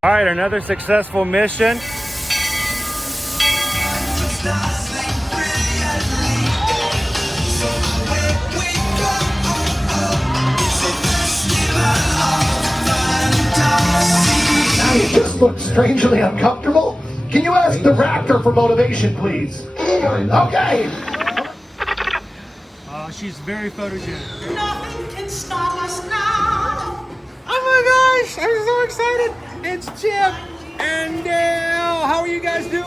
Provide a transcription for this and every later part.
All right, another successful mission. You just look strangely uncomfortable. Can you ask the raptor for motivation, please? Okay. She's very photogenic. Nothing can stop us now. Oh my gosh, I'm so excited. It's Chip and Dale. How are you guys doing?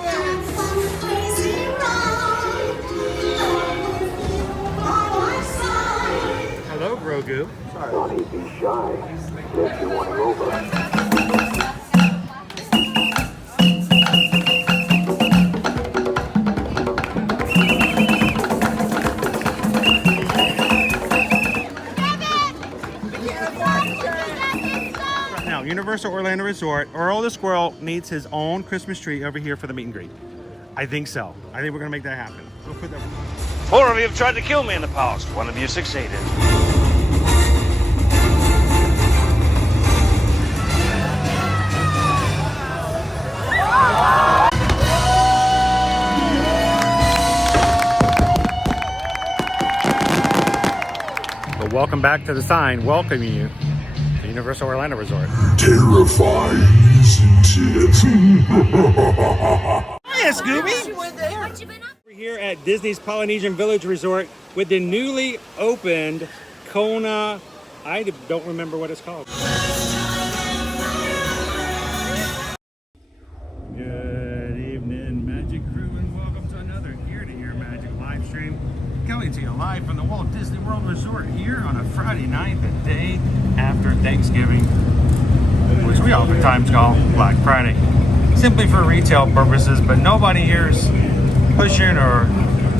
Hello, Grogu. Don't be shy. If you want to over. Universal Orlando Resort, Earl the Squirrel needs his own Christmas tree over here for the meet and greet. I think so. I think we're gonna make that happen. We'll put that. 4 of you have tried to kill me in the past. 1 of you succeeded. But welcome back to the sign welcoming you to Universal Orlando Resort. Terrifying, isn't it? Hiya, Scooby! We're here at Disney's Polynesian Village Resort with the newly opened Kona. I don't remember what it's called. Good evening, Magic Crew, and welcome to another Ear to Ear Magic live stream. Coming to you live from the Walt Disney World Resort here on a Friday night, the day after Thanksgiving, which we oftentimes call Black Friday, simply for retail purposes, but nobody here is pushing or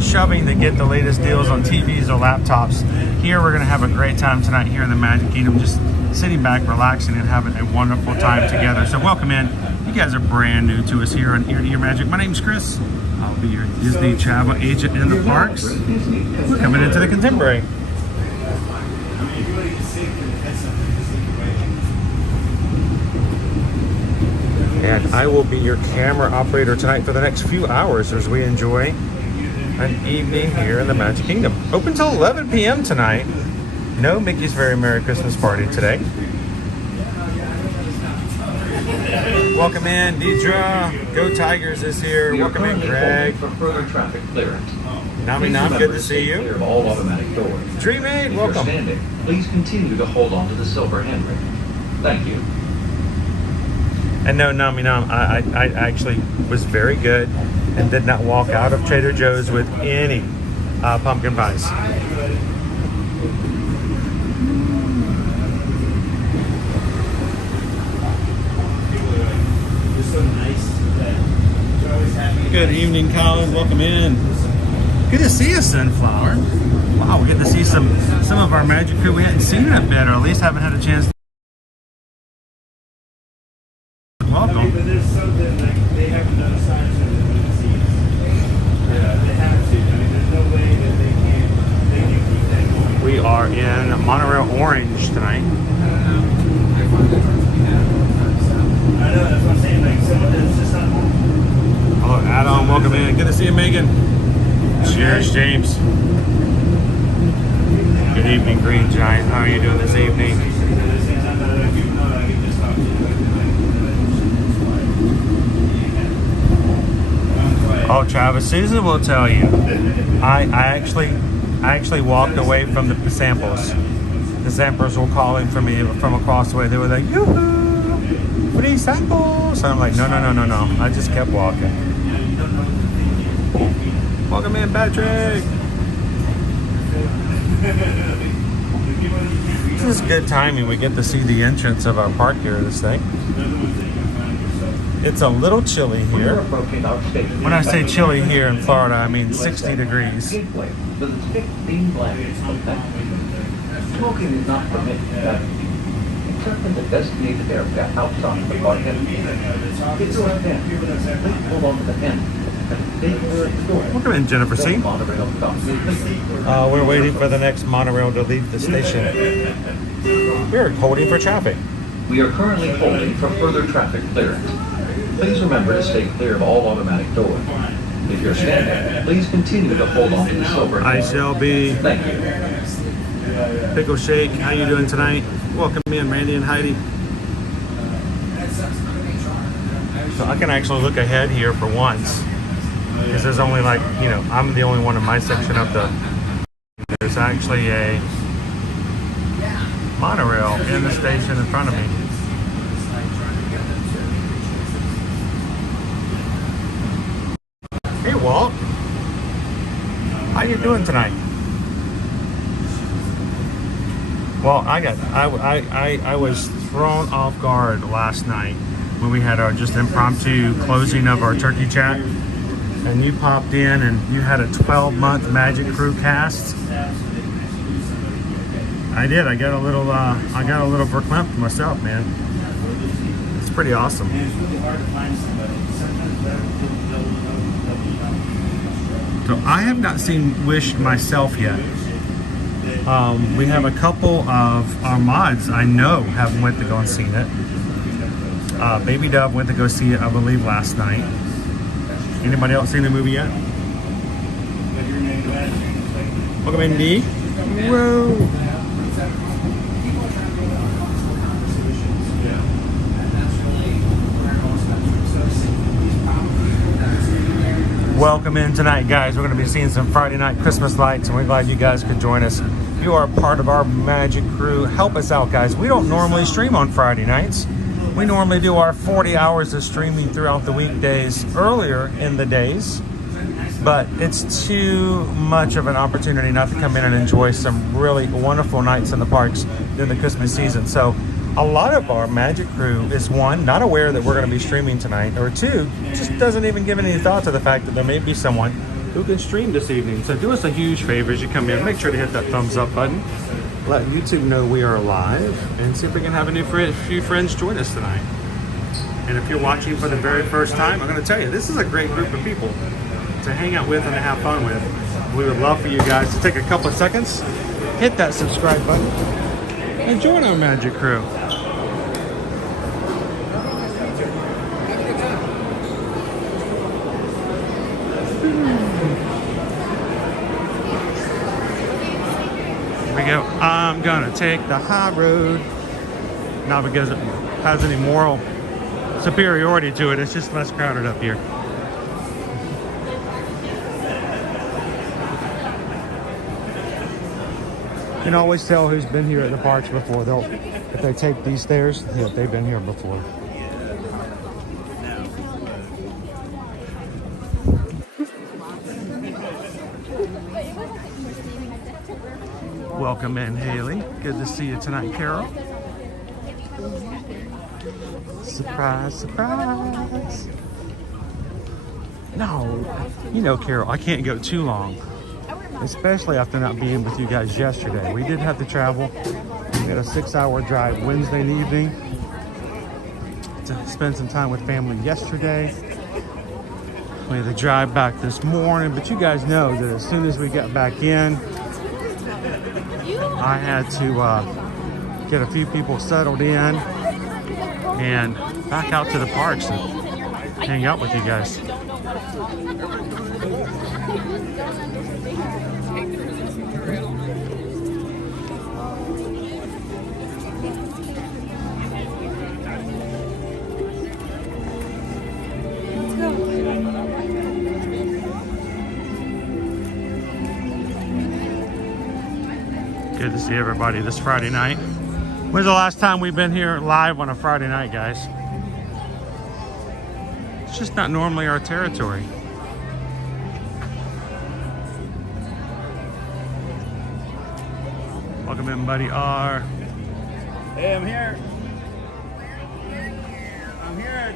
shoving to get the latest deals on TVs or laptops. Here we're going to have a great time tonight here in the Magic Kingdom, just sitting back, relaxing, and having a wonderful time together. So welcome in. You guys are brand new to us here on Ear to Ear Magic. My name's Chris. I'll be your Disney travel agent in the parks. We're coming into the Contemporary. And I will be your camera operator tonight for the next few hours as we enjoy an evening here in the Magic Kingdom. Open till 11 p.m. tonight. No Mickey's Very Merry Christmas Party today. Welcome in, Deidre. Go Tigers is here. Welcome in, Greg. For further traffic clearance. Nami Nam, good to see you. Clear of all automatic doors. Dream Maid, If you're welcome. standing, please continue to hold on to the silver handrail. Thank you. And no, Nami Nam, I actually was very good and did not walk out of Trader Joe's with any pumpkin pies. Good evening, Colin. Welcome in. Good to see you, Sunflower. Wow, we get to see some of our Magic Crew we hadn't seen in a bit, or at least haven't had a chance to. Welcome. We are in Monorail Orange tonight. Hello, Adam. Welcome in. Good to see you, Megan. Cheers, James. Good evening, Green Giant. How are you doing this evening? Oh, Travis, Susan will tell you. I actually walked away from the samples. The samples were calling for me from across the way. They were like, "Yoo-hoo, free samples!" And I'm like, "No, no, no, no, no." I just kept walking. Welcome in, Patrick. This is good timing. We get to see the entrance of our park here. This thing. It's a little chilly here. When I say chilly here in Florida, I mean 60 degrees. Smoking is not permitted, except in the designated area outside the park entrance. It's right there. Please hold on to the end. Welcome in, Jennifer C. We're waiting for the next monorail to leave the station. We're holding for traffic. We are currently holding for further traffic clearance. Please remember to stay clear of all automatic doors. If you're standing, please continue to hold on to the silver. I shall be. Thank you. Pickle Shake, how you doing tonight? Welcome in, Randy and Heidi. So I can actually look ahead here for once, because there's only like, you know, I'm the only one in my section of the. There's actually a monorail in the station in front of me. Hey Walt, how you doing tonight? Well, I was thrown off guard last night when we had our just impromptu closing of our turkey chat, and you popped in and you had a 12-month Magic Crew cast. I did. I got a little verklempt myself, man. It's pretty awesome. So I have not seen Wish myself yet. We have a couple of our mods I know have went to go and seen it. Baby Dove went to go see it, I believe, last night. Anybody else seen the movie yet? Welcome, Indy. Whoa. Welcome in tonight, guys. We're going to be seeing some Friday night Christmas lights, and we're glad you guys could join us. You are part of our Magic Crew. Help us out, guys. We don't normally stream on Friday nights. We normally do our 40 hours of streaming throughout the weekdays earlier in the days, but it's too much of an opportunity not to come in and enjoy some really wonderful nights in the parks during the Christmas season. So a lot of our Magic Crew is, one, not aware that we're going to be streaming tonight, or two, just doesn't even give any thought to the fact that there may be someone who can stream this evening. So do us a huge favor as you come in. Make sure to hit that thumbs up button. Let YouTube know we are live, and see if we can have a few friends join us tonight. And if you're watching for the very first time, I'm going to tell you, this is a great group of people to hang out with and to have fun with. We would love for you guys to take a couple of seconds, hit that subscribe button, and join our Magic Crew. Here we go. I'm gonna take the high road. Not because it has any moral superiority to it, it's just less crowded up here. You can always tell who's been here at the parks before. If they take these stairs, yeah, they've been here before. Welcome in, Haley. Good to see you tonight, Carol. Surprise, surprise. No, you know, Carol, I can't go too long, especially after not being with you guys yesterday. We did have to travel. We had a 6-hour drive Wednesday evening to spend some time with family yesterday. We had to drive back this morning, but you guys know that as soon as we got back in, I had to get a few people settled in and back out to the parks and hang out with you guys. Good to see everybody this Friday night. When's the last time we've been here live on a Friday night, guys? It's just not normally our territory. Welcome in, buddy R. Hey, I'm here. I'm here at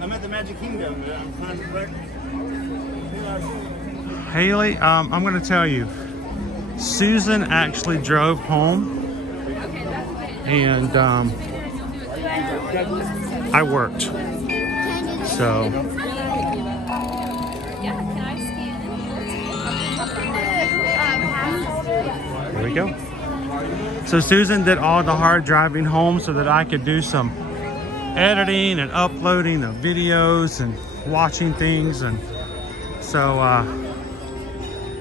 I'm at the Magic Kingdom. I'm trying to collect. Haley, I'm going to tell you, Susan actually drove home, and I worked. So we go. So Susan did all the hard driving home so that I could do some editing and uploading of videos and watching things, and so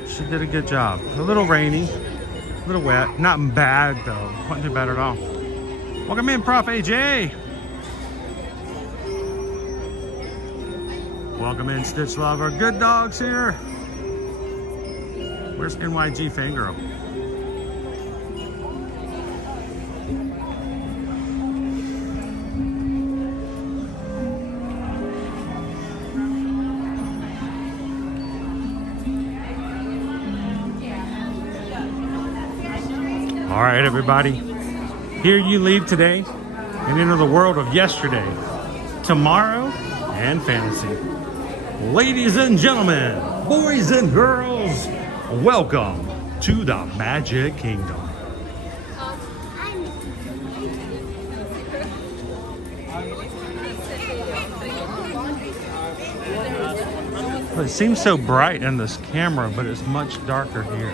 she did a good job. A little rainy, a little wet, not bad though, wasn't too bad at all. Welcome in, Prof. AJ. Welcome in, Stitch Lover. Good dogs here. Where's NYG Fangirl? All right, everybody. Here you leave today and enter the world of yesterday, tomorrow, and fantasy. Ladies and gentlemen, boys and girls, welcome to the Magic Kingdom. It seems so bright in this camera, but it's much darker here.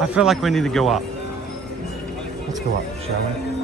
I feel like we need to go up. Let's go up, shall we?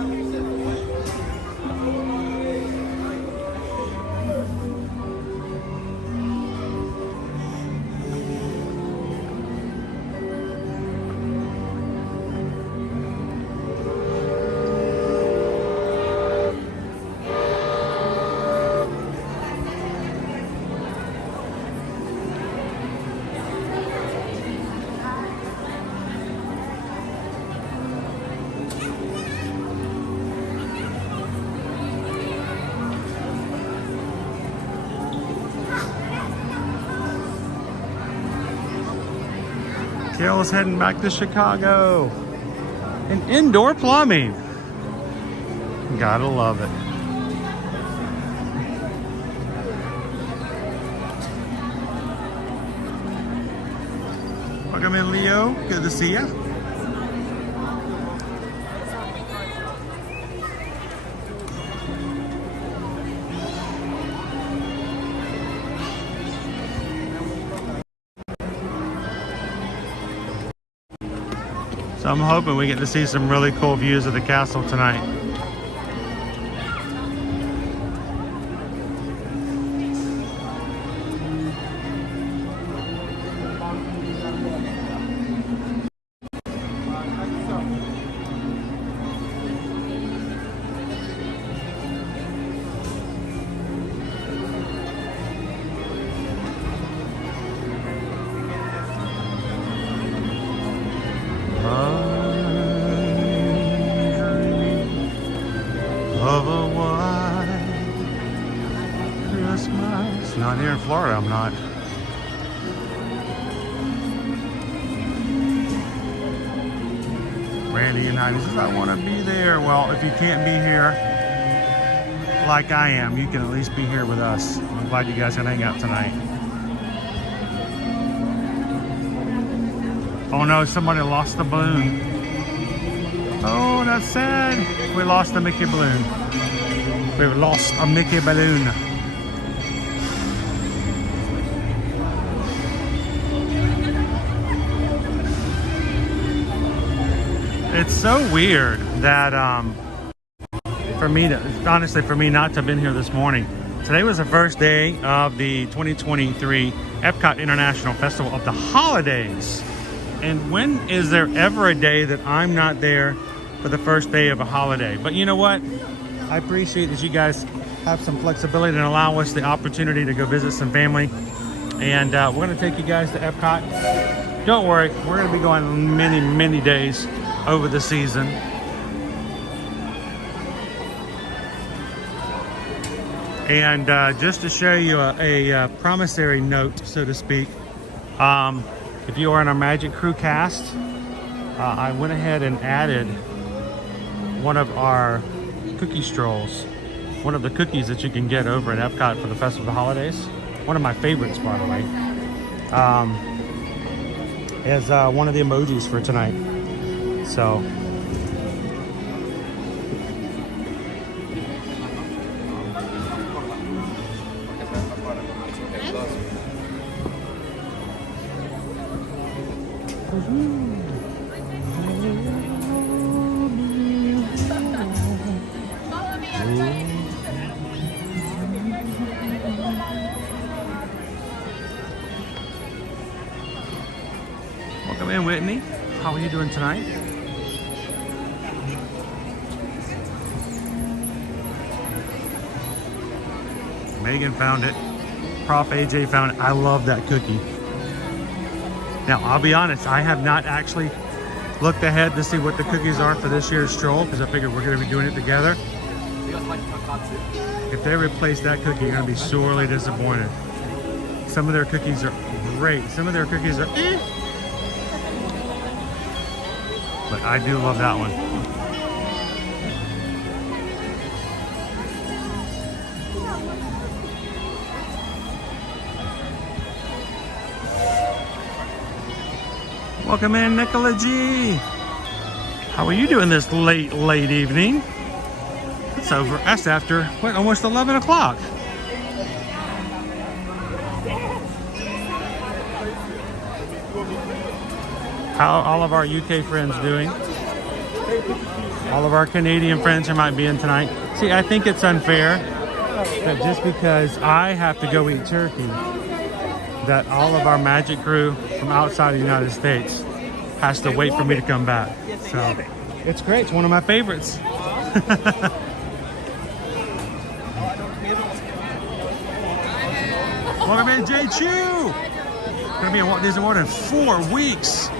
Carol's heading back to Chicago. And indoor plumbing. Gotta love it. Welcome in, Leo. Good to see you. So I'm hoping we get to see some really cool views of the castle tonight. Of a white Christmas. Not here in Florida, I'm not. Randy United says, I want to be there. Well, if you can't be here like I am, you can at least be here with us. I'm glad you guys can hang out tonight. Oh no, somebody lost the balloon. Oh, that's sad. We lost the Mickey balloon. We've lost a Mickey balloon. It's so weird that for me not to have been here this morning. Today was the first day of the 2023 Epcot International Festival of the Holidays. And when is there ever a day that I'm not there for the first day of a holiday? But you know what? I appreciate that you guys have some flexibility and allow us the opportunity to go visit some family. And we're going to take you guys to Epcot. Don't worry, we're going to be going many, many days over the season. And just to show you a promissory note, so to speak, if you are in our Magic Crew cast, I went ahead and added one of our cookie strolls, one of the cookies that you can get over at Epcot for the Festival of the Holidays. One of my favorites, by the way, as one of the emojis for tonight. So Welcome in, Whitney. How are you doing tonight? Megan found it. Prof AJ found it. I love that cookie. Now, I'll be honest, I have not actually looked ahead to see what the cookies are for this year's stroll because I figured we're going to be doing it together. If they replace that cookie, you're going to be sorely disappointed. Some of their cookies are great. Some of their cookies are but I do love that one. Welcome in, Nicola G. How are you doing this late evening? It's over. That's after, what, almost 11 o'clock. How are all of our UK friends doing? All of our Canadian friends who might be in tonight. See, I think it's unfair that just because I have to go eat turkey, that all of our magic crew from outside of the United States has to wait for me to come back. So it's great. It's one of my favorites. Welcome in, J. Chew. Gonna be in Walt Disney World in 4 weeks.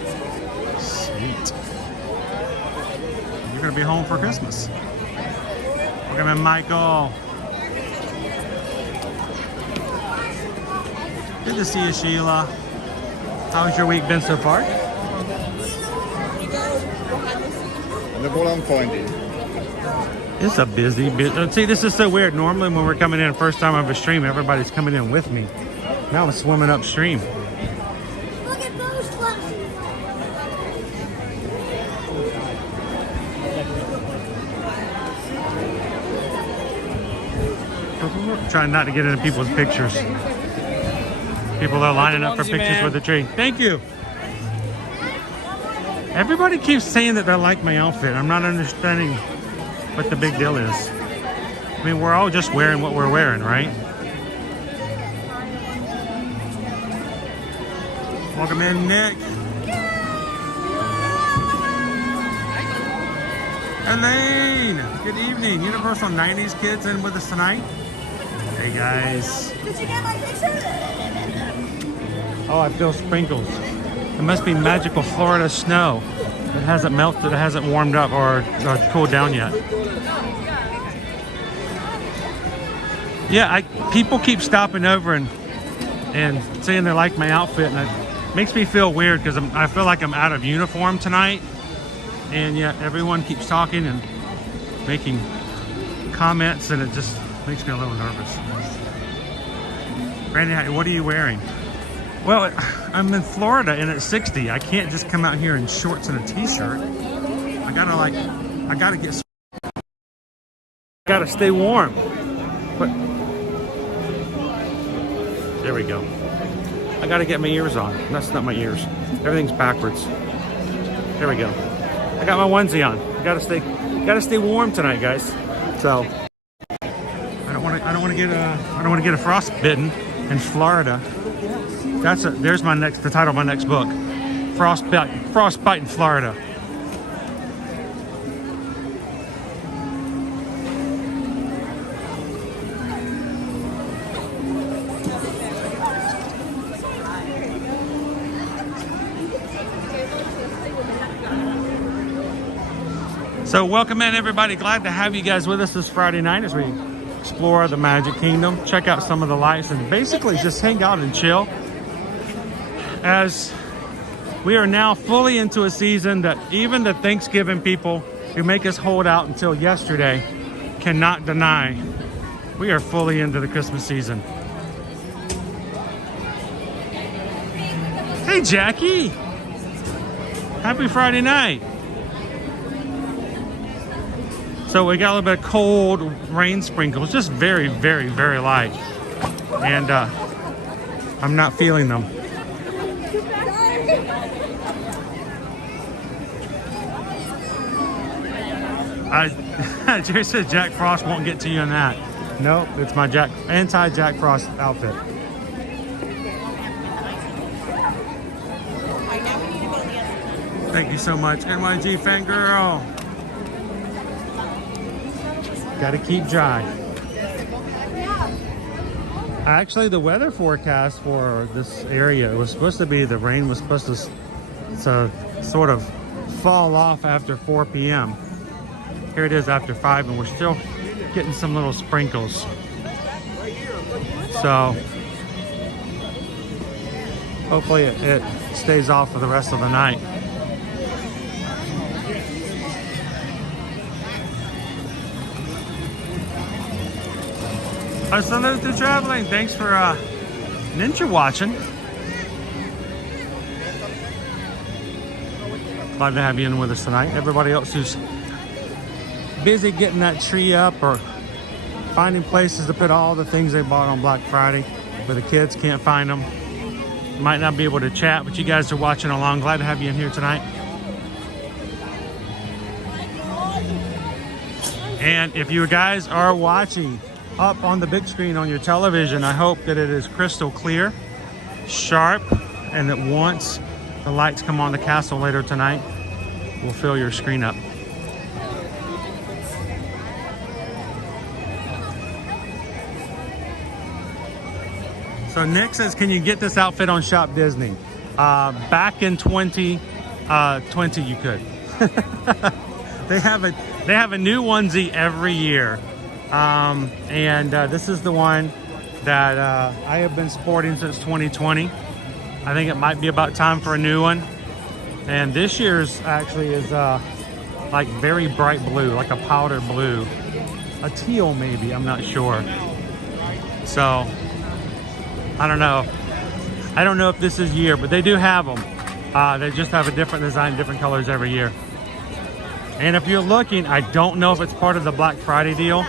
Sweet. You're gonna be home for Christmas. Welcome in, Michael. Good to see you, Sheila. How's your week been so far? Look what I'm finding. It's a busy bit. See, this is so weird. Normally when we're coming in first time of a stream, everybody's coming in with me. Now I'm swimming upstream. Look at those flashes. Trying not to get into people's pictures. People are lining up for pictures with the tree. Thank you. Everybody keeps saying that they like my outfit. I'm not understanding what the big deal is. I mean, we're all just wearing what we're wearing, right? Welcome in, Nick. Elaine, good evening. Universal 90s kids in with us tonight. Hey guys. Did you get my picture? Oh, I feel sprinkles. It must be magical Florida snow. It hasn't melted, it hasn't warmed up or cooled down yet. Yeah, people keep stopping over and saying they like my outfit, and it makes me feel weird because I feel like I'm out of uniform tonight. And yet everyone keeps talking and making comments, and it just makes me a little nervous. Randy, what are you wearing? Well, I'm in Florida and it's 60. I can't just come out here in shorts and a t-shirt. I gotta stay warm. But there we go. I gotta get my ears on. That's not my ears. Everything's backwards. There we go. I got my onesie on. I gotta stay warm tonight, guys. So I don't want to get a frostbitten in Florida. There's the title of my next book. Frostbite in Florida. So welcome in, everybody. Glad to have you guys with us this Friday night as we explore the Magic Kingdom, check out some of the lights, and basically just hang out and chill. As we are now fully into a season that even the Thanksgiving people who make us hold out until yesterday cannot deny. We are fully into the Christmas season. Hey, Jackie. Happy Friday night. So we got a little bit of cold rain sprinkles, just very, very, very light. And I'm not feeling them. Jerry said Jack Frost won't get to you in that. Nope, it's my anti-Jack Frost outfit. Thank you so much, NYG fangirl. Gotta keep dry. Actually, the weather forecast for this area was supposed to be, the rain was supposed to sort of fall off after 4 p.m. Here it is after 5, and we're still getting some little sprinkles. So hopefully it stays off for the rest of the night. I salute to traveling. Thanks for ninja watching. Glad to have you in with us tonight. Everybody else who's busy getting that tree up or finding places to put all the things they bought on Black Friday, but the kids can't find them. Might not be able to chat, but you guys are watching along. Glad to have you in here tonight. And if you guys are watching up on the big screen on your television, I hope that it is crystal clear, sharp, and that once the lights come on the castle later tonight, we'll fill your screen up. So Nick says, can you get this outfit on Shop Disney? Back in 2020, you could. They have a new onesie every year. This is the one that I have been sporting since 2020. I think it might be about time for a new one. And this year's actually is like very bright blue, like a powder blue. A teal maybe, I'm not sure. So, I don't know. I don't know if this is year, but they do have them. They just have a different design, different colors every year. And if you're looking, I don't know if it's part of the Black Friday deal,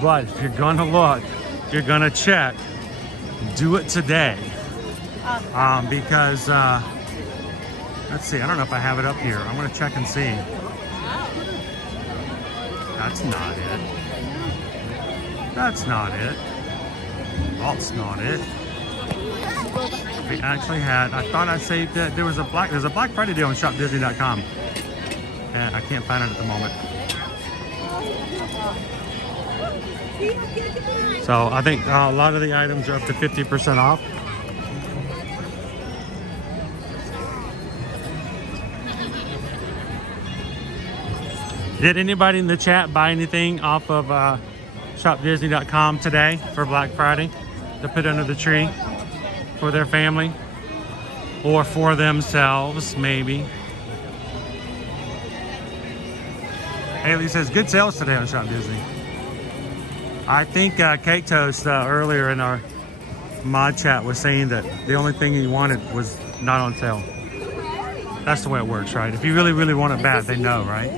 but if you're gonna look, if you're gonna check, do it today. Because, let's see, I don't know if I have it up here. I'm gonna check and see. That's not it. That's not it. That's not it. We actually had, I thought I saved it. There's a Black Friday deal on shopdisney.com. And I can't find it at the moment. So I think a lot of the items are up to 50% off. Did anybody in the chat buy anything off of shopdisney.com today for Black Friday to put under the tree for their family or for themselves, maybe? Haley says, good sales today on Shop Disney. I think Cake Toast earlier in our mod chat was saying that the only thing he wanted was not on sale. That's the way it works, right? If you really, really want it bad, they know, right?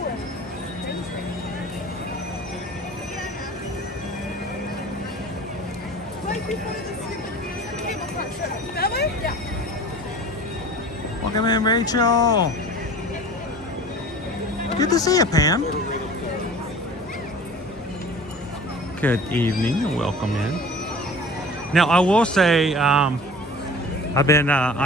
Welcome in, Rachel. Good to see you, Pam. Good evening and welcome in. Now, I will say, I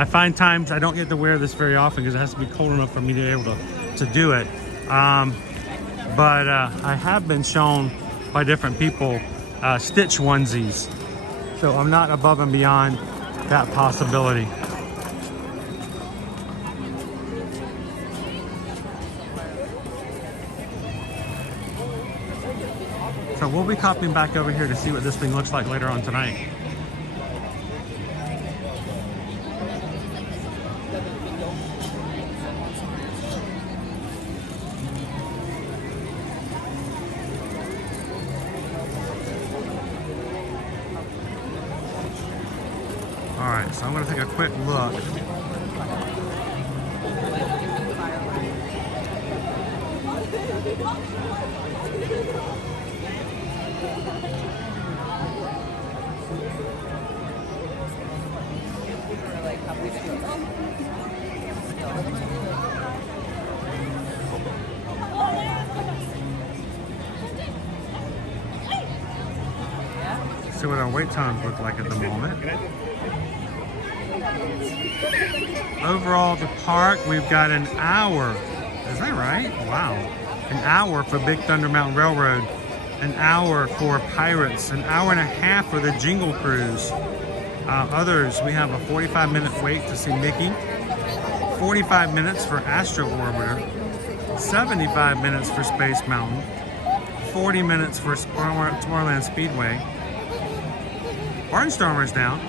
find times I don't get to wear this very often because it has to be cold enough for me to be able to do it. But I have been shown by different people Stitch onesies. So I'm not above and beyond that possibility. So we'll be copying back over here to see what this thing looks like later on tonight. All right, so I'm going to take a quick look. see what our wait times look like at the moment. Overall, the park, we've got an hour. Is that right? Wow. An hour for Big Thunder Mountain Railroad. An hour for Pirates. An hour and a half for the Jingle Cruise. Others, we have a 45-minute wait to see Mickey. 45 minutes for Astro Orbiter. 75 minutes for Space Mountain. 40 minutes for Tomorrowland Speedway. Barnstormer's down.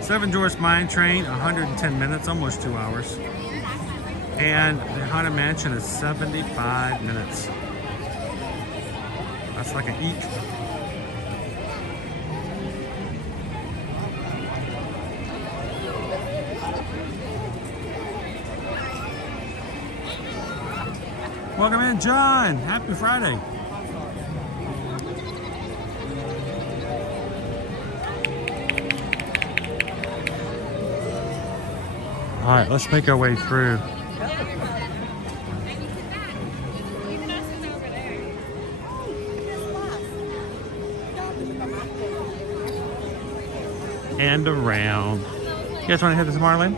Seven Dwarfs Mine Train, 110 minutes, almost 2 hours. And the Haunted Mansion is 75 minutes. That's like an eek. Welcome in, John. Happy Friday. All right, let's make our way through. And around. You guys want to hit the Tomorrowland?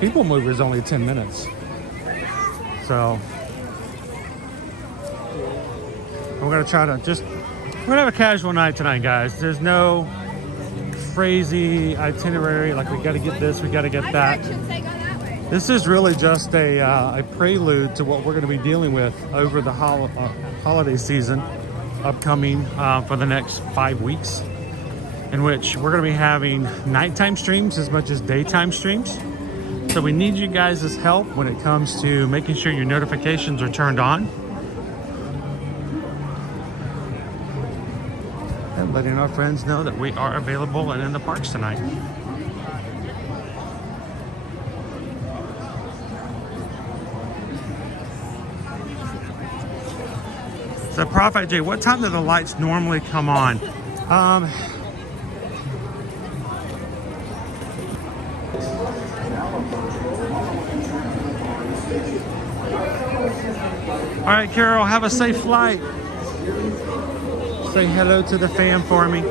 People Mover is only 10 minutes. So we're gonna try to we're gonna have a casual night tonight, guys. There's no crazy itinerary, like we gotta get this, we gotta get that. This is really just a prelude to what we're gonna be dealing with over the holiday season upcoming for the next 5 weeks, in which we're gonna be having nighttime streams as much as daytime streams. So we need you guys' help when it comes to making sure your notifications are turned on. And letting our friends know that we are available and in the parks tonight. So Prophet J, what time do the lights normally come on? All right, Carol, have a safe flight. Say hello to the fam for me.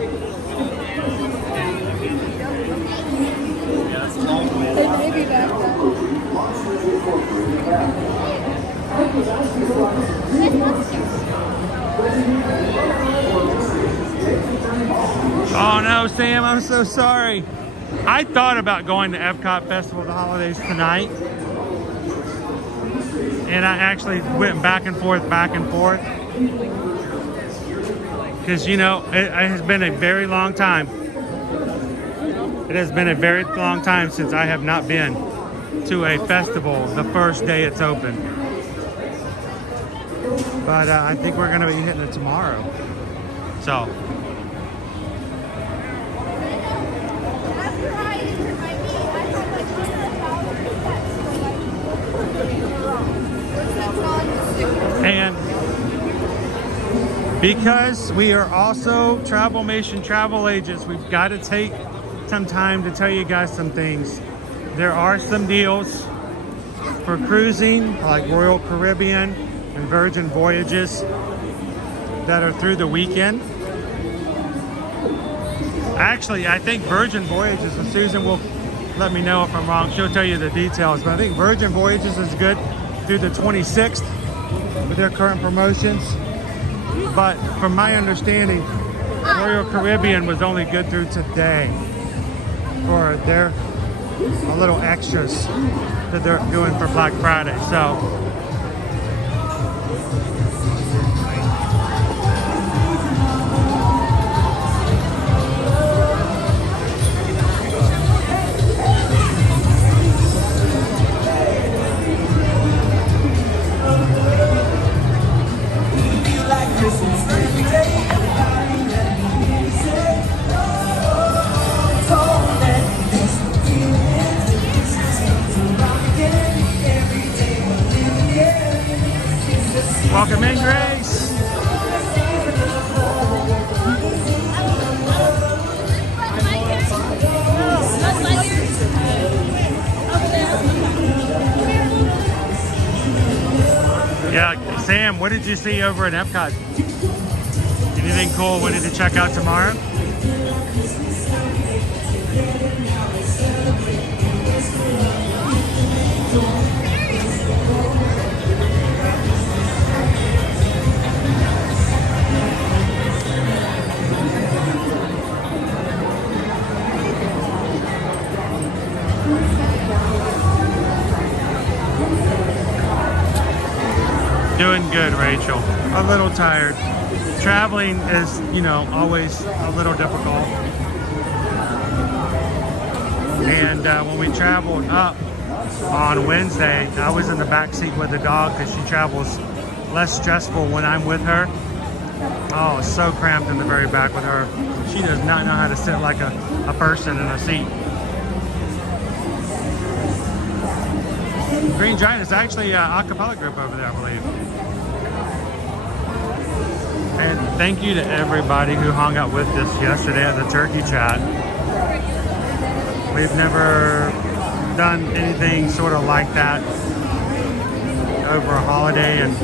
Oh no, Sam, I'm so sorry. I thought about going to Epcot Festival of the Holidays tonight. And I actually went back and forth. Because, you know, it has been a very long time. It has been a very long time since I have not been to a festival the first day it's open. But I think we're going to be hitting it tomorrow. So. And because we are also Travelmation travel agents, we've got to take some time to tell you guys some things. There are some deals for cruising, like Royal Caribbean and Virgin Voyages, that are through the weekend. Actually, I think Virgin Voyages, and Susan will let me know if I'm wrong, she'll tell you the details, but I think Virgin Voyages is good through the 26th with their current promotions. But from my understanding, Royal Caribbean was only good through today for their little extras that they're doing for Black Friday. So welcome in, Grace. Yeah, Sam, what did you see over at Epcot? Anything cool we need to check out tomorrow? Doing good, Rachel. A little tired. Traveling is, you know, always a little difficult. And when we traveled up on Wednesday, I was in the back seat with the dog because she travels less stressful when I'm with her. Oh, it's so cramped in the very back with her. She does not know how to sit like a person in a seat. Green Giant is actually an a cappella group over there, I believe. And thank you to everybody who hung out with us yesterday at the turkey chat. We've never done anything sort of like that over a holiday, and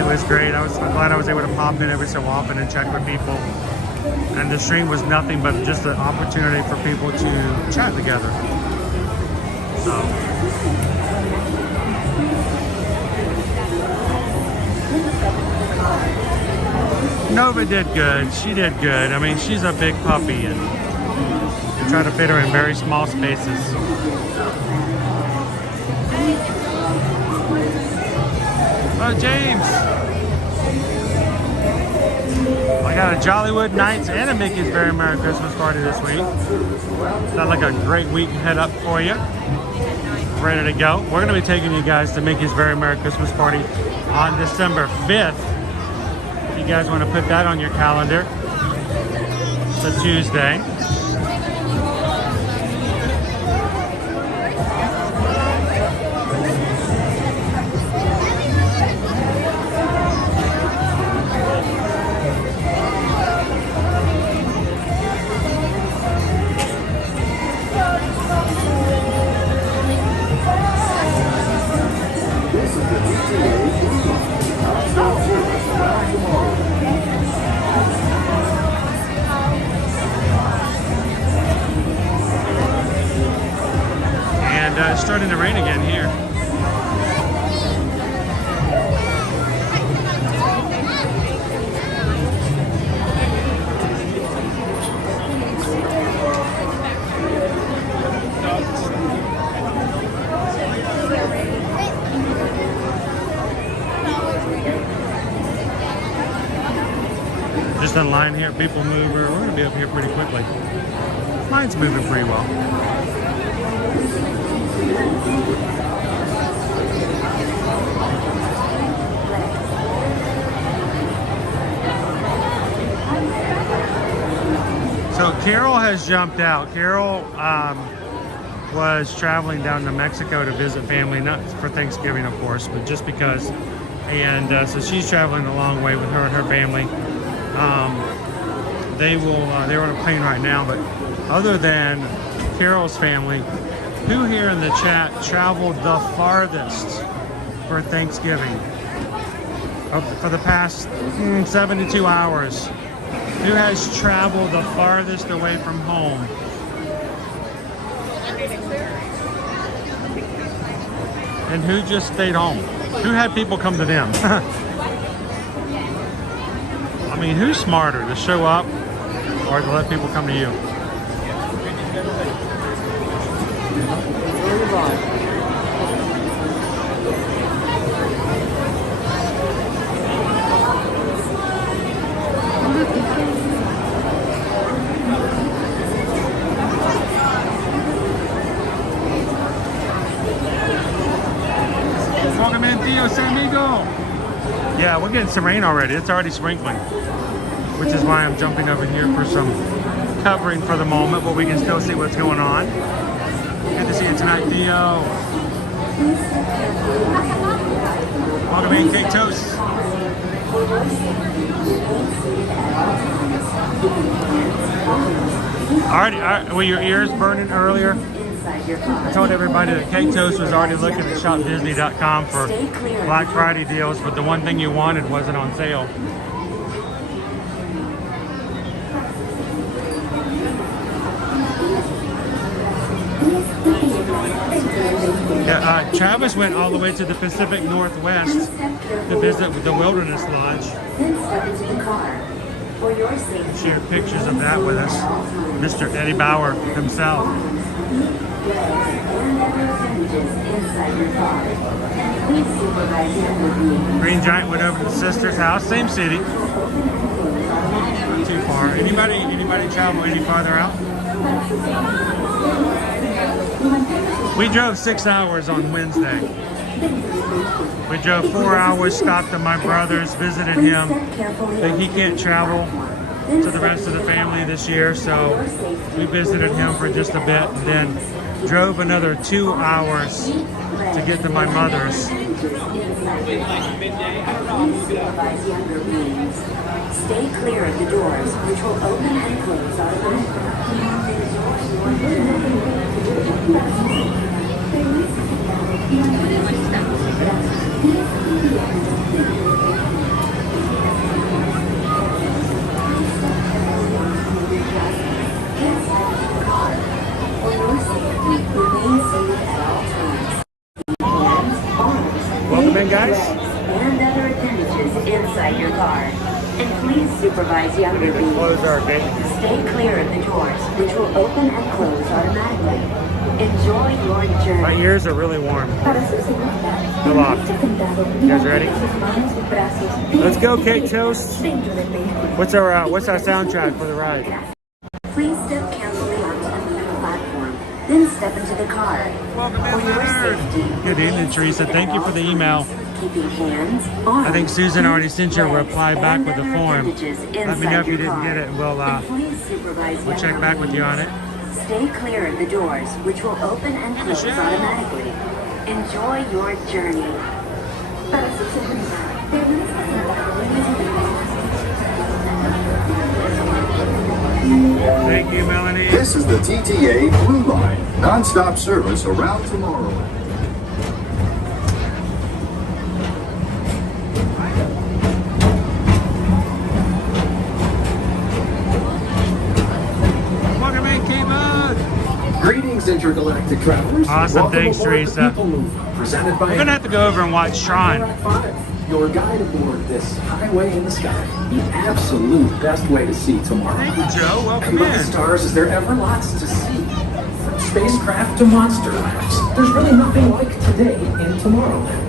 it was great. I'm glad I was able to pop in every so often and check with people. And the stream was nothing but just an opportunity for people to chat together. So. Nova did good. She did good. I mean, she's a big puppy, and we try to fit her in very small spaces. Oh, James! I got a Jollywood Nights and a Mickey's Very Merry Christmas party this week. Sounds like a great week ahead up for you. Ready to go. We're going to be taking you guys to Mickey's Very Merry Christmas party on December 5th. If you guys want to put that on your calendar, it's a Tuesday. It's starting to rain again here. Just in line here, people move. We're going to be up here pretty quickly. Mine's moving pretty well. So Carol has jumped out. Carol was traveling down to Mexico to visit family, not for Thanksgiving, of course, but just because. And so she's traveling a long way with her and her family. They're on a plane right now, but other than Carol's family, who here in the chat traveled the farthest for Thanksgiving? For the past 72 hours. Who has traveled the farthest away from home? And who just stayed home? Who had people come to them? I mean, who's smarter, to show up or to let people come to you? Welcome in, Theo Samigo. Yeah, we're getting some rain already. It's already sprinkling, which is why I'm jumping over here for some covering for the moment, but we can still see what's going on. Good to see you tonight, Theo. Welcome in, Kate Toast. Alright, were your ears burning earlier? I told everybody that Kate Toast was already looking at shopdisney.com for Black Friday deals, but the one thing you wanted wasn't on sale. Travis went all the way to the Pacific Northwest to visit with the Wilderness Lodge. Then step into the car. For your safety. Share pictures of that with us. Mr. Eddie Bauer himself. Green Giant went over to the sister's house, same city. Not too far. Anybody travel any farther out? We drove 6 hours on Wednesday. We drove 4 hours, stopped at my brother's, visited him. But he can't travel to the rest of the family this year, so we visited him for just a bit, and then drove another 2 hours to get to my mother's. Stay clear of the doors, which will open and close Welcome in, guys. And other appendages inside your car. And please supervise younger beings. Close our gate. Stay clear of the doors, which will open and close automatically. Enjoy your journey. My ears are really warm. Come on. You guys ready? Let's go, Cake Toast. What's our soundtrack for the ride? Please step carefully onto the middle platform. Then step into the car. Welcome in, For your Leonard. safety. Good evening, Teresa. Thank you for the email. Keeping hands, arms, I think Susan already sent you a legs, reply back and with the other form. appendages Let me know if you inside your didn't car. get it, and we'll And please supervise check younger back with you on it. beings. Stay clear of the doors, which will open and close Michelle. automatically. Enjoy your journey. Thank you, Melanie. This is the TTA Blue Line, non-stop service around Tomorrowland. Welcome in, K-Bud. Greetings, intergalactic travelers. Awesome, Welcome thanks, aboard the Teresa. People Mover, presented by We're gonna have to go over and watch Sean. your guide aboard this highway in the sky. The absolute best way to see tomorrow. Thank you, Joe. Welcome And with the in. stars, is there ever lots to see? From spacecraft to monster labs, there's really nothing like today in Tomorrowland.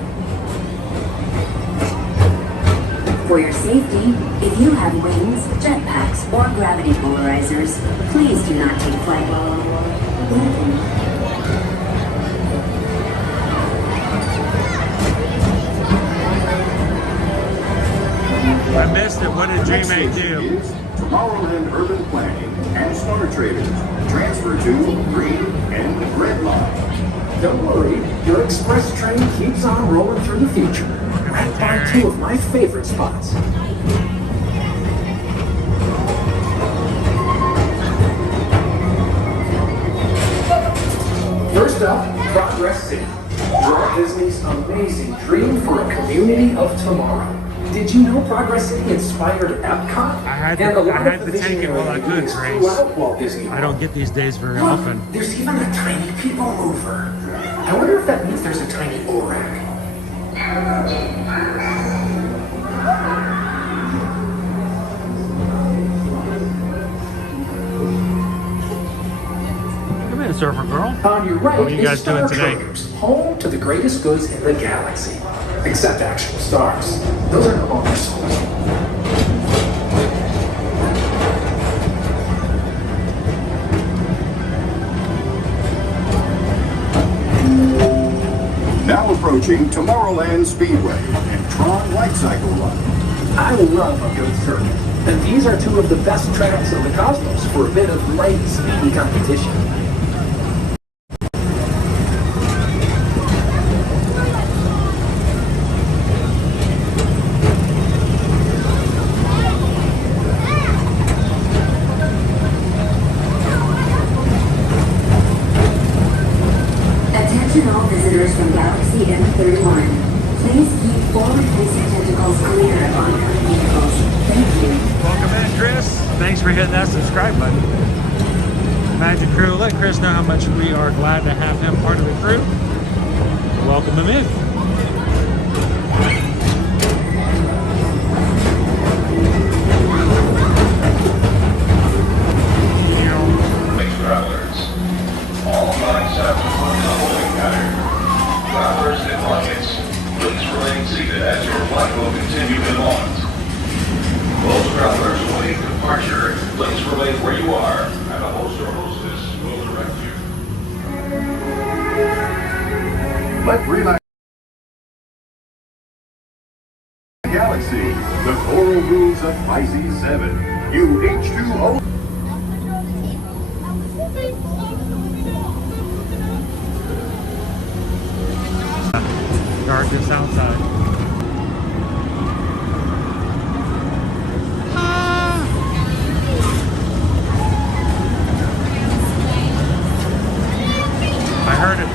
For your safety, if you have wings, jetpacks, or gravity polarizers, please do not take flight while on board. I missed it. What did Next Dream 8 station do? is Tomorrowland Urban Planning and Star Traders. Transfer to green and red line. Don't worry, your express train keeps on rolling through the future. Right by two of my favorite spots. First up, Progress City. Walt Disney's amazing dream for a community of tomorrow. Did you know Progress City inspired Epcot? I had to take it while I could, Grace. Throughout Walt Disney I don't get these days very often. There's even a tiny people mover. I wonder if that means there's a tiny ORAC. Come in, Surfer Girl. On your right What are you guys is Star doing today? Traders, home to the greatest goods in the galaxy. Except actual stars. Those are no longer sold. Now approaching Tomorrowland Speedway and Tron Light Cycle Run. I love a good circuit. And these are two of the best tracks in the cosmos for a bit of light, speedy competition. Attention all visitors from Galaxy M31. Please keep forward-facing tentacles clear of oncoming vehicles. Thank you. Welcome in, Chris. Thanks for hitting that subscribe button. Magic Crew, let Chris know how much we are glad to have him part of the crew. welcome them in. Travelers. All lines have to follow the holding pattern. Travelers in buckets, please remain seated as your flight will continue inland. Those travelers awaiting departure, please remain where you are, and a host or hostess will direct you. Let's relax. Galaxy, the Coral Rules of Pisces 7. UH2O. Darkness outside. I heard it.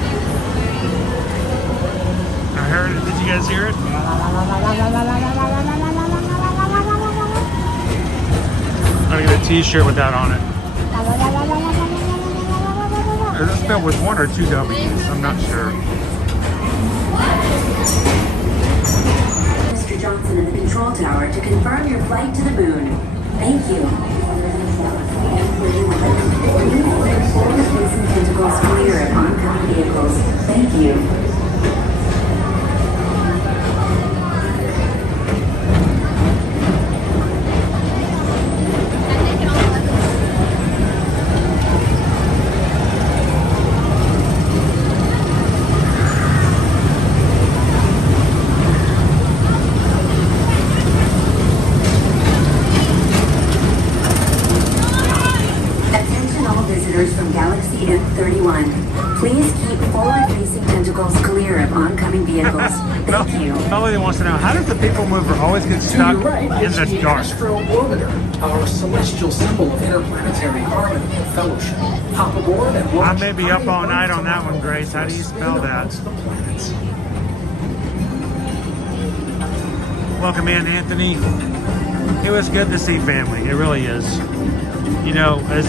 I heard it. Did you guys hear it? I'm gonna get a t-shirt with that on it. Is this spelled with one or two W's? I'm not sure. Mr. Johnson in the control tower to confirm your flight to the moon. Thank you. Placing tentacles clear of oncoming vehicles. Thank you. From Galaxy M31. Please keep forward-facing tentacles clear of oncoming vehicles. Thank you. Nobody wants to know, how does the people mover always get stuck right, in the dark? Astro Orbiter, our celestial symbol of interplanetary harmony and fellowship. Hop aboard and I watch. may be up all night on that one, Grace. How do you spell that? Welcome in, Anthony. It was good to see family. It really is. You know, as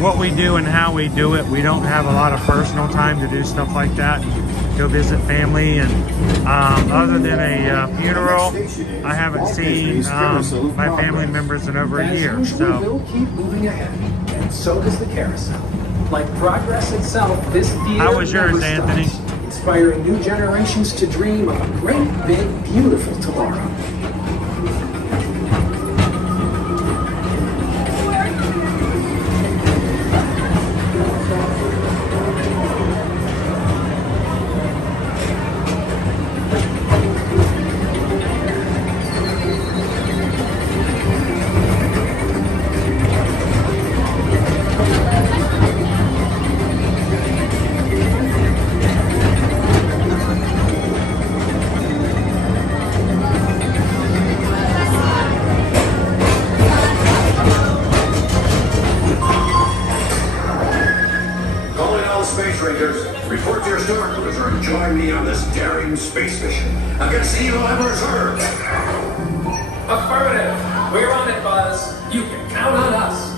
what we do and how we do it, we don't have a lot of personal time to do stuff like that. Go visit family, and other than a funeral, I haven't seen my family members in over a year. So we'll keep moving ahead, and so does the carousel. Like progress itself, this theater how was yours, never Anthony? stops, inspiring new generations to dream of a great, big, beautiful tomorrow. Report to your star cruiser and join me on this daring space mission against evil Ambersweet. Affirmative. We're on it, Buzz. You can count on us.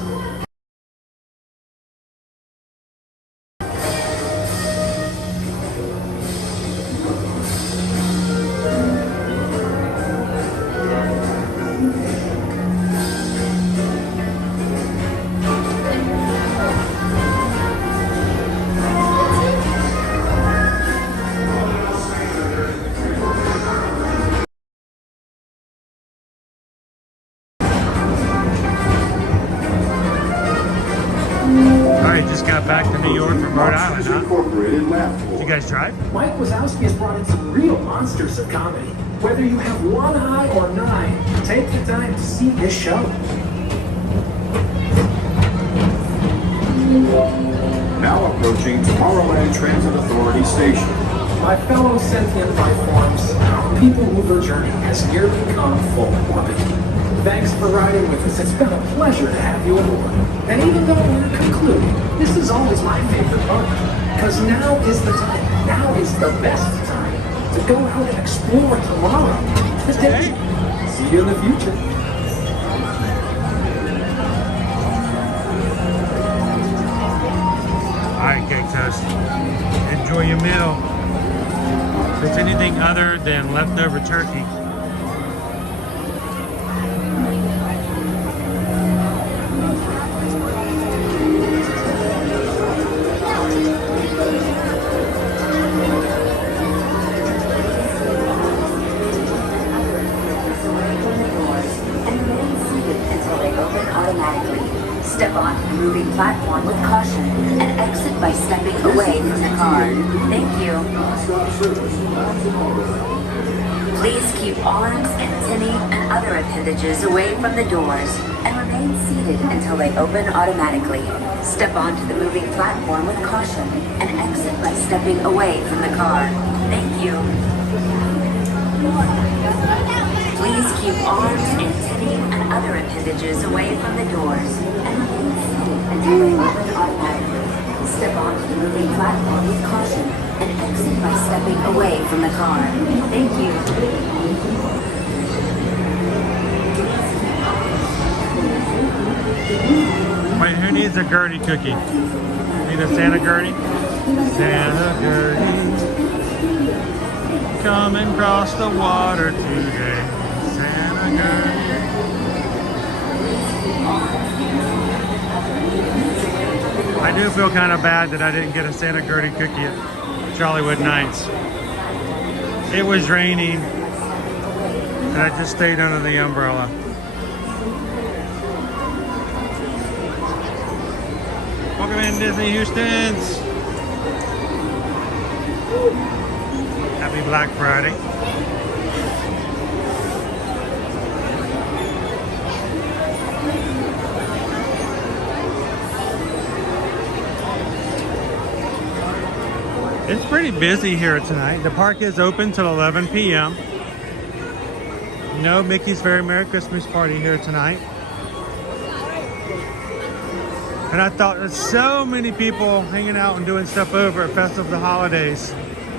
Just got back to New York from Rhode Island, huh? Did you guys drive? Mike Wazowski has brought in some real monsters of comedy. Whether you have one eye or 9, take the time to see this show. Now approaching Tomorrowland Transit Authority Station. My fellow sentient life forms, our people mover journey has nearly come full orbit. Thanks for riding with us. It's been a pleasure to have you aboard. And even though we're concluding, this is always my favorite part. Because now is the time. Now is the best time to go out and explore tomorrow. Okay. See you in the future. All right, Cake Toast. Enjoy your meal. If it's anything other than leftover turkey. Step onto the moving platform with caution and exit by stepping away from the car. Thank you. Please keep arms, antennae, and other appendages away from the doors and remain seated until they open automatically. Step onto the moving platform with caution and exit by stepping away from the car. Thank you. Please keep arms, antennae, and other appendages away from the doors and remain seated until they open automatically. Step onto the moving platform with caution and exit by stepping away from the car. Thank you. Wait, who needs a Gertie cookie? Need a Santa Gertie? Santa Gertie, come and cross the water today. Santa Gertie. I do feel kind of bad that I didn't get a Santa Gertie cookie at Jollywood Nights. It was raining, and I just stayed under the umbrella. Welcome in, Disney Houstons. Happy Black Friday. It's pretty busy here tonight. The park is open till 11 p.m. No Mickey's Very Merry Christmas Party here tonight. And I thought there's so many people hanging out and doing stuff over at Festival of the Holidays.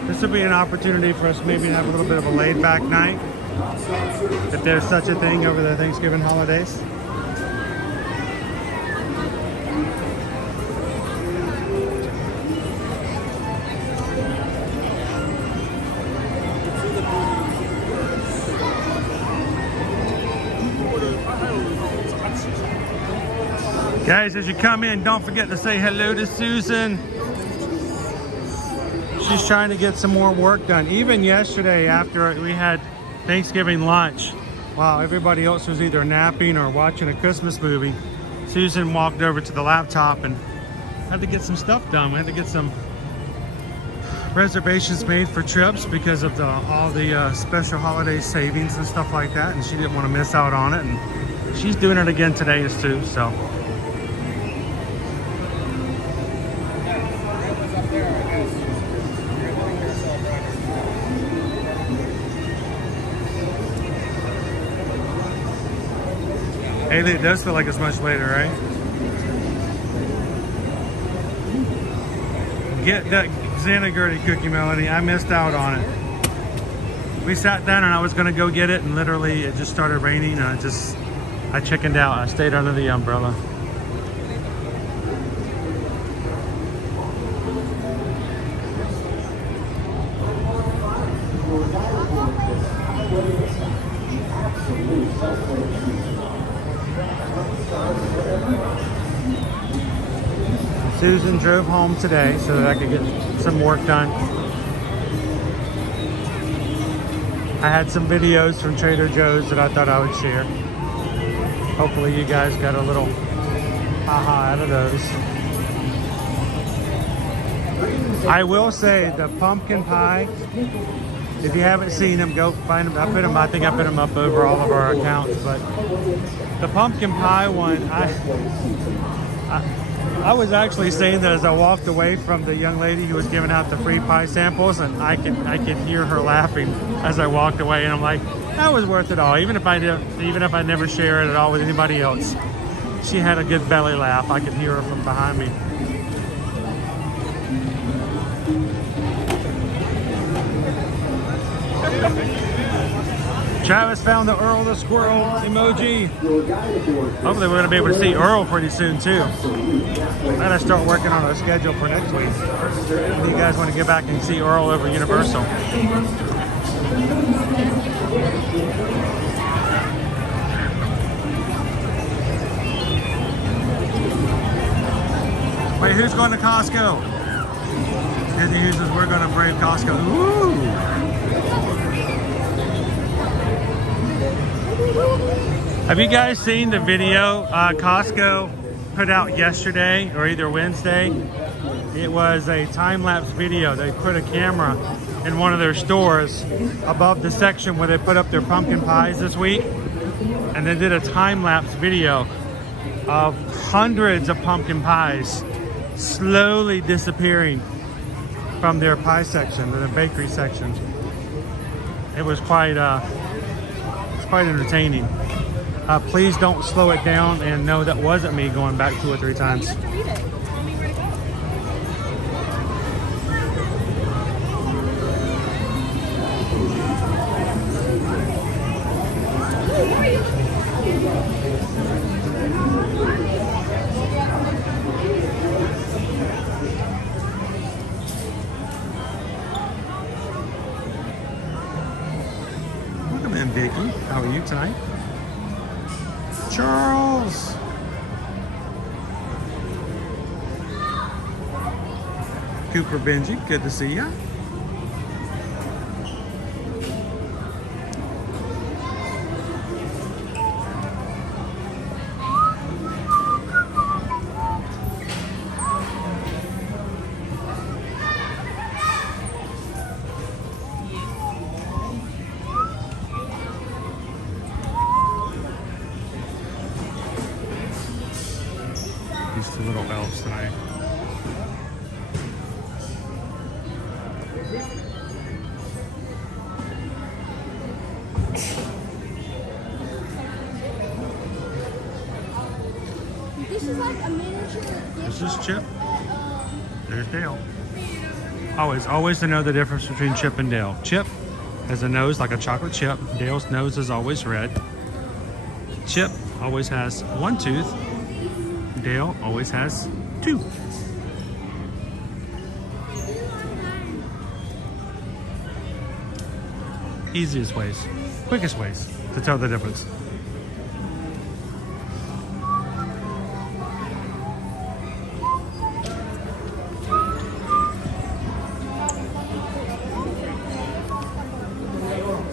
This would be an opportunity for us maybe to have a little bit of a laid back night, if there's such a thing over the Thanksgiving holidays. Guys, as you come in, don't forget to say hello to Susan. She's trying to get some more work done. Even yesterday after we had Thanksgiving lunch, while everybody else was either napping or watching a Christmas movie, Susan walked over to the laptop and had to get some stuff done. We had to get some reservations made for trips because of all the special holiday savings and stuff like that, and she didn't want to miss out on it. And she's doing it again today too, so. Haley, it does feel like it's much later, right? Get that Santa Gertie cookie, Melanie. I missed out on it. We sat down and I was gonna go get it, and literally it just started raining and I chickened out. I stayed under the umbrella. Susan drove home today so that I could get some work done. I had some videos from Trader Joe's that I thought I would share. Hopefully you guys got a little aha out of those. I will say the pumpkin pie, if you haven't seen them, go find them. I think I put them up over all of our accounts, but the pumpkin pie one, I was actually saying that as I walked away from the young lady who was giving out the free pie samples, and I could hear her laughing as I walked away, and I'm like, that was worth it all. Even if I never share it at all with anybody else, she had a good belly laugh. I could hear her from behind me. Travis found the Earl the Squirrel emoji. Hopefully we're going to be able to see Earl pretty soon too. I gotta start working on our schedule for next week. If you guys want to get back and see Earl over Universal. Wait, who's going to Costco? Disney uses we're going to brave Costco. Woo! Have you guys seen the video Costco put out yesterday or either Wednesday? It was a time-lapse video. They put a camera in one of their stores above the section where they put up their pumpkin pies this week, and they did a time-lapse video of hundreds of pumpkin pies slowly disappearing from their pie section, their bakery section. It was quite entertaining. Please don't slow it down, and no, that wasn't me going back 2 or 3 times. Welcome in, Vicky. How are you tonight? Charles! Cooper Benji, good to see ya. These 2 little elves tonight. This is like a miniature. This is Chip. There's Dale. Always to know the difference between Chip and Dale. Chip has a nose like a chocolate chip. Dale's nose is always red. Chip always has 1 tooth. Dale always has 2. Easiest ways, quickest ways to tell the difference.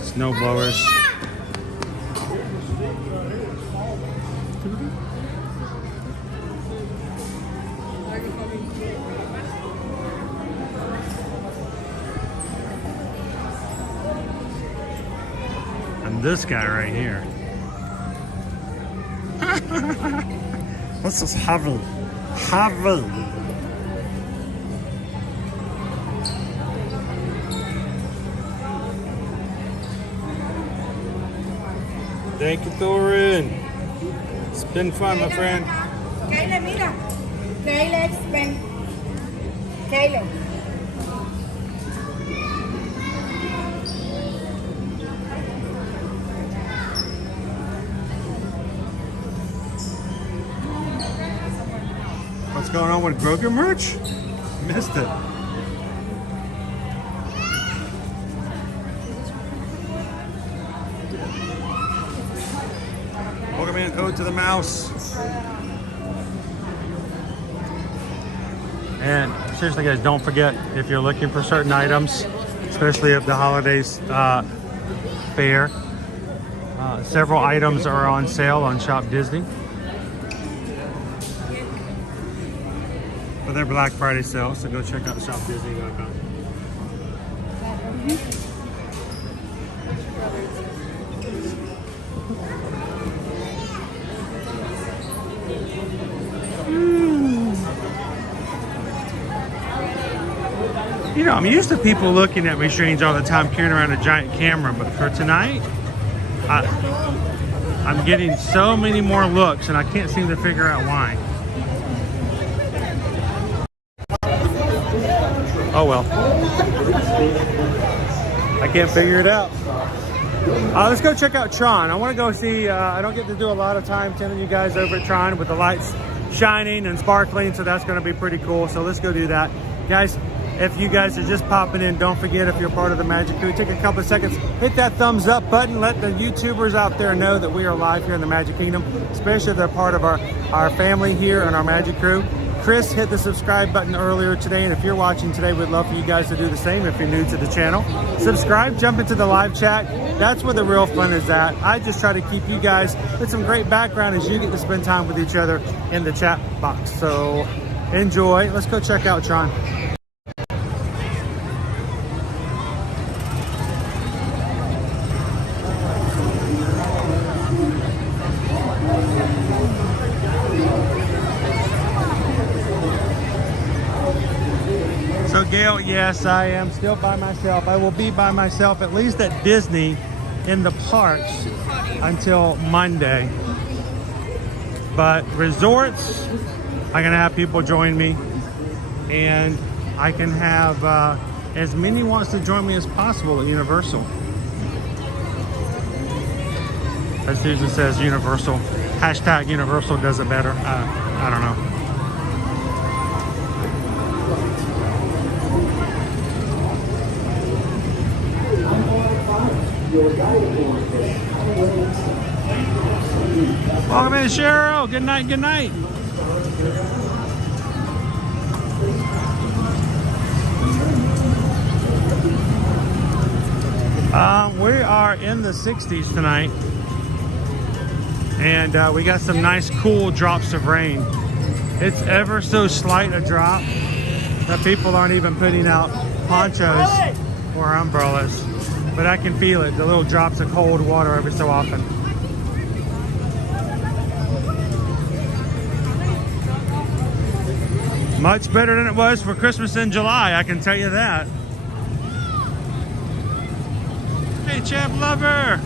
Snow blowers. And this guy right here. This is heavy. Heavy. Thank you, Thorin. It's been fun, my friend. Kayla, mira. Kayla, ven. Kayla. What's going on with Grogu merch? Missed it. Welcome in, Ode to the Mouse. And seriously guys, don't forget, if you're looking for certain items, especially if the holidays fair, several items are on sale on Shop Disney. For their Black Friday sale, so go check out shopdisney.com. You know, I'm used to people looking at me strange all the time carrying around a giant camera, but for tonight, I'm getting so many more looks and I can't seem to figure out why. Oh well. I can't figure it out. Let's go check out Tron. I want to go see, I don't get to do a lot of time telling you guys over at Tron with the lights shining and sparkling, so that's going to be pretty cool. So let's go do that. Guys, if you guys are just popping in, don't forget, if you're part of the Magic Crew, take a couple of seconds, hit that thumbs up button, let the YouTubers out there know that we are live here in the Magic Kingdom, especially if they're part of our family here and our Magic Crew. Chris hit the subscribe button earlier today, and if you're watching today, we'd love for you guys to do the same if you're new to the channel. Subscribe, jump into the live chat. That's where the real fun is at. I just try to keep you guys with some great background as you get to spend time with each other in the chat box. So enjoy. Let's go check out Tron. So Gail, yes, I am still by myself. I will be by myself, at least at Disney, in the parks until Monday. But resorts, I'm gonna have people join me, and I can have as many wants to join me as possible at Universal. As Susan says, Universal. Hashtag Universal does it better. I don't know. Welcome in, Cheryl. Good night, good night. We are in the 60s tonight, and we got some nice cool drops of rain. It's ever so slight a drop that people aren't even putting out ponchos or umbrellas. But I can feel it, the little drops of cold water every so often. Much better than it was for Christmas in July, I can tell you that. Hey, Champ Lover!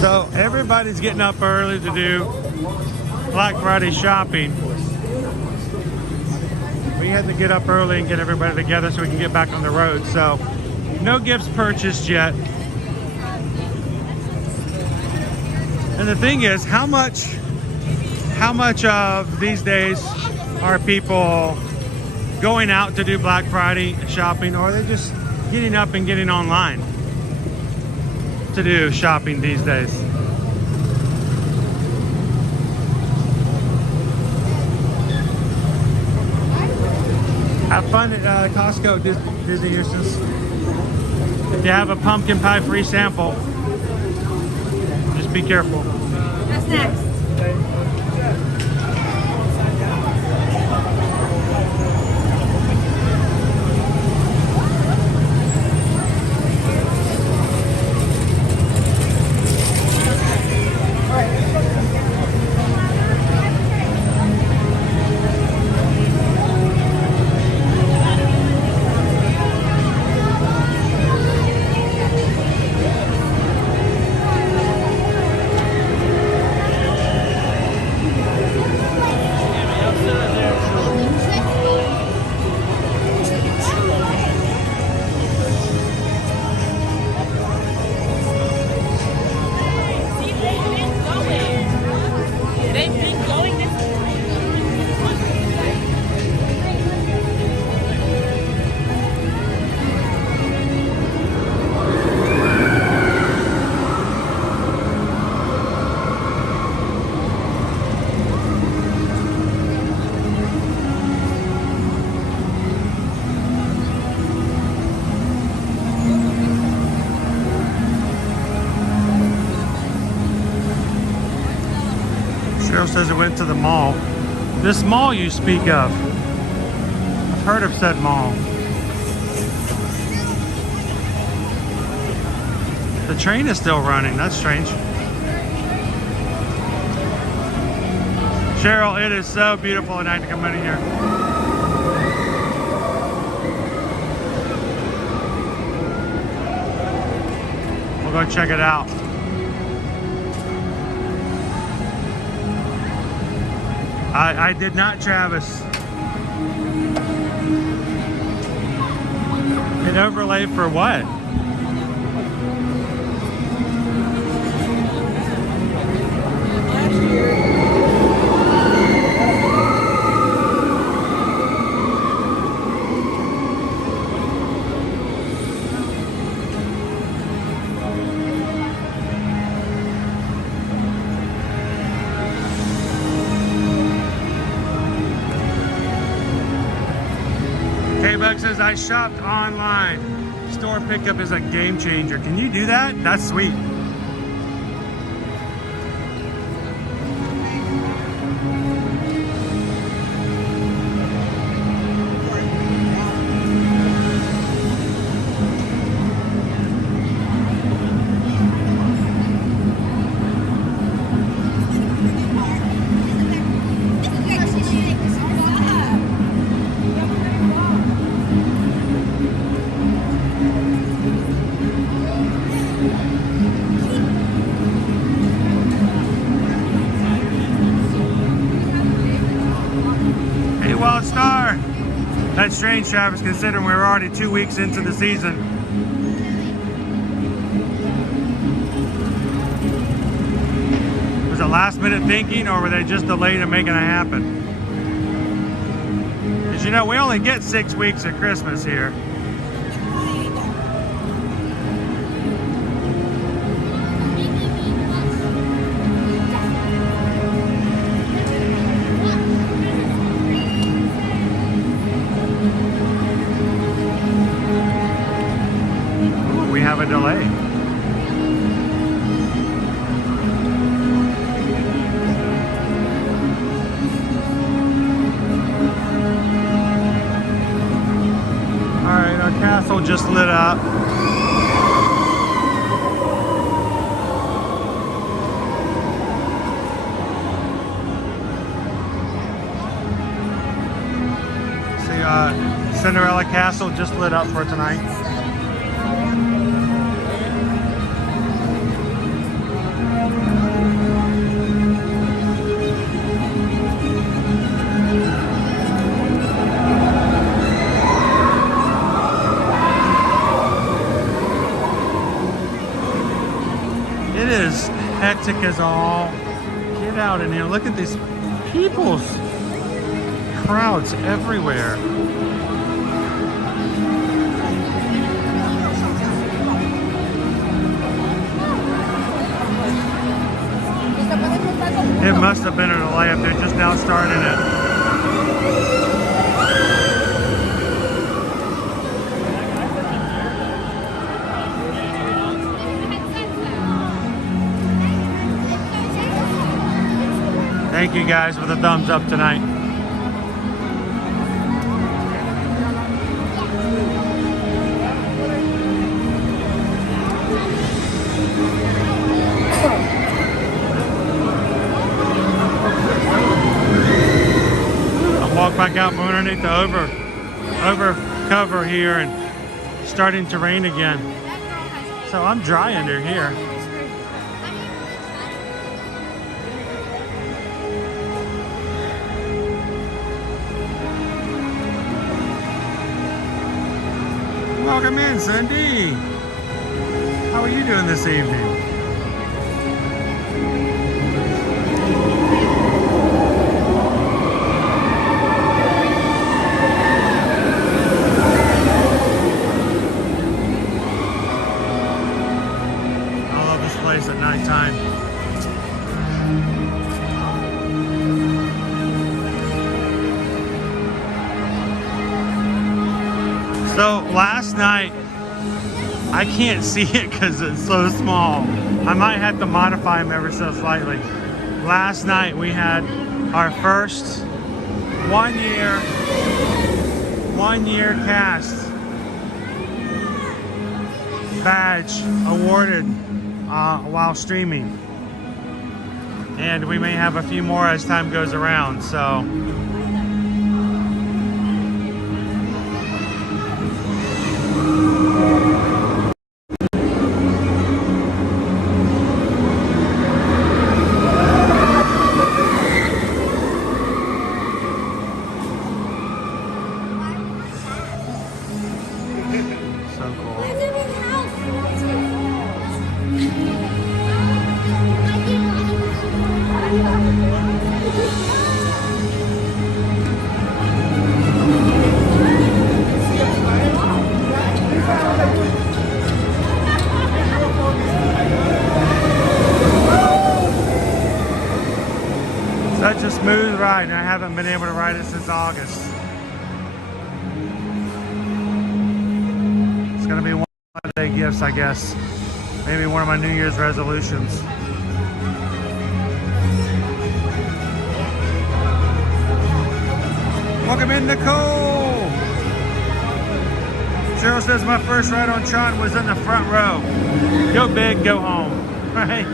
So everybody's getting up early to do Black Friday shopping. We had to get up early and get everybody together so we can get back on the road. So no gifts purchased yet. And the thing is, how much of these days are people going out to do Black Friday shopping, or are they just getting up and getting online to do shopping these days? Have fun at Costco, Disney Houston's. If you have a pumpkin pie free sample, just be careful. What's next? Says it went to the mall. This mall you speak of, I've heard of said mall. The train is still running. That's strange. Cheryl, it is so beautiful at night to come in here. We'll go check it out. I did not, Travis. An overlay for what? K-Buck says, I shopped online. Store pickup is a game changer. Can you do that? That's sweet. That's strange, Travis, considering we're already 2 weeks into the season. Was it last minute thinking, or were they just delayed in making it happen? Because you know, we only get 6 weeks of Christmas here. A delay. All right, our castle just lit up. See, Cinderella Castle just lit up for tonight. It is hectic as all get out in here. Look at these people's crowds everywhere. It must have been a delay if they're just now starting it. Thank you guys for the thumbs up tonight. I'll walk back out from underneath the over cover here, and starting to rain again. So I'm dry under here. Welcome in, Cindy. How are you doing this evening? I love this place at nighttime. So last night, I can't see it because it's so small. I might have to modify them ever so slightly. Last night we had our first one-year cast badge awarded while streaming. And we may have a few more as time goes around, so. Such a smooth ride, and I haven't been able to ride it since August. It's gonna be one of the gifts, I guess. Maybe one of my New Year's resolutions. Welcome in, Nicole. Cheryl says my first ride on Tron was in the front row. Go big, go home. Right?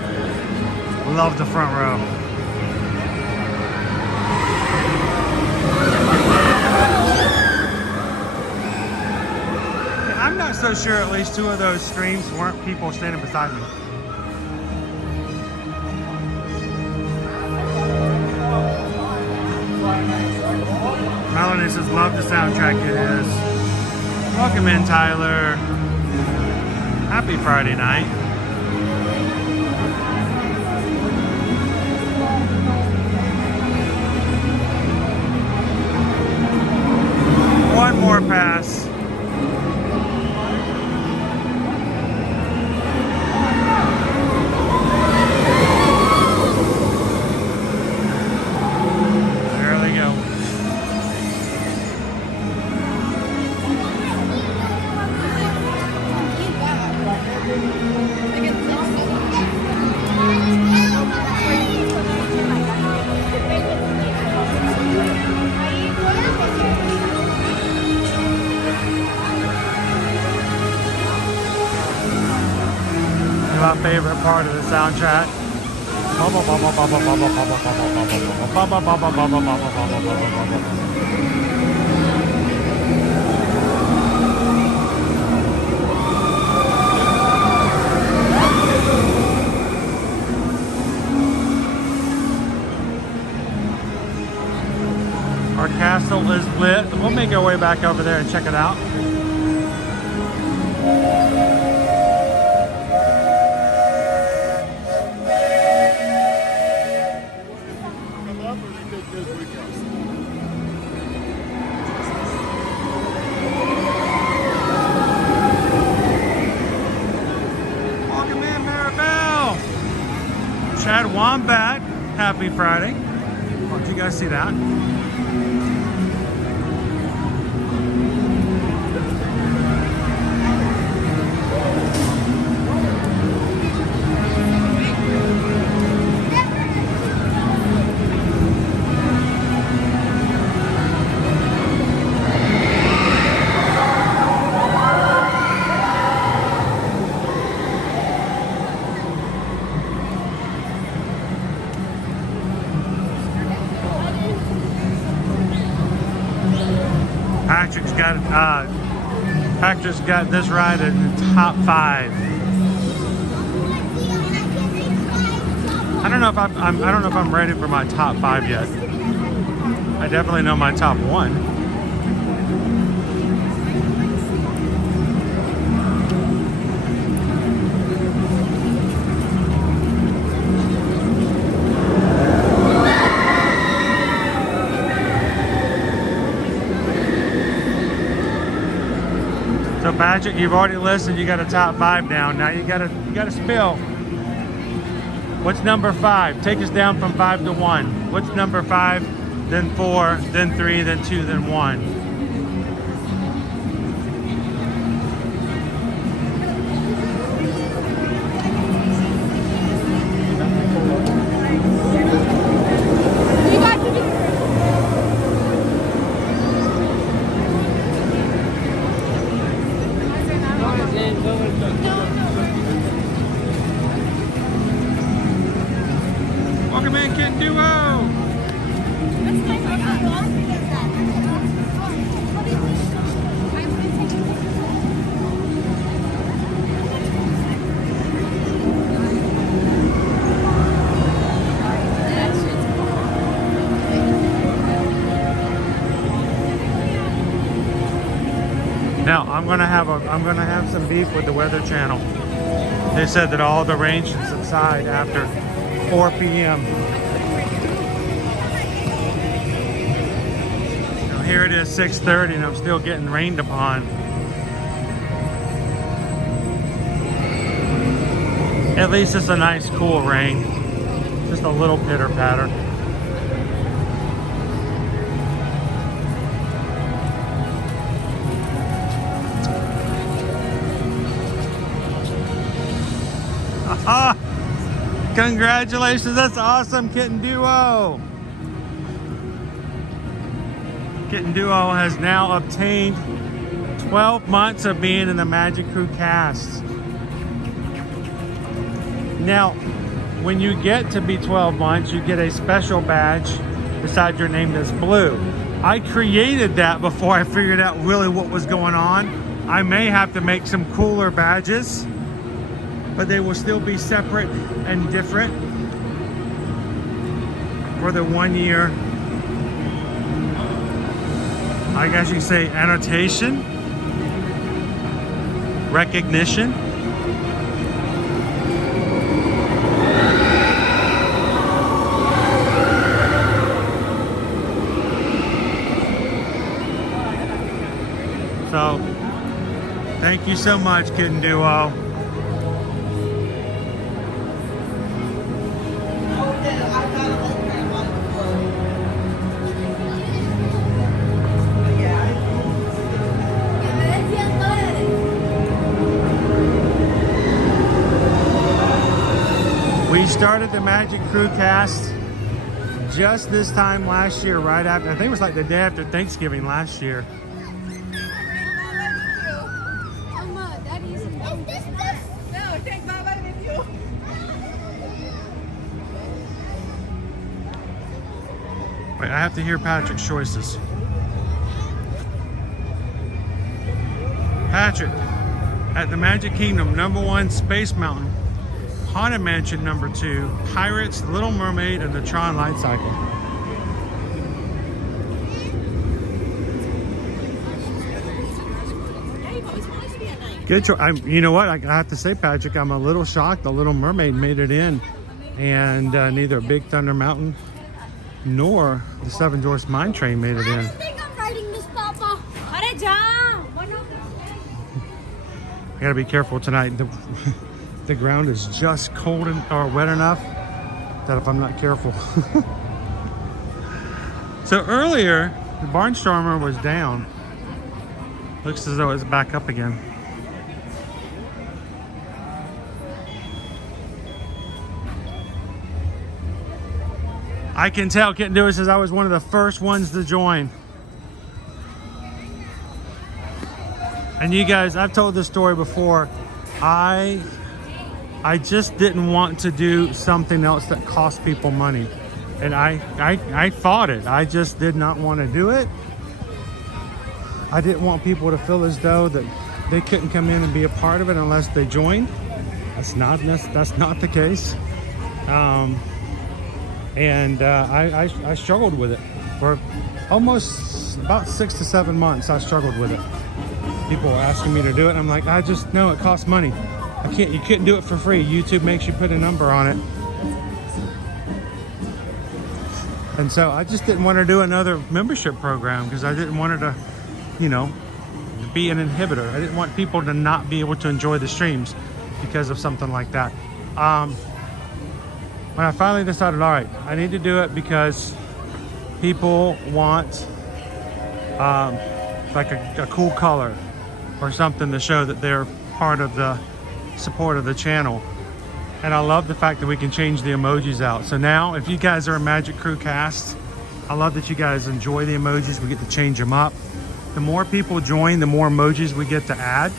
Love the front row. I'm not so sure at least two of those streams weren't people standing beside me. Melanie says, love the soundtrack. It is. Welcome in, Tyler. Happy Friday night. One more pass. My favorite part of the soundtrack. Our castle is lit. We'll make our way back over there and check it out. Chad Wombat, happy Friday. Oh, did you guys see that? Patrick's got this ride in the top 5. I don't know if I'm ready for my top 5 yet. I definitely know my top 1. So Patrick, you've already listed, you got a top 5 down. Now you gotta spill. What's number 5? Take us down from 5 to 1. What's number 5, then 4, then 3, then 2, then 1? Welcome in, Kid Duo! Now I'm gonna have some beef with the Weather Channel. They said that all the rain should subside after 4 p.m. Now here it is 6:30 and I'm still getting rained upon. At least it's a nice cool rain. Just a little pitter patter. Ah, congratulations, that's awesome, Kitten Duo. Kitten Duo has now obtained 12 months of being in the Magic Crew cast. Now, when you get to be 12 months, you get a special badge beside your name that's blue. I created that before I figured out really what was going on. I may have to make some cooler badges, but they will still be separate and different for the 1 year, I guess you could say, annotation, recognition. So, thank you so much, Kitten Duo. We started the Magic Crew cast just this time last year, right after, I think it was like the day after Thanksgiving last year. Wait, I have to hear Patrick's choices. Patrick, at the Magic Kingdom, #1 Space Mountain, Haunted Mansion #2, Pirates, Little Mermaid, and the Tron Light Cycle. Good choice. You know what? I have to say, Patrick, I'm a little shocked the Little Mermaid made it in, and neither Big Thunder Mountain nor the Seven Dwarfs Mine Train made it in. I don't think I'm riding this, Papa. I gotta be careful tonight. The ground is just cold or wet enough that if I'm not careful. So earlier, the Barnstormer was down. Looks as though it's back up again. I can tell Kitten Duo says I was one of the first ones to join. And you guys, I've told this story before. I just didn't want to do something else that cost people money. And I fought it. I just did not want to do it. I didn't want people to feel as though that they couldn't come in and be a part of it unless they joined. That's not the case. I struggled with it for almost about 6 to 7 months. I struggled with it. People were asking me to do it, and I'm like, I just know it costs money. You couldn't do it for free. YouTube makes you put a number on it. And so I just didn't want to do another membership program because I didn't want it to, be an inhibitor. I didn't want people to not be able to enjoy the streams because of something like that. When I finally decided, all right, I need to do it because people want like a cool color or something to show that they're part of the support of the channel. And I love the fact that we can change the emojis out. So now if you guys are a Magic Crew cast, I love that you guys enjoy the emojis. We get to change them up. The more people join, the more emojis we get to add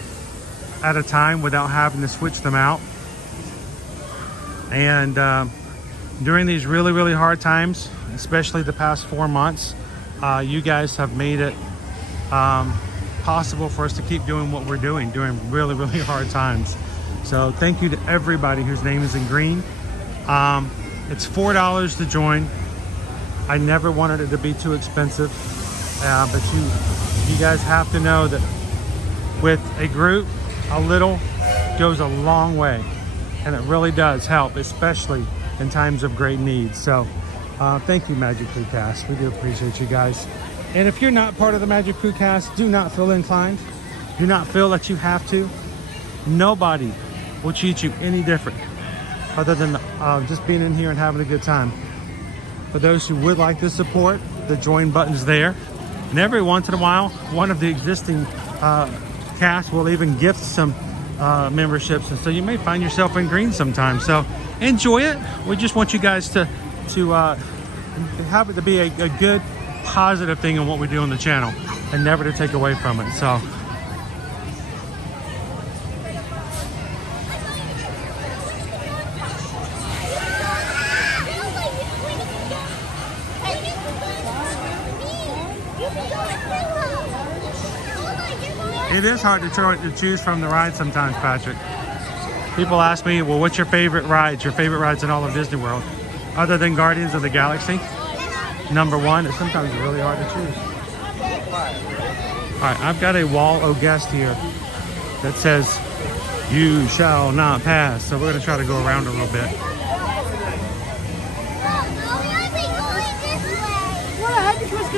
at a time without having to switch them out. And during these really, really hard times, especially the past 4 months, you guys have made it possible for us to keep doing what we're doing during really, really hard times. So thank you to everybody whose name is in green. It's $4 to join. I never wanted it to be too expensive, but you guys have to know that with a group, a little goes a long way, and it really does help, especially in times of great need. So thank you, Magic Crew cast. We do appreciate you guys. And if you're not part of the Magic Crew cast, do not feel inclined. Do not feel that you have to. Nobody will treat you any different other than just being in here and having a good time. For those who would like to support, the join button's there. And every once in a while, one of the existing cast will even gift some memberships, and so you may find yourself in green sometimes. So enjoy it. We just want you guys to have it to be a good, positive thing in what we do on the channel, and never to take away from it. So. It is hard to choose from the rides sometimes, Patrick. People ask me, well, what's your favorite rides? Your favorite rides in all of Disney World? Other than Guardians of the Galaxy? Number one, it's sometimes really hard to choose. All right, I've got a wall of guest here that says, "You shall not pass." So we're gonna try to go around a little bit.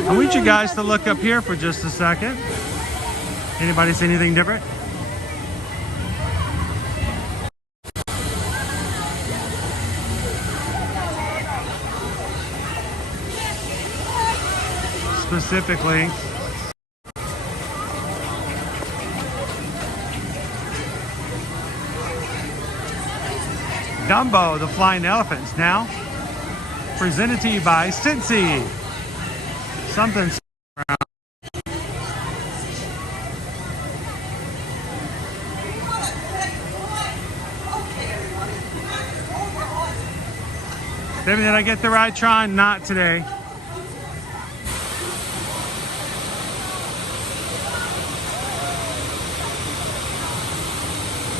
I want you guys to look up here for just a second. Anybody see anything different? Specifically, Dumbo, the flying elephants, now presented to you by Cincy. Something around. David, did I get the right Tron? Not today.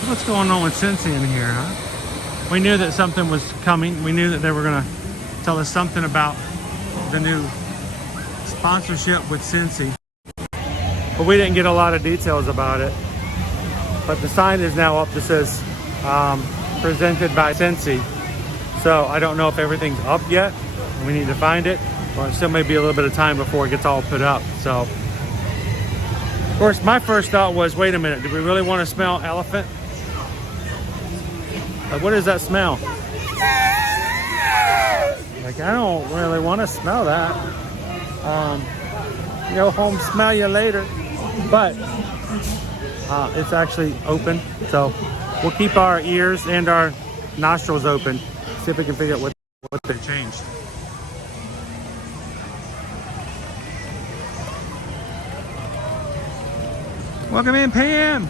What's going on with Cincy in here, huh? We knew that something was coming. We knew that they were going to tell us something about the new sponsorship with Cincy. But we didn't get a lot of details about it. But the sign is now up that says presented by Cincy. So I don't know if everything's up yet. We need to find it. Or it still may be a little bit of time before it gets all put up. So, of course, my first thought was, wait a minute, do we really want to smell elephant? Like, what does that smell? Like, I don't really want to smell that. Go home, smell you later. But it's actually open. So we'll keep our ears and our nostrils open. See if we can figure out what they changed. Welcome in, Pam.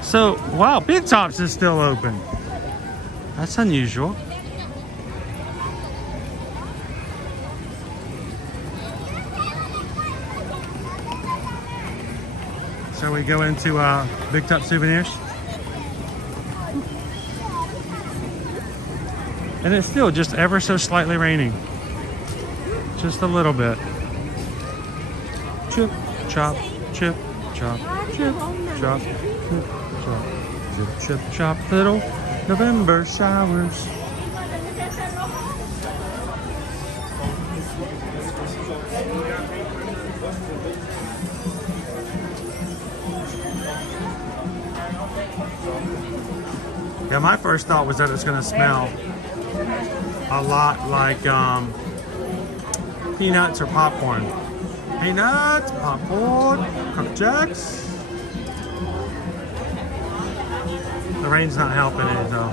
So, wow, Big Tops is still open. That's unusual. So we go into Big Top Souvenirs. And it's still just ever so slightly raining. Just a little bit. Chip, chop, chip, chop, chip, chop, chip, chop, chip, chip, chop, little November showers. Yeah, my first thought was that it's going to smell a lot like peanuts or popcorn. Peanuts, popcorn, Cook Jacks. The rain's not helping it though.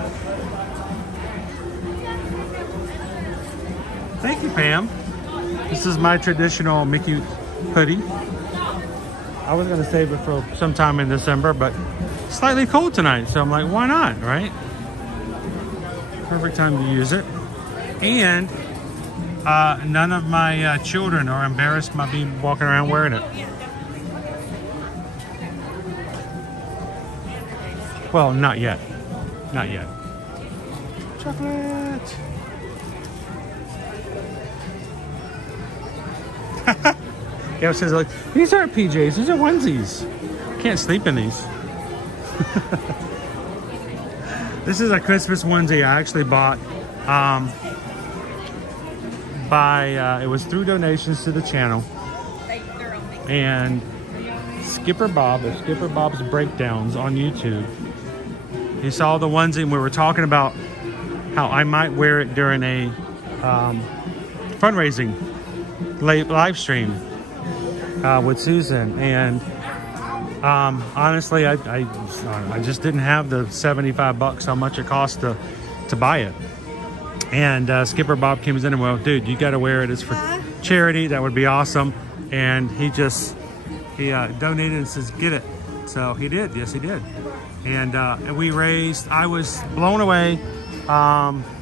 Thank you, Pam. This is my traditional Mickey hoodie. I was gonna save it for sometime in December, but it's slightly cold tonight, so I'm like, why not, right? Perfect time to use it. And none of my children are embarrassed by me walking around wearing it. Well, not yet. Not yet. Chocolate! Gail says, like, these aren't PJs, these are onesies. Can't sleep in these. This is a Christmas onesie I actually bought. It was through donations to the channel. And Skipper Bob of Skipper Bob's Breakdowns on YouTube. He saw the onesie and we were talking about how I might wear it during a fundraising live stream with Susan, and Honestly, I just didn't have the 75 bucks, how much it cost to buy it. And Skipper Bob came in and, well, dude, you got to wear it. It's for charity. That would be awesome. And he donated and says, get it. So he did. Yes, he did. And we raised, I was blown away.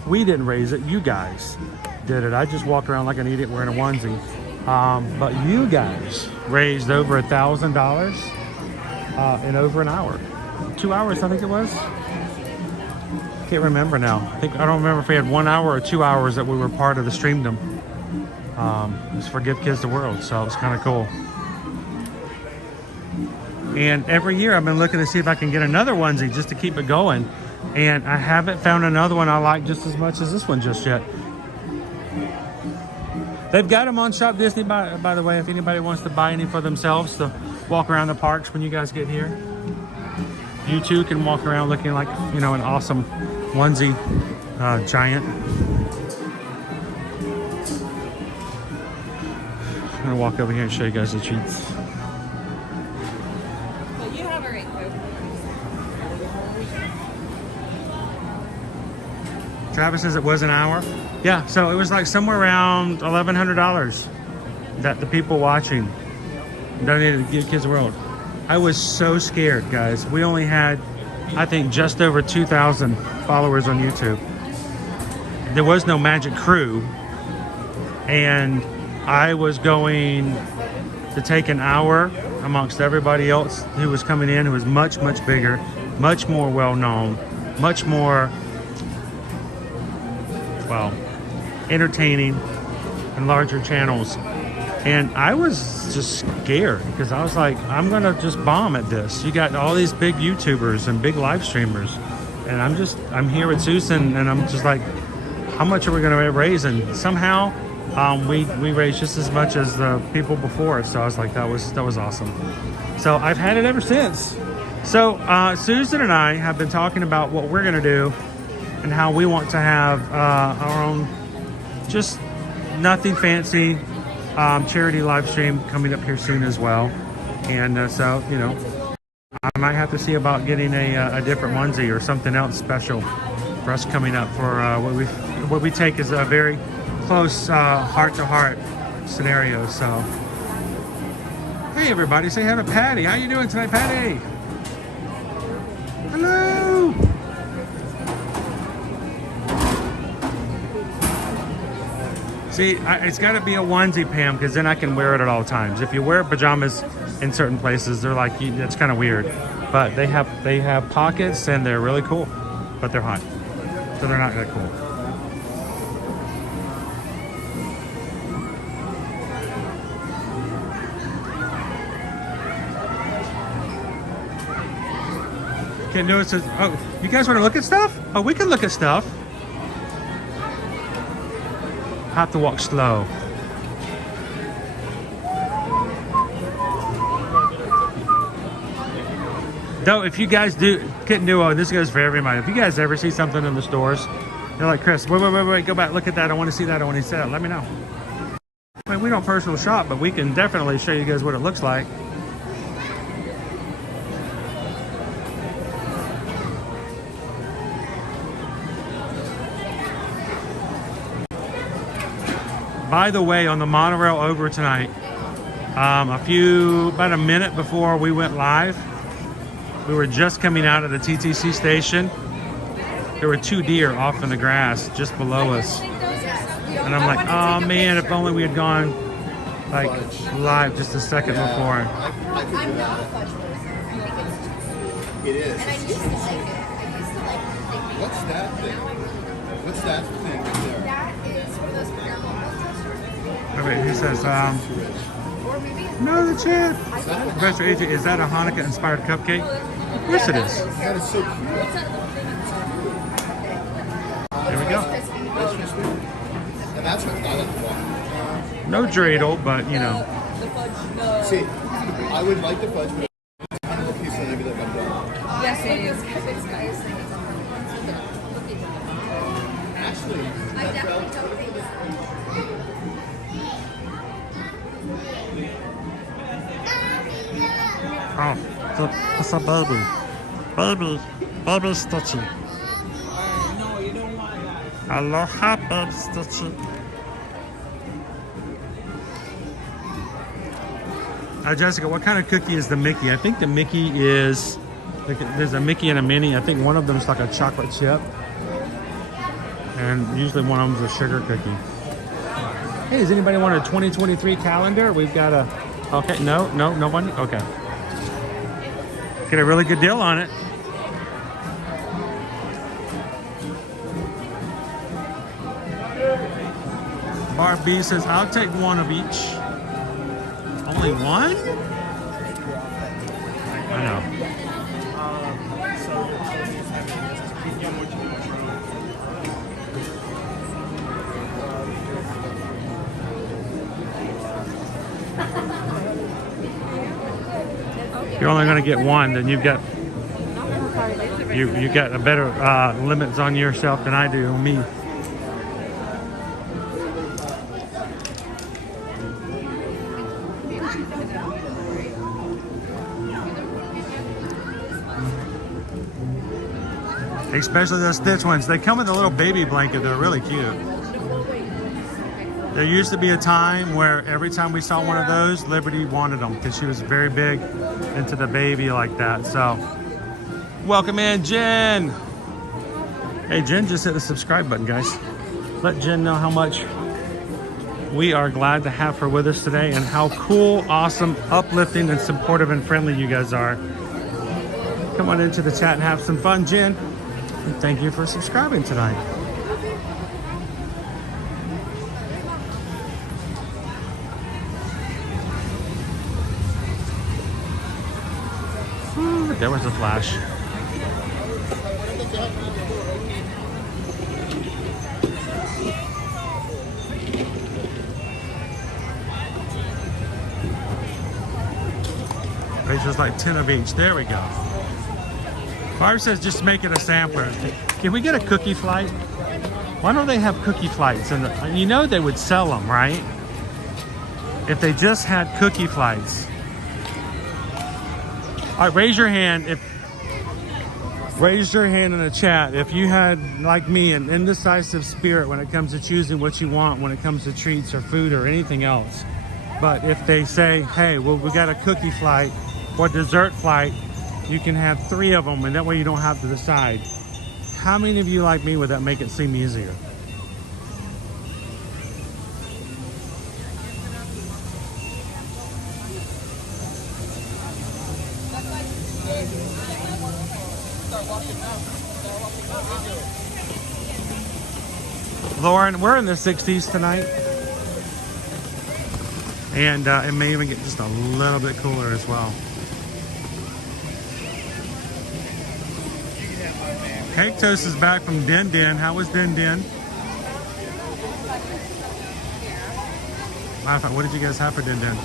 We didn't raise it. You guys did it. I just walk around like an idiot wearing a onesie. But you guys raised over $1,000 in over an hour. 2 hours, I think it was. Can't remember now. I don't remember if we had 1 hour or 2 hours that we were part of the streamdom. It was for Give Kids the World, so it was kind of cool. And every year I've been looking to see if I can get another onesie just to keep it going. And I haven't found another one I like just as much as this one just yet. They've got them on Shop Disney, by the way, if anybody wants to buy any for themselves to walk around the parks when you guys get here. You too can walk around looking like, you know, an awesome onesie giant. I'm gonna walk over here and show you guys the treats. You have a raincoat. Travis says it was an hour. Yeah, so it was like somewhere around $1,100 that the people watching donated to Give Kids the World. I was so scared, guys. We only had, I think, just over 2,000 followers on YouTube. There was no magic crew, and I was going to take an hour amongst everybody else who was coming in, who was much, much bigger, much more well-known, much more, well, entertaining and larger channels. And I was just scared because I was like, I'm gonna just bomb at this. You got all these big YouTubers and big live streamers, and I'm here with Susan, and I'm just like, how much are we gonna raise? And somehow we raised just as much as the people before us. So I was like, that was awesome. So I've had it ever since. So Susan and I have been talking about what we're gonna do and how we want to have our own, just nothing fancy, charity live stream coming up here soon as well. And so, you know, I might have to see about getting a different onesie or something else special for us coming up for what we take as a very close heart-to-heart scenario. So, hey everybody, say hi to Patty. How you doing tonight, Patty? Hello. See, it's got to be a onesie, Pam, because then I can wear it at all times. If you wear pajamas in certain places, they're like, it's kind of weird. But they have pockets, and they're really cool, but they're hot, so they're not that cool. Can't do it. Says, oh, you guys want to look at stuff? Oh, we can look at stuff. Have to walk slow. Though, if you guys couldn't do, oh, this goes for everybody. If you guys ever see something in the stores, you're like, Chris, wait, go back, look at that. I want to see that. I want to see that. Let me know. I mean, we don't personal shop, but we can definitely show you guys what it looks like. By the way, on the monorail over tonight, about a minute before we went live, we were just coming out of the TTC station. There were 2 deer off in the grass just below us. And I'm like, oh man, if only we had gone like live just a second before. I'm not a fudge person. It is. And I used to like it. I used to like it. What's that thing? What's that thing right there? That is one of those caramel. Okay, he says, no, the chip. Professor AJ, is that a Hanukkah inspired cupcake? Of course it is. That is so cute. There we go. And that's what I like to walk. No dreidel, but you know. See, I would like the fudge, but it's kind of a piece of maybe like a dog. Yes, it is. Actually, I definitely don't think Oh, It's a baby. Baby. Baby Stitchy. No, you don't want that. Aloha, baby Stitchy. Jessica, what kind of cookie is the Mickey? I think the Mickey is, there's a Mickey and a Minnie. I think one of them is like a chocolate chip. And usually one of them is a sugar cookie. Hey, does anybody want a 2023 calendar? We've got a, okay, no one? Okay. Get a really good deal on it. Barbie says, I'll take one of each. Only one? I know. You're only going to get one, then you've got you got a better limits on yourself than I do on me. Especially those Stitch ones. They come with a little baby blanket. They're really cute. There used to be a time where every time we saw one of those, Liberty wanted them because she was very big into the baby like that. So, welcome in, Jen. Hey, Jen just hit the subscribe button, guys. Let Jen know how much we are glad to have her with us today and how cool, awesome, uplifting, and supportive and friendly you guys are. Come on into the chat and have some fun, Jen. And thank you for subscribing tonight. Ooh, there was a flash. It's just like 10 of each. There we go. Barb says just make it a sampler. Can we get a cookie flight? Why don't they have cookie flights? And you know they would sell them, right? If they just had cookie flights. All right, raise your hand in the chat if you had, like me, an indecisive spirit when it comes to choosing what you want when it comes to treats or food or anything else. But if they say, hey, well, we got a cookie flight or dessert flight, you can have 3 of them, and that way you don't have to decide. How many of you, like me, would that make it seem easier? Lauren, we're in the 60s tonight. And it may even get just a little bit cooler as well. Cake Toast is back from Din Din. How was Din Din? What did you guys have for Din Din?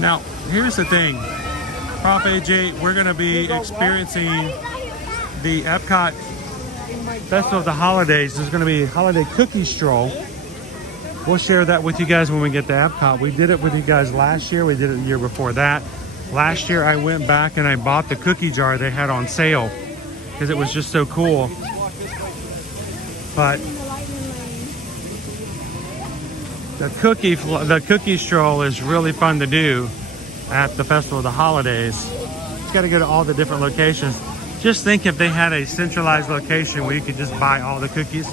Now, here's the thing. Prof AJ, we're going to be experiencing the Epcot Festival of the Holidays. There's going to be a holiday cookie stroll. We'll share that with you guys when we get to Epcot. We did it with you guys last year. We did it the year before that. Last year I went back and I bought the cookie jar they had on sale because it was just so cool. But the cookie stroll is really fun to do at the Festival of the Holidays. You got to go to all the different locations. Just think if they had a centralized location where you could just buy all the cookies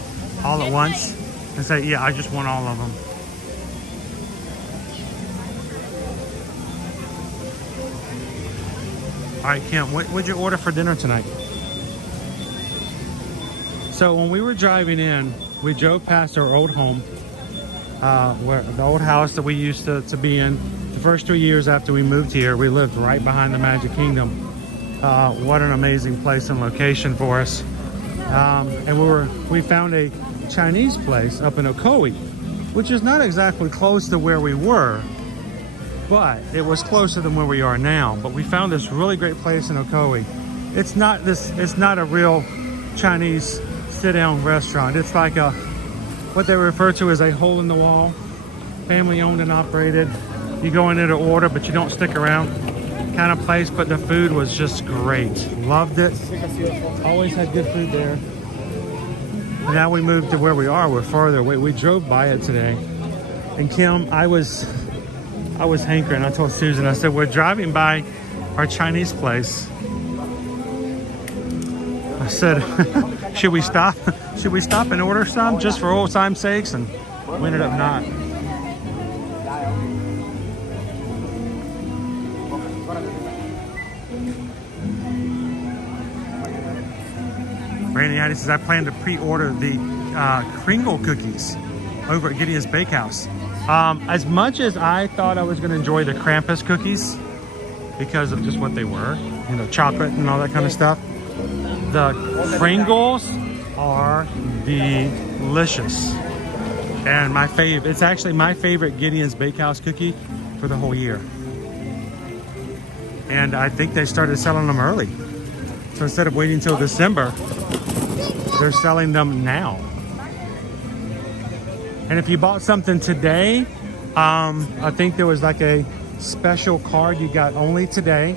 all at once and say, yeah, I just want all of them. All right, Kim, what'd you order for dinner tonight? So when we were driving in, we drove past our old home, where the old house that we used to be in. The first 3 years after we moved here, we lived right behind the Magic Kingdom. What an amazing place and location for us. And we found a Chinese place up in Ocoee, which is not exactly close to where we were, but it was closer than where we are now. But we found this really great place in Ocoee. It's not a real Chinese sit-down restaurant. It's like what they refer to as a hole-in-the-wall, family owned and operated. you go in there to order, but you don't stick around kind of place. But the food was just great. Loved it. Always had good food there. And now we moved to where we are. We're farther away. We drove by it today. And Kim, I was hankering. I told Susan, I said, we're driving by our Chinese place. I said, should we stop? Should we stop and order some just for old time's sakes? And we ended up not. Randy Hattie says, I plan to pre-order the Kringle cookies over at Gideon's Bakehouse. As much as I thought I was going to enjoy the Krampus cookies because of just what they were, you know, chocolate and all that kind of stuff, the Kringles are delicious. And my fave, it's actually my favorite Gideon's Bakehouse cookie for the whole year. And I think they started selling them early. So instead of waiting until December, they're selling them now. And if you bought something today, I think there was like a special card you got only today,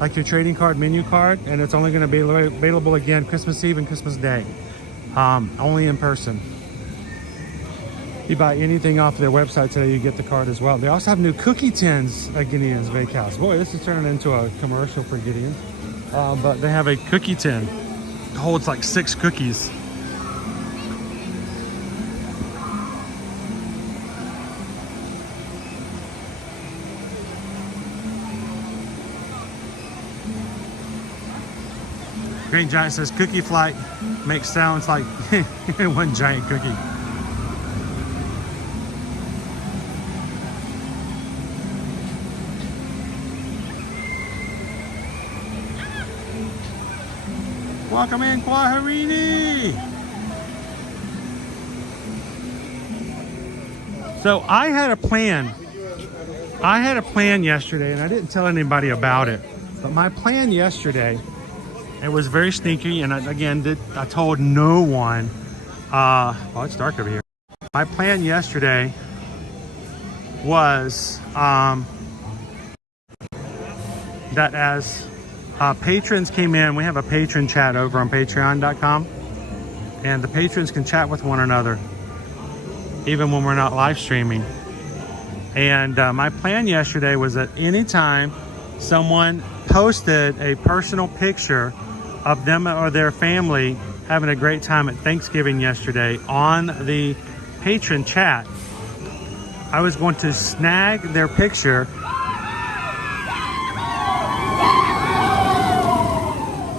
like your trading card, menu card, and it's only going to be available again Christmas Eve and Christmas Day, only in person. You buy anything off their website today, you get the card as well. They also have new cookie tins at Gideon's Bakehouse. Boy, this is turning into a commercial for Gideon. But they have a cookie tin. It holds like 6 cookies. Green Giant says, Cookie Flight makes sounds like one giant cookie. Welcome in, Quaharini. So I had a plan. I had a plan yesterday, and I didn't tell anybody about it. But my plan yesterday, it was very sneaky, and I told no one. Well, it's dark over here. My plan yesterday was that as patrons came in, we have a patron chat over on patreon.com, and the patrons can chat with one another even when we're not live streaming. And my plan yesterday was that anytime someone posted a personal picture of them or their family having a great time at Thanksgiving yesterday on the patron chat, I was going to snag their picture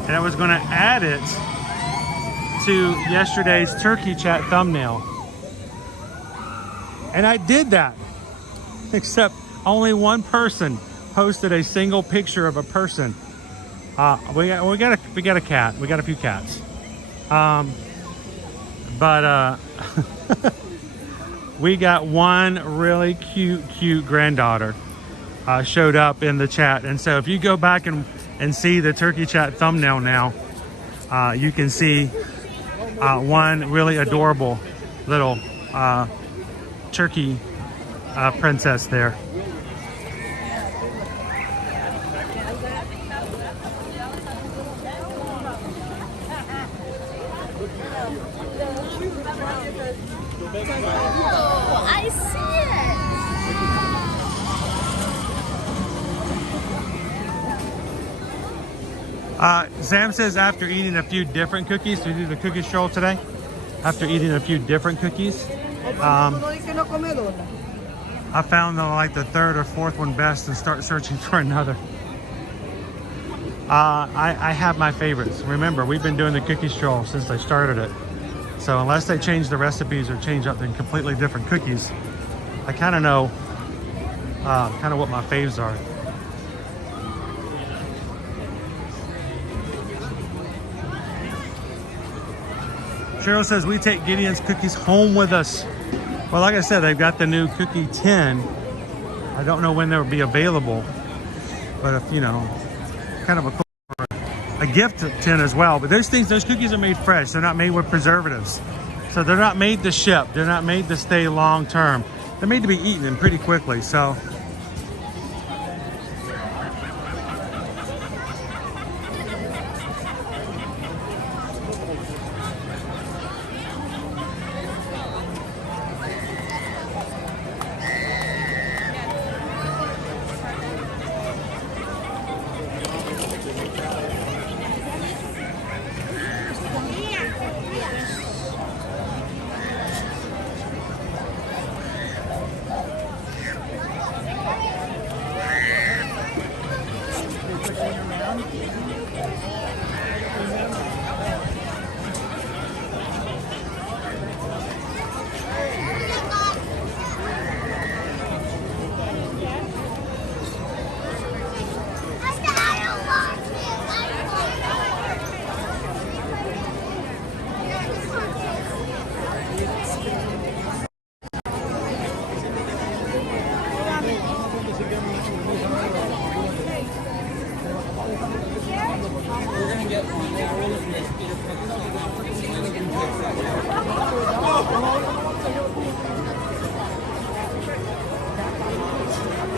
and I was going to add it to yesterday's turkey chat thumbnail. And I did that, except only one person posted a single picture of a person. We got a cat. We got a few cats. We got one really cute granddaughter showed up in the chat. And so if you go back and see the turkey chat thumbnail now, you can see one really adorable little turkey princess there. Oh, I see it. Sam says after eating a few different cookies, we do the cookie stroll today. After eating a few different cookies, I found like the third or fourth one best and start searching for another. I have my favorites. Remember, we've been doing the cookie stroll since they started it. So unless they change the recipes or change up the completely different cookies, I kind of know what my faves are. Cheryl says we take Gideon's cookies home with us. Well, like I said, they've got the new cookie tin. I don't know when they'll be available, but if you know, kind of a gift tin as well. But those cookies are made fresh. They're not made with preservatives. So they're not made to ship. They're not made to stay long term. They're made to be eaten pretty quickly. So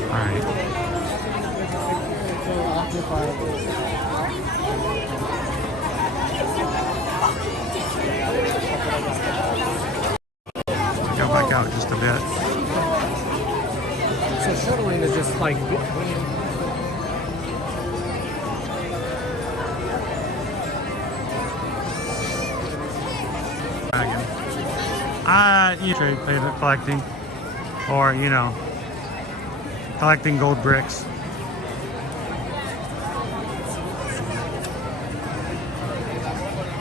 Alright. Go back out just a bit. So shuttling is just like You trade favorite collecting, or you know, collecting gold bricks.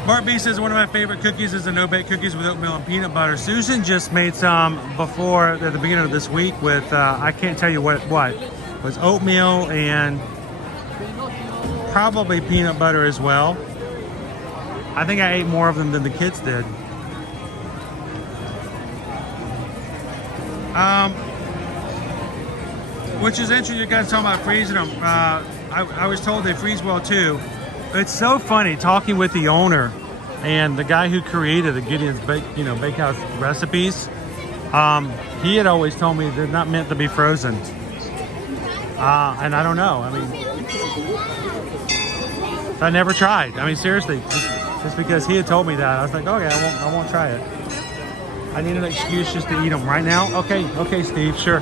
Bart B says one of my favorite cookies is the no-bake cookies with oatmeal and peanut butter. Susan just made some before at the beginning of this week with I can't tell you what it was, oatmeal and probably peanut butter as well. I think I ate more of them than the kids did. Which is interesting, you guys talking about freezing them. I was told they freeze well too. It's so funny talking with the owner and the guy who created the Gideon's Bakehouse recipes. He had always told me they're not meant to be frozen. And I don't know. I mean, I never tried. I mean, seriously, just because he had told me that, I was like, okay, I won't try it. I need an excuse just to eat them right now. Okay, Steve, sure.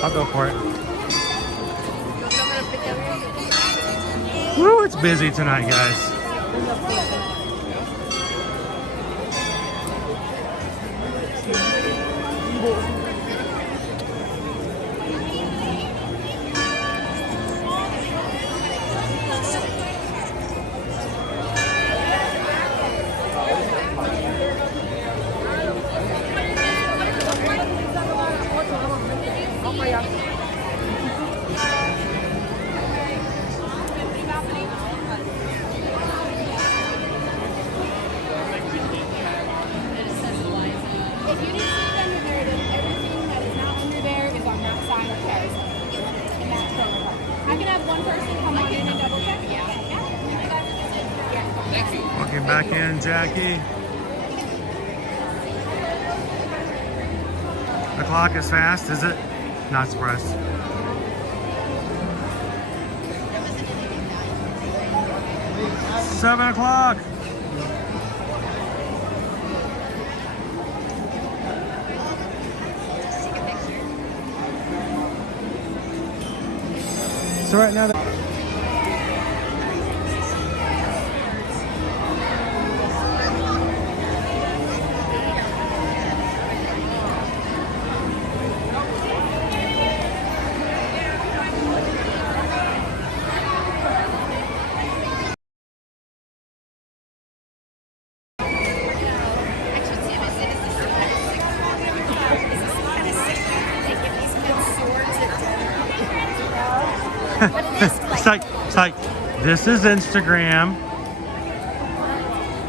I'll go for it. Woo, it's busy tonight, guys. Walking back in, Jackie. The clock is fast, is it? Not surprised. Seven o'clock. So right now. It's like, this is Instagram,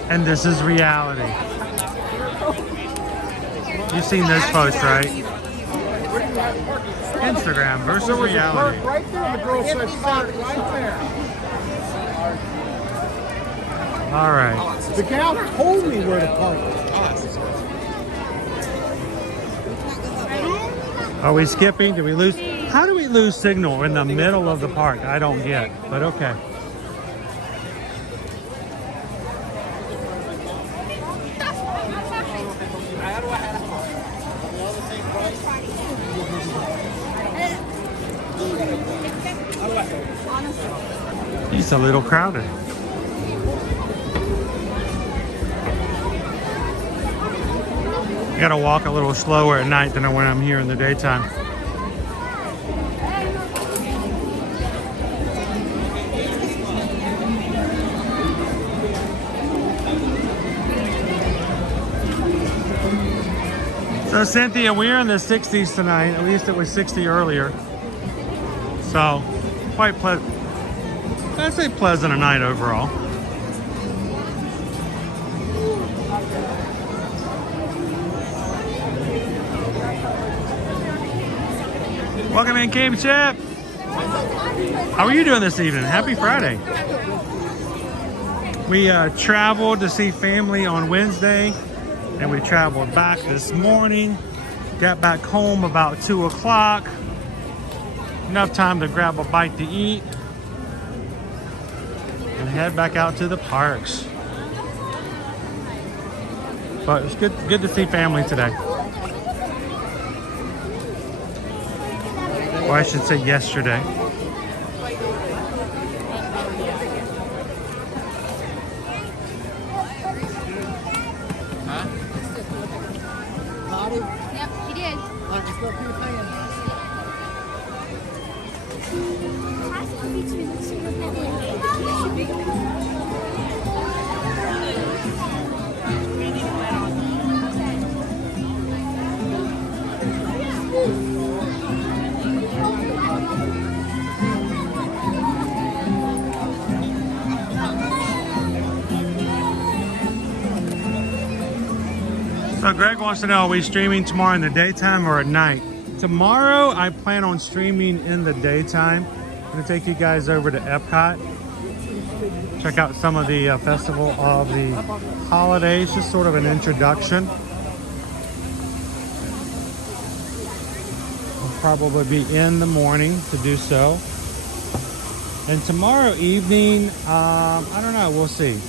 and this is reality. You've seen this post, right? Instagram versus reality. right there, and the girl said start right there. All right. The gal told me where to park. Are we skipping? Did we lose? How do we lose signal in the middle of the park? I don't get, but okay. It's a little crowded. I gotta walk a little slower at night than when I'm here in the daytime. So Cynthia, we're in the 60s tonight. At least it was 60 earlier. So quite pleasant. I'd say pleasant a night overall. Welcome in, Cape Chip. How are you doing this evening? Happy Friday. We traveled to see family on Wednesday, and we traveled back this morning. Got back home about 2 o'clock. Enough time to grab a bite to eat and head back out to the parks. But it's good to see family today. Or I should say yesterday. Yep, he did. So Greg wants to know, are we streaming tomorrow in the daytime or at night? Tomorrow, I plan on streaming in the daytime. I'm going to take you guys over to Epcot. Check out some of the Festival of the Holidays, just sort of an introduction. I'll probably be in the morning to do so. And tomorrow evening, I don't know, we'll see.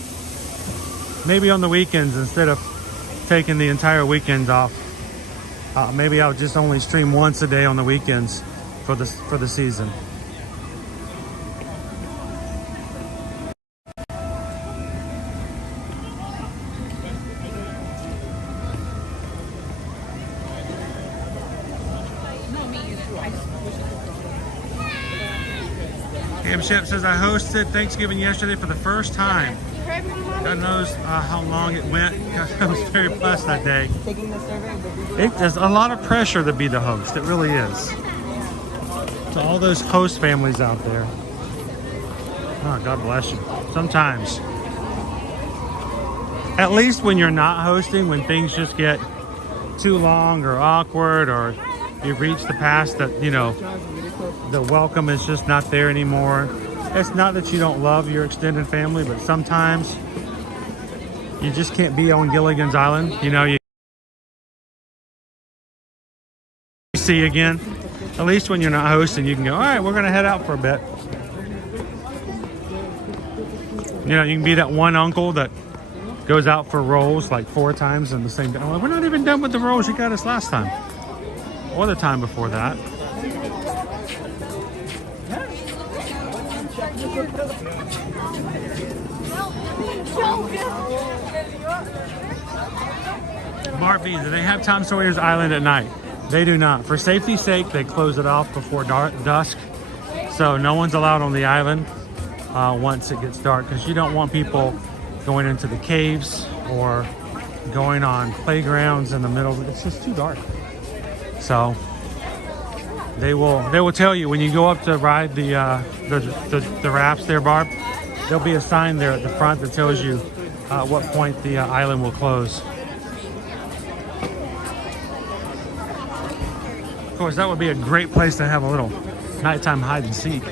Maybe on the weekends instead of taking the entire weekend off. Maybe I'll just only stream once a day on the weekends for the season. Cam Shep says, I hosted Thanksgiving yesterday for the first time. God knows how long it went. I was very blessed that day. There's a lot of pressure to be the host. It really is. To all those host families out there. Oh, God bless you. Sometimes. At least when you're not hosting, when things just get too long or awkward, or you've reached the past that, you know, the welcome is just not there anymore. It's not that you don't love your extended family, but sometimes you just can't be on Gilligan's Island. You know, you see again. At least when you're not hosting, you can go, all right, we're going to head out for a bit. You know, you can be that one uncle that goes out for rolls like 4 times in the same day. Well, we're not even done with the rolls you got us last time. Or the time before that. Mark B, do they have Tom Sawyer's Island at night? They do not. For safety's sake, they close it off before dusk. So no one's allowed on the island once it gets dark, because you don't want people going into the caves or going on playgrounds in the middle. It's just too dark. So they will tell you when you go up to ride the rafts there, Barb. There'll be a sign there at the front that tells you at what point the island will close. Of course, that would be a great place to have a little nighttime hide and seek.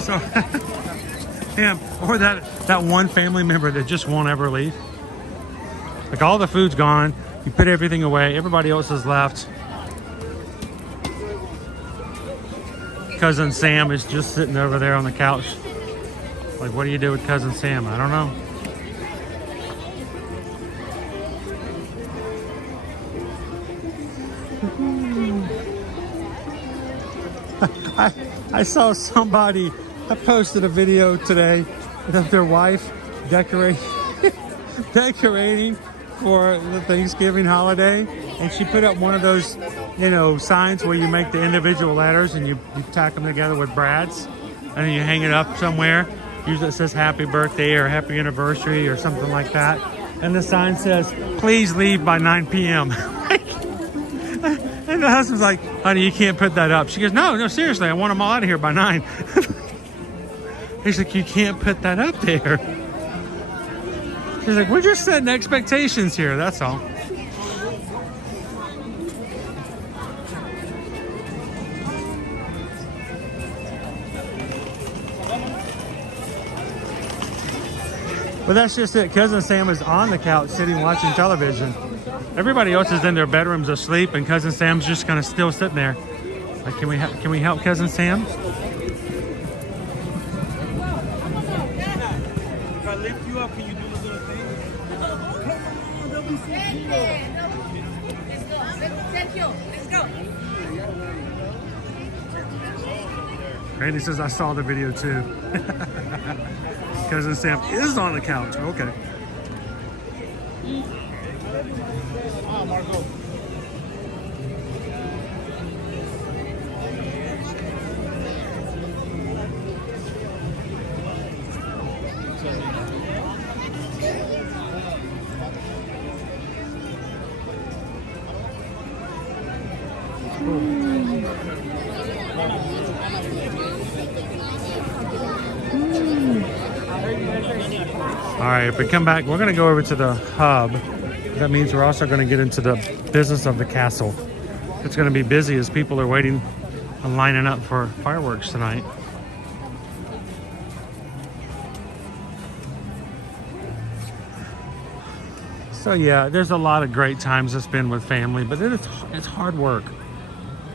So, yeah, or that one family member that just won't ever leave. Like, all the food's gone, you put everything away, everybody else is left. Cousin Sam is just sitting over there on the couch. Like, what do you do with Cousin Sam? I don't know. I saw somebody posted a video today of their wife decorating for the Thanksgiving holiday, and she put up one of those, you know, signs where you make the individual letters and you tack them together with brads, and then you hang it up somewhere. Usually it says happy birthday or happy anniversary or something like that, and the sign says please leave by 9 p.m. And My husband's like, honey, you can't put that up. She goes, no, seriously, I want them all out of here by 9. He's like, you can't put that up there. He's like, we're just setting expectations here, that's all. But that's just it. Cousin Sam is on the couch sitting watching television. Everybody else is in their bedrooms asleep, and Cousin Sam's just kind of still sitting there. Like, can we help Cousin Sam? If I lift you up, can you do the little thing? Let's go. Randy says, I saw the video too. Cousin Sam is on the couch. Okay. Marco. All right, if we come back, we're going to go over to the hub. That means we're also going to get into the business of the castle. It's going to be busy as people are waiting and lining up for fireworks tonight. So yeah, there's a lot of great times to spend with family, but it's hard work.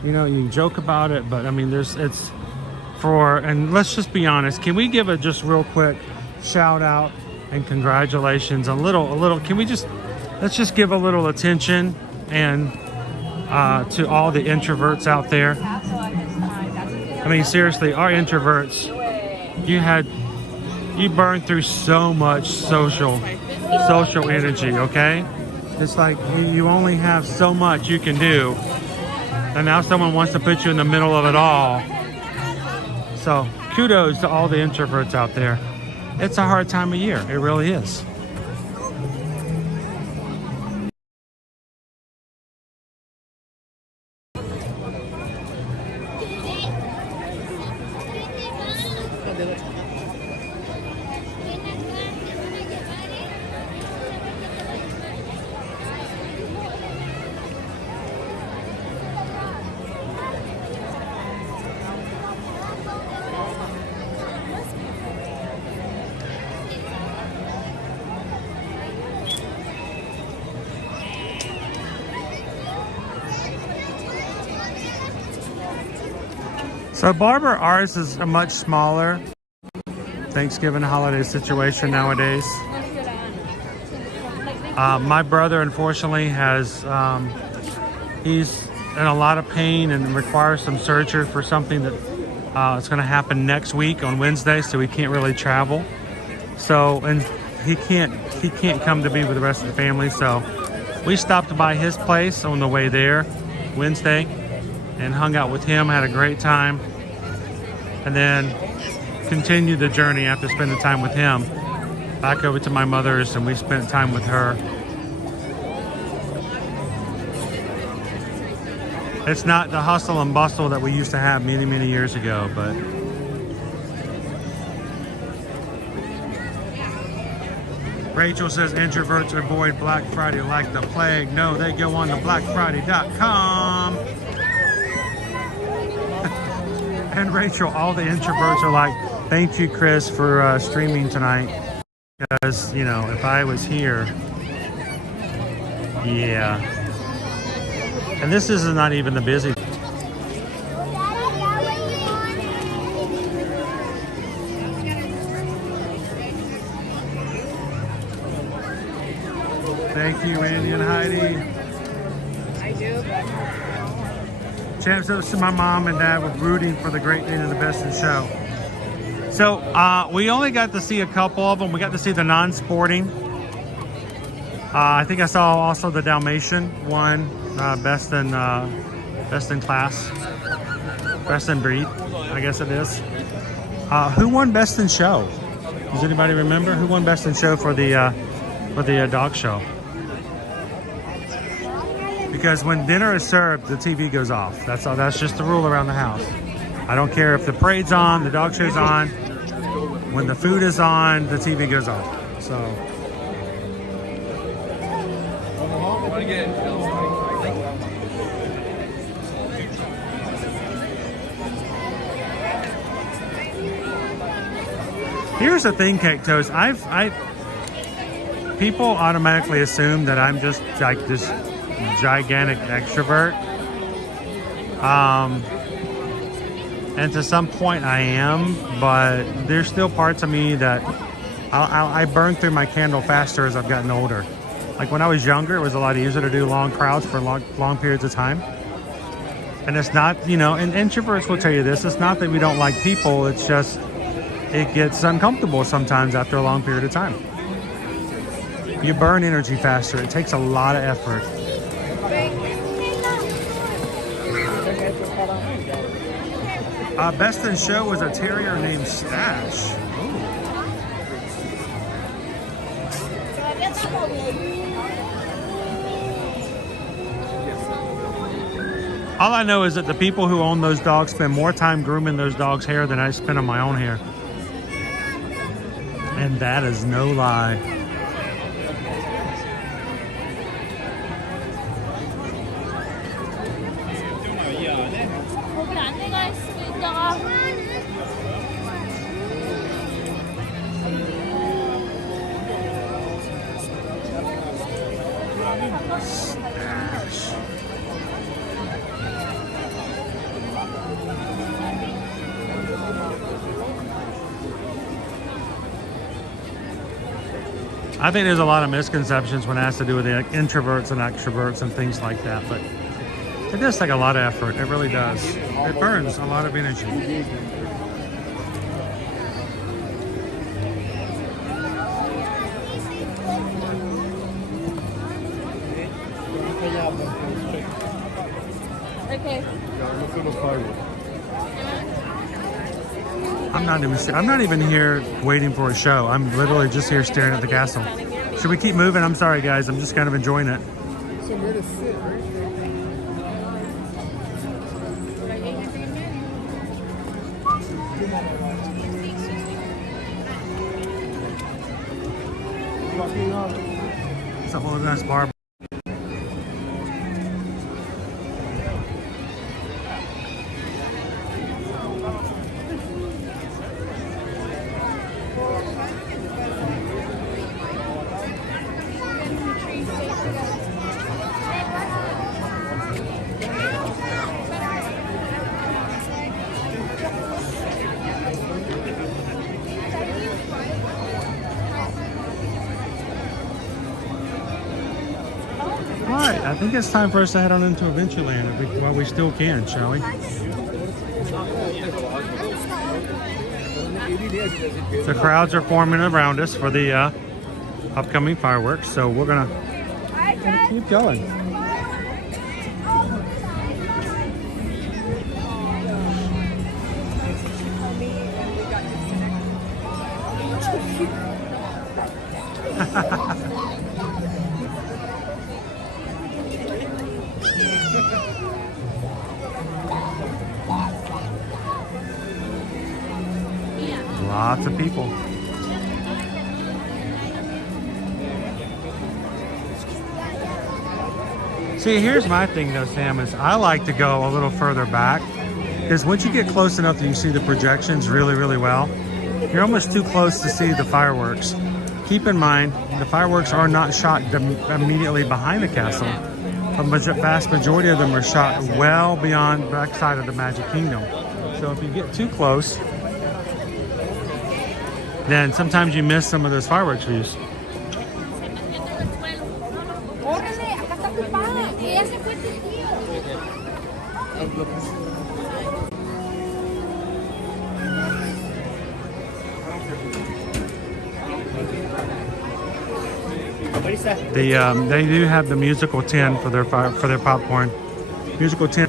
You know, you joke about it, but I mean, and let's just be honest. Can we give a just real quick shout out and congratulations? Let's just give a little attention and to all the introverts out there. I mean, seriously, our introverts, you burned through so much social energy, okay? It's like you only have so much you can do, and now someone wants to put you in the middle of it all. So kudos to all the introverts out there. It's a hard time of year. It really is. So Barber, ours is a much smaller Thanksgiving holiday situation nowadays. My brother, unfortunately, he's in a lot of pain and requires some surgery for something that it's going to happen next week on Wednesday, so he can't really travel. So, and he can't come to be with the rest of the family. So we stopped by his place on the way there Wednesday and hung out with him, had a great time, and then continued the journey after spending time with him back over to my mother's, and we spent time with her. It's not the hustle and bustle that we used to have many, many years ago, but Rachel says introverts avoid Black Friday like the plague. No, they go on to blackfriday.com. And Rachel, all the introverts are like, thank you, Chris, for streaming tonight. Because, you know, if I was here, yeah. And this is not even the busy. Thank you, Randy and Heidi. I do, but Champ says to my mom and dad were rooting for the Great Dane and the Best in Show. So we only got to see a couple of them. We got to see the non-sporting. I think I saw also the Dalmatian one, best in class, best in breed, I guess it is. Who won Best in Show? Does anybody remember who won Best in Show for the dog show? Because when dinner is served, the TV goes off. That's all. That's just the rule around the house. I don't care if the parade's on, the dog show's on. When the food is on, the TV goes off. So. Here's the thing, Cake Toast. People automatically assume that I'm just like this gigantic extrovert. And to some point I am, but there's still parts of me that I burn through my candle faster as I've gotten older. Like when I was younger, it was a lot easier to do long crowds for long periods of time. And it's not, you know, and introverts will tell you this, it's not that we don't like people, it's just, it gets uncomfortable sometimes after a long period of time. You burn energy faster. It takes a lot of effort. Best in show was a terrier named Stash. Ooh. All I know is that the people who own those dogs spend more time grooming those dogs' hair than I spend on my own hair. And that is no lie. I think there's a lot of misconceptions when it has to do with the introverts and extroverts and things like that, but it does take a lot of effort. It really does. It burns a lot of energy. Okay. I'm not even here waiting for a show. I'm literally just here staring at the castle. Should we keep moving? I'm sorry, guys. I'm just kind of enjoying it. Somewhere to sit, right? It's a whole nice bar. Alright, I think it's time for us to head on into Adventureland while we still can, shall we? The crowds are forming around us for the upcoming fireworks, so we're gonna keep going. Lots of people. See, here's my thing though, Sam, is I like to go a little further back because once you get close enough that you see the projections really, really well, you're almost too close to see the fireworks. Keep in mind, the fireworks are not shot immediately behind the castle. A vast majority of them are shot well beyond the backside of the Magic Kingdom. So if you get too close, then sometimes you miss some of those fireworks views. They do have the musical tin for their popcorn. Musical tin.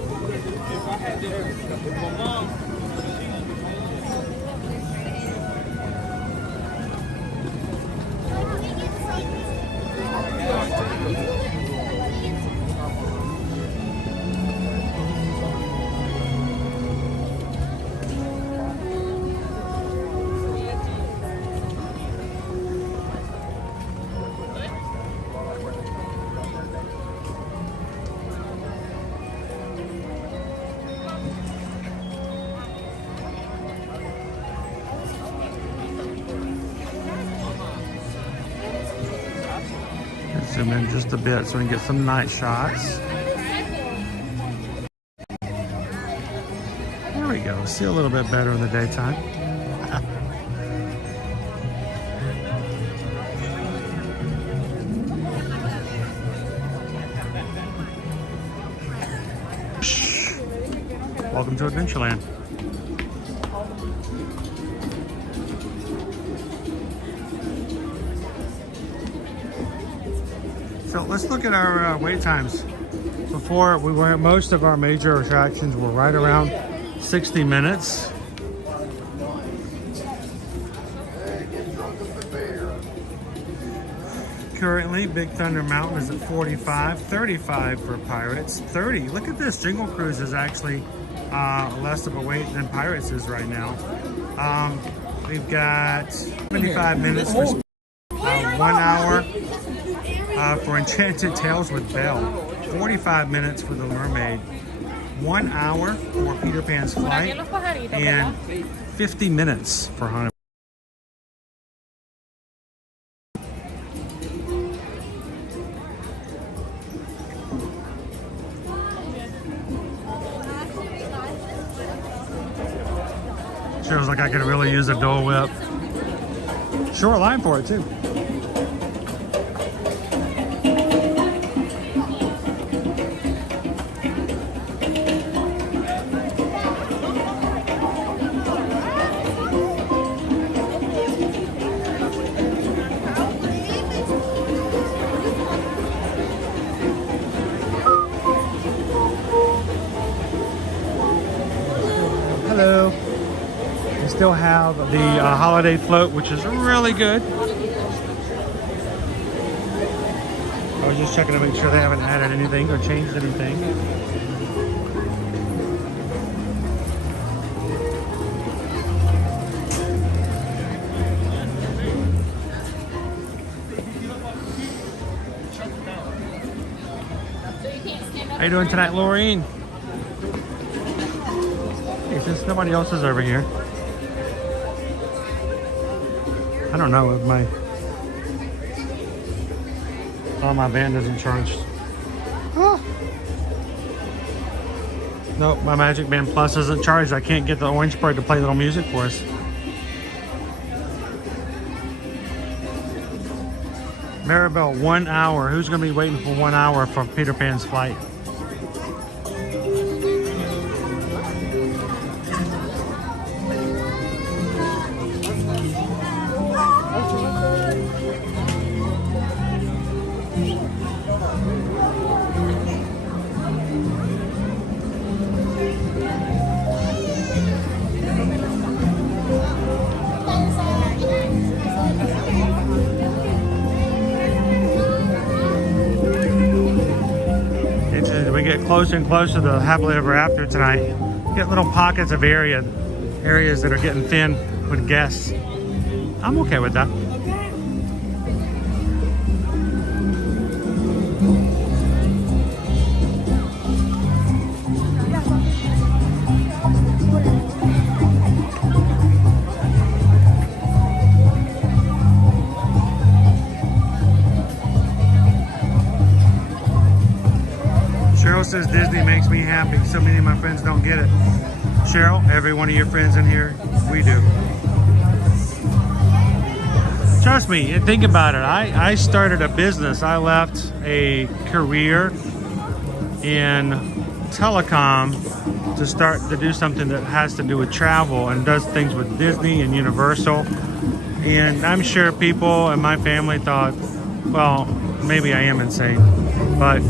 zoom in just a bit so we can get some night shots. There we go. See a little bit better in the daytime. Welcome to Adventureland. So let's look at our wait times. Before, we were most of our major attractions were right around 60 minutes. Currently, Big Thunder Mountain is at 45, 35 for Pirates, 30. Look at this, Jingle Cruise is actually less of a wait than Pirates is right now. We've got 75 minutes for 1 hour for Enchanted Tales with Belle, 45 minutes for The Mermaid, 1 hour for Peter Pan's Flight, and 50 minutes for Haunted. Feels like I could really use a Dole Whip. Short line for it too. Hello. Still have the holiday float, which is really good. I was just checking to make sure they haven't added anything or changed anything. How you doing tonight, Laureen? Hey, since nobody else is over here, I don't know if my band isn't charged. Ah. Nope, my Magic Band Plus isn't charged. I can't get the orange bird to play little music for us. Maribel, 1 hour. Who's gonna be waiting for 1 hour for Peter Pan's Flight? Closer and closer to the happily ever after tonight. Get little pockets of areas that are getting thin with guests. I'm okay with that. Cheryl says Disney makes me happy. So many of my friends don't get it. Cheryl, every one of your friends in here, we do. Trust me, think about it. I started a business. I left a career in telecom to do something that has to do with travel and does things with Disney and Universal. And I'm sure people in my family thought, well, maybe I am insane, but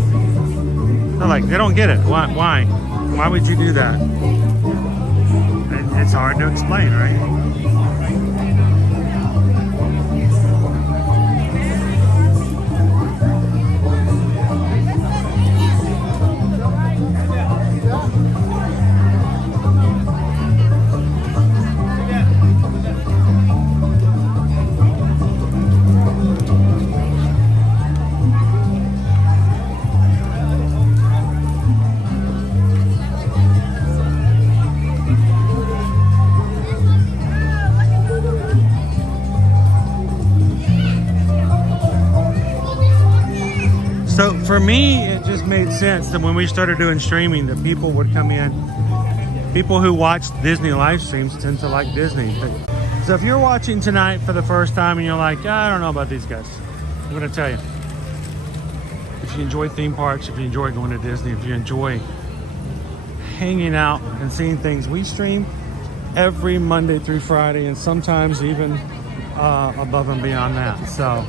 they're like, they don't get it. Why? Why would you do that? And it's hard to explain, right? So for me, it just made sense that when we started doing streaming, that people would come in. People who watch Disney live streams tend to like Disney. So if you're watching tonight for the first time and you're like, I don't know about these guys, I'm going to tell you. If you enjoy theme parks, if you enjoy going to Disney, if you enjoy hanging out and seeing things, we stream every Monday through Friday, and sometimes even above and beyond that. So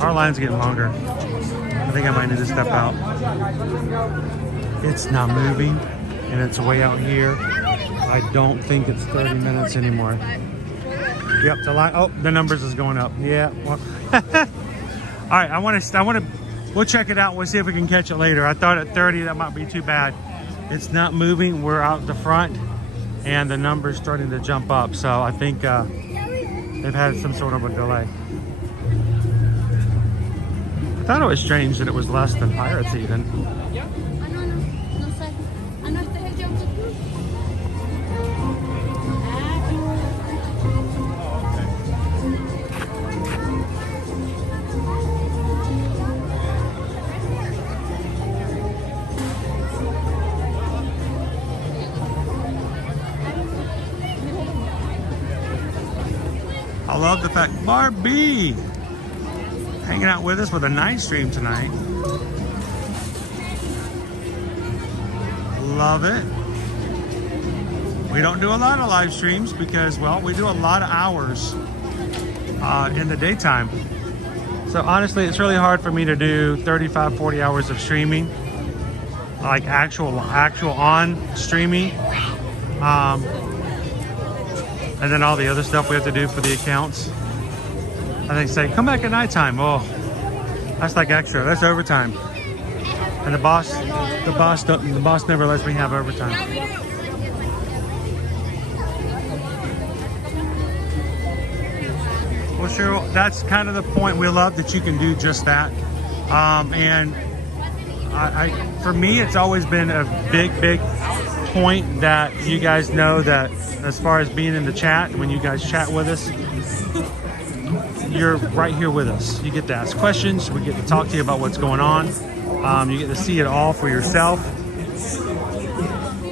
our line's getting longer. I think I might need to step out. It's not moving, and it's way out here. I don't think it's 30 minutes anymore. Yep, the line. Oh, the numbers is going up. Yeah. Well, all right. We'll check it out. We'll see if we can catch it later. I thought at 30 that might be too bad. It's not moving. We're out the front, and the number's starting to jump up. So I think they've had some sort of a delay. I thought it was strange that it was less than Pirates even. I love the fact Barbie hanging out with us with a night stream tonight. Love it. We don't do a lot of live streams because, well, we do a lot of hours in the daytime. So honestly, it's really hard for me to do 35, 40 hours of streaming, like actual on streaming. And then all the other stuff we have to do for the accounts. And they say, come back at nighttime. Oh, that's like extra. That's overtime. And the boss never lets me have overtime. Well, sure. That's kind of the point. We love that you can do just that. And for me, it's always been a big point that you guys know that as far as being in the chat, when you guys chat with us, you're right here with us. You get to ask questions. We get to talk to you about what's going on. You get to see it all for yourself.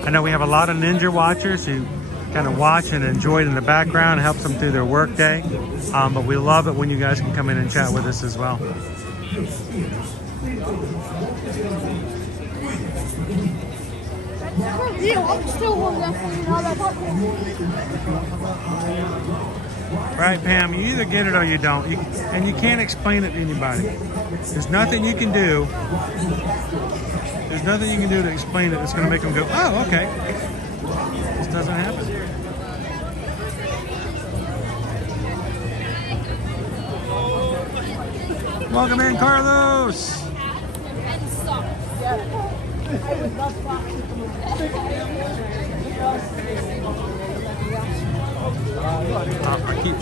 I know we have a lot of Ninja watchers who kind of watch and enjoy it in the background. It helps them through their work day. But we love it when you guys can come in and chat with us as well. I'm still wondering how that happened. Right, Pam, you either get it or you don't. And you can't explain it to anybody. There's nothing you can do. There's nothing you can do to explain it that's going to make them go, oh, okay. This doesn't happen. Welcome in, Carlos.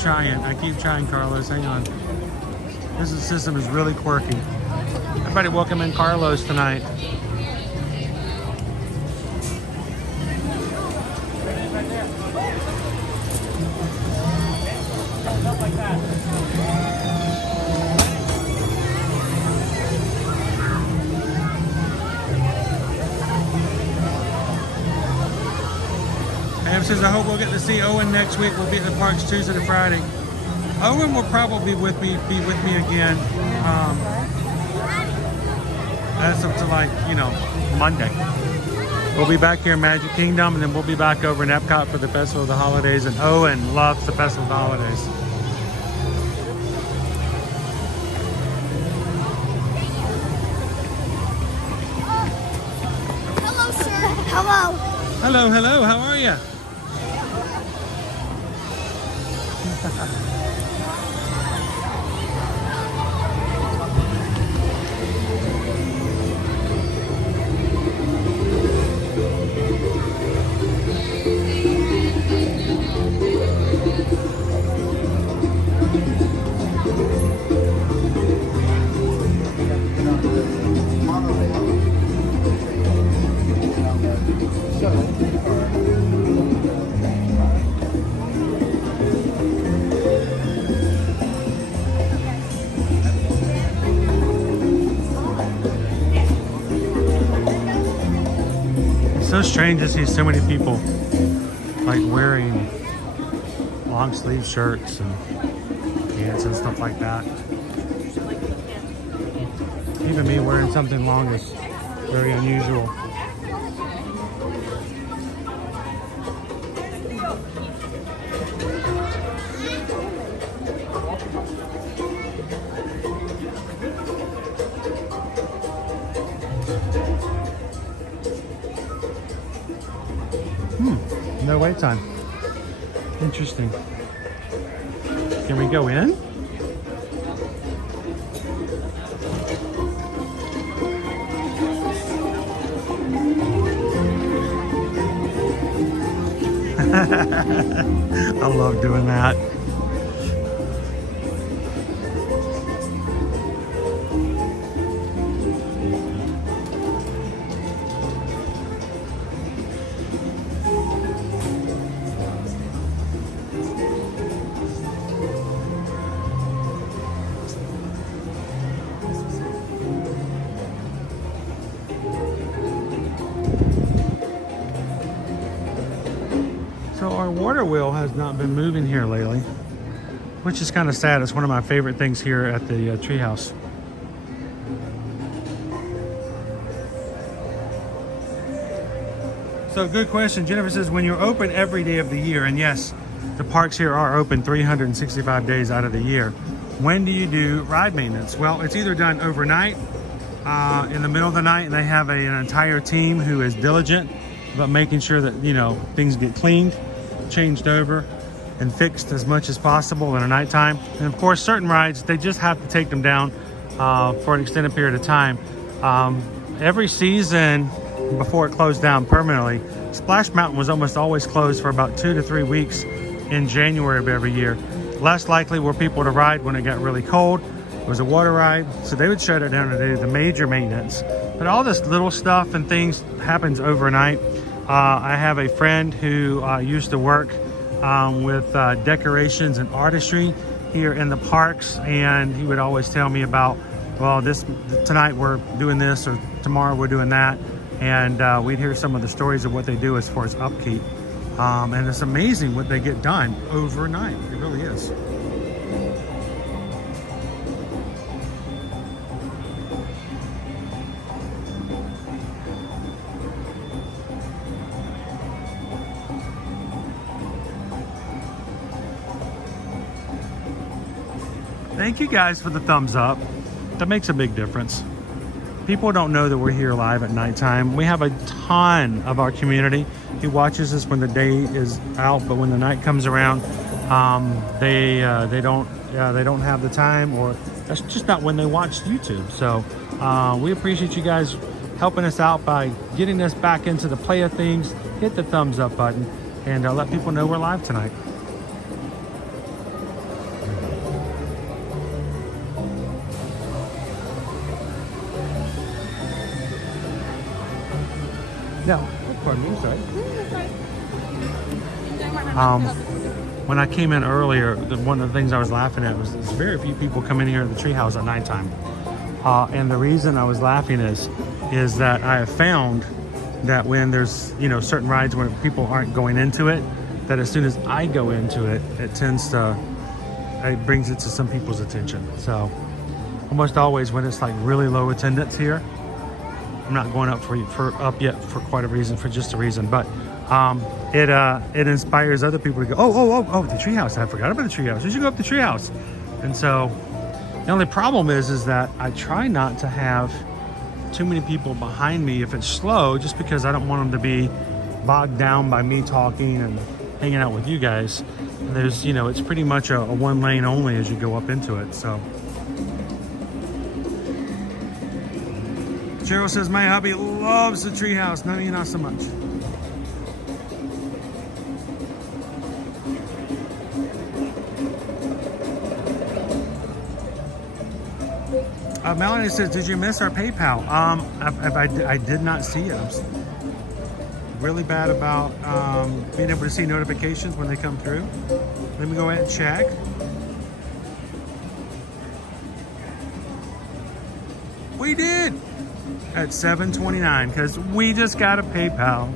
I keep trying, Carlos. Hang on. This system is really quirky. Everybody welcome in Carlos tonight. Pam says, I hope we'll get to see Owen next week. We'll be at the parks Tuesday to Friday. Owen will probably be with me again. That's up to Monday. We'll be back here in Magic Kingdom, and then we'll be back over in Epcot for the Festival of the Holidays. And Owen loves the Festival of the Holidays. Hello, sir. Hello. Hello. How are you? so strange to see so many people like wearing long sleeve shirts and pants and stuff like that. Even me wearing something long is very unusual. No wait time. Interesting. Can we go in? I love doing that. So our water wheel has not been moving here lately, which is kind of sad. It's one of my favorite things here at the Treehouse. So good question. Jennifer says, when you're open every day of the year, and yes, the parks here are open 365 days out of the year, when do you do ride maintenance? Well, it's either done overnight, in the middle of the night, and they have an entire team who is diligent about making sure that, you know, things get cleaned, changed over, and fixed as much as possible in the nighttime. And of course, certain rides, they just have to take them down for an extended period of time. Every season before it closed down permanently, Splash Mountain was almost always closed for about 2 to 3 weeks in January of every year. Less likely were people to ride when it got really cold. It was a water ride, so they would shut it down to do the major maintenance. But all this little stuff and things happens overnight. I have a friend who used to work with decorations and artistry here in the parks, and he would always tell me about, well, tonight we're doing this, or tomorrow we're doing that, and we'd hear some of the stories of what they do as far as upkeep. And it's amazing what they get done overnight. It really is. Thank you guys for the thumbs up. That makes a big difference. People don't know that we're here live at nighttime. We have a ton of our community who watches us when the day is out, but when the night comes around, they don't have the time, or that's just not when they watch YouTube. So we appreciate you guys helping us out by getting us back into the play of things. Hit the thumbs up button and let people know we're live tonight. No, pardon me, sorry. When I came in earlier, one of the things I was laughing at was there's very few people come in here at the Treehouse at nighttime. And the reason I was laughing is that I have found that when there's, you know, certain rides where people aren't going into it, that as soon as I go into it, it brings it to some people's attention. So almost always when it's like really low attendance here, I'm not going up up yet for quite a reason, for just a reason, but it inspires other people to go, oh, the Treehouse. I forgot about the Treehouse. You should go up the Treehouse. And so the only problem is that I try not to have too many people behind me if it's slow, just because I don't want them to be bogged down by me talking and hanging out with you guys. And there's, you know, it's pretty much a one lane only as you go up into it. So Cheryl says, my hubby loves the Treehouse. No, me, not so much. Melanie says, did you miss our PayPal? I did not see it. I'm really bad about being able to see notifications when they come through. Let me go ahead and check. We did. at 7:29 because we just got a PayPal.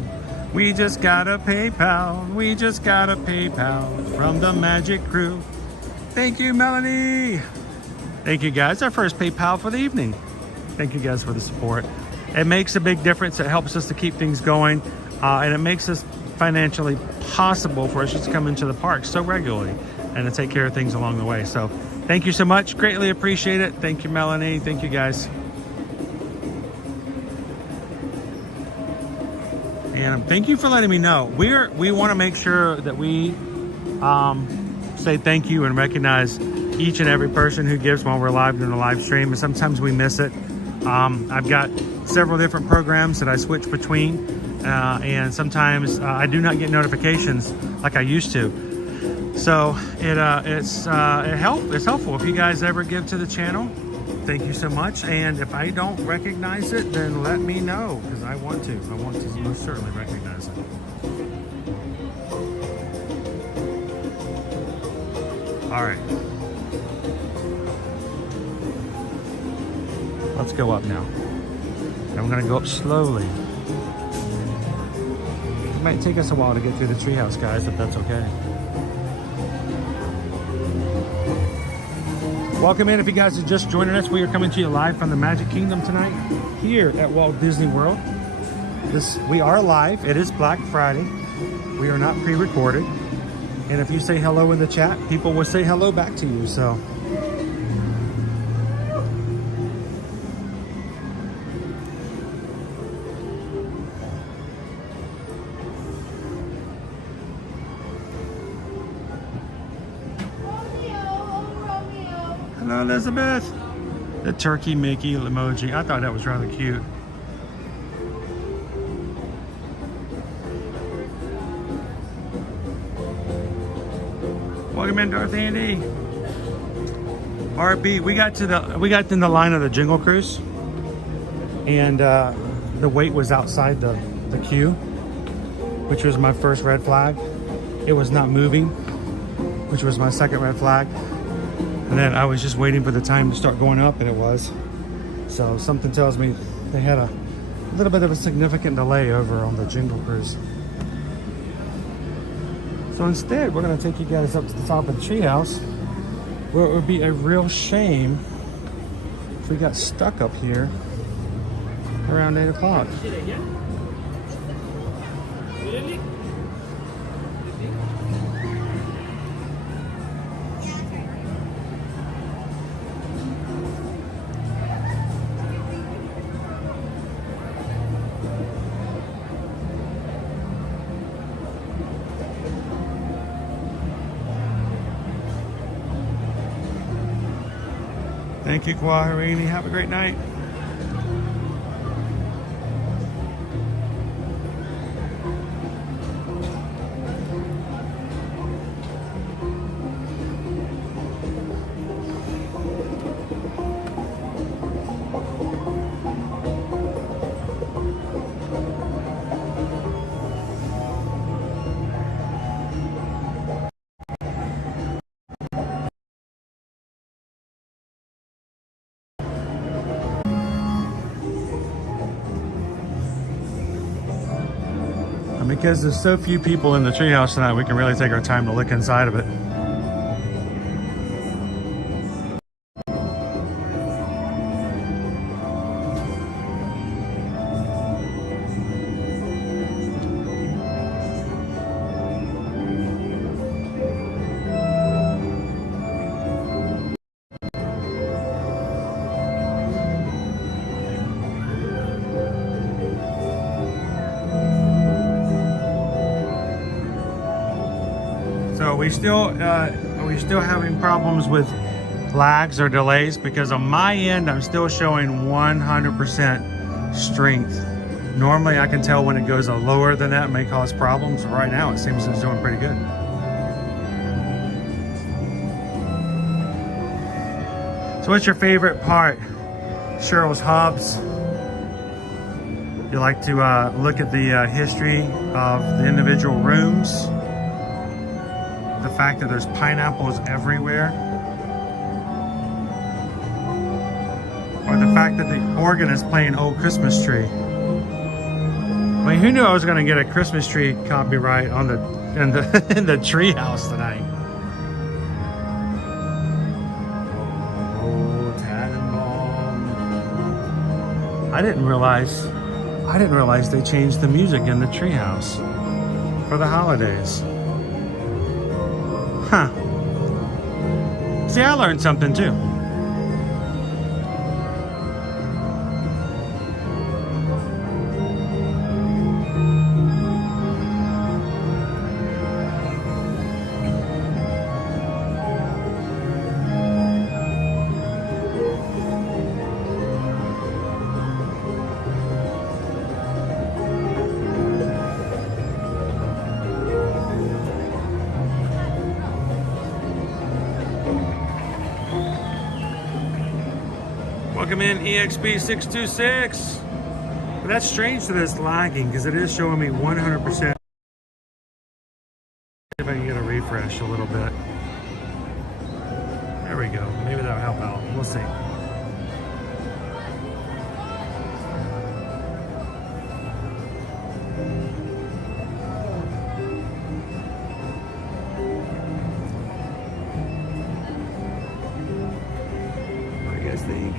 We just got a PayPal. We just got a PayPal from the Magic Crew. Thank you, Melanie. Thank you, guys. Our first PayPal for the evening. Thank you, guys, for the support. It makes a big difference. It helps us to keep things going, and it makes us financially possible for us just to come into the park so regularly and to take care of things along the way. So thank you so much. Greatly appreciate it. Thank you, Melanie. Thank you, guys. And thank you for letting me know. We want to make sure that we say thank you and recognize each and every person who gives while we're live doing a live stream. And sometimes we miss it. I've got several different programs that I switch between, and sometimes I do not get notifications like I used to. So it's helpful if you guys ever give to the channel. Thank you so much. And if I don't recognize it, then let me know, because I want to most certainly recognize it. All right. Let's go up now. And I'm gonna go up slowly. It might take us a while to get through the treehouse, guys, if that's okay. Welcome in if you guys are just joining us. We are coming to you live from the Magic Kingdom tonight here at Walt Disney World. We are live. It is Black Friday. We are not pre-recorded. And if you say hello in the chat, people will say hello back to you. So hello, Elizabeth. The turkey Mickey emoji. I thought that was rather cute. Welcome in, Darth Andy. RB, we got in the line of the Jingle Cruise, and the wait was outside the queue, which was my first red flag. It was not moving, which was my second red flag. And then I was just waiting for the time to start going up, and it was. So something tells me they had a little bit of a significant delay over on the Jingle Cruise. So instead, we're going to take you guys up to the top of the treehouse, where it would be a real shame if we got stuck up here around 8 o'clock. Thank you, Kwaharini. Have a great night. Because there's so few people in the treehouse tonight, we can really take our time to look inside of it. So we still having problems with lags or delays, because on my end I'm still showing 100% strength. Normally I can tell when it goes lower than that, it may cause problems. Right now it seems it's doing pretty good. So what's your favorite part? Cheryl's Hubs. You like to look at the history of the individual rooms. The fact that there's pineapples everywhere. Or the fact that the organ is playing Old Christmas Tree. I mean, who knew I was going to get a Christmas tree copyright on in the treehouse tonight? Oh, Tannenbaum. I didn't realize they changed the music in the treehouse for the holidays. Huh. See, I learned something too. Welcome in EXP626. But that's strange that it's lagging because it is showing me 100%. See if I can get a refresh a little bit. There we go. Maybe that'll help out. We'll see. What do you guys think?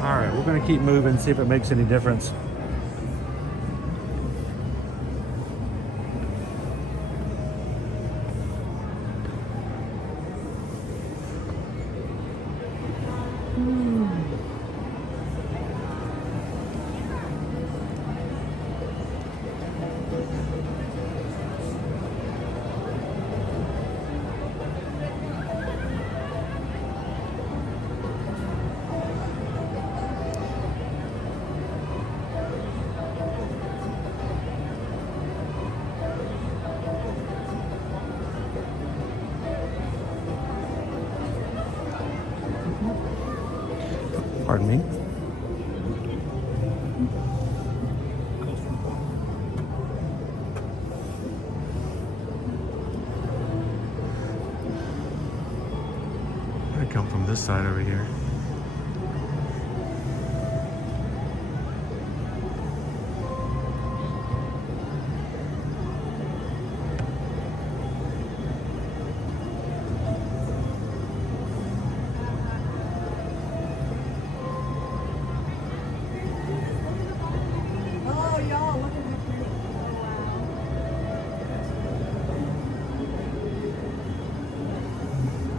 All right, we're gonna keep moving, see if it makes any difference. Pardon me. I come from this side over here.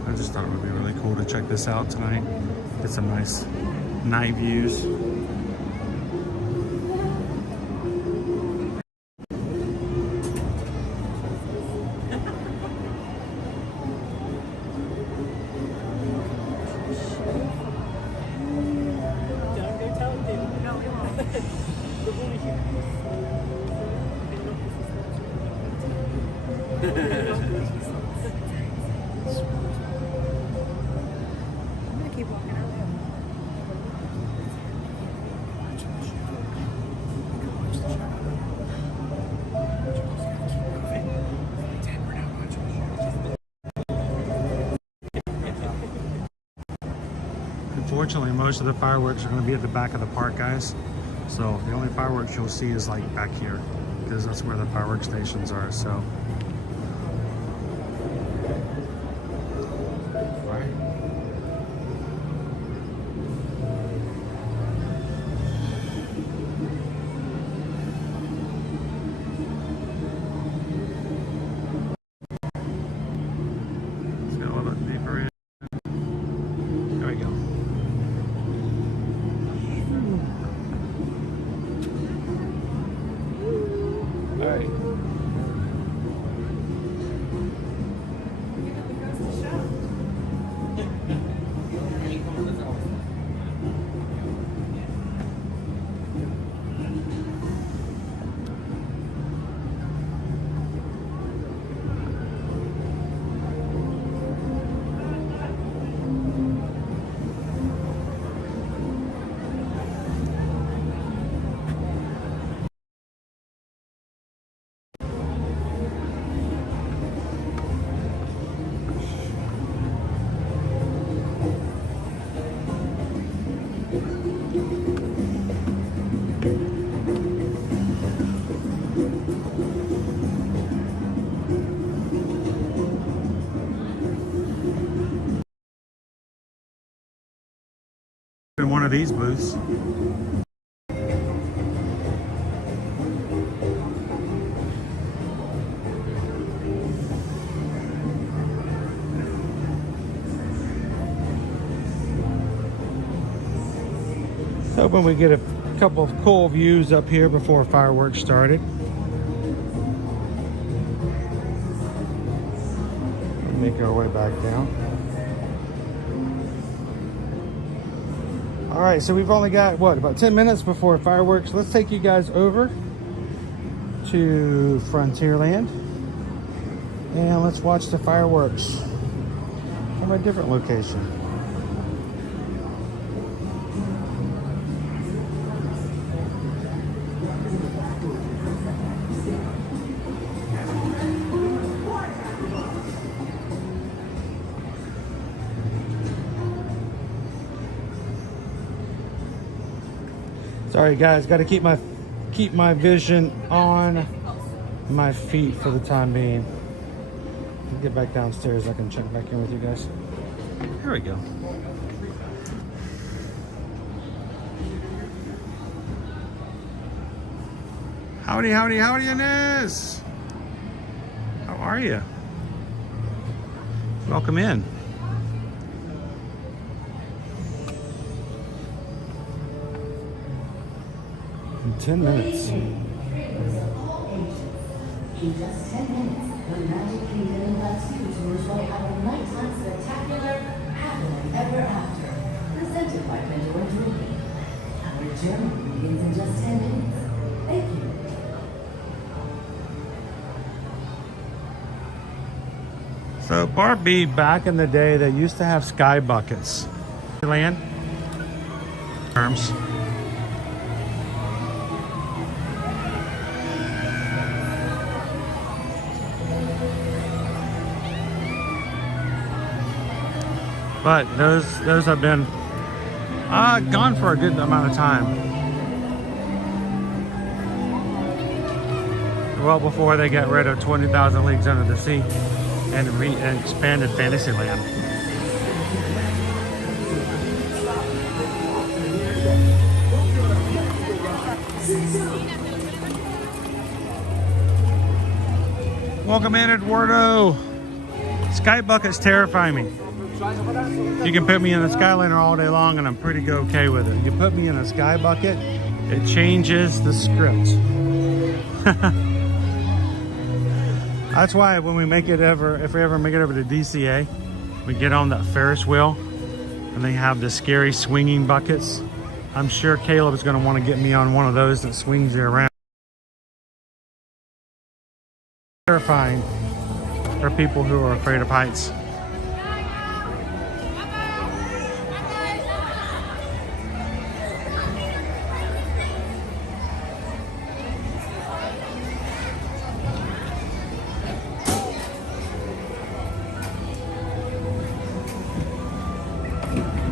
I just thought it would be really cool to check this out tonight. Get some nice night views. Unfortunately, most of the fireworks are going to be at the back of the park, guys. So the only fireworks you'll see is like back here, because that's where the fireworks stations are. So. of these booths. Hoping we get a couple of cool views up here before fireworks started. Make our way back down. All right, so we've only got, what, about 10 minutes before fireworks. Let's take you guys over to Frontierland and let's watch the fireworks from a different location. Sorry guys, got to keep my vision on my feet for the time being. Get back downstairs, I can check back in with you guys. Here we go. Howdy, howdy, howdy, Inez. How are you? Welcome in. In 10 minutes. In just 10 minutes, the Magic Kingdom invites you to enjoy our nighttime spectacular Happily Ever After, presented by Pendulum Dreaming. Our journey begins in just 10 minutes. Thank you. So Part B, back in the day, they used to have sky buckets. Land terms. But those have been gone for a good amount of time. Well before they got rid of 20,000 Leagues Under the Sea and expanded Fantasyland. Welcome in, Eduardo. Sky buckets terrify me. You can put me in a Skyliner all day long and I'm pretty okay with it. You put me in a sky bucket, it changes the script. That's why when we make it if we ever make it over to DCA, we get on that Ferris wheel and they have the scary swinging buckets. I'm sure Caleb is going to want to get me on one of those that swings you around. Terrifying for people who are afraid of heights.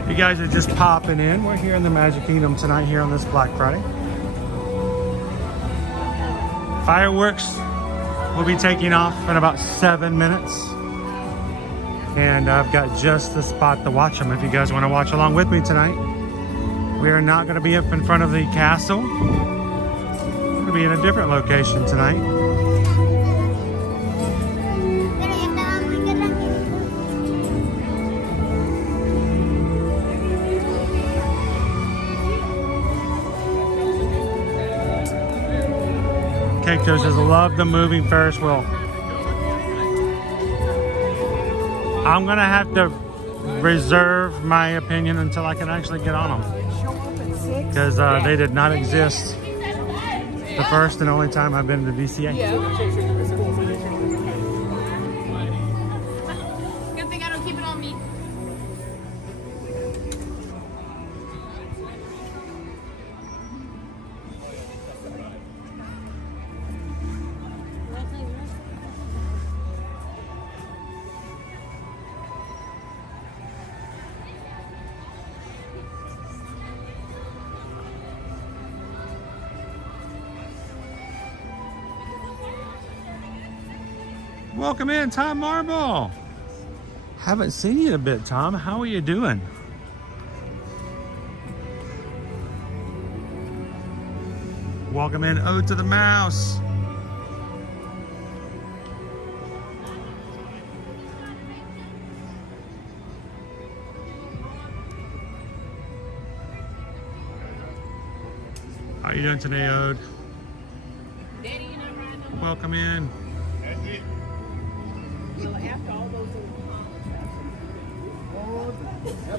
You guys are just popping in. We're here in the Magic Kingdom tonight here on this Black Friday. Fireworks will be taking off in about 7 minutes. And I've got just the spot to watch them if you guys want to watch along with me tonight. We are not going to be up in front of the castle. We're going to be in a different location tonight. Cactus just love the moving Ferris wheel. I'm gonna have to reserve my opinion until I can actually get on them because they did not exist the first and only time I've been to DCA. Good thing I don't keep it on me. Welcome in, Tom Marble. Haven't seen you in a bit, Tom. How are you doing? Welcome in Ode to the Mouse. How you doing today, Ode? Welcome in.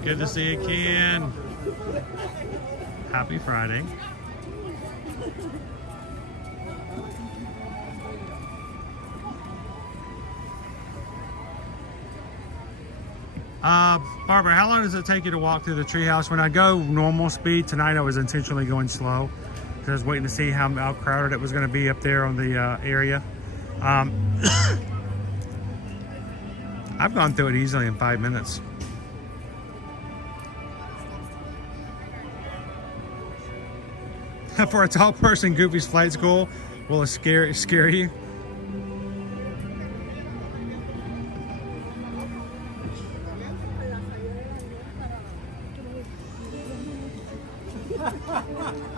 Good to see you, Ken. Happy Friday. Barbara, how long does it take you to walk through the treehouse? When I go normal speed, tonight I was intentionally going slow because I was waiting to see how crowded it was going to be up there on the area. I've gone through it easily in 5 minutes. For a tall person, Goofy's flight school will scare you.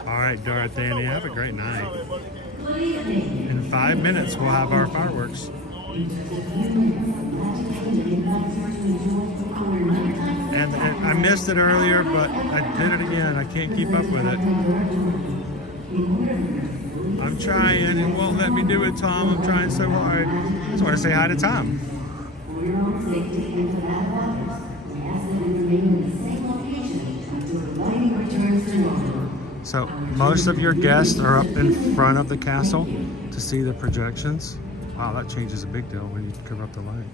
All right, Dorothea, have a great night. In 5 minutes, we'll have our fireworks. And I missed it earlier, but I did it again. I can't keep up with it. I'm trying. It won't let me do it, Tom. I'm trying so hard. I just want to say hi to Tom. So most of your guests are up in front of the castle to see the projections. Wow, that changes a big deal when you cover up the light.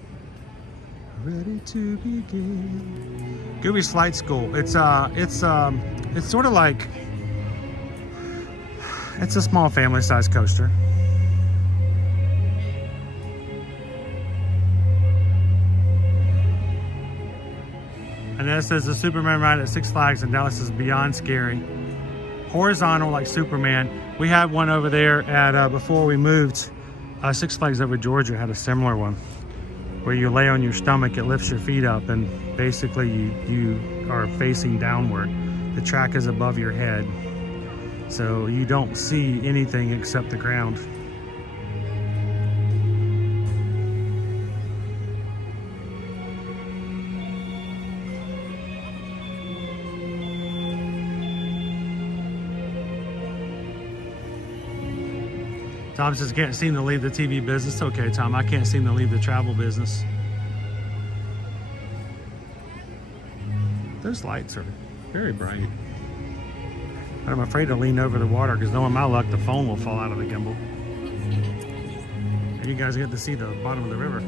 Ready to begin. Goofy's Flight School. It's sort of like, it's a small family-sized coaster. And this is the Superman ride at Six Flags in Dallas is beyond scary. Horizontal like Superman. We had one over there at before we moved. Six Flags over Georgia had a similar one where you lay on your stomach, it lifts your feet up, and basically you are facing downward. The track is above your head, so you don't see anything except the ground. Tom says, can't seem to leave the TV business. It's okay, Tom. I can't seem to leave the travel business. Those lights are very bright. I'm afraid to lean over the water because knowing my luck, the phone will fall out of the gimbal. And you guys get to see the bottom of the river.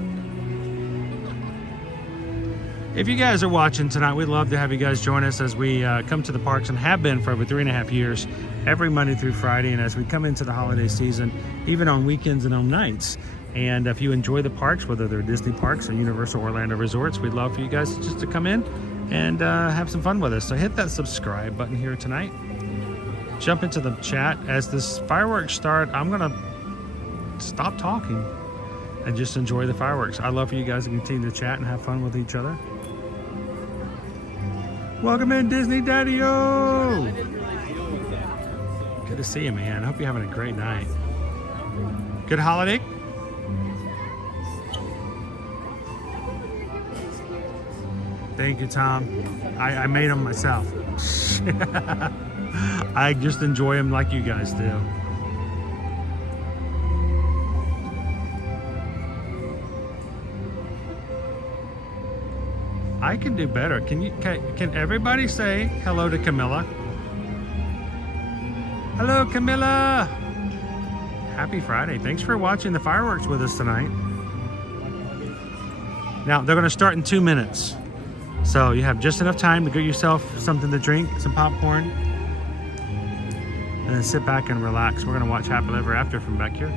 If you guys are watching tonight, we'd love to have you guys join us as we come to the parks and have been for over 3.5 years, every Monday through Friday. And as we come into the holiday season, even on weekends and on nights. And if you enjoy the parks, whether they're Disney parks or Universal Orlando Resorts, we'd love for you guys just to come in and have some fun with us. So hit that subscribe button here tonight. Jump into the chat. As this fireworks start, I'm gonna stop talking and just enjoy the fireworks. I'd love for you guys to continue to chat and have fun with each other. Welcome in, Disney Daddy-O! Good to see you, man. I hope you're having a great night. Good holiday? Thank you, Tom. I made them myself. I just enjoy them like you guys do. I can do better. Can everybody say hello to Camilla? Hello, Camilla. Happy Friday. Thanks for watching the fireworks with us tonight. Now, they're going to start in 2 minutes. So you have just enough time to get yourself something to drink, some popcorn, and then sit back and relax. We're going to watch Happily Ever After from back here.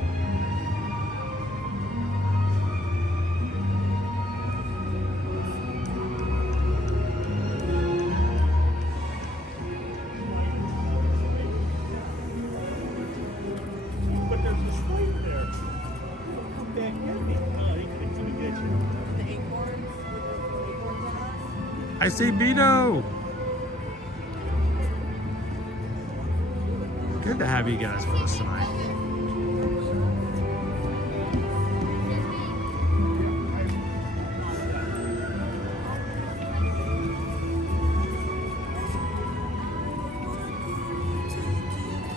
I see Vito. Good to have have you guys with us tonight.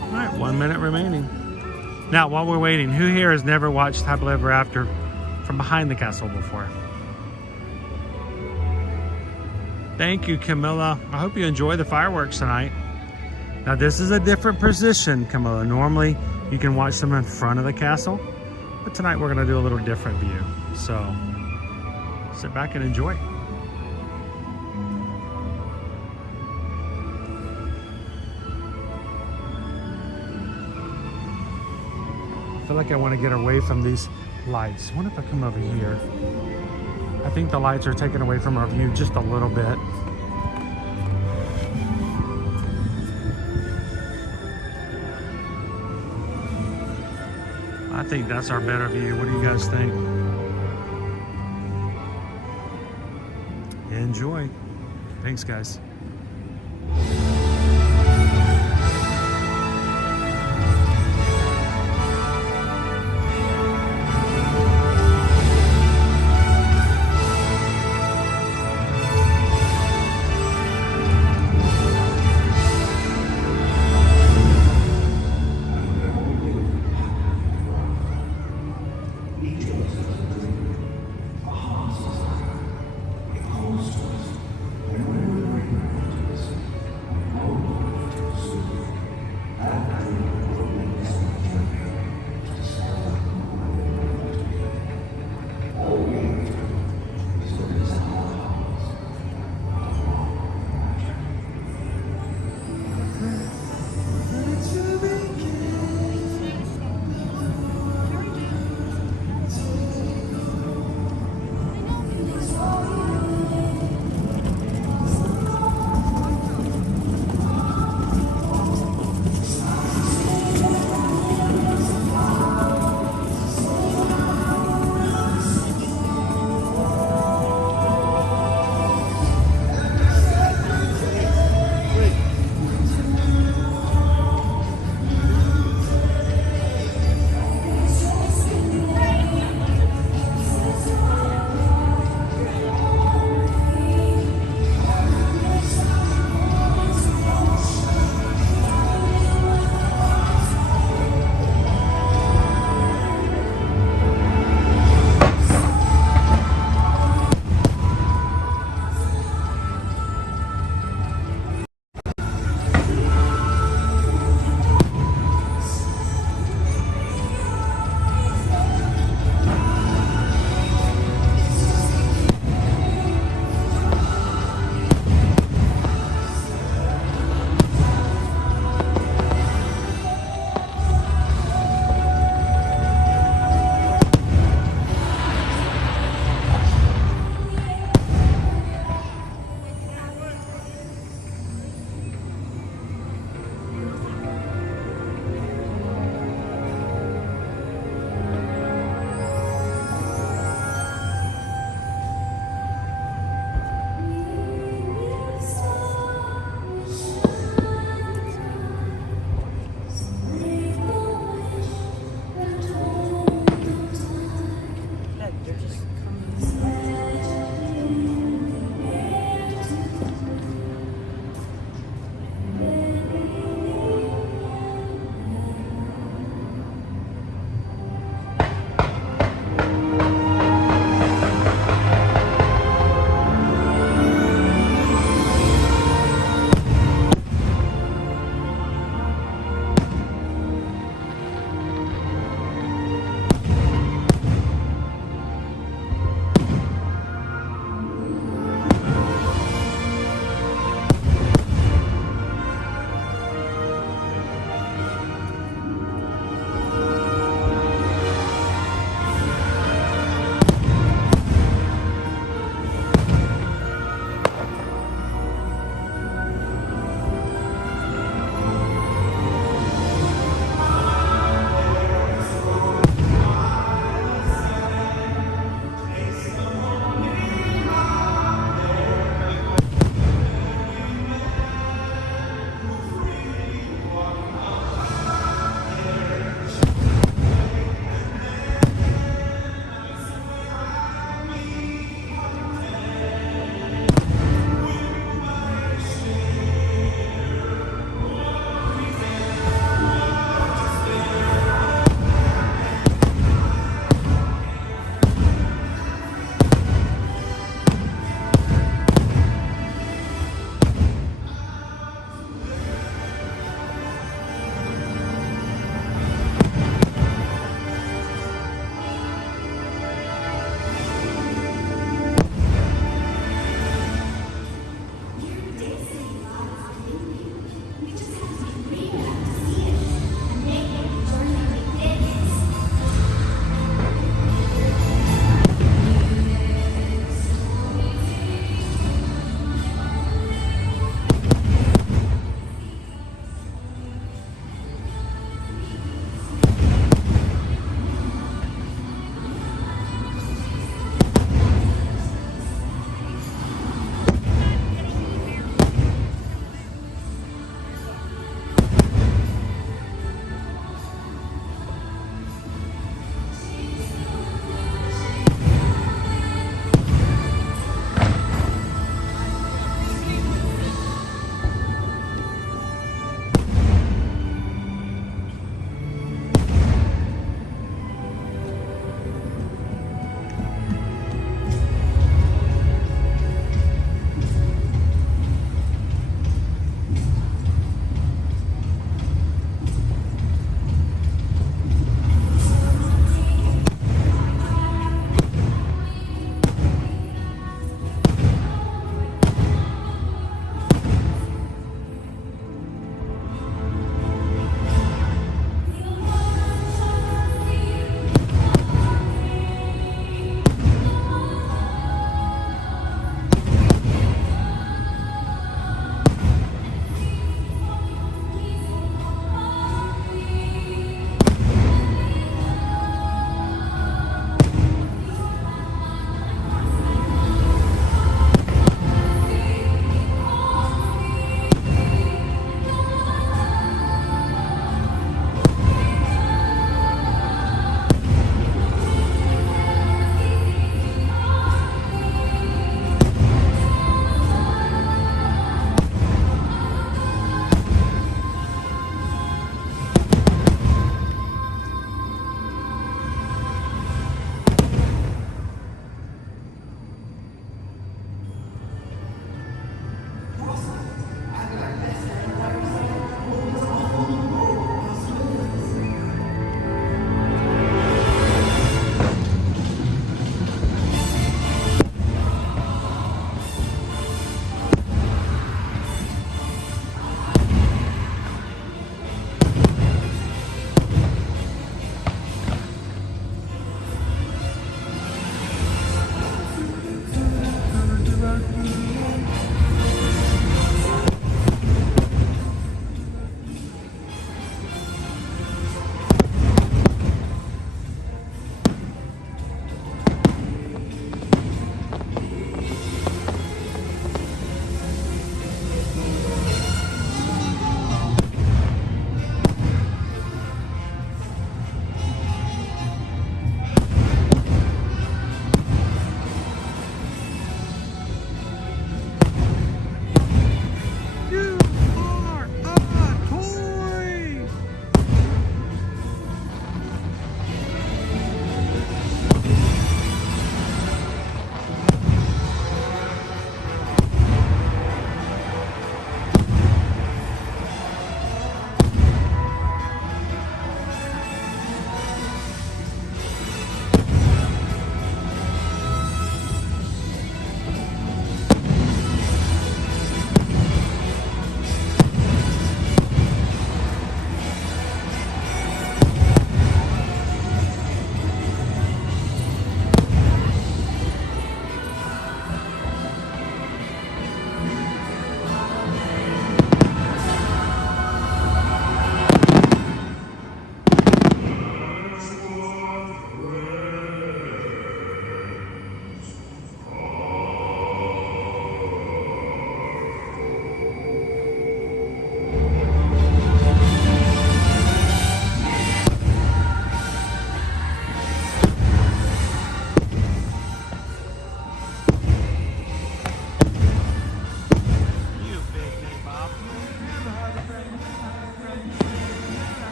All right, 1 minute remaining. Now, while we're waiting, who here has never watched Happily Ever After from behind the castle before? Thank you, Camilla. I hope you enjoy the fireworks tonight. Now, this is a different position, Camilla. Normally, you can watch them in front of the castle, but tonight we're gonna do a little different view. So, sit back and enjoy. I feel like I want to get away from these lights. What if I come over here? I think the lights are taking away from our view just a little bit. I think that's our better view. What do you guys think? Enjoy. Thanks, guys.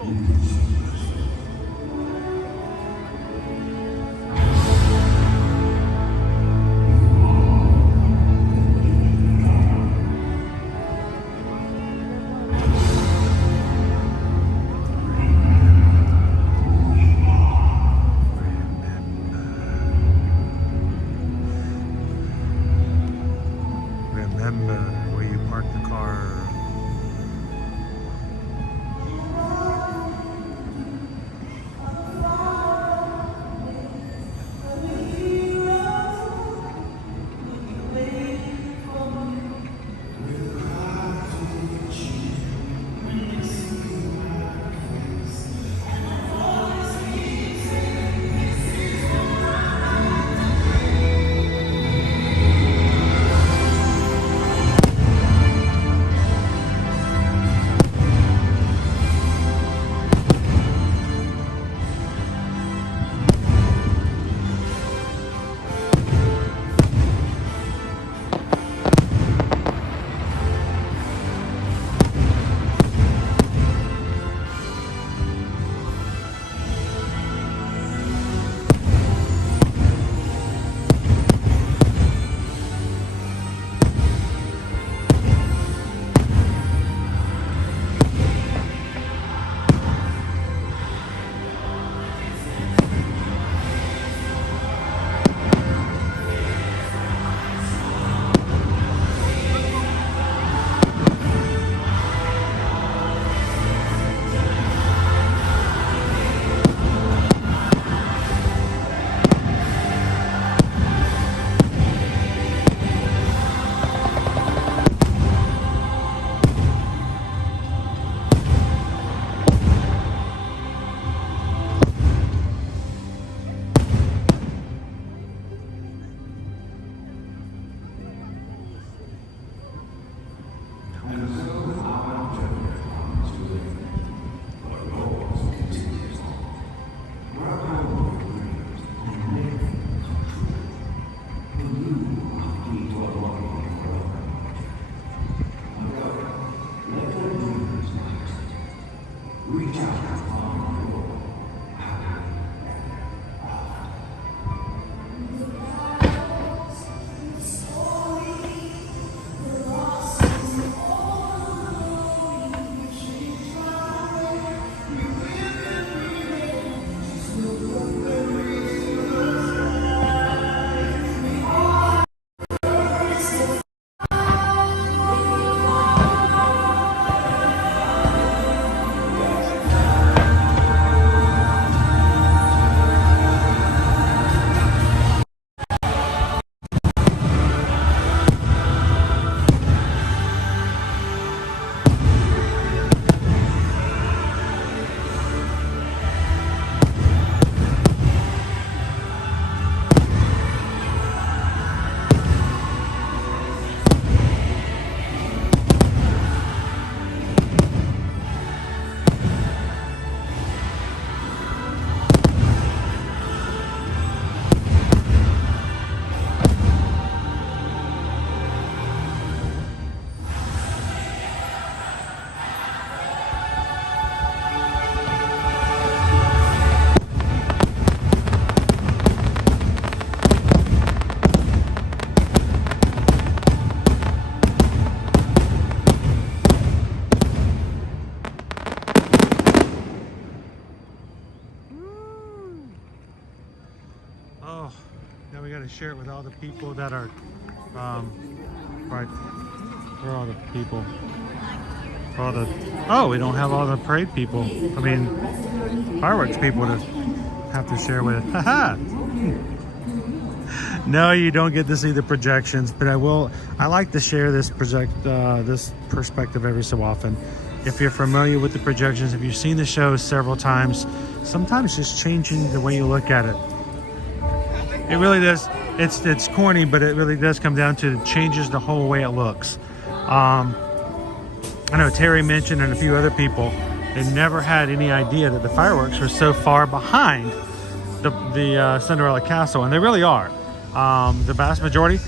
Remember where you parked the car. Oh, now we got to share it with all the people that are, right, where are all the people? All the, oh, we don't have all the parade people. I mean, fireworks people to have to share with. Haha! No, you don't get to see the projections, but I like to share this this perspective every so often. If you're familiar with the projections, if you've seen the show several times, sometimes just changing the way you look at it. It really does. It's corny, but it really does come down to it changes the whole way it looks. I know Terry mentioned and a few other people, they never had any idea that the fireworks were so far behind the Cinderella Castle, and they really are. The vast majority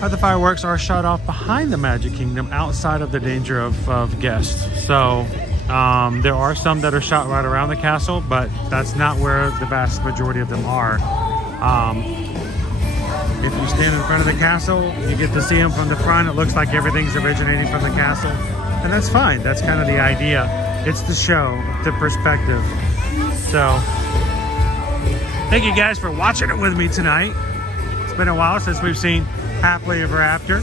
of the fireworks are shot off behind the Magic Kingdom, outside of the danger of guests. So There are some that are shot right around the castle, but that's not where the vast majority of them are. If you stand in front of the castle, you get to see them from the front. It looks like everything's originating from the castle, and that's fine. That's kind of the idea. It's the show, the perspective. So thank you guys for watching it with me tonight. It's been a while since we've seen Happily Ever After.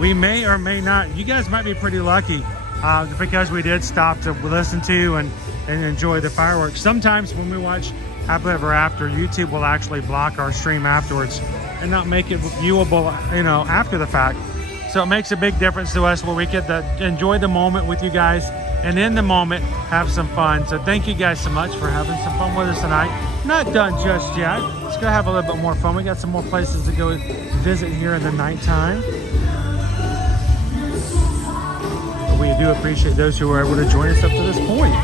We may or may not, you guys might be pretty lucky because we did stop to listen to and enjoy the fireworks. Sometimes when we watch Happily Ever After, YouTube will actually block our stream afterwards and not make it viewable, you know, after the fact. So it makes a big difference to us where we get to enjoy the moment with you guys and in the moment have some fun. So thank you guys so much for having some fun with us tonight. Not done just yet. Let's go have a little bit more fun. We got some more places to go visit here in the nighttime. But we do appreciate those who were able to join us up to this point.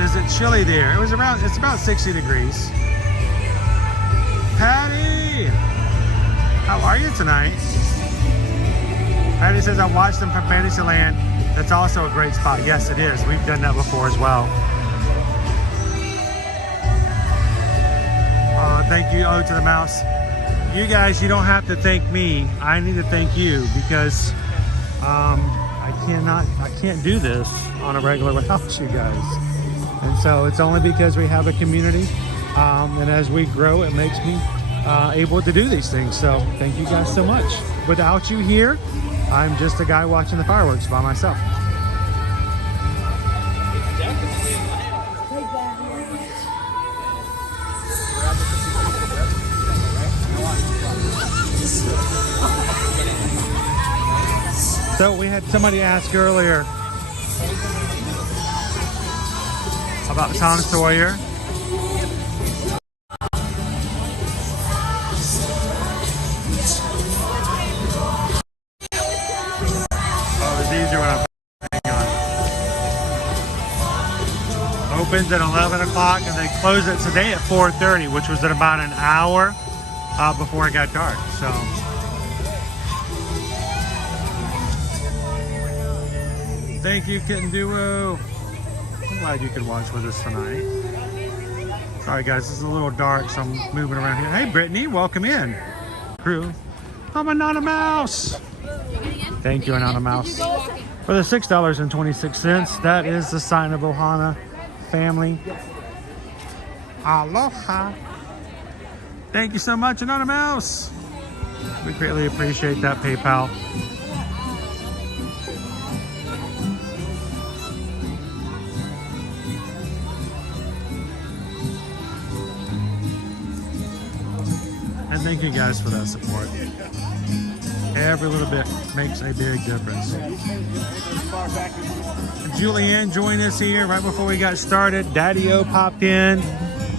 Is it chilly there? It's about 60 degrees. Patty! How are you tonight? Patty says, I watched them from Fantasyland. That's also a great spot. Yes, it is. We've done that before as well. Thank you, O to the Mouse. You guys, you don't have to thank me. I need to thank you because I can't do this on a regular without you guys. And so it's only because we have a community, and as we grow, it makes me able to do these things. So thank you guys so much. Without you here, I'm just a guy watching the fireworks by myself. So we had somebody ask earlier about Tom Sawyer. Oh, it's easier when I'm hang on. Opens at 11 o'clock and they close it today at 4:30, which was at about an hour before it got dark. So thank you, Kitten Duo. I'm glad you could watch with us tonight. Sorry guys, this is a little dark, so I'm moving around here. Hey Brittany, welcome in. Crew. I'm Anonymous. Thank you, Anonymous. For the $6.26, that is the sign of Ohana family. Aloha. Thank you so much, Anonymous. We greatly appreciate that PayPal. And thank you guys for that support. Every little bit makes a big difference. Julianne joined us here right before we got started. Daddy-O popped in.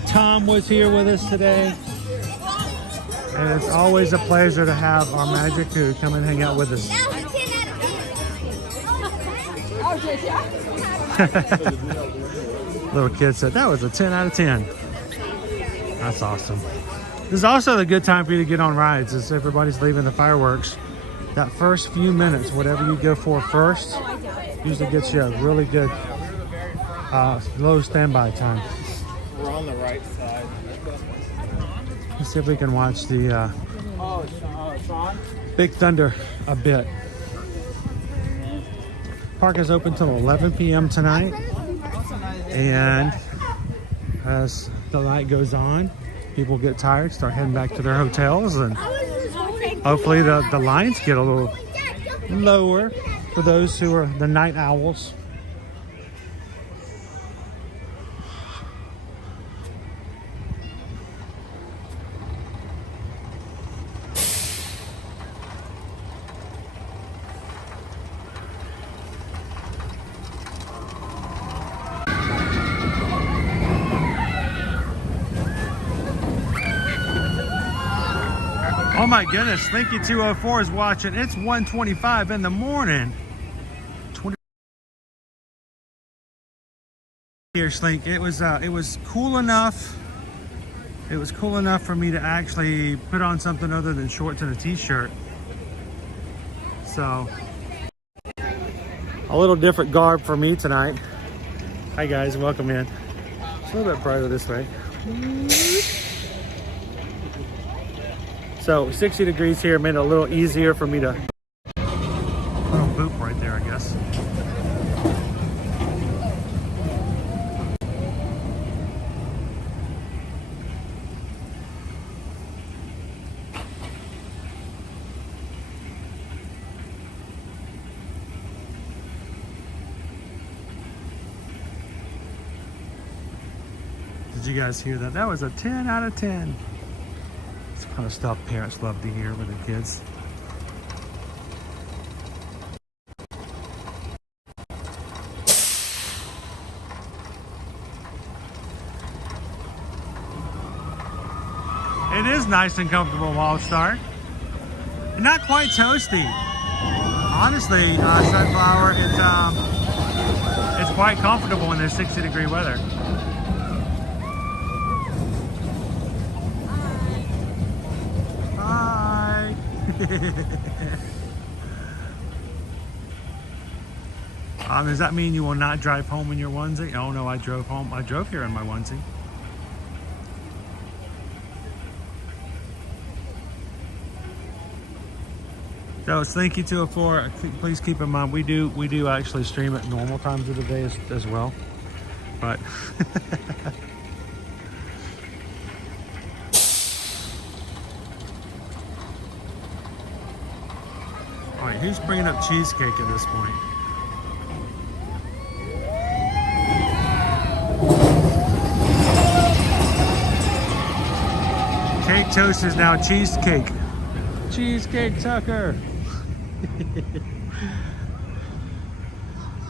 Tom was here with us today. And it's always a pleasure to have our Magic Crew come and hang out with us. Little kid said that was a 10 out of 10. That's awesome. This is also a good time for you to get on rides as everybody's leaving the fireworks. That first few minutes, whatever you go for first, usually gets you a really good low standby time. We're on the right side. Let's see if we can watch the Big Thunder a bit. Park is open till 11 p.m. tonight, and as the night goes on, people get tired, start heading back to their hotels, and hopefully the lines get a little lower for those who are the night owls. Oh my goodness, Slinky204 is watching. It's 1:25 in the morning. 20 here, Slink. It was cool enough. It was cool enough for me to actually put on something other than shorts and a t-shirt. So, a little different garb for me tonight. Hi guys, welcome in. It's a little bit brighter this way. So 60 degrees here made it a little easier for me to little boop right there, I guess. Did you guys hear that? That was a 10 out of 10. It's the kind of stuff parents love to hear with their kids. It is nice and comfortable, Wildstar. Not quite toasty. Honestly, Sunflower, it's quite comfortable when there's 60-degree weather. Hi. Does that mean you will not drive home in your onesie? Oh no, I drove home. I drove here in my onesie. So Slinky204, please keep in mind we do actually stream at normal times of the day as well. But all right, who's bringing up cheesecake at this point? Cake toast is now cheesecake. Cheesecake Tucker.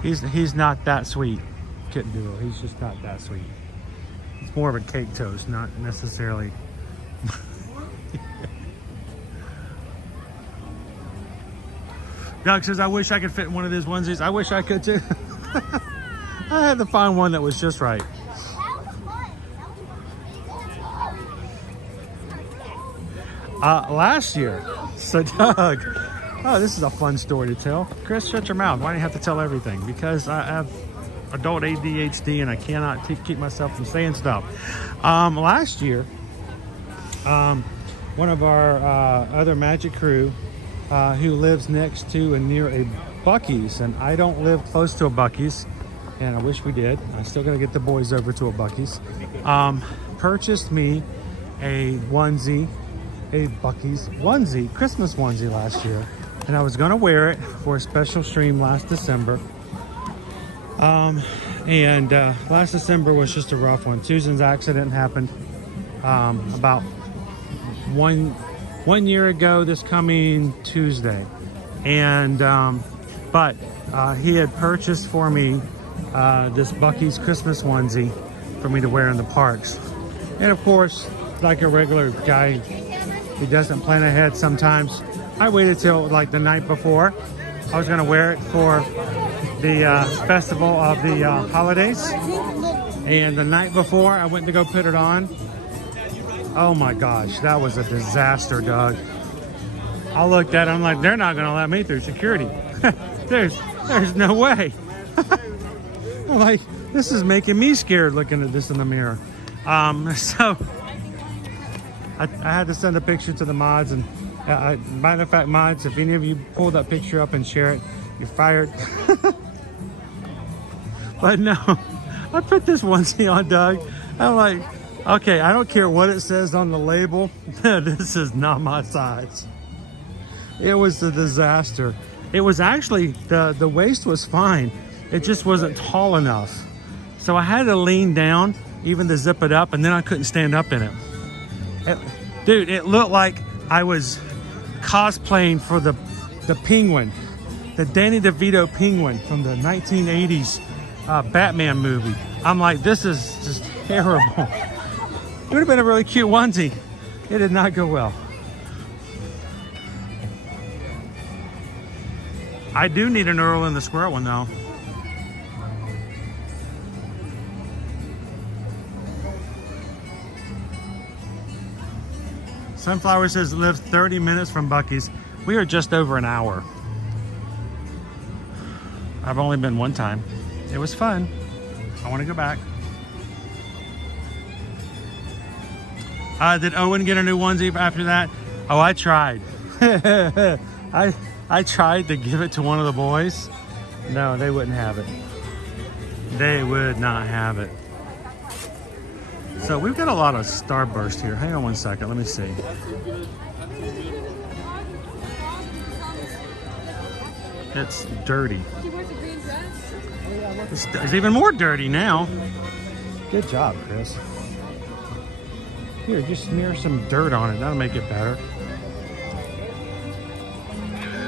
He's not that sweet, Kitten Doodle. He's just not that sweet. It's more of a cake toast, not necessarily. Doug says, I wish I could fit in one of these onesies. I wish I could too. I had to find one that was just right. Last year, so Doug, oh, this is a fun story to tell. Chris, shut your mouth. Why do you have to tell everything? Because I have adult ADHD and I cannot keep myself from saying stuff. Last year, one of our other magic crew who lives next to and near a Buc-ee's, and I don't live close to a Buc-ee's, and I wish we did. I still gotta get the boys over to a Buc-ee's. Purchased me a onesie, a Buc-ee's onesie, Christmas onesie last year, and I was gonna wear it for a special stream last December. Last December was just a rough one. Susan's accident happened about one year ago this coming Tuesday, and but he had purchased for me this Buc-ee's Christmas onesie for me to wear in the parks, and of course, like a regular guy, he doesn't plan ahead sometimes. I waited till like the night before. I was gonna wear it for the festival of the holidays. And the night before, I went to go put it on. Oh my gosh, that was a disaster, Doug. I looked at it, I'm like, they're not gonna let me through security. there's no way. I'm like, this is making me scared looking at this in the mirror. So I had to send a picture to the mods, and matter of fact, mods, if any of you pull that picture up and share it, you're fired. But no, I put this onesie on Doug. I'm like, okay, I don't care what it says on the label. This is not my size. It was a disaster. It was actually, the waist was fine. It just wasn't tall enough. So I had to lean down even to zip it up, and then I couldn't stand up in it. Dude, it looked like I was cosplaying for the penguin, the Danny DeVito penguin from the 1980s Batman movie. I'm like, this is just terrible. It would have been a really cute onesie. It did not go well. I do need an Earl and the Squirrel one though. Sunflower says lives 30 minutes from Buc-ee's. We are just over an hour. I've only been one time. It was fun. I want to go back. Did Owen get a new onesie after that? Oh, I tried. I tried to give it to one of the boys. No, they wouldn't have it. They would not have it. So we've got a lot of Starburst here. Hang on one second. Let me see. It's dirty. It's even more dirty now. Good job, Chris. Here, just smear some dirt on it. That'll make it better.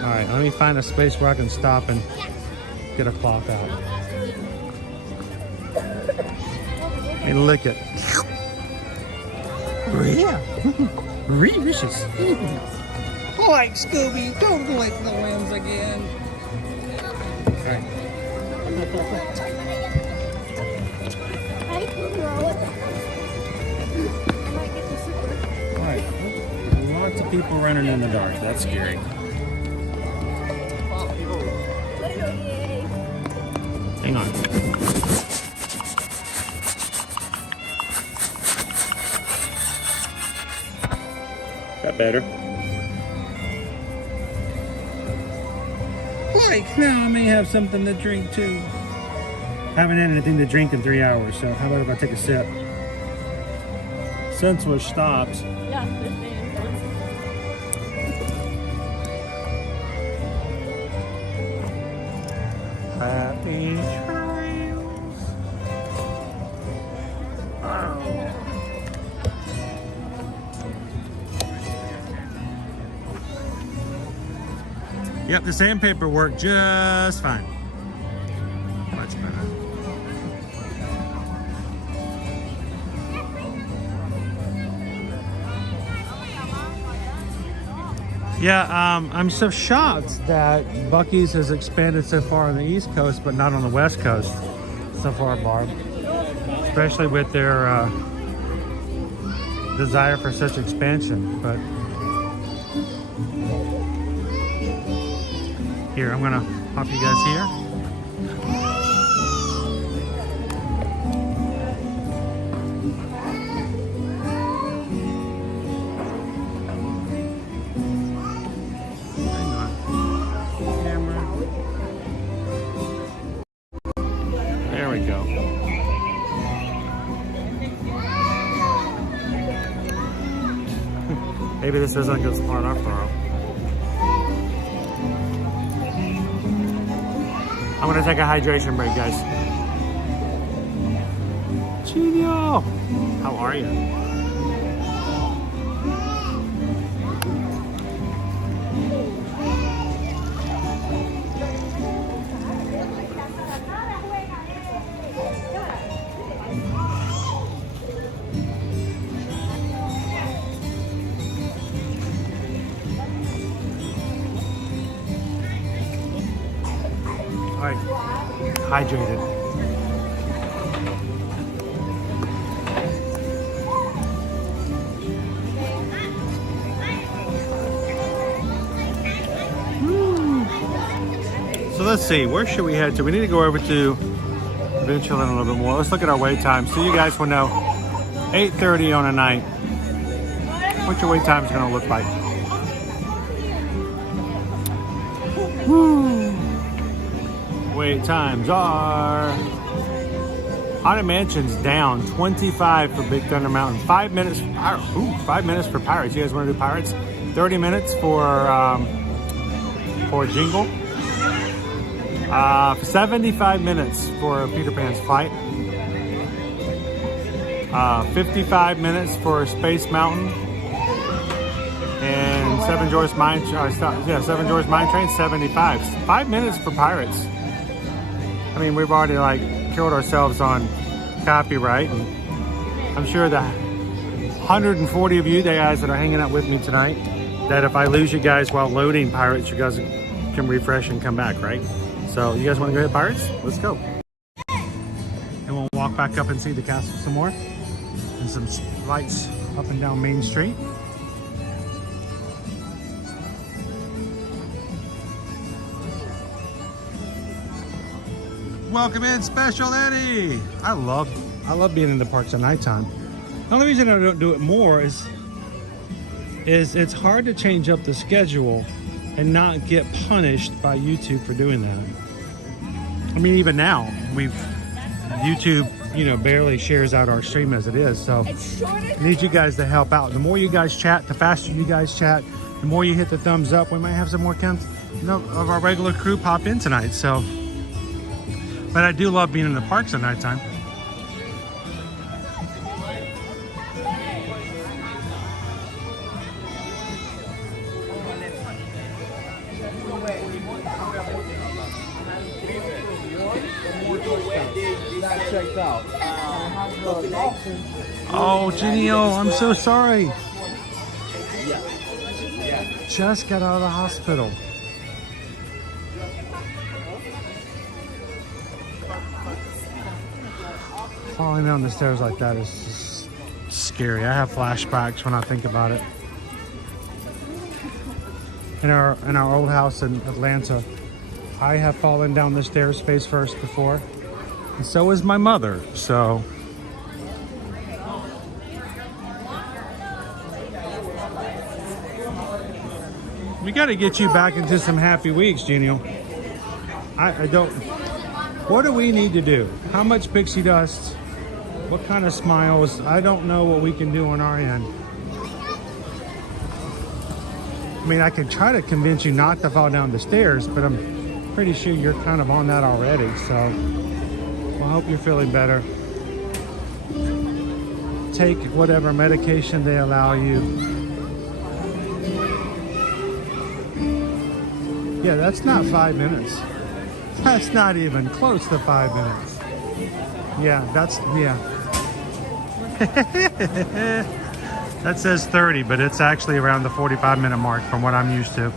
All right, let me find a space where I can stop and get a cloth out. And lick it. Yeah. Delicious. Like Scooby, don't lick the limbs again. All right. All right. Lots of people running in the dark. That's scary. Hang on. That better? Like, now I may have something to drink too. Haven't had anything to drink in 3 hours, so how about if I take a sip? Since we're stopped. Yeah, there's Happy trails. Yep, the sandpaper worked just fine. Much better. Yeah, I'm so shocked that Buc-ee's has expanded so far on the East Coast, but not on the West Coast so far, Barb. Especially with their desire for such expansion. But here, I'm gonna pop you guys here. Maybe this isn't a good spot after all. I'm gonna take a hydration break, guys. Chino, how are you? Hydrated. So let's see, where should we head to? We need to go over to Adventureland a little bit more. Let's look at our wait time so you guys will know 8:30 on a night what your wait time is going to look like. Woo. Wait times are Haunted Mansion's down 25 for Big Thunder Mountain, 5 minutes. 5 minutes for Pirates. You guys want to do Pirates? 30 minutes for Jingle. 75 minutes for Peter Pan's Flight. 55 minutes for Space Mountain. And Seven Dwarfs Mine Train, 75. 5 minutes for Pirates. I mean, we've already killed ourselves on copyright, and I'm sure the 140 of you guys that are hanging out with me tonight, that if I lose you guys while loading Pirates, you guys can refresh and come back, right? So you guys want to go hit Pirates? Let's go. And we'll walk back up and see the castle some more. And some lights up and down Main Street. Welcome in, Special Eddie. I love being in the parks at nighttime. The only reason I don't do it more is it's hard to change up the schedule and not get punished by YouTube for doing that. I mean, even now, YouTube, you know, barely shares out our stream as it is, so I need you guys to help out. The more you guys chat, the faster you guys chat, the more you hit the thumbs up. We might have some more of our regular crew pop in tonight, so. But I do love being in the parks at nighttime. Oh, Genio, I'm so sorry. Just got out of the hospital. Falling down the stairs like that is just scary. I have flashbacks when I think about it. In our old house in Atlanta, I have fallen down the stairs face first before, and so is my mother. So we got to get you back into some happy weeks, Genio. I don't. What do we need to do? How much pixie dust? What kind of smiles? I don't know what we can do on our end. I mean, I could try to convince you not to fall down the stairs, but I'm pretty sure you're kind of on that already. So, well, I hope you're feeling better. Take whatever medication they allow you. Yeah, that's not 5 minutes. That's not even close to 5 minutes. Yeah, yeah. That says 30, but it's actually around the 45-minute mark from what I'm used to.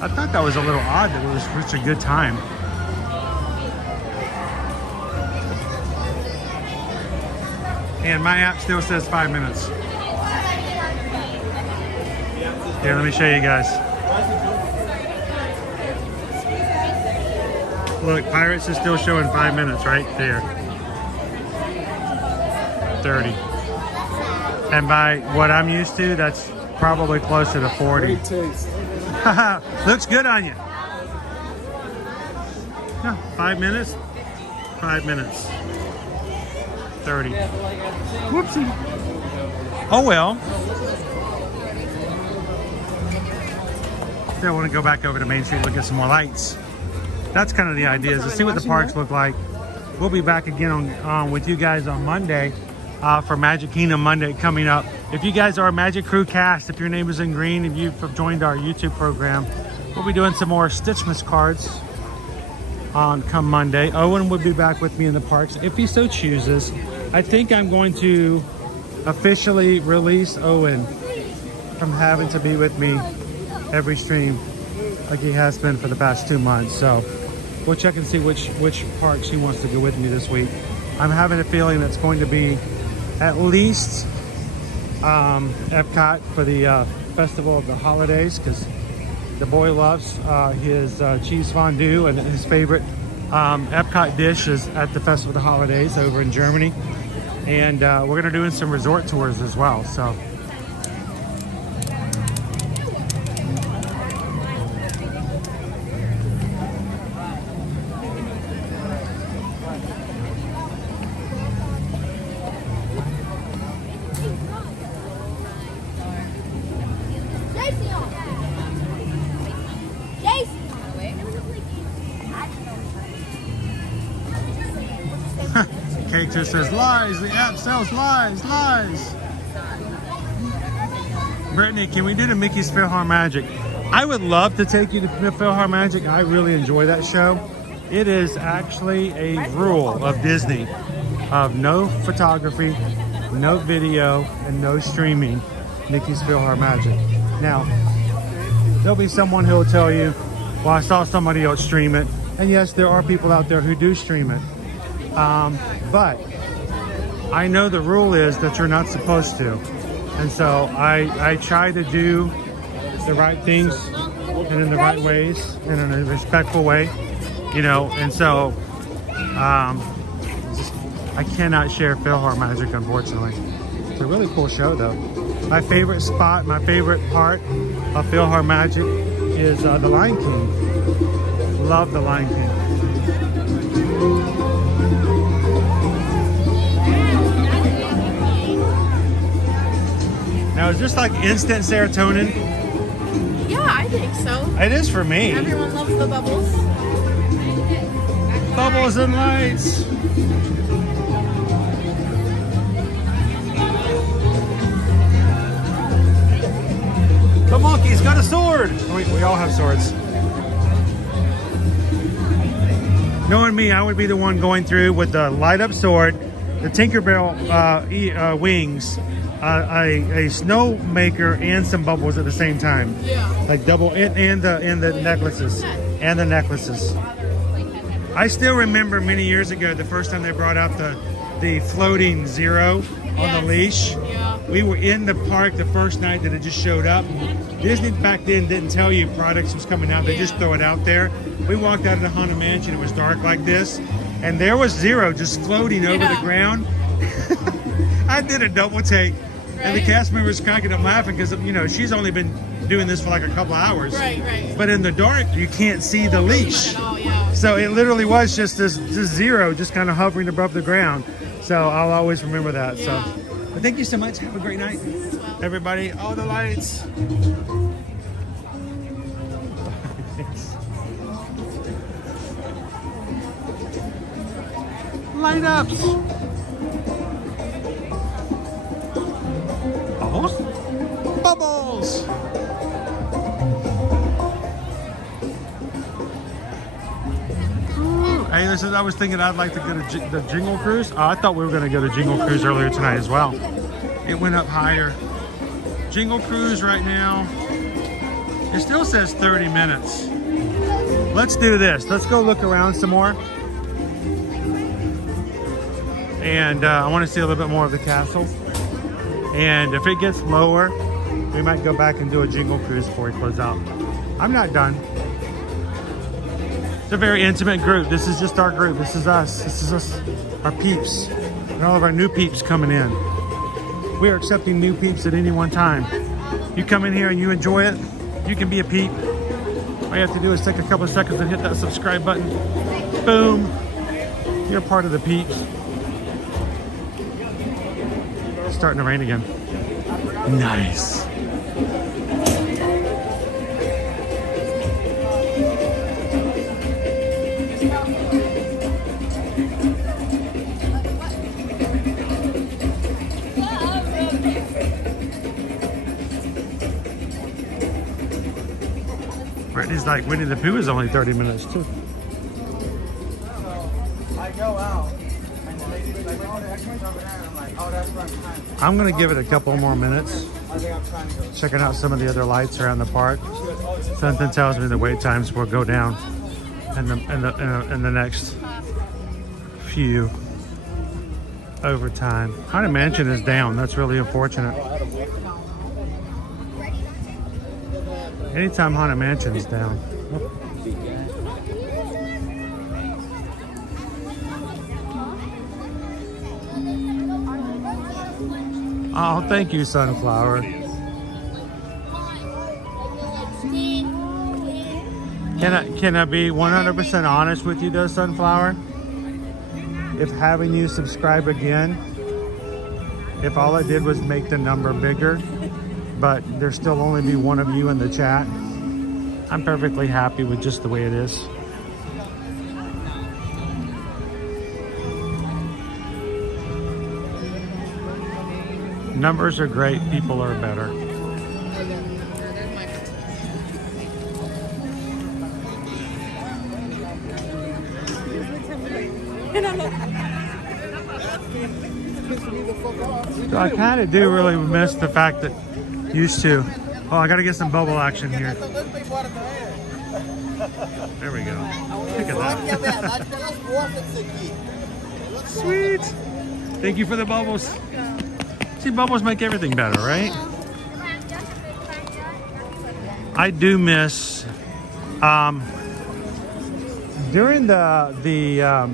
I thought that was a little odd that it was such a good time. And my app still says 5 minutes. Here, let me show you guys. Look, Pirates is still showing 5 minutes right there. 30. And by what I'm used to, that's probably closer to 40. Great taste. Looks good on you. Yeah, 5 minutes. 5 minutes. 30. Whoopsie. Oh well. Still want to go back over to Main Street, look at some more lights. That's kind of the idea, is to see what the parks look like. We'll be back again on with you guys on Monday for Magic Kingdom Monday coming up. If you guys are a Magic Crew cast, if your name is in green, if you've joined our YouTube program, we'll be doing some more Stitchmas cards on come Monday. Owen will be back with me in the parks if he so chooses. I think I'm going to officially release Owen from having to be with me every stream like he has been for the past 2 months. So we'll check and see which parks he wants to go with me this week. I'm having a feeling it's going to be at least Epcot for the Festival of the Holidays, because the boy loves his cheese fondue, and his favorite Epcot dish is at the Festival of the Holidays over in Germany. And we're going to do some resort tours as well. So Kate just says lies, the app sells lies. Brittany, can we do the Mickey's PhilharMagic? I would love to take you to PhilharMagic. I really enjoy that show. It is actually a rule of Disney of no photography, no video, and no streaming Mickey's PhilharMagic. Now, there'll be someone who will tell you Well, I saw somebody else stream it. And yes, there are people out there who do stream it. But I know the rule is that you're not supposed to. And so I try to do the right things and in the right ways and in a respectful way, you know. And so I cannot share Philhar magic, unfortunately. It's a really cool show, though. My favorite spot, my favorite part of Philhar magic is the Lion King. Love the Lion King. Now, is this like instant serotonin? Yeah, I think so. It is for me. Everyone loves the bubbles. Bubbles and lights. The monkey's got a sword. We all have swords. Knowing me, I would be the one going through with the light up sword, the Tinkerbell wings, a snow maker, and some bubbles at the same time. Yeah. Like double and the necklaces and the necklaces. I still remember many years ago the first time they brought out the floating zero on the leash. Yeah. We were in the park the first night that it just showed up. Disney back then didn't tell you products was coming out. They just throw it out there. We walked out of the Haunted Mansion. It was dark like this. And there was Zero just floating over the ground. I did a double take. Right? And the cast members cracking up laughing because, you know, she's only been doing this for like a couple hours. Right. But in the dark, you can't see the leash. So it literally was just this Zero just kind of hovering above the ground. So I'll always remember that. So, but thank you so much. Have a great night, everybody. All the lights. Light ups. Oh, bubbles. Hey, listen, I was thinking I'd like to go to the Jingle Cruise. I thought we were going to go to Jingle Cruise earlier tonight as well. It went up higher. Jingle Cruise right now, it still says 30 minutes. Let's do this. Let's go look around some more. And I want to see a little bit more of the castle. And if it gets lower, we might go back and do a Jingle Cruise before we close out. I'm not done. It's a very intimate group. This is just our group. This is us. This is us, our peeps. And all of our new peeps coming in. We are accepting new peeps at any one time. You come in here and you enjoy it, you can be a peep. All you have to do is take a couple of seconds and hit that subscribe button. Boom. You're part of the peeps. It's starting to rain again. Nice. Brittany's like, Winnie the Pooh is only 30 minutes too. I go out and the lady's like, oh, the extra's over there. I'm like, oh, that's right behind. I'm gonna give it a couple more minutes. I think I'm trying to go. Checking out some of the other lights around the park. Something tells me the wait times will go down in the next few over time. Haunted Mansion is down. That's really unfortunate. Anytime Haunted Mansion is down. Oh, thank you, Sunflower. Can I be 100% honest with you though, Sunflower? If having you subscribe again, if all I did was make the number bigger, but there still only be one of you in the chat, I'm perfectly happy with just the way it is. Numbers are great, people are better. So I kind of do really miss the fact that used to. Oh, I got to get some bubble action here. There we go. Look at that. Sweet. Thank you for the bubbles. See, bubbles make everything better, right? I do miss during the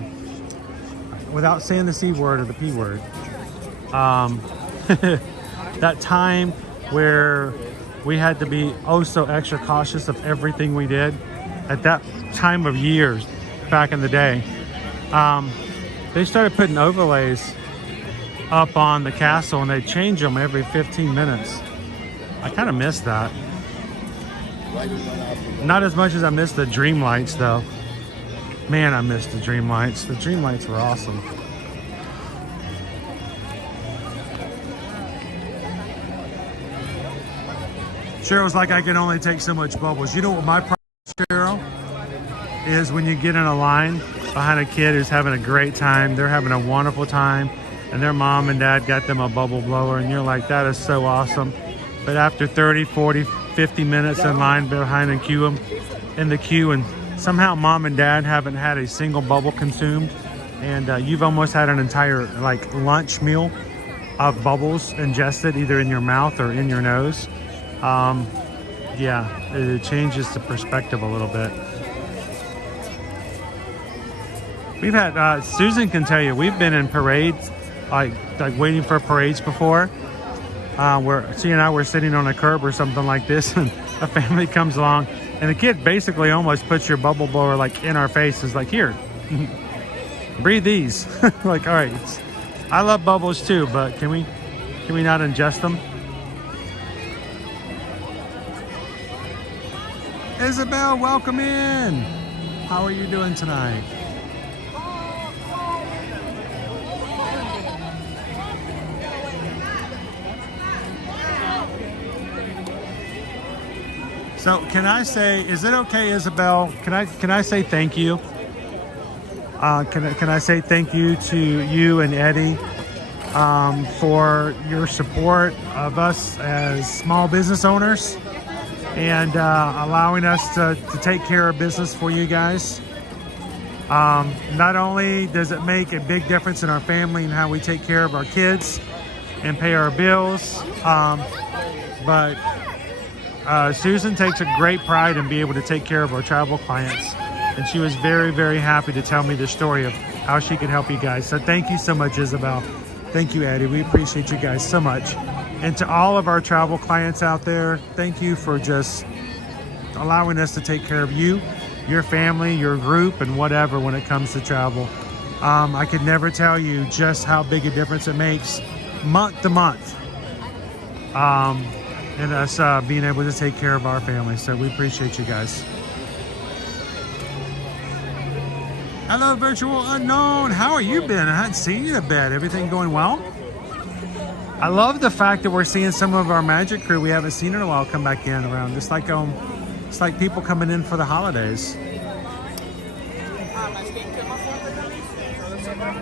without saying the C word or the P word, that time where we had to be oh so extra cautious of everything we did at that time of years back in the day. They started putting overlays up on the castle and they change them every 15 minutes. I kind of miss that. Not as much as I miss the dream lights though. Man, I miss the dream lights. The dream lights were awesome. Cheryl's like, I can only take so much bubbles. You know what my problem is, Cheryl? Is when you get in a line behind a kid who's having a great time, they're having a wonderful time, and their mom and dad got them a bubble blower, and you're like, that is so awesome. But after 30, 40, 50 minutes in line behind in the queue, and somehow mom and dad haven't had a single bubble consumed, and you've almost had an entire like lunch meal of bubbles ingested either in your mouth or in your nose. Yeah, it changes the perspective a little bit. We've had, Susan can tell you, we've been in parades, like waiting for parades before, where she and I were sitting on a curb or something like this, and a family comes along, and the kid basically almost puts your bubble blower like in our faces, like, here, breathe these. Like, all right, I love bubbles too, but can we not ingest them? Isabel, welcome in. How are you doing tonight? So can I say, is it okay, Isabel? Can I say thank you? Can I say thank you to you and Eddie for your support of us as small business owners and allowing us to take care of business for you guys. Not only does it make a big difference in our family and how we take care of our kids and pay our bills, but Susan takes a great pride in being able to take care of our travel clients, and she was very, very happy to tell me the story of how she could help you guys. So thank you so much, Isabel. Thank you, Eddie. We appreciate you guys so much. And to all of our travel clients out there, thank you for just allowing us to take care of you, your family, your group, and whatever when it comes to travel. I could never tell you just how big a difference it makes month to month. And us being able to take care of our family. So we appreciate you guys. Hello, Virtual Unknown. How are you been? I hadn't seen you in a bit. Everything going well? I love the fact that we're seeing some of our magic crew we haven't seen in a while come back in around. It's like people coming in for the holidays.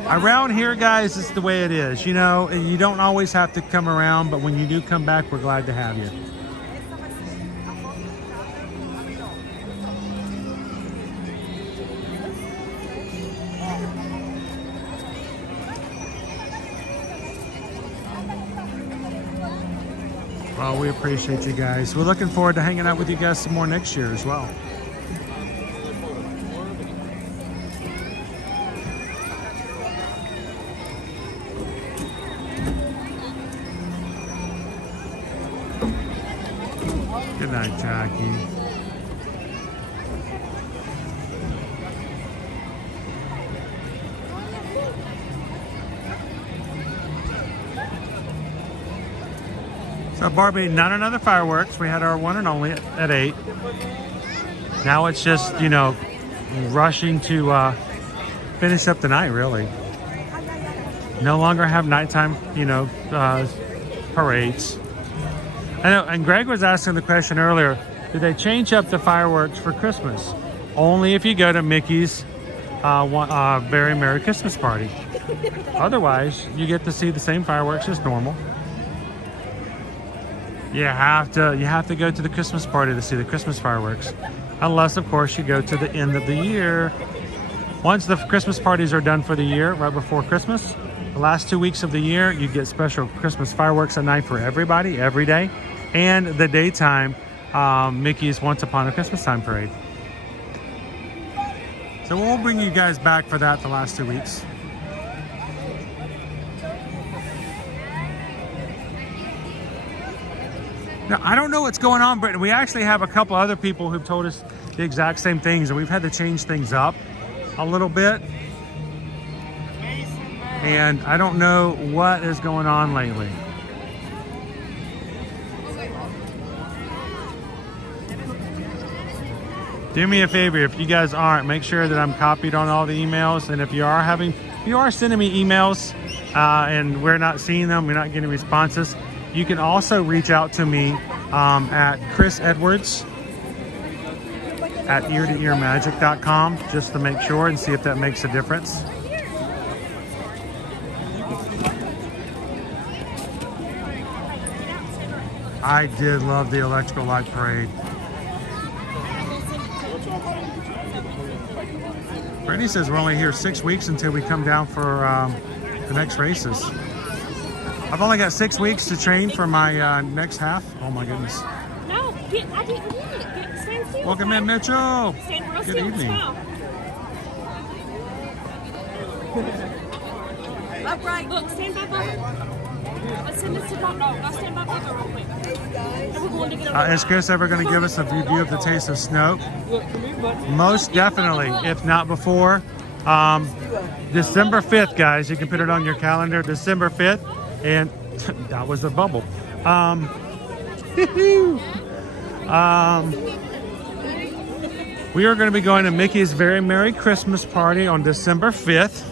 Around here, guys, it's the way it is. You know, you don't always have to come around, but when you do come back, we're glad to have you. Well, we appreciate you guys. We're looking forward to hanging out with you guys some more next year as well. Good night, Jackie. So Barbie, not another fireworks. We had our one and only at 8. Now it's just, you know, rushing to finish up the night, really. No longer have nighttime, you know, parades. I know, and Greg was asking the question earlier, did they change up the fireworks for Christmas? Only if you go to Mickey's Very Merry Christmas Party. Otherwise, you get to see the same fireworks as normal. You have to go to the Christmas party to see the Christmas fireworks. Unless, of course, you go to the end of the year. Once the Christmas parties are done for the year, right before Christmas, the last 2 weeks of the year, you get special Christmas fireworks at night for everybody, every day. And the daytime, Mickey's Once Upon a Christmas Time parade. So we'll bring you guys back for that the last 2 weeks. Now, I don't know what's going on, Brittany. We actually have a couple other people who've told us the exact same things, and we've had to change things up a little bit. And I don't know what is going on lately. Do me a favor, if you guys aren't, make sure that I'm copied on all the emails. And if you are sending me emails and we're not seeing them, we're not getting responses, you can also reach out to me at chrisedwards at ear-to-earmagic.com just to make sure and see if that makes a difference. I did love the electrical light parade. Brittany says we're only here 6 weeks until we come down for the next races. I've only got 6 weeks to train for my next half. Oh my goodness. No, I didn't get it. Stand still. Welcome in, Mitchell. Stand real Good still. evening. Upright. Look, stand by Bubba. Let's send this to Dog. I'll stand by Bubba real quick. And we're going to get over Is Chris ever going to give us a review of the Taste of Snow? Most definitely, if not before. December 5th, guys. You can put it on your calendar. December 5th. And that was a bubble. We are going to be going to Mickey's Very Merry Christmas Party on December 5th.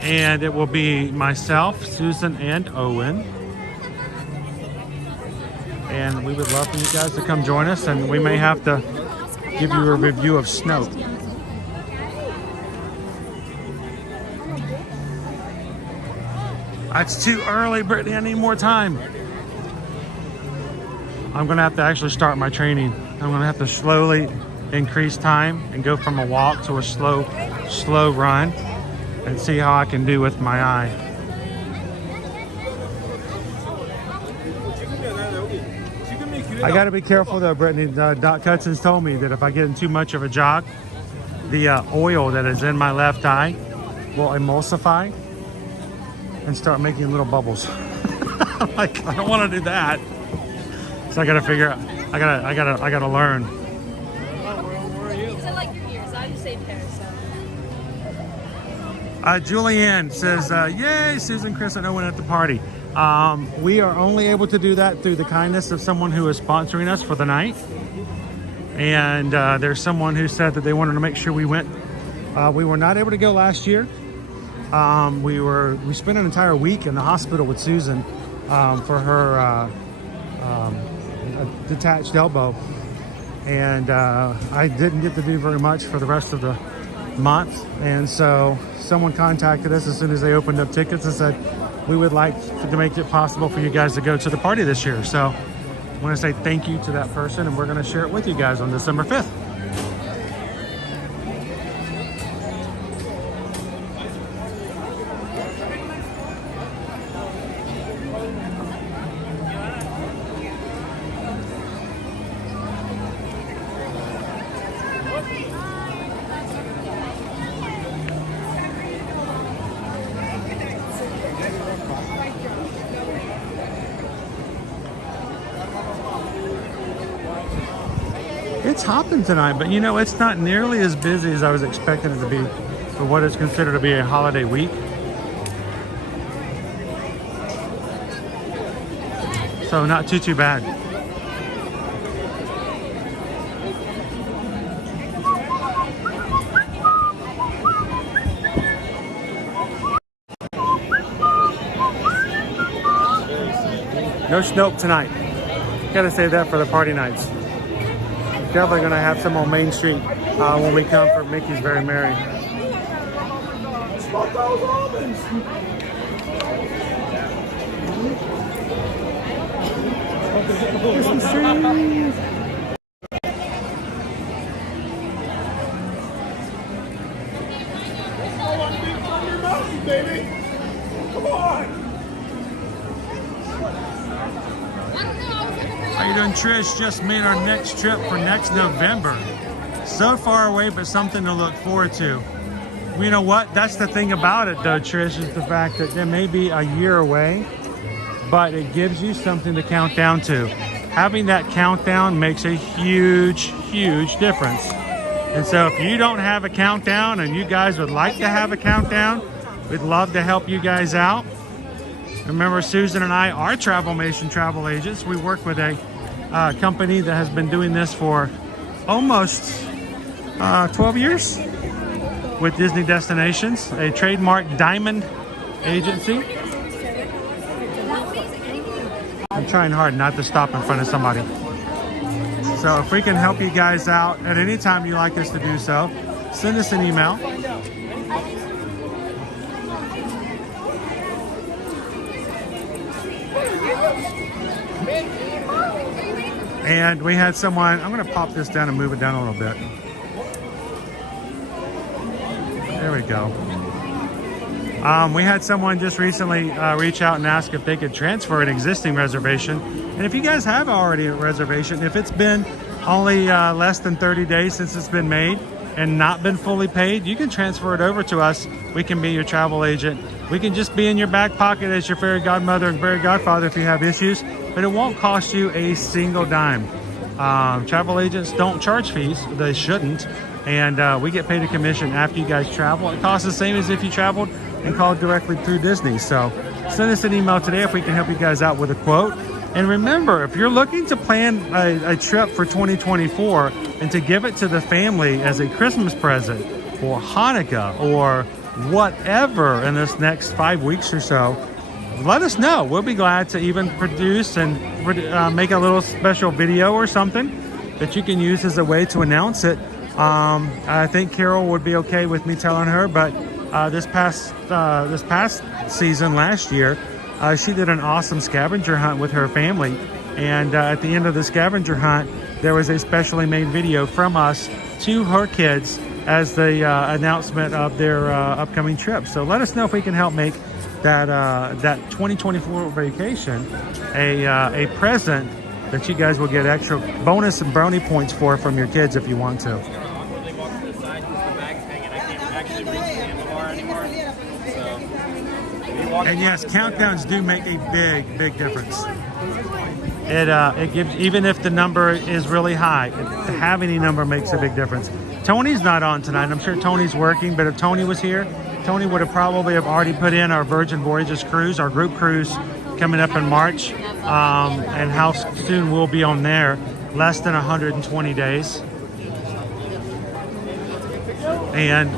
And it will be myself, Susan, and Owen. And we would love for you guys to come join us. And we may have to give you a review of snow. It's too early, Brittany. I need more time. I'm going to have to actually start my training. I'm going to have to slowly increase time and go from a walk to a slow run and see how I can do with my eye. I got to be careful though, Brittany. Doc Cutson's told me that if I get in too much of a jog, the oil that is in my left eye will emulsify and start making little bubbles. I'm like, I don't want to do that. So I gotta figure out. I gotta learn. Because I like your ears. I have the same pair, so. Julianne says, "Yay, Susan, Chris, and Owen at the party." We are only able to do that through the kindness of someone who is sponsoring us for the night. And there's someone who said that they wanted to make sure we went. We were not able to go last year. We spent an entire week in the hospital with Susan for her detached elbow, and I didn't get to do very much for the rest of the month. And so someone contacted us as soon as they opened up tickets and said we would like to make it possible for you guys to go to the party this year. So I want to say thank you to that person, and we're going to share it with you guys on December 5th. It's hopping tonight, but you know, it's not nearly as busy as I was expecting it to be for what is considered to be a holiday week. So not too bad. No Snoke tonight. Gotta save that for the party nights. Definitely gonna have some on Main Street when we come for Mickey's Very Merry. Christmas trees. Baby, come on! How you doing, Trish? Just made our next trip for next November. So far away, but something to look forward to. You know what? That's the thing about it, though, Trish, is the fact that it may be a year away, but it gives you something to count down to. Having that countdown makes a huge, huge difference. And so if you don't have a countdown and you guys would like to have a countdown, we'd love to help you guys out. Remember, Susan and I are Travelmation travel agents. We work with a company that has been doing this for almost 12 years with Disney Destinations, a trademark diamond agency. I'm trying hard not to stop in front of somebody. So if we can help you guys out at any time you'd like us to do so, send us an email. And we had someone, I'm going to pop this down and move it down a little bit. There we go. We had someone just recently reach out and ask if they could transfer an existing reservation. And if you guys have already a reservation, if it's been only less than 30 days since it's been made and not been fully paid, you can transfer it over to us. We can be your travel agent. We can just be in your back pocket as your fairy godmother and fairy godfather if you have issues, but it won't cost you a single dime. Travel agents don't charge fees. They shouldn't. And we get paid a commission after you guys travel. It costs the same as if you traveled and called directly through Disney. So send us an email today if we can help you guys out with a quote. And remember, if you're looking to plan a trip for 2024 and to give it to the family as a Christmas present or Hanukkah or whatever in this next 5 weeks or so, let us know. We'll be glad to even produce and make a little special video or something that you can use as a way to announce it. I think Carol would be okay with me telling her, but this past season last year, she did an awesome scavenger hunt with her family, and at the end of the scavenger hunt there was a specially made video from us to her kids as the announcement of their upcoming trip. So let us know if we can help make that 2024 vacation a present that you guys will get extra bonus and brownie points for from your kids if you want to. And yes, countdowns do make a big difference. It gives, even if the number is really high, having a number makes a big difference. Tony's not on tonight. I'm sure Tony's working, but if Tony was here, Tony would have probably already put in our Virgin Voyages cruise, our group cruise coming up in March, and how soon we'll be on there. Less than 120 days. And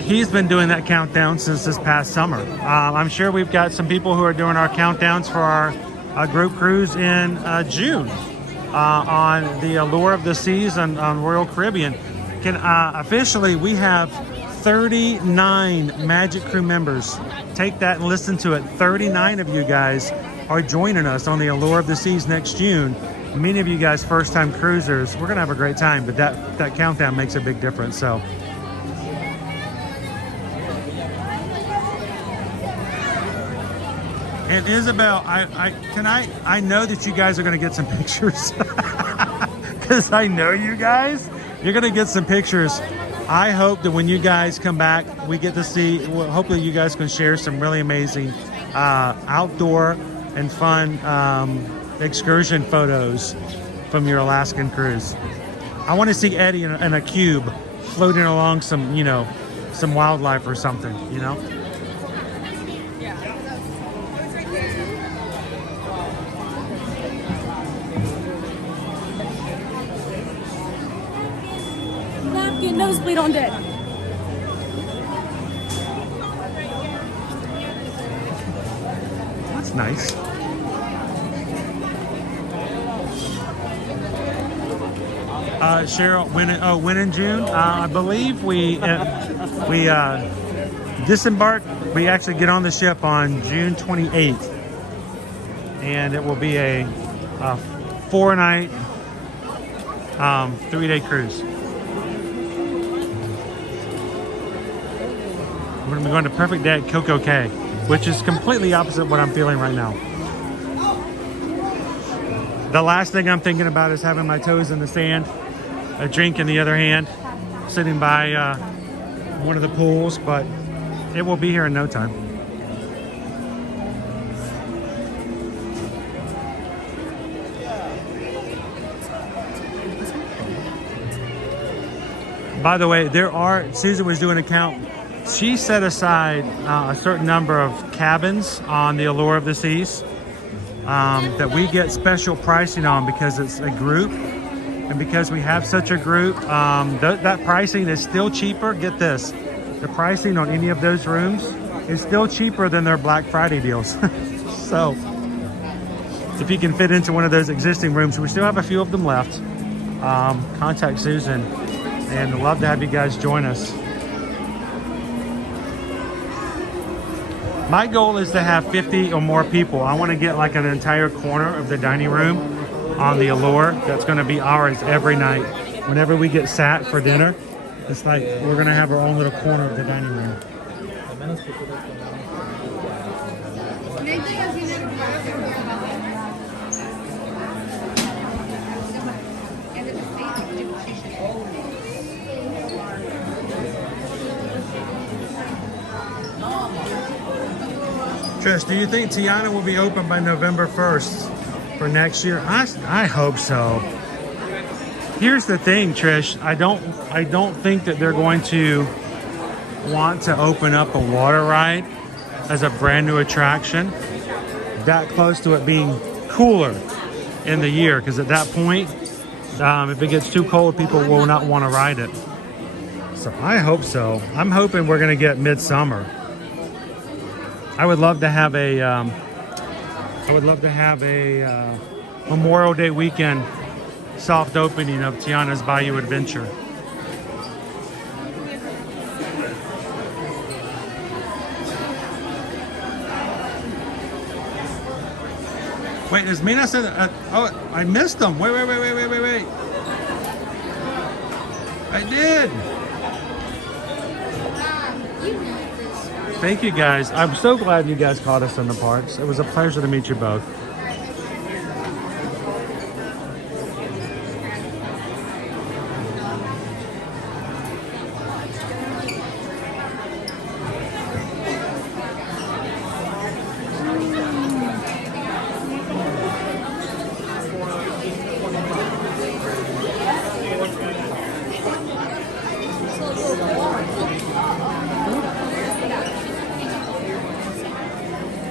he's been doing that countdown since this past summer. I'm sure we've got some people who are doing our countdowns for our group cruise in June on the Allure of the Seas on Royal Caribbean. Officially, we have 39 Magic Crew members. Take that and listen to it. 39 of you guys are joining us on the Allure of the Seas next June. Many of you guys first-time cruisers. We're gonna have a great time, but that countdown makes a big difference. So. And Isabel, I know that you guys are going to get some pictures because I know you guys. You're going to get some pictures. I hope that when you guys come back, we get to see. Well, hopefully, you guys can share some really amazing outdoor and fun excursion photos from your Alaskan cruise. I want to see Eddie in a cube floating along some wildlife or something. Nosebleed on deck. That's nice. Cheryl, when in June? I believe we disembark. We actually get on the ship on June 28th, and it will be a 4-night, 3-day cruise. We're gonna be going to Perfect Day at Coco Cay, which is completely opposite what I'm feeling right now. The last thing I'm thinking about is having my toes in the sand, a drink in the other hand, sitting by one of the pools, but it will be here in no time. By the way, Susan was doing a count. She set aside a certain number of cabins on the Allure of the Seas that we get special pricing on because it's a group. And because we have such a group, that pricing is still cheaper. Get this, the pricing on any of those rooms is still cheaper than their Black Friday deals. So if you can fit into one of those existing rooms, we still have a few of them left. Contact Susan, and I'd love to have you guys join us. My goal is to have 50 or more people. I want to get like an entire corner of the dining room on the Allure. That's going to be ours every night. Whenever we get sat for dinner, it's like we're going to have our own little corner of the dining room. Trish, do you think Tiana will be open by November 1st for next year? I hope so. Here's the thing, Trish. I don't think that they're going to want to open up a water ride as a brand new attraction that close to it being cooler in the year, because at that point, if it gets too cold, people will not want to ride it. So I hope so. I'm hoping we're going to get midsummer. I would love to have a Memorial Day weekend soft opening of Tiana's Bayou Adventure. Wait, does Mina say that? Oh, I missed them. Wait. I did. Thank you guys. I'm so glad you guys caught us in the parks. It was a pleasure to meet you both.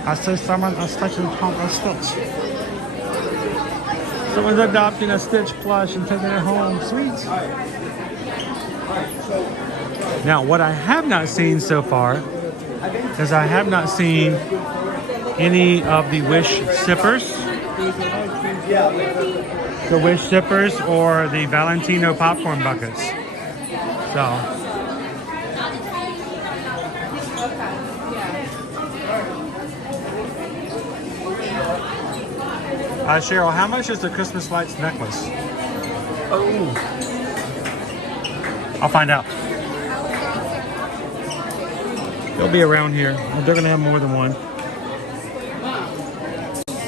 I say someone a Stitch and Pump a Stitch. Someone's adopting a Stitch plush and taking it home. Sweet. Now, what I have not seen so far is I have not seen any of the Wish sippers. The Wish sippers or the Valentino popcorn buckets. So. Cheryl, how much is the Christmas lights necklace? Oh, I'll find out. They'll be around here. They're gonna have more than one.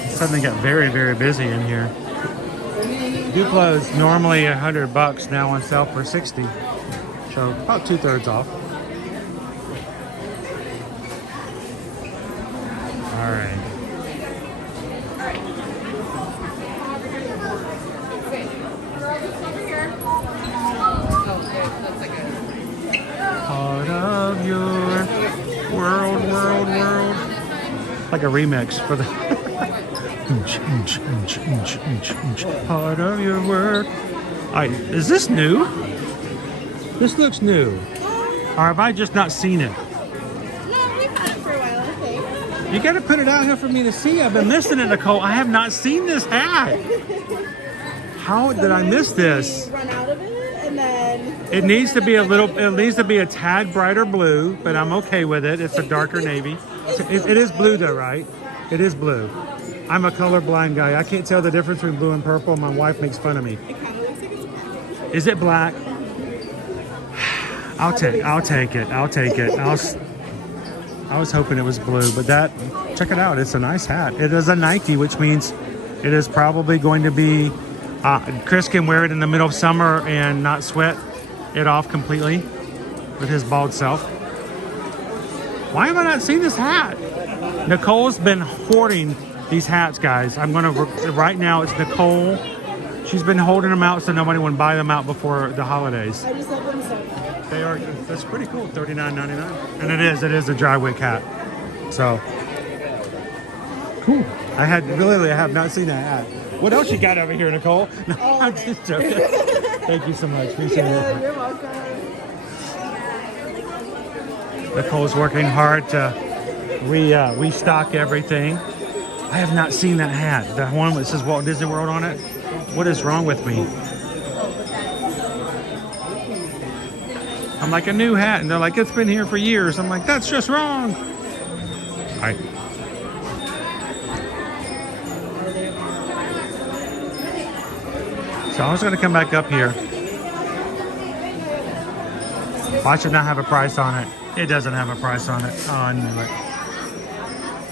Suddenly got very, very busy in here. Duplo's normally $100, now on sale for $60. So about 2/3 off. All right. Part of your world. Like a remix for the part of your world. Alright, is this new? This looks new. Or have I just not seen it? No, we've had it for a while, I think. You gotta put it out here for me to see. I've been missing it, Nicole. I have not seen this hat. How did I miss this? You run out of it, and then it needs to be a tad brighter blue, but I'm okay with it. It's a darker navy. It is blue though, right? It is blue. I'm a colorblind guy. I can't tell the difference between blue and purple. My wife makes fun of me. It kind of looks like it's black. Is it black? I'll take it. I'll take it. I was hoping it was blue, but that, check it out. It's a nice hat. It is a Nike, which means it is probably going to be, Chris can wear it in the middle of summer and not sweat it off completely with his bald self. Why have I not seen this hat? Nicole's been hoarding these hats, guys. Right now it's Nicole. She's been holding them out so nobody would buy them out before the holidays. I just love them so much. They are, that's pretty cool, $39.99. And it is a dry wick hat. So, cool. I have not seen that hat. What else you got over here, Nicole? No, I'm just joking. Thank you so much. Appreciate it. You're welcome. Nicole's working hard to restock everything. I have not seen that hat. The one that says Walt Disney World on it. What is wrong with me? I'm like, a new hat, and they're like, it's been here for years. I'm like, that's just wrong. All right. So I was going to come back up here. Why should not have a price on it? It doesn't have a price on it. Oh, I knew it.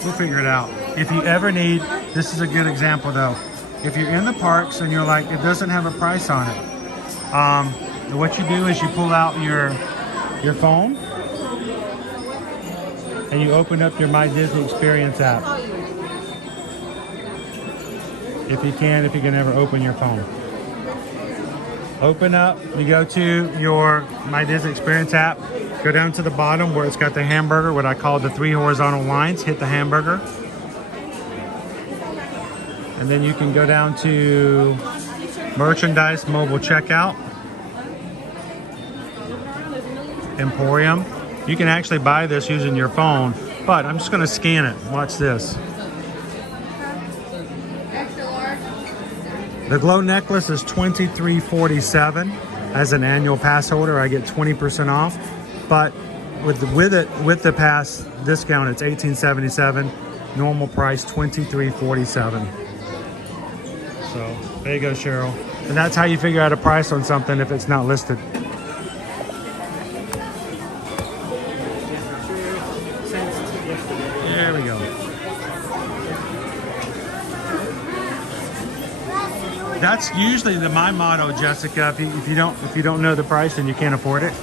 We'll figure it out. If you ever need, this is a good example though. If you're in the parks and you're like, it doesn't have a price on it. What you do is you pull out your phone and you open up your My Disney Experience app. If you can ever open your phone. Open up, you go to your My Disney Experience app, go down to the bottom where it's got the hamburger, what I call the 3 horizontal lines, hit the hamburger. And then you can go down to merchandise, mobile checkout, Emporium. You can actually buy this using your phone, but I'm just gonna scan it. Watch this. The glow necklace is $23.47. As an annual pass holder, I get 20% off. But with the pass discount, it's $18.77. Normal price $23.47. So there you go, Cheryl. And that's how you figure out a price on something if it's not listed. There we go. That's usually my motto, Jessica. If you don't know the price, then you can't afford it.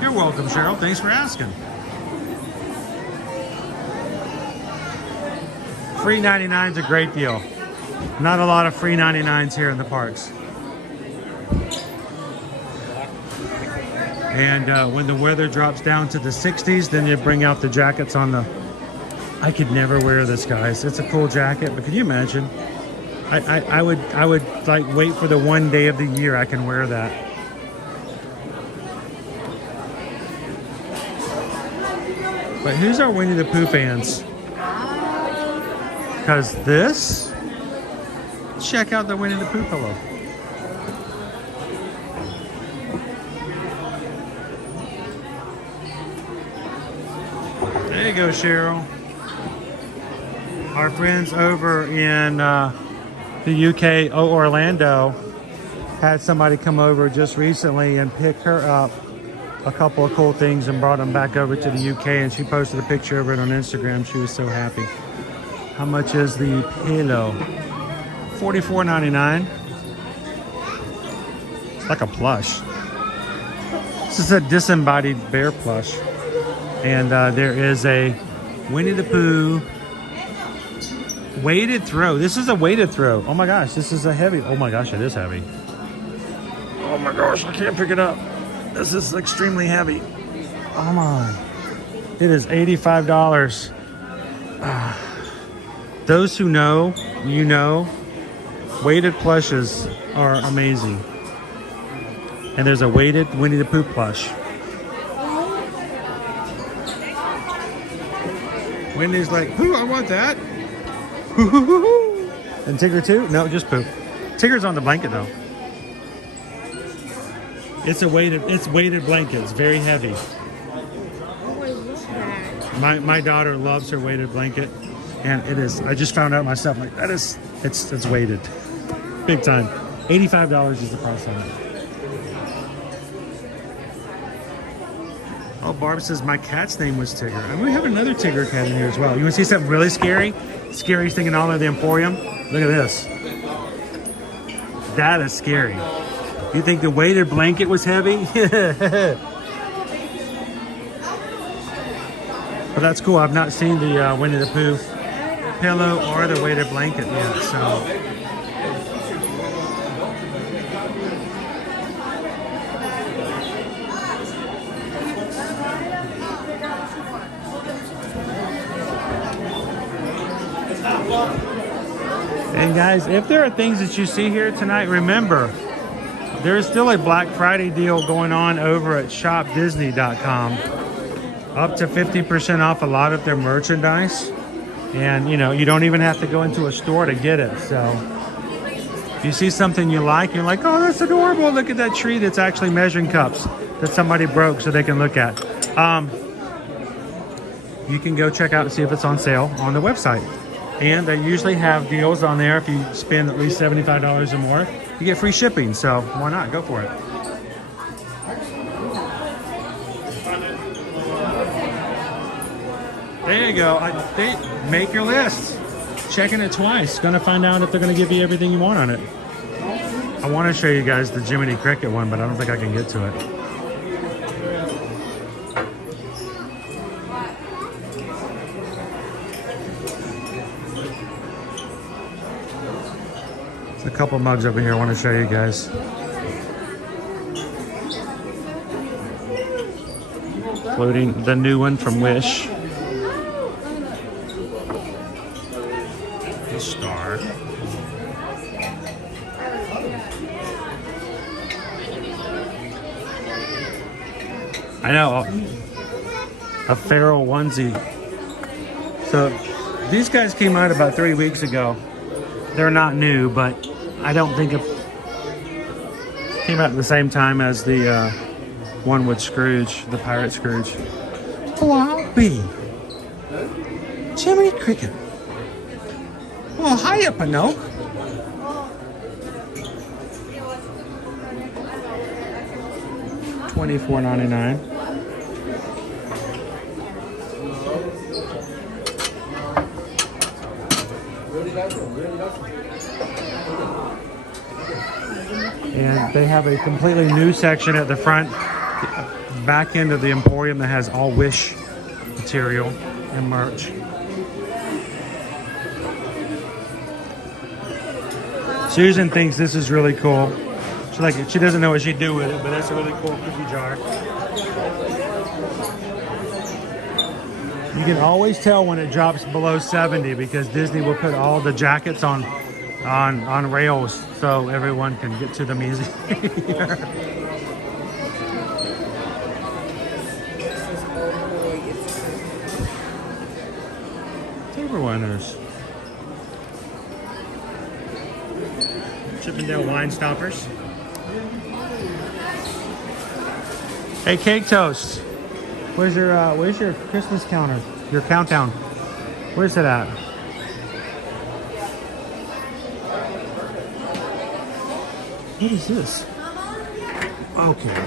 You're welcome, Cheryl. Thanks for asking. Free 99 is a great deal. Not a lot of free 99s here in the parks. And when the weather drops down to the 60s, then you bring out the jackets on the... I could never wear this, guys. It's a cool jacket, but can you imagine? I would like wait for the one day of the year I can wear that. But who's our Winnie the Pooh fans? Because this, check out the Winnie the Pooh pillow. There you go, Cheryl. Our friends over in the UK, Orlando, had somebody come over just recently and pick her up a couple of cool things and brought them back over to the UK, and she posted a picture of it on Instagram. She was so happy. How much is the pillow? $44.99. It's like a plush. This is a disembodied bear plush. And there is a Winnie the Pooh weighted throw. This is a weighted throw. Oh my gosh, this is a heavy. Oh my gosh, it is heavy. Oh my gosh, I can't pick it up. This is extremely heavy. Oh my. It is $85. Those who know, you know, weighted plushes are amazing. And there's a weighted Winnie the Pooh plush. Wendy's like, Pooh, I want that. And Tigger too? No, just Pooh. Tigger's on the blanket though. It's weighted blanket. It's very heavy. My daughter loves her weighted blanket, and it is. I just found out myself. Like that is, it's weighted, big time. $85 is the price on it. Oh, Barb says my cat's name was Tigger. And we have another Tigger cat in here as well. You want to see something really scary? Scariest thing in all of the Emporium? Look at this. That is scary. You think the weighted blanket was heavy? But that's cool. I've not seen the Winnie the Pooh pillow or the weighted blanket yet, so. And guys, if there are things that you see here tonight, remember, there is still a Black Friday deal going on over at shopdisney.com. Up to 50% off a lot of their merchandise. And you know, you don't even have to go into a store to get it. So if you see something you like, you're like, oh, that's adorable. Look at that tree that's actually measuring cups that somebody broke so they can look at. You can go check out and see if it's on sale on the website. And they usually have deals on there. If you spend at least $75 or more, you get free shipping. So why not? Go for it. There you go. Make your list. Checking it twice. Gonna find out if they're gonna give you everything you want on it. I want to show you guys the Jiminy Cricket one, but I don't think I can get to it. There's a couple mugs over here I want to show you guys. Including the new one from Wish. The star. I know. A feral onesie. So these guys came out about 3 weeks ago. They're not new, but I don't think it came out at the same time as the one with Scrooge, the Pirate Scrooge. Floppy. Jiminy Cricket. Well, hiya, Pinocchio. $24.99. And they have a completely new section at the front, back end of the Emporium that has all Wish material and merch. Susan thinks this is really cool. She doesn't know what she'd do with it, but that's a really cool cookie jar. You can always tell when it drops below 70 because Disney will put all the jackets on rails so everyone can get to the museum. Table winners. Chippendale wine stoppers. Hey, Cake Toast. Where's your Christmas counter? Your countdown. Where's it at? What is this? Okay.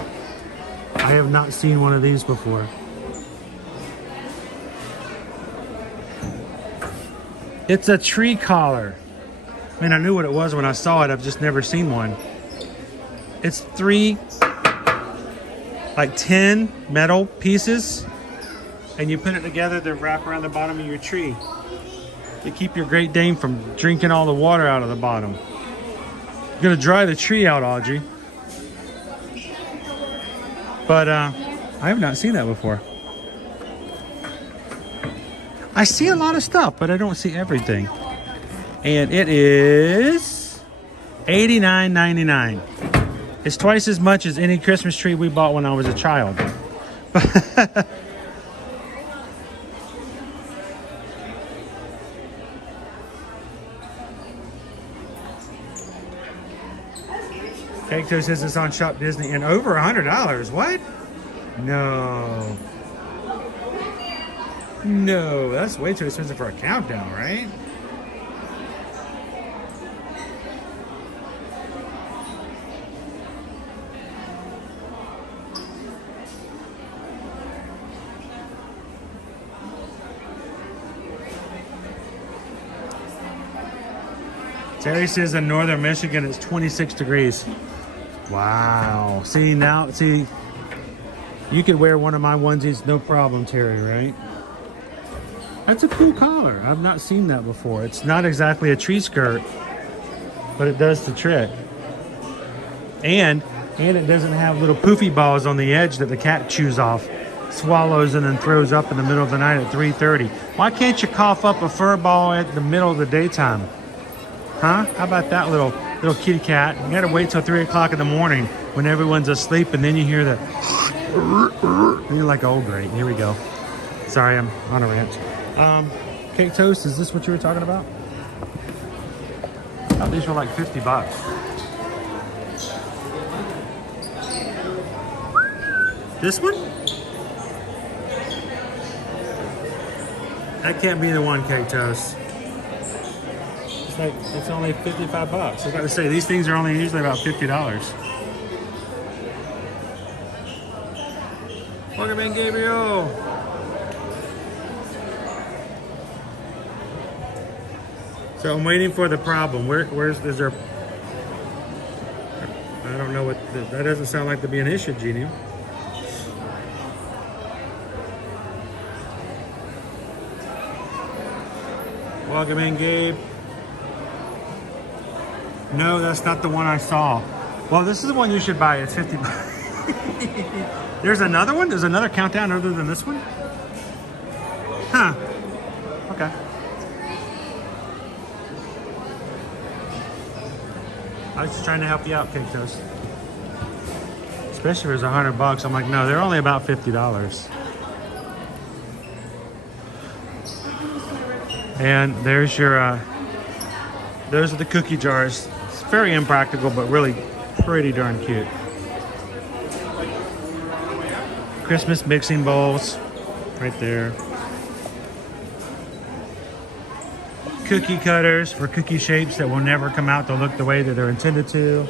I have not seen one of these before. It's a tree collar. I mean, I knew what it was when I saw it. I've just never seen one. It's 3, like 10 metal pieces, and you put it together to wrap around the bottom of your tree to keep your Great Dane from drinking all the water out of the bottom. You're gonna dry the tree out, Audrey. But I have not seen that before. I see a lot of stuff, but I don't see everything. And it is $89.99. It's twice as much as any Christmas tree we bought when I was a child. Cake Toast says it's on Shop Disney and over $100. What? No. No, that's way too expensive for a countdown, right? Terry says in northern Michigan it's 26 degrees. Wow. See, now, see, you could wear one of my onesies, no problem, Terry, right? That's a cool collar. I've not seen that before. It's not exactly a tree skirt, but it does the trick. And it doesn't have little poofy balls on the edge that the cat chews off, swallows, and then throws up in the middle of the night at 3:30. Why can't you cough up a fur ball at the middle of the daytime? Huh? How about that little kitty cat? You gotta wait till 3 o'clock in the morning when everyone's asleep, and then you hear the and you're like, oh great, here we go. Sorry, I'm on a rant. Cake Toast, is this what you were talking about? I thought these were like $50. This one? That can't be the one, Cake Toast. It's only $55. I was about to say, these things are only usually about $50. Welcome in, Gabriel. So I'm waiting for the problem. Is there? I don't know what. That doesn't sound like to be an issue, Genie. Welcome in, Gabe. No, that's not the one I saw. Well, this is the one you should buy. It's 50 bucks. There's another one? There's another countdown other than this one? Huh. Okay. I was just trying to help you out, Cake Toast. Especially if it's $100. I'm like, no, they're only about $50. And there's your, those are the cookie jars. It's very impractical, but really pretty darn cute. Christmas mixing bowls, right there. Cookie cutters for cookie shapes that will never come out to look the way that they're intended to.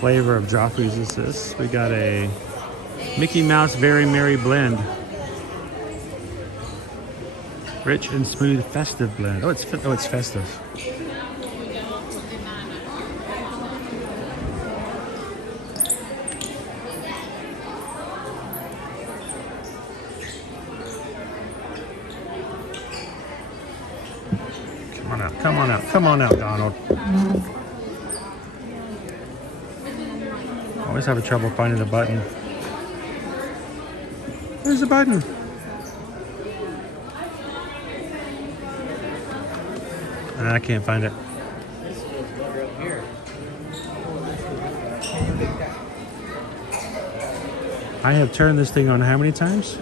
Flavor of Joffrey's is this. We got a Mickey Mouse Very Merry Blend. Rich and smooth festive blend. Oh, it's festive. Come on out, Donald. Always having trouble finding the button. Where's the button? I can't find it. I have turned this thing on how many times?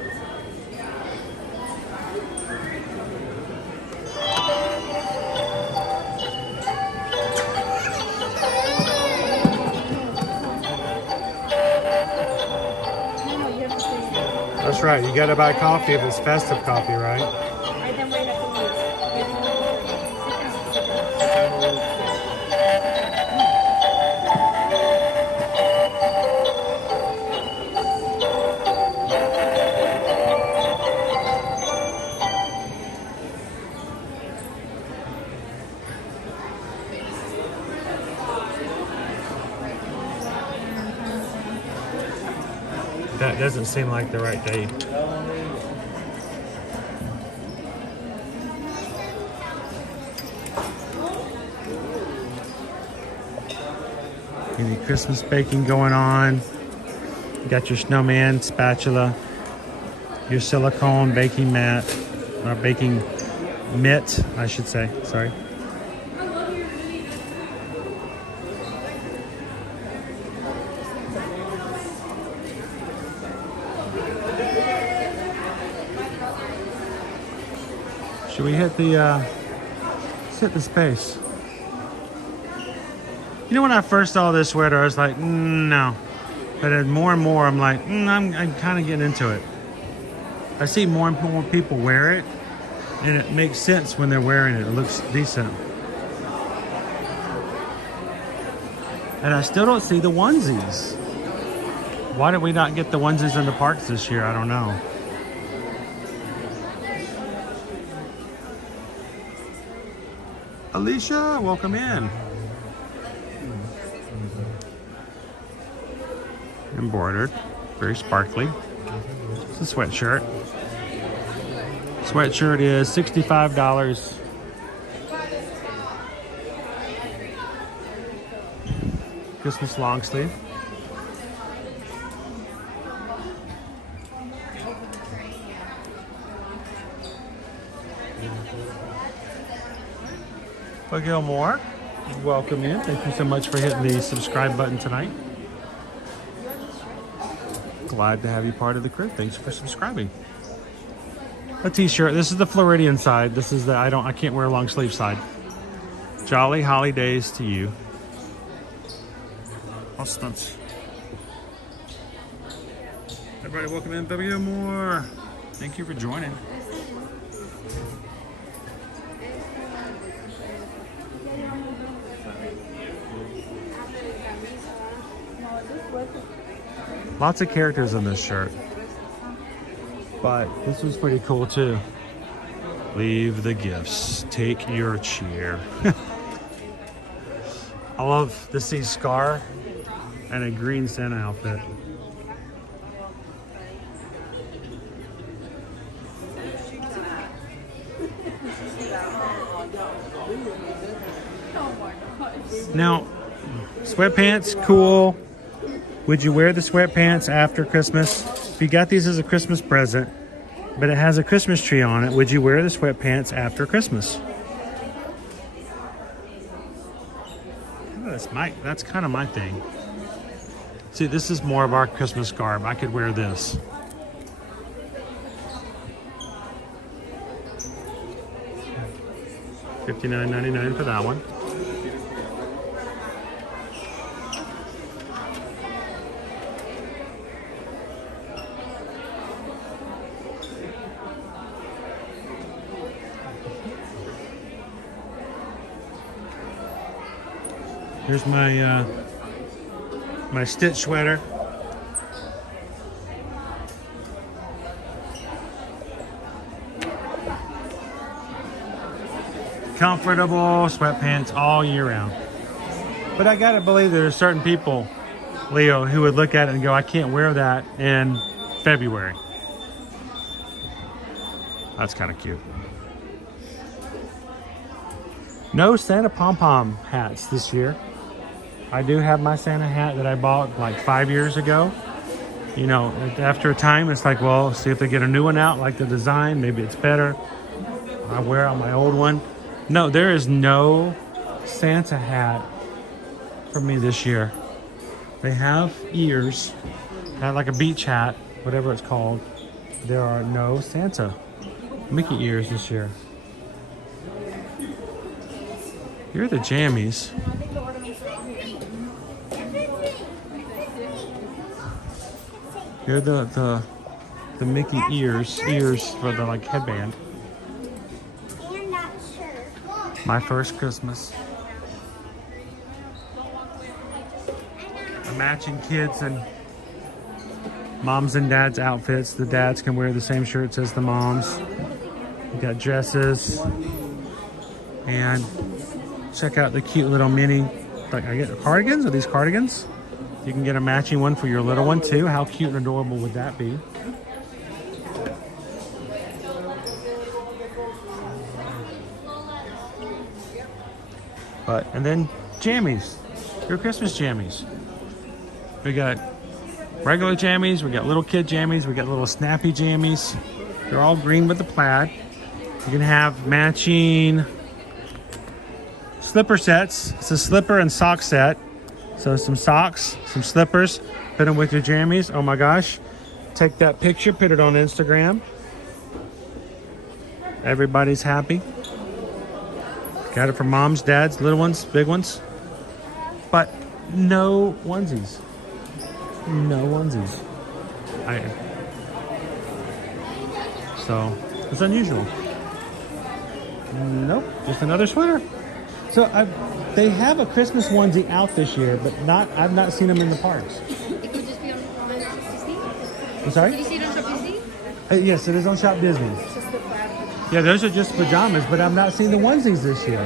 That's right, you gotta buy coffee if it's festive coffee, right? That doesn't seem like the right day. Any Christmas baking going on. You got your snowman spatula, your silicone baking mat, or baking mitt, I should say, sorry. Should we hit the Let's hit the space. You know, when I first saw this sweater, I was like, no. But then more and more, I'm like, I'm kind of getting into it. I see more and more people wear it, and it makes sense when they're wearing it. It looks decent. And I still don't see the onesies. Why did we not get the onesies in the parks this year? I don't know. Alicia, welcome in. Embroidered, very sparkly. It's a sweatshirt. Sweatshirt is $65. Christmas long sleeve. But Gilmore, welcome in. Thank you so much for hitting the subscribe button tonight. Glad to have you part of the crew. Thanks for subscribing. A t-shirt. This is the Floridian side. This is the I can't wear a long sleeve side. Jolly holidays to you. Hostage. Everybody, welcome in. W Moore. Thank you for joining. Lots of characters in this shirt. But this was pretty cool too. Leave the gifts. Take your cheer. I love to see Scar and a green Santa outfit. Now, sweatpants, cool. Would you wear the sweatpants after Christmas? If you got these as a Christmas present, but it has a Christmas tree on it, would you wear the sweatpants after Christmas? That's kind of my thing. See, this is more of our Christmas garb. I could wear this. $59.99 for that one. Here's my my stitch sweater. Comfortable sweatpants all year round. But I gotta believe there are certain people, Leo, who would look at it and go, I can't wear that in February. That's kind of cute. No Santa pom-pom hats this year. I do have my Santa hat that I bought like 5 years ago. You know, after a time, it's like, well, see if they get a new one out, like the design, maybe it's better. I wear out my old one. No, there is no Santa hat for me this year. They have ears, kind of like a beach hat, whatever it's called. There are no Santa Mickey ears this year. Here are the jammies. Here are the Mickey ears for the like headband. My first Christmas. Matching kids and moms and dads outfits. The dads can wear the same shirts as the moms. We got dresses. And check out the cute little mini, like I get cardigans. Are these cardigans? You can get a matching one for your little one too. How cute and adorable would that be? And then jammies, your Christmas jammies. We got regular jammies, we got little kid jammies, we got little snappy jammies. They're all green with the plaid. You can have matching slipper sets. It's a slipper and sock set. So some socks, some slippers, put them with your jammies. Oh my gosh. Take that picture, put it on Instagram. Everybody's happy. Got it for moms, dads, little ones, big ones. But no onesies. No onesies. So it's unusual. Nope, just another sweater. So they have a Christmas onesie out this year, but I've not seen them in the parks. It could just be on Shop Disney. I'm sorry? Did you see it on Shop Disney? Yes, it is on Shop Disney. Yeah, those are just pajamas, but I've not seen the onesies this year.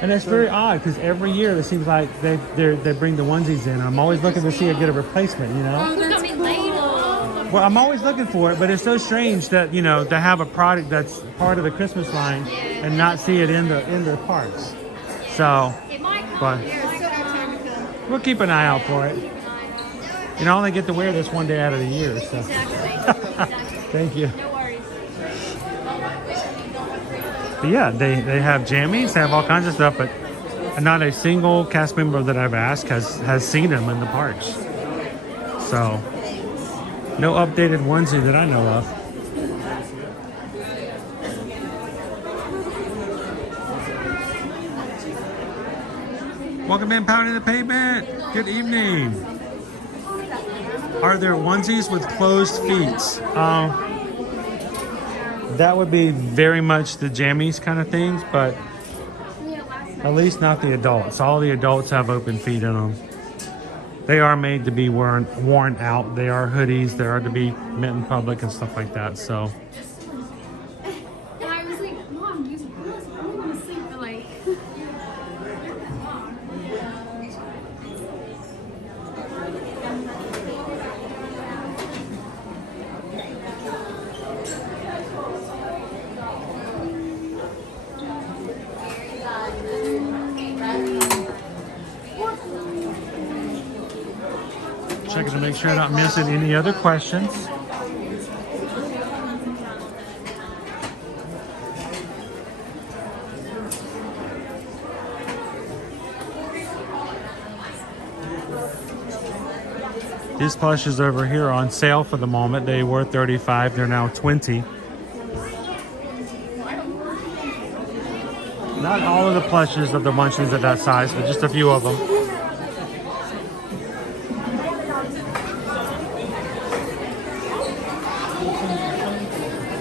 And it's very odd because every year it seems like they bring the onesies in. I'm always looking to see or get a replacement, you know? Well, I'm always looking for it, but it's so strange that, you know, to have a product that's part of the Christmas line and not see it in the parks. So, but we'll keep an eye out for it. You know, I only get to wear this one day out of the year, so. Thank you. But yeah, they have jammies, they have all kinds of stuff, but not a single cast member that I've asked has seen them in the parks. So, no updated onesie that I know of. Welcome in, Pounding the Pavement. Good evening. Are there onesies with closed feet? That would be very much the jammies kind of things, but at least not the adults. All the adults have open feet in them. They are made to be worn out. They are hoodies. They are to be met in public and stuff like that. So. And I was like, Mom, I only want to sleep for like. Checking to make sure I'm not missing any other questions. These plushes over here are on sale for the moment. They were $35, they're now $20. Not all of the plushes of the munchkins are that size, but just a few of them.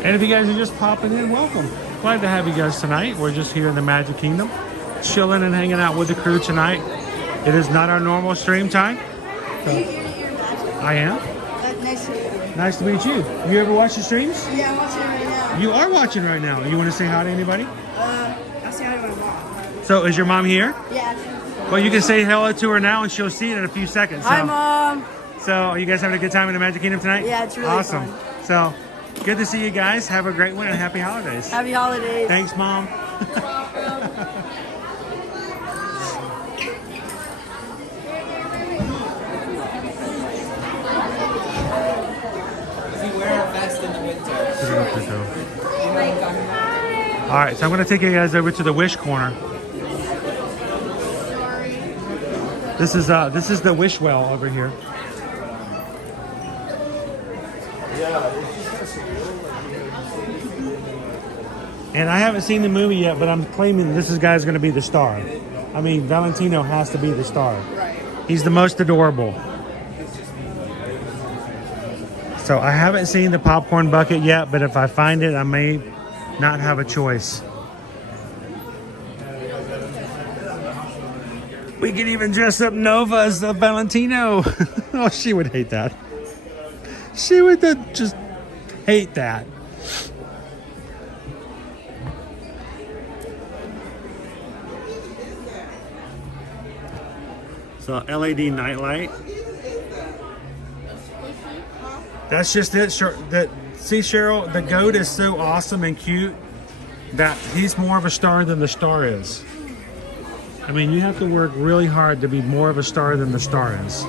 And if you guys are just popping in, welcome. Glad to have you guys tonight. We're just here in the Magic Kingdom, chilling and hanging out with the crew tonight. It is not our normal stream time. So, I am. Nice to meet you. Nice to meet you. You ever watch the streams? Yeah, I'm watching it right now. You are watching right now. You want to say hi to anybody? I'll say hi to my mom. So, is your mom here? Yeah. Well, you can say hello to her now, and she'll see it in a few seconds. So. Hi, Mom. So, are you guys having a good time in the Magic Kingdom tonight? Yeah, it's really awesome. fun. So, good to see you guys. Have a great one and happy holidays. Happy holidays. Thanks, Mom. All right, so I'm going to take you guys over to the Wish corner. This is the Wish well over here. And I haven't seen the movie yet, but I'm claiming this guy's going to be the star. I mean, Valentino has to be the star. He's the most adorable. So I haven't seen the popcorn bucket yet, but if I find it, I may not have a choice. We can even dress up Nova as the Valentino. Oh, she would hate that. She would just hate that. So LED nightlight. That's just it. See, Cheryl, the goat is so awesome and cute that he's more of a star than the star is. I mean, you have to work really hard to be more of a star than the star is.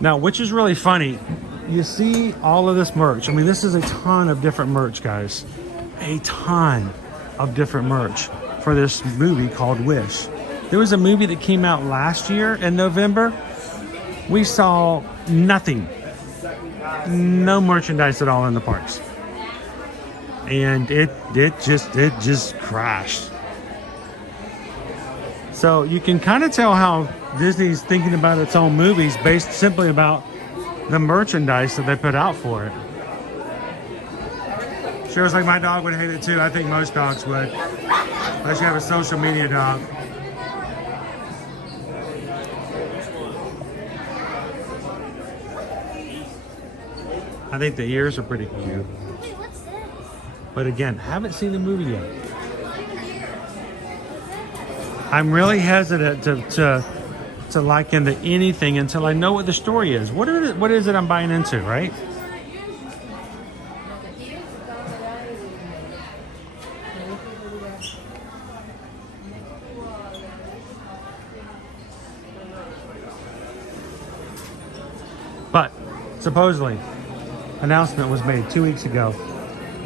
Now, which is really funny, you see all of this merch. I mean, this is a ton of different merch, guys. A ton of different merch for this movie called Wish. There was a movie that came out last year in November. We saw nothing. No merchandise at all in the parks. and it just crashed. So you can kind of tell how Disney's thinking about its own movies based simply about the merchandise that they put out for it. Sure, like my dog would hate it too. I think most dogs would, unless you have a social media dog. I think the ears are pretty cute. But again, haven't seen the movie yet. I'm really hesitant to like into anything until I know what the story is. What is it I'm buying into, right? But supposedly, announcement was made 2 weeks ago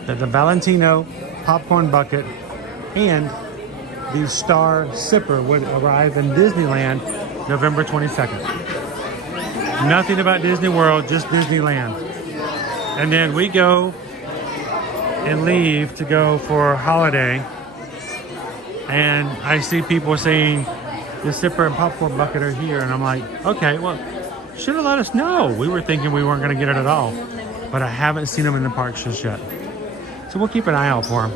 that the Valentino popcorn bucket and the Star Sipper would arrive in Disneyland November 22nd. Nothing about Disney World, just Disneyland. And then we go and leave to go for holiday, and I see people saying the Sipper and popcorn bucket are here, and I'm like, okay, well, should have let us know. We were thinking we weren't going to get it at all, but I haven't seen them in the parks just yet. So we'll keep an eye out for them.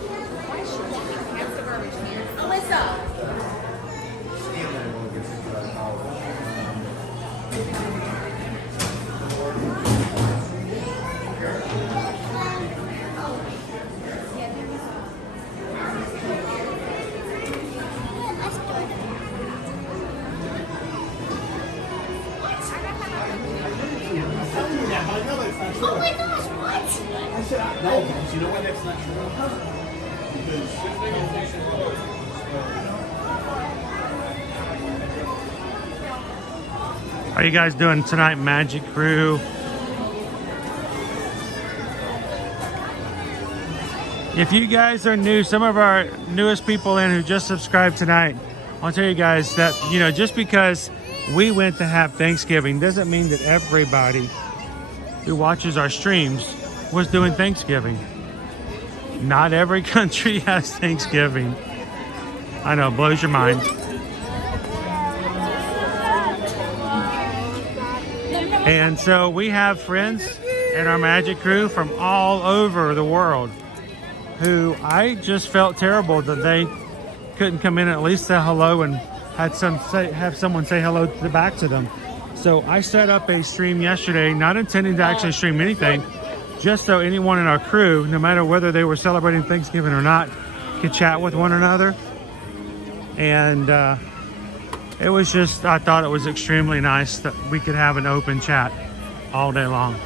Oh my gosh, what? I said, no, because you know what next lecture will come? How are you guys doing tonight, Magic Crew? If you guys are new, some of our newest people in who just subscribed tonight, I'll tell you guys that, you know, just because we went to have Thanksgiving doesn't mean that everybody who watches our streams was doing Thanksgiving. Not every country has Thanksgiving. I know, blows your mind. And so we have friends in our Magic Crew from all over the world who I just felt terrible that they couldn't come in and at least say hello and have someone say hello back to them. So I set up a stream yesterday, not intending to actually stream anything, just so anyone in our crew, no matter whether they were celebrating Thanksgiving or not, could chat with one another. And it was just, I thought it was extremely nice that we could have an open chat all day long.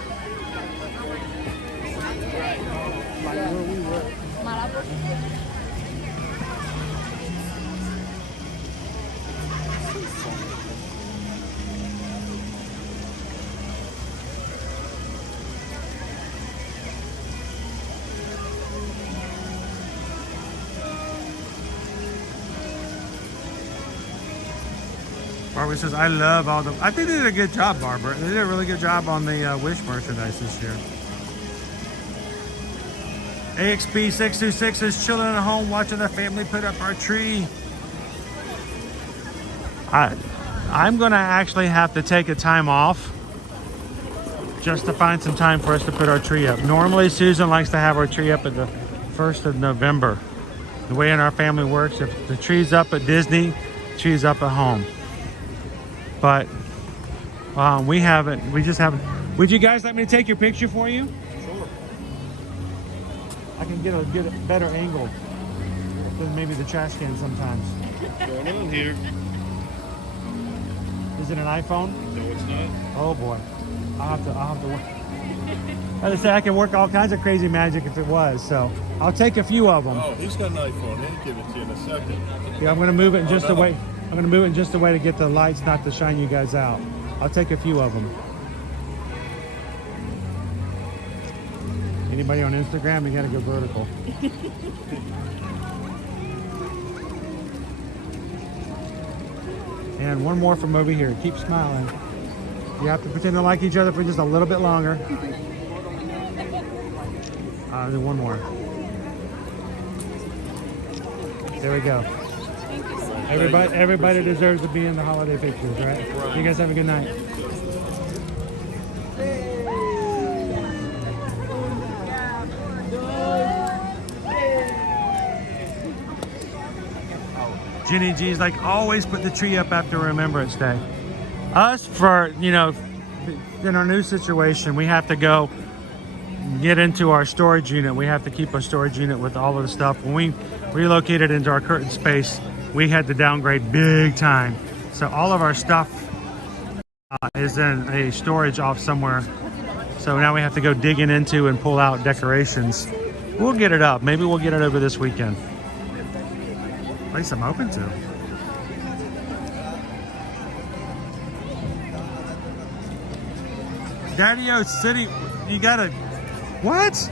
Barbara says, I love all the... I think they did a good job, Barbara. They did a really good job on the Wish merchandise this year. AXP626 is chilling at home watching the family put up our tree. I'm going to actually have to take a time off just to find some time for us to put our tree up. Normally, Susan likes to have our tree up at the 1st of November. The way in our family works, if the tree's up at Disney, the tree's up at home. But we just haven't. Would you guys like me to take your picture for you? Sure. I can get a better angle than maybe the trash can sometimes. What's going on here? Is it an iPhone? No, it's not. Oh boy. I'll have to work. As I say, I can work all kinds of crazy magic if it was, so I'll take a few of them. Oh, he's got an iPhone. He'll give it to you in a second. Yeah, I'm gonna move it in just a way. I'm gonna move it in just a way to get the lights not to shine you guys out. I'll take a few of them. Anybody on Instagram, you gotta go vertical. And one more from over here. Keep smiling. You have to pretend to like each other for just a little bit longer. Then one more. There we go. Thank you so much. Everybody deserves to be in the holiday pictures, right? You guys have a good night. Ginny G's like, always put the tree up after Remembrance Day. Us, for, you know, in our new situation, we have to go get into our storage unit. We have to keep a storage unit with all of the stuff. When we relocated into our curtain space, we had to downgrade big time. So all of our stuff is in a storage off somewhere. So now we have to go digging into and pull out decorations. We'll get it up. Maybe we'll get it over this weekend. At least I'm open to. Daddy-O City, you got a, what?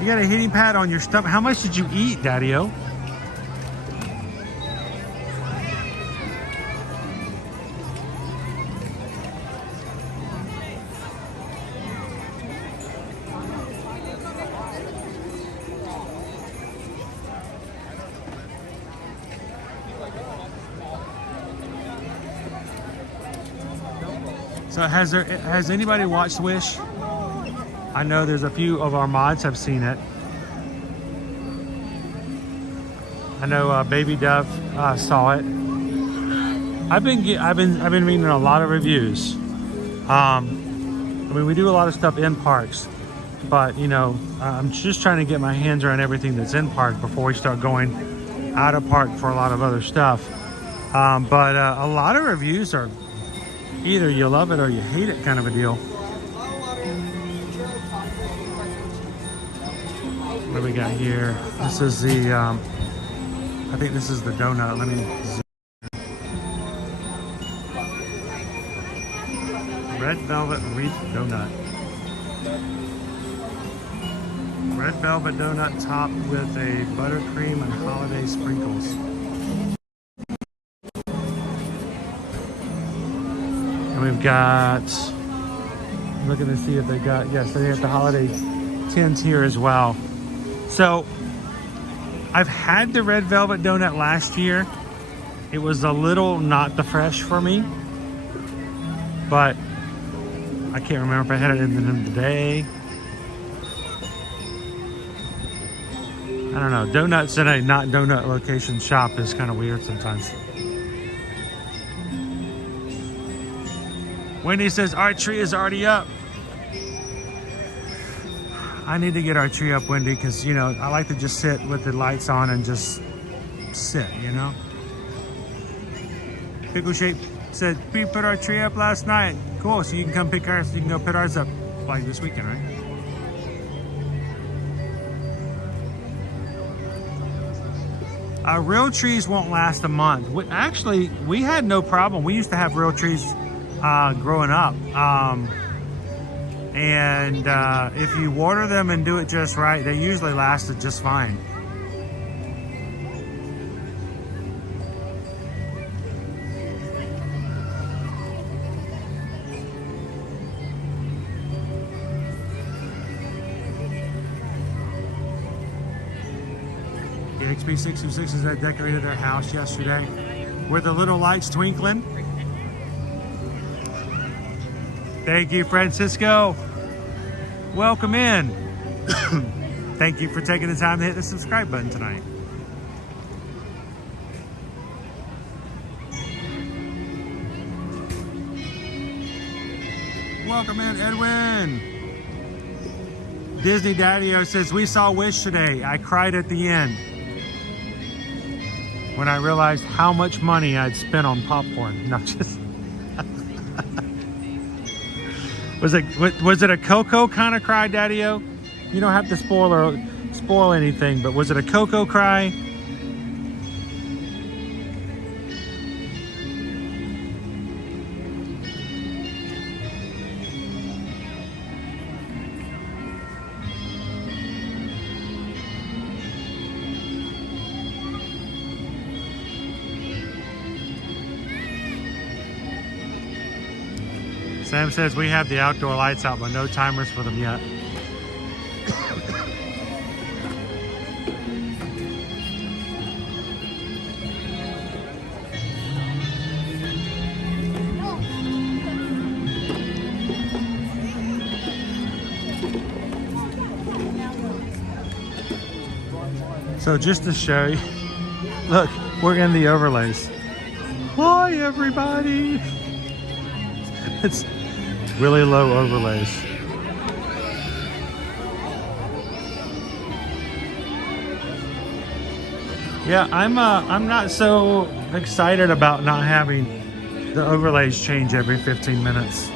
You got a heating pad on your stomach. How much did you eat, Daddy-O? So has anybody watched Wish? I know there's a few of our mods have seen it. I know Baby Dove saw it. I've been reading a lot of reviews. I mean, we do a lot of stuff in parks, but you know, I'm just trying to get my hands around everything that's in park before we start going out of park for a lot of other stuff. But a lot of reviews are either you love it or you hate it kind of a deal. What do we got here? This is the, I think this is the donut. Let me zoom. Red Velvet Wreath Donut. Red Velvet Donut topped with a buttercream and holiday sprinkles. And we've got, I'm looking to see if they got, yes, they have the holiday tins here as well. So I've had the Red Velvet Donut last year. It was a little not the fresh for me, but I can't remember if I had it in the day. I don't know. Donuts in a not donut location shop is kind of weird sometimes. Winnie says our tree is already up. I need to get our tree up, Wendy, because, you know, I like to just sit with the lights on and just sit, you know? Pickle Shape said, we put our tree up last night. Cool, so you can come pick ours, you can go put ours up like this weekend, right? Real trees won't last a month. Actually, we had no problem. We used to have real trees growing up. And if you water them and do it just right, they usually lasted just fine. The XP626s that decorated their house yesterday with the little lights twinkling. Thank you, Francisco. Welcome in. Thank you for taking the time to hit the subscribe button tonight. Welcome in, Edwin. Disney Daddy-O says, we saw Wish today. I cried at the end when I realized how much money I'd spent on popcorn. No, just... Was it a Coco kind of cry, Daddy-O? You don't have to spoil anything, but was it a Coco cry? Sam says we have the outdoor lights out, but no timers for them yet. So just to show you, look, we're in the overlays. Hi everybody. It's really low overlays. Yeah, I'm not so excited about not having the overlays change every 15 minutes.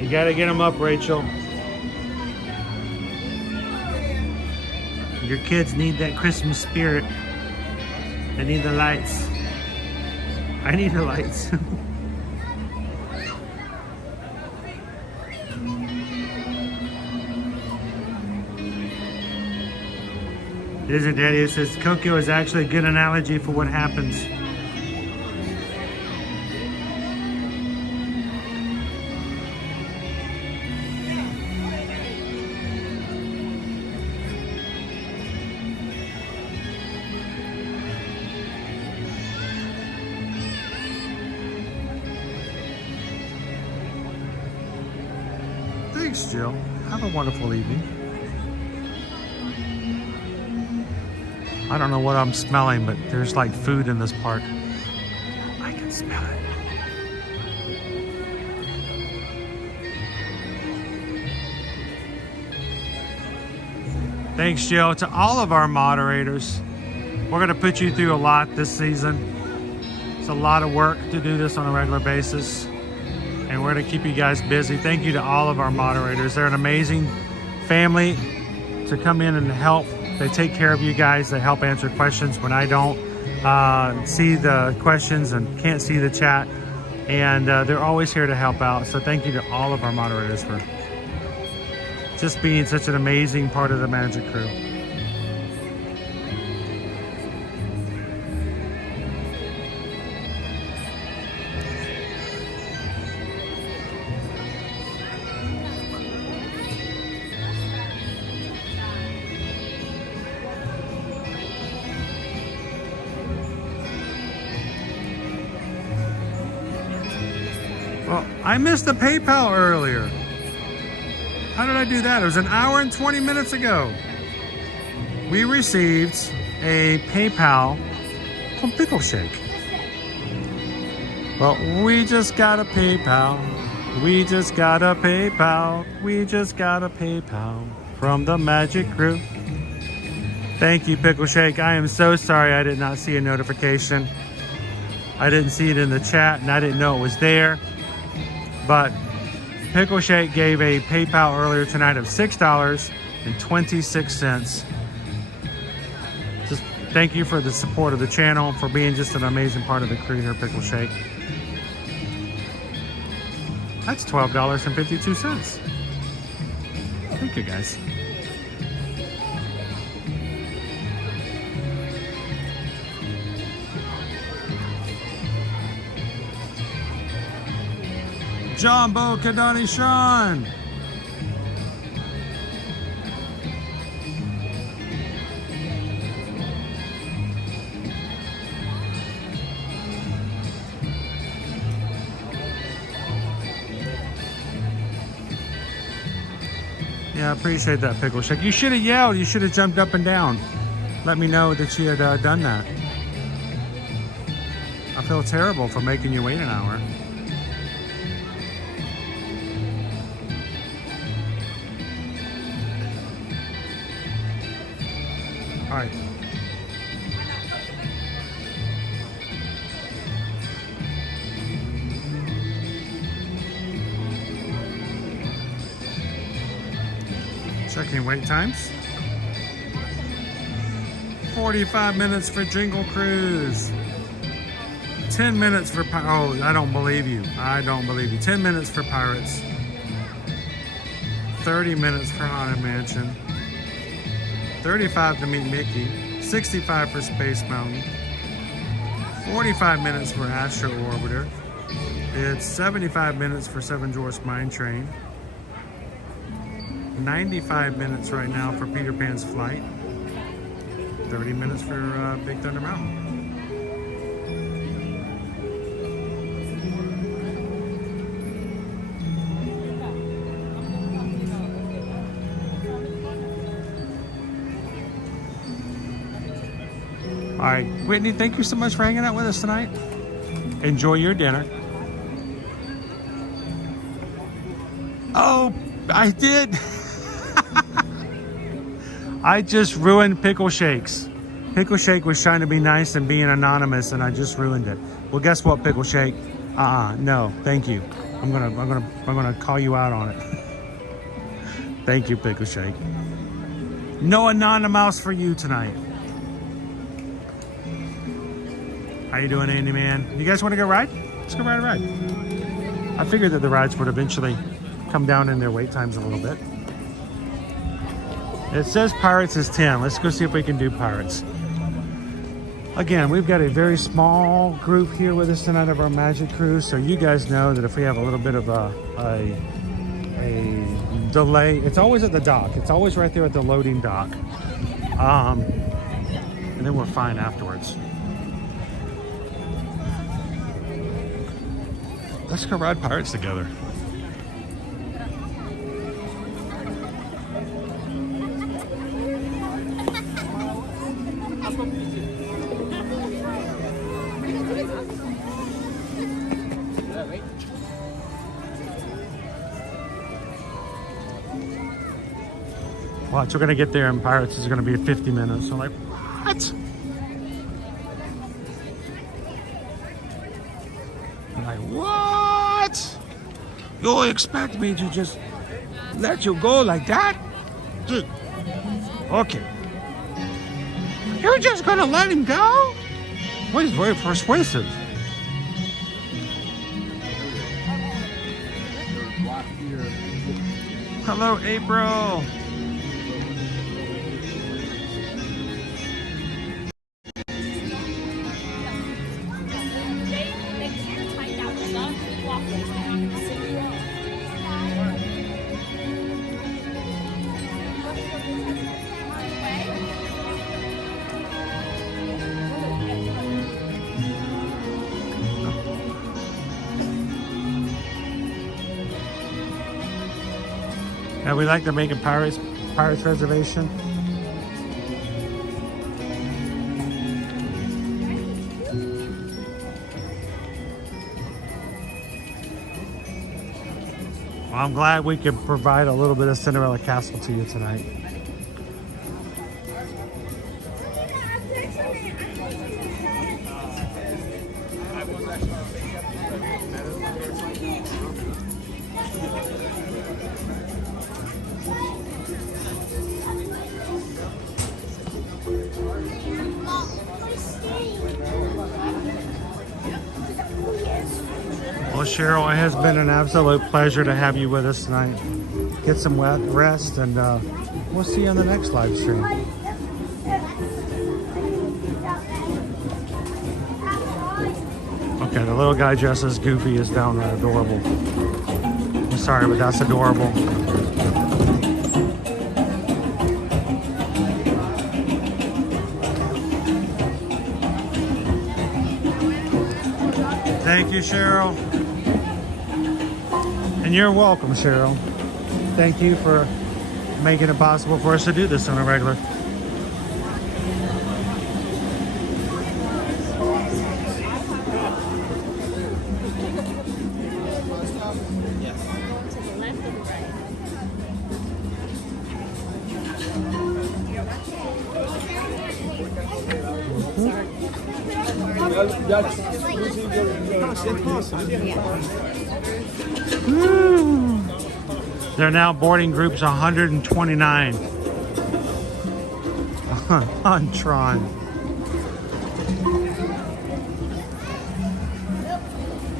You gotta get them up, Rachel. Your kids need that Christmas spirit. They need the lights. I need the lights. Isn't Daddy? It says Tokyo is actually a good analogy for what happens. Thanks, Jill. Have a wonderful evening. I don't know what I'm smelling, but there's like food in this park. I can smell it. Thanks, Jill. To all of our moderators, we're going to put you through a lot this season. It's a lot of work to do this on a regular basis, and we're going to keep you guys busy. Thank you to all of our moderators. They're an amazing family to come in and help. They take care of you guys. They help answer questions when I don't see the questions and can't see the chat. And they're always here to help out. So thank you to all of our moderators for just being such an amazing part of the Magic Crew. Well, I missed the PayPal earlier. How did I do that? It was an hour and 20 minutes ago. We received a PayPal from Pickle Shake. Well, we just got a PayPal. We just got a PayPal. We just got a PayPal from the Magic Crew. Thank you, Pickle Shake. I am so sorry I did not see a notification. I didn't see it in the chat and I didn't know it was there. But Pickle Shake gave a PayPal earlier tonight of $6.26. Just thank you for the support of the channel, for being just an amazing part of the crew here, Pickle Shake. That's $12.52. Thank you, guys. Jumbo Kadani Sean. Yeah, I appreciate that, Pickle Shake. You should have yelled. You should have jumped up and down. Let me know that you had done that. I feel terrible for making you wait an hour. All right. Checking wait times. 45 minutes for Jingle Cruise. 10 minutes for oh, I don't believe you. I don't believe you. 10 minutes for Pirates. 30 minutes for Haunted Mansion. 35 to meet Mickey, 65 for Space Mountain, 45 minutes for Astro Orbiter, It's 75 minutes for Seven Dwarfs Mine Train. 95 minutes right now for Peter Pan's Flight. 30 minutes for Big Thunder Mountain. All right, Whitney, thank you so much for hanging out with us tonight. Enjoy your dinner. Oh, I did. I just ruined Pickle Shakes. Pickle Shake was trying to be nice and being anonymous, and I just ruined it. Well, guess what, Pickle Shake? No, thank you. I'm gonna call you out on it. Thank you, Pickle Shake. No anonymous for you tonight. How you doing, Andy, man? You guys want to go ride? Let's go ride a ride. I figured that the rides would eventually come down in their wait times a little bit. It says Pirates is 10. Let's go see if we can do Pirates. Again, we've got a very small group here with us tonight of our Magic Cruise, so you guys know that if we have a little bit of a delay, it's always at the dock. It's always right there at the loading dock. And then we're fine afterwards. Let's go ride Pirates together. Watch, we're gonna get there and Pirates is gonna be 50 minutes. I'm like, what? I'm like, what? You expect me to just let you go like that? Okay. You're just gonna let him go? Well, he's very persuasive. Hello, April. And we like to make a Pirates reservation. Well, I'm glad we could provide a little bit of Cinderella Castle to you tonight. Well, Cheryl, it has been an absolute pleasure to have you with us tonight. Get some rest, and we'll see you on the next live stream. Okay, the little guy dressed as Goofy is downright adorable. I'm sorry, but that's adorable. Thank you, Cheryl. And you're welcome, Cheryl. Thank you for making it possible for us to do this on a regular. They're now boarding groups 129 on Tron.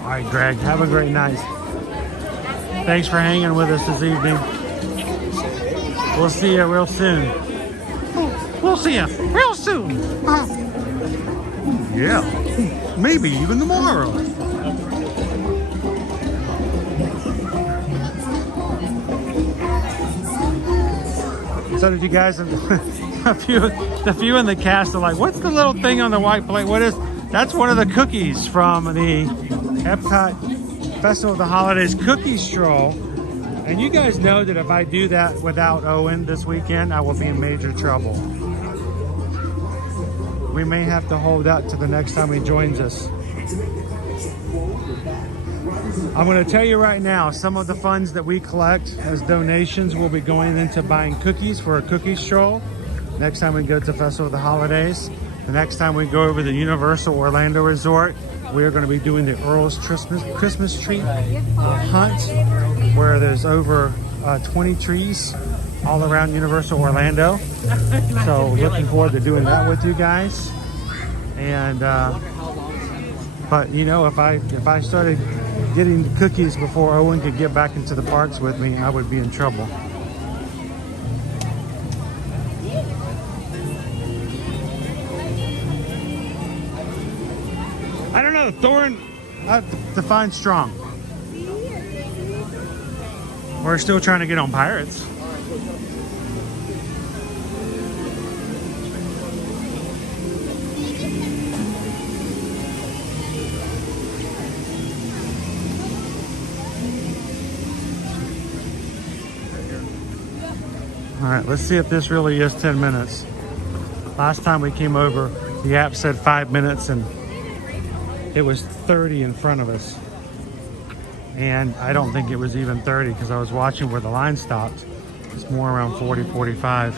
All right, Greg, have a great night. Thanks for hanging with us this evening. We'll see you real soon. We'll see you real soon. Yeah, maybe even tomorrow. So did you guys? A few in the cast are like, what's the little thing on the white plate? What is? That's one of the cookies from the Epcot Festival of the Holidays cookie stroll. And you guys know that if I do that without Owen this weekend, I will be in major trouble. We may have to hold out to the next time he joins us. I'm going to tell you right now, some of the funds that we collect as donations will be going into buying cookies for a cookie stroll. Next time we go to Festival of the Holidays. The next time we go over the Universal Orlando Resort, we are going to be doing the Earl's Christmas tree hunt, where there's over 20 trees all around Universal Orlando. So looking forward to doing that with you guys. And but you know, if I started getting cookies before Owen could get back into the parks with me, I would be in trouble. I don't know, Thorn, define strong. We're still trying to get on Pirates. All right, let's see if this really is 10 minutes. Last time we came over, the app said 5 minutes and it was 30 in front of us. And I don't think it was even 30 because I was watching where the line stopped. It's more around 40, 45.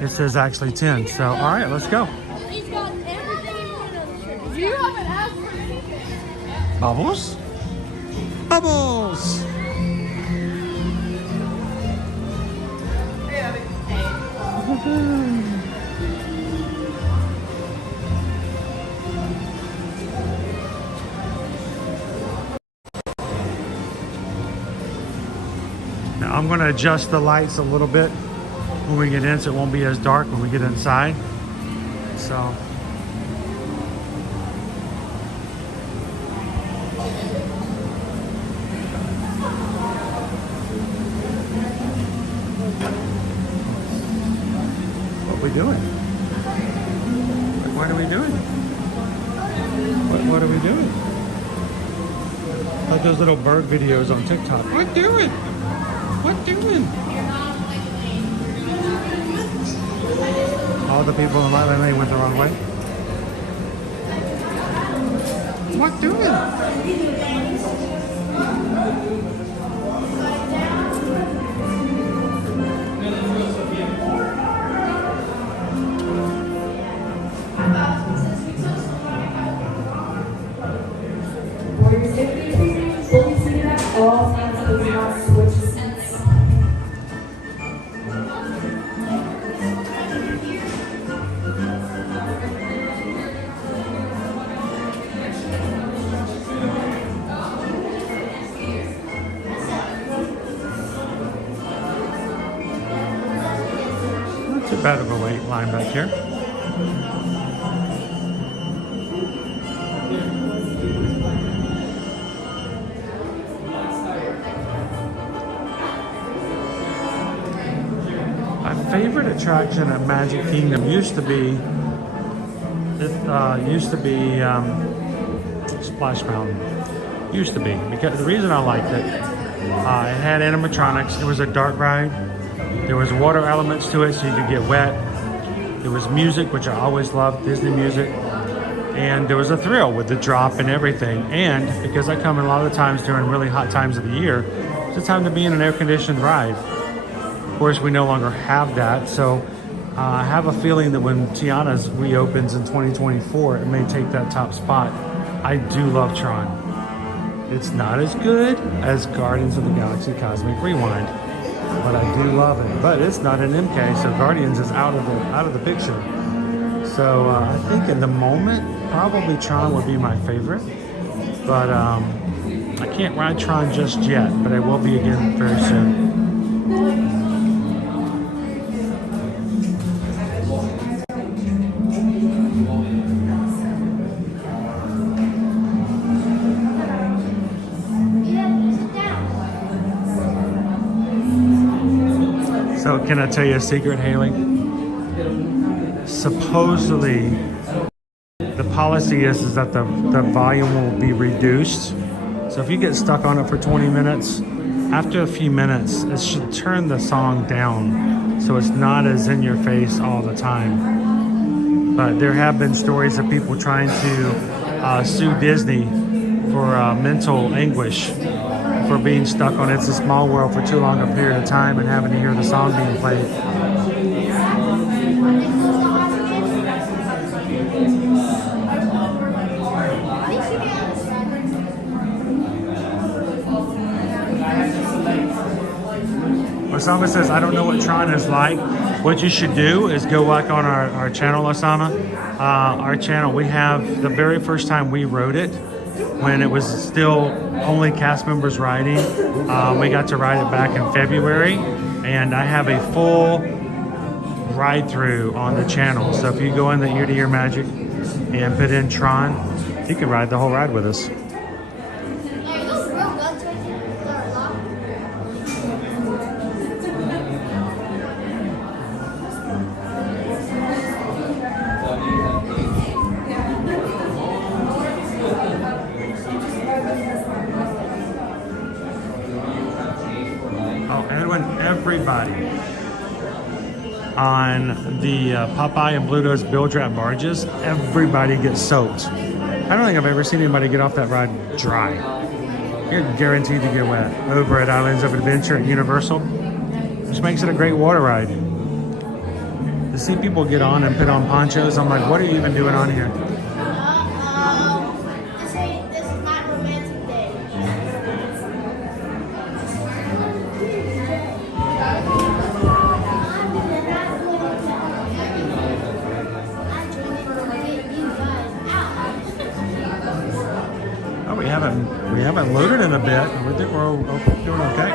It says actually 10. So, all right, let's go. You haven't asked for anything. Bubbles? Bubbles! Now I'm going to adjust the lights a little bit when we get in so it won't be as dark when we get inside. So what are we doing? What are we doing? What are we doing? Like those little bird videos on TikTok. What doing? What doing? All the people in Lightland Lane went the wrong way. What doing? Not too bad of a wait line back here. Favorite attraction at Magic Kingdom used to be Splash Mountain. Used to be, because the reason I liked it, it had animatronics. It was a dark ride. There was water elements to it, so you could get wet. There was music, which I always loved, Disney music, and there was a thrill with the drop and everything. And because I come in a lot of the times during really hot times of the year, it's a time to be in an air-conditioned ride. Of course, we no longer have that, so I have a feeling that when Tiana's reopens in 2024, it may take that top spot. I do love Tron. It's not as good as Guardians of the Galaxy Cosmic Rewind, but I do love it. But it's not an MK, so Guardians is out of the picture. So I think in the moment, probably Tron would be my favorite. But I can't ride Tron just yet, but I will be again very soon. So can I tell you a secret, Haley? Supposedly, the policy is that the volume will be reduced. So if you get stuck on it for 20 minutes, after a few minutes, it should turn the song down so it's not as in your face all the time. But there have been stories of people trying to sue Disney for mental anguish for being stuck on It's a Small World for too long a period of time and having to hear the song being played. Osama says, I don't know what Tron is like. What you should do is go like on our channel, Osama. Our channel, we have the very first time we wrote it, when it was still only cast members riding. We got to ride it back in February, and I have a full ride through on the channel. So if you go in the Ear to Ear Magic and put in Tron, you can ride the whole ride with us. Everybody on the Popeye and Bluto's Bill Drap barges, everybody gets soaked. I don't think I've ever seen anybody get off that ride dry. You're guaranteed to get wet over at Islands of Adventure at Universal, which makes it a great water ride. To see people get on and put on ponchos, I'm like, what are you even doing on here? We haven't loaded in a bit. We think we're doing okay.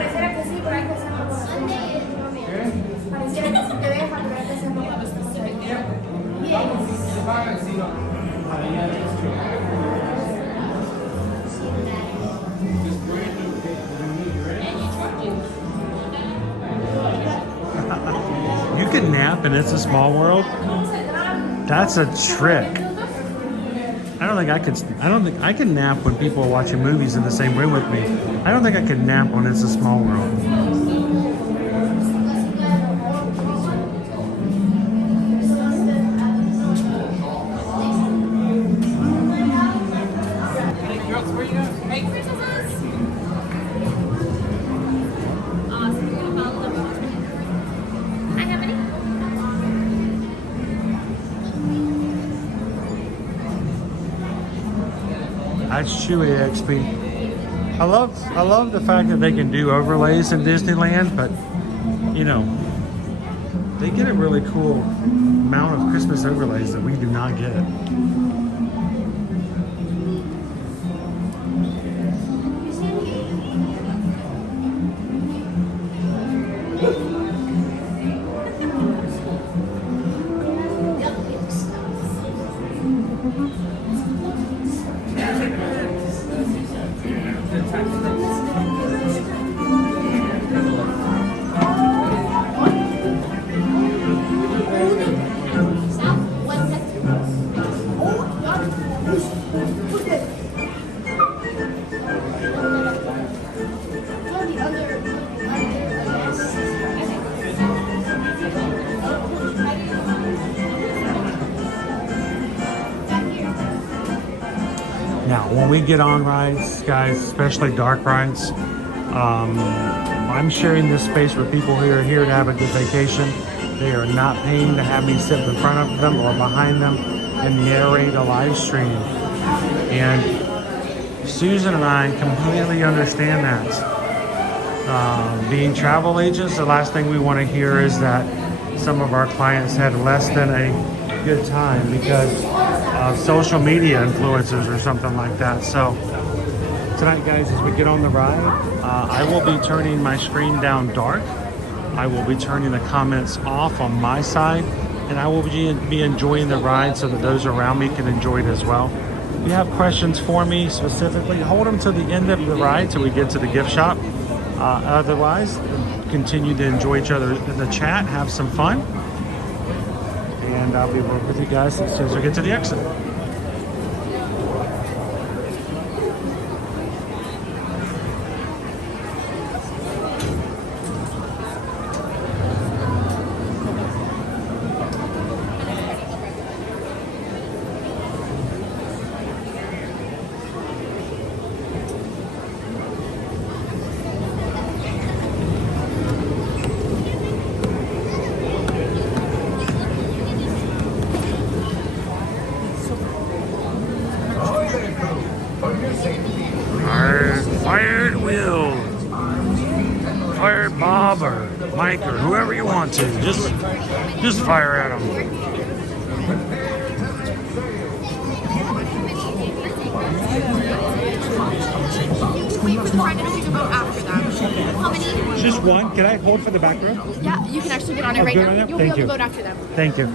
You can nap and It's a Small World. That's a trick. I don't think I can nap when people are watching movies in the same room with me. I don't think I can nap on It's a Small World. That's Chewy XP. I love the fact that they can do overlays in Disneyland, but you know, they get a really cool amount of Christmas overlays that we do not get. Now, when we get on rides, guys, especially dark rides, I'm sharing this space with people who are here to have a good vacation. They are not paying to have me sit in front of them or behind them and narrate a live stream. And Susan and I completely understand that. Being travel agents, the last thing we want to hear is that some of our clients had less than a good time because of social media influencers or something like that. So tonight, guys, as we get on the ride, I will be turning my screen down dark. I will be turning the comments off on my side, and I will be enjoying the ride so that those around me can enjoy it as well. If you have questions for me specifically, hold them to the end of the ride till we get to the gift shop. Otherwise, continue to enjoy each other in the chat, have some fun. And I'll be working with you guys as soon as we get to the exit. Fire at will. Fire at Bob or Mike or whoever you want to. Just fire at them. Just one. Can I hold for the back row? Yeah, you can actually get on it right now. You'll be able to vote after them. Thank you.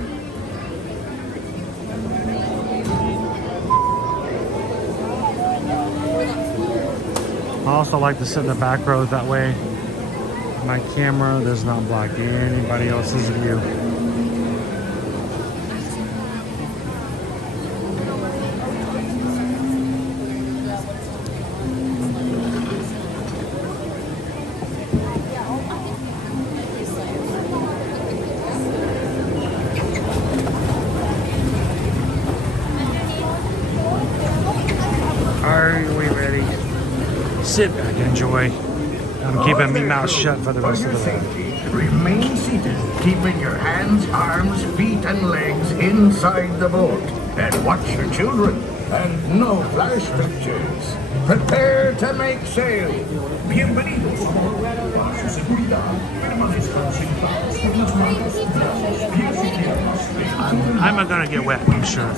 I also like to sit in the back row, that way my camera does not block anybody else's view. Are we ready? Sit back and enjoy. I'm keeping my mouth shut for the rest of the day. Remain seated, keeping your hands, arms, feet, and legs inside the boat. And watch your children. And no flash pictures. Prepare to make sail. Bienvenidos. Su seguridad. I'm not gonna get wet, I'm sure.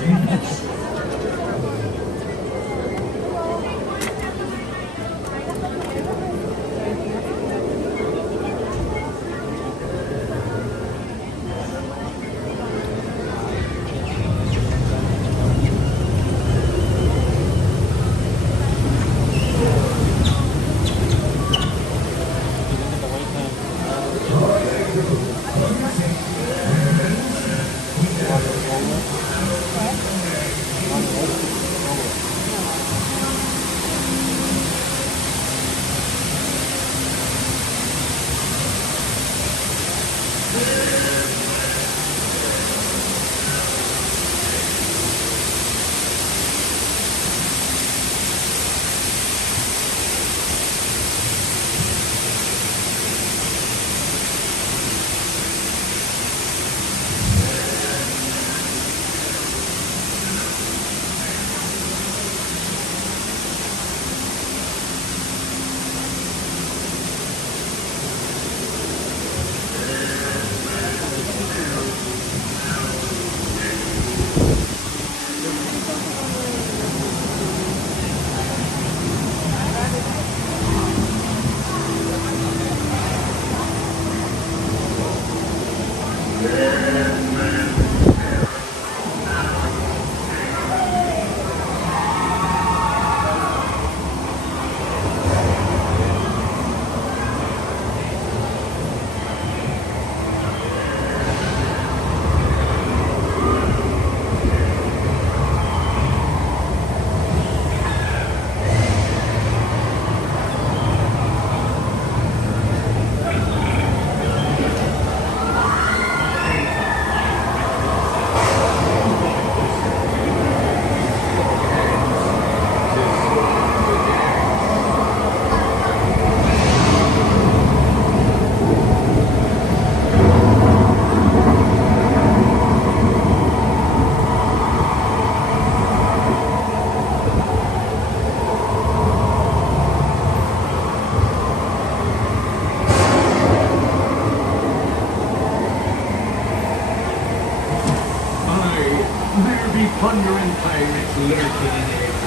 Plundering pirates lurking in every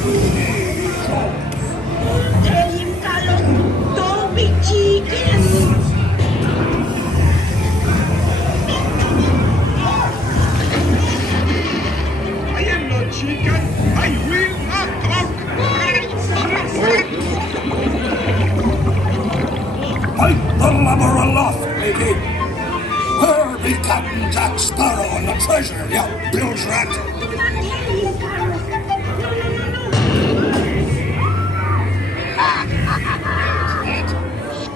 I am no chicken. I will not talk. Fight the lubber aloft, lady. Where be Captain Jack Sparrow and the treasure, you bilge rat?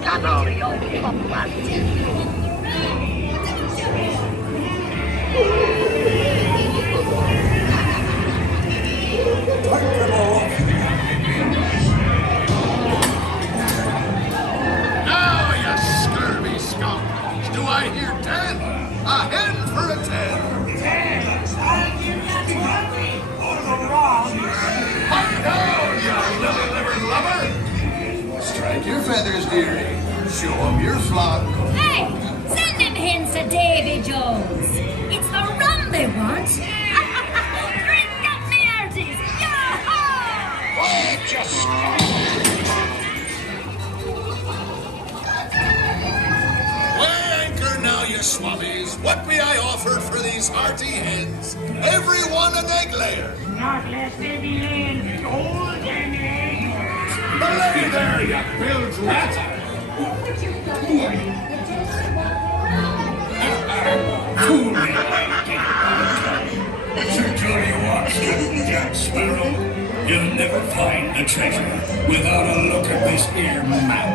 Scuttle, you pop-rat. Now, you scurvy skunk. Do I hear 10? A hen for a 10. 10? I'll give you 20 for the wrong. Fight down, you lily-livered lover. Strike your feathers, dearie. Show 'em your flock. Hey, send them hens to Davy Jones. It's the rum they want. Bring up me arties. Yo-ho! Wait, just weigh anchor now, you swabbies. What be I offered for these hearty hens? Every one an egg layer. Not less than the end. Golden egg. Belay there, you bilge rat. Cool me, Sir Julie Watts, Captain Jack Sparrow. You'll never find the treasure without a look at this here map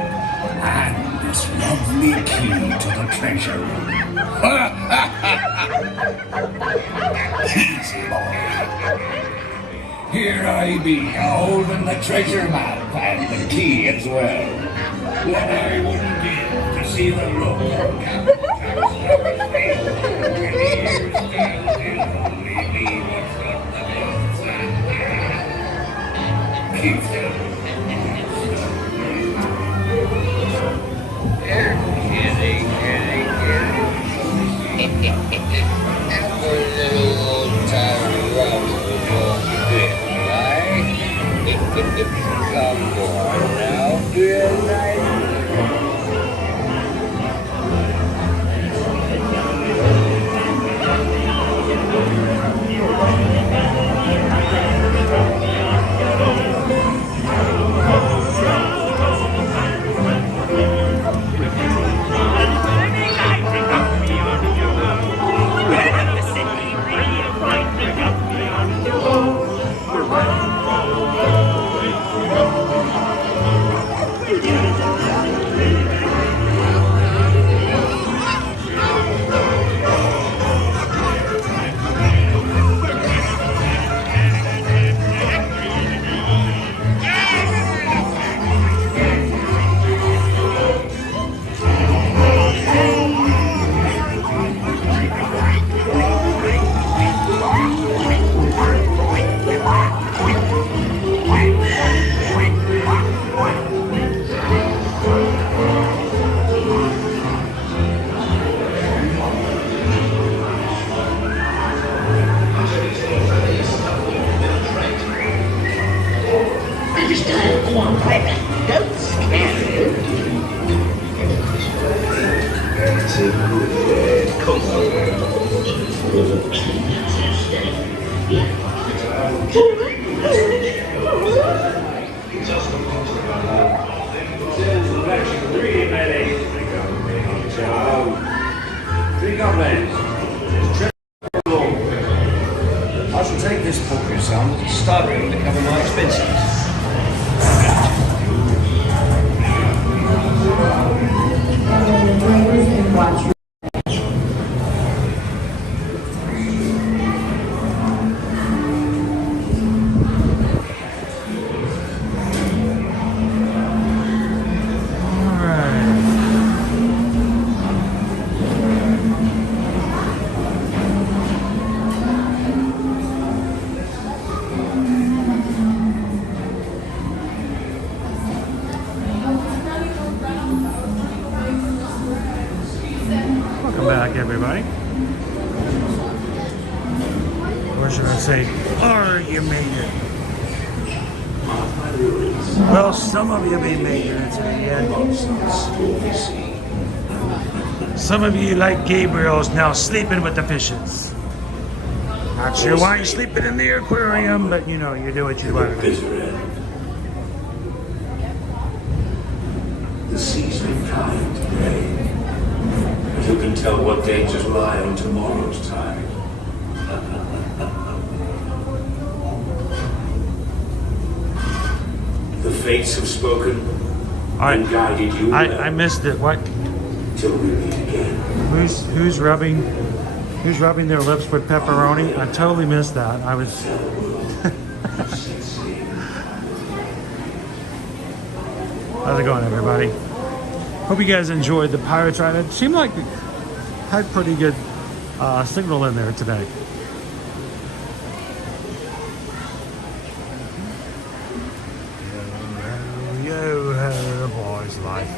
and this lovely key to the treasure room. Easy, boy. Here I be, holding the treasure map and the key as well. What I wouldn't give to see the look on Captain Jack Sparrow's face when he hears tell he'll only be what's got the guns and keep them. That little old time round come on now, good night. I shall take this book, your son, as a stipend to cover my expenses. Welcome back, everybody. Or should I say, you made it. Well, some of you be making it to the end. Some of you, like Gabriel's, now sleeping with the fishes. Not sure why you're sleeping in the aquarium, but you know, you do what you want to do. The sea's been kind today, but who can tell what dangers lie on tomorrow's tide? The fates have spoken and guided you. I missed it. What? Till we meet again. Who's rubbing their lips with pepperoni? I totally missed that. I was. How's it going, everybody? Hope you guys enjoyed the Pirates ride. It seemed like it had pretty good signal in there today. Yo, the boys life.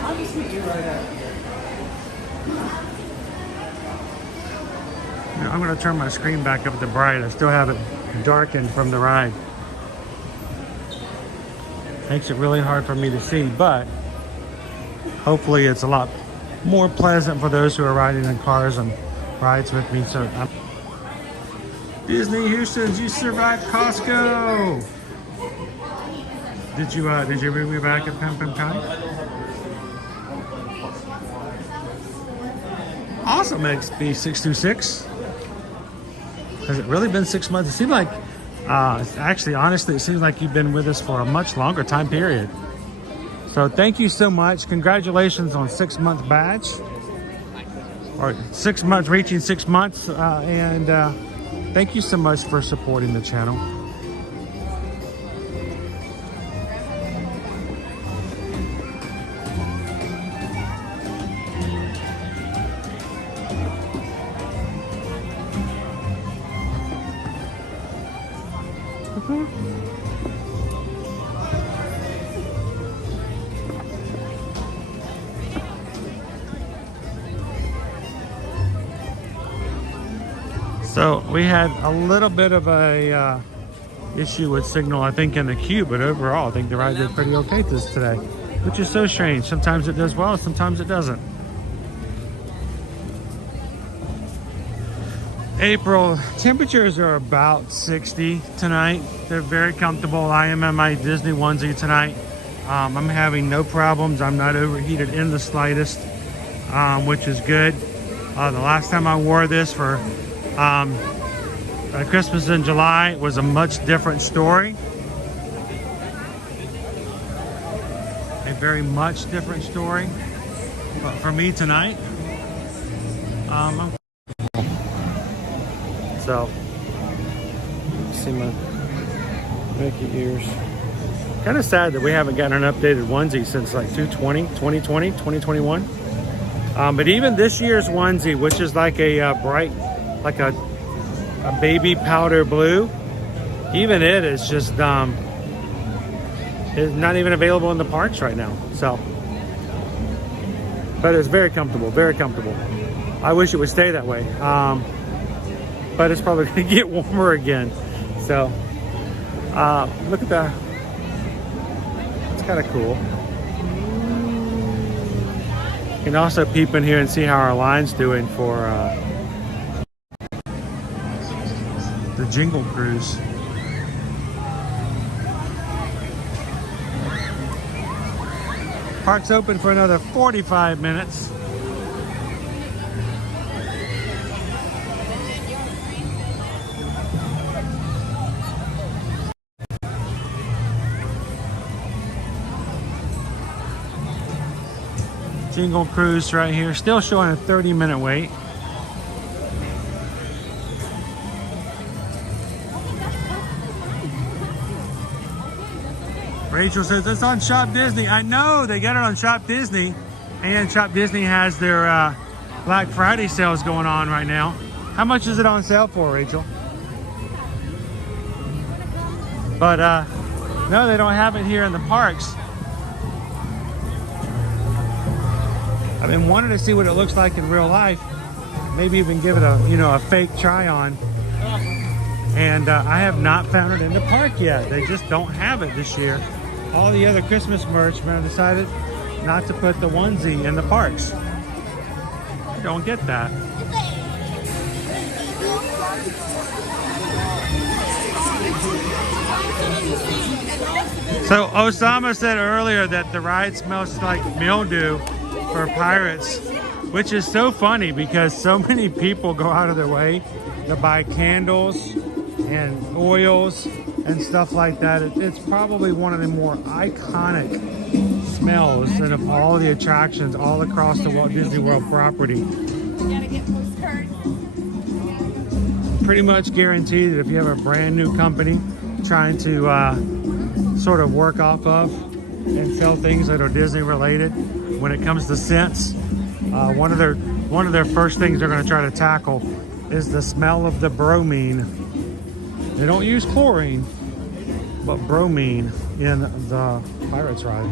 I'll just meet you right out here. I'm going to turn my screen back up to bright. I still have it darkened from the ride. Makes it really hard for me to see, but hopefully it's a lot more pleasant for those who are riding in cars and rides with me. So Disney Houston, you survived Costco. Did you bring me back at Pim Pim Kai? Awesome, XB626. Has it really been 6 months? It seemed like, actually, honestly, it seems like you've been with us for a much longer time period. So thank you so much. Congratulations on 6 month badge. Or 6 months, reaching 6 months. And thank you so much for supporting the channel. So we had a little bit of a issue with signal, I think, in the queue, but overall, I think the ride did pretty okay today, which is so strange. Sometimes it does well, sometimes it doesn't. April, temperatures are about 60 tonight. They're very comfortable. I am in my Disney onesie tonight. I'm having no problems. I'm not overheated in the slightest, which is good. The last time I wore this for Christmas in July was a much different story. A very much different story. But for me tonight, so, see my Mickey ears. Kind of sad that we haven't gotten an updated onesie since like 2021. But even this year's onesie, which is like a bright, like a baby powder blue, even it is just is not even available in the parks right now. So, but it's very comfortable, very comfortable. I wish it would stay that way. But it's probably going to get warmer again. So, look at that. It's kind of cool. You can also peep in here and see how our line's doing for the Jingle Cruise. Park's open for another 45 minutes. Jingle Cruise right here, still showing a 30-minute wait. Rachel says it's on Shop Disney. I know they got it on Shop Disney, and Shop Disney has their Black Friday sales going on right now. How much is it on sale for, Rachel? But no, they don't have it here in the parks. I've been wanting to see what it looks like in real life. maybe even give it a, you know, a fake try on. And I have not found it in the park yet. They just don't have it this year. All the other Christmas merch, but I decided not to put the onesie in the parks. I don't get that. So Osama said earlier that the ride smells like mildew for pirates, which is so funny because so many people go out of their way to buy candles and oils and stuff like that. It's probably one of the more iconic smells and of all the attractions all across the Walt Disney World property. Pretty much guaranteed that if you have a brand new company trying to sort of work off of and sell things that are Disney related, when it comes to scents, one of their first things they're going to try to tackle is the smell of the bromine. They don't use chlorine, but bromine in the Pirates ride.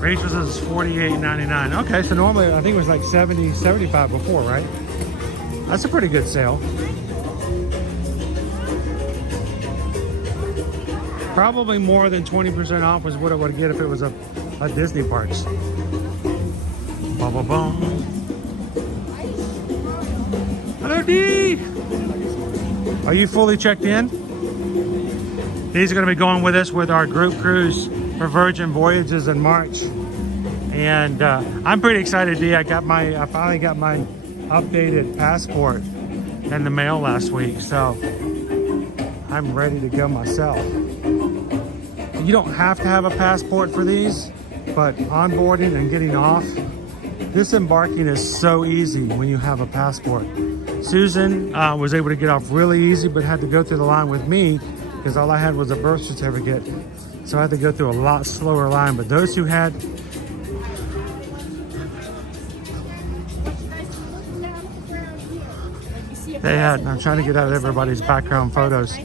Rachel's is $48.99. Okay, so normally I think it was like $70, $75 before, right? That's a pretty good sale. Probably more than 20% off was what I would get if it was a Disney parks. Ba-ba-bum. Hello, Dee. Are you fully checked in? These are going to be going with us with our group cruise for Virgin Voyages in March. And I'm pretty excited, Dee. I finally got my updated passport in the mail last week, so I'm ready to go myself. You don't have to have a passport for these, but onboarding and getting off, disembarking is so easy when you have a passport. Susan was able to get off really easy, but had to go through the line with me because all I had was a birth certificate. So I had to go through a lot slower line, but those who had I'm trying to get out of everybody's background photos.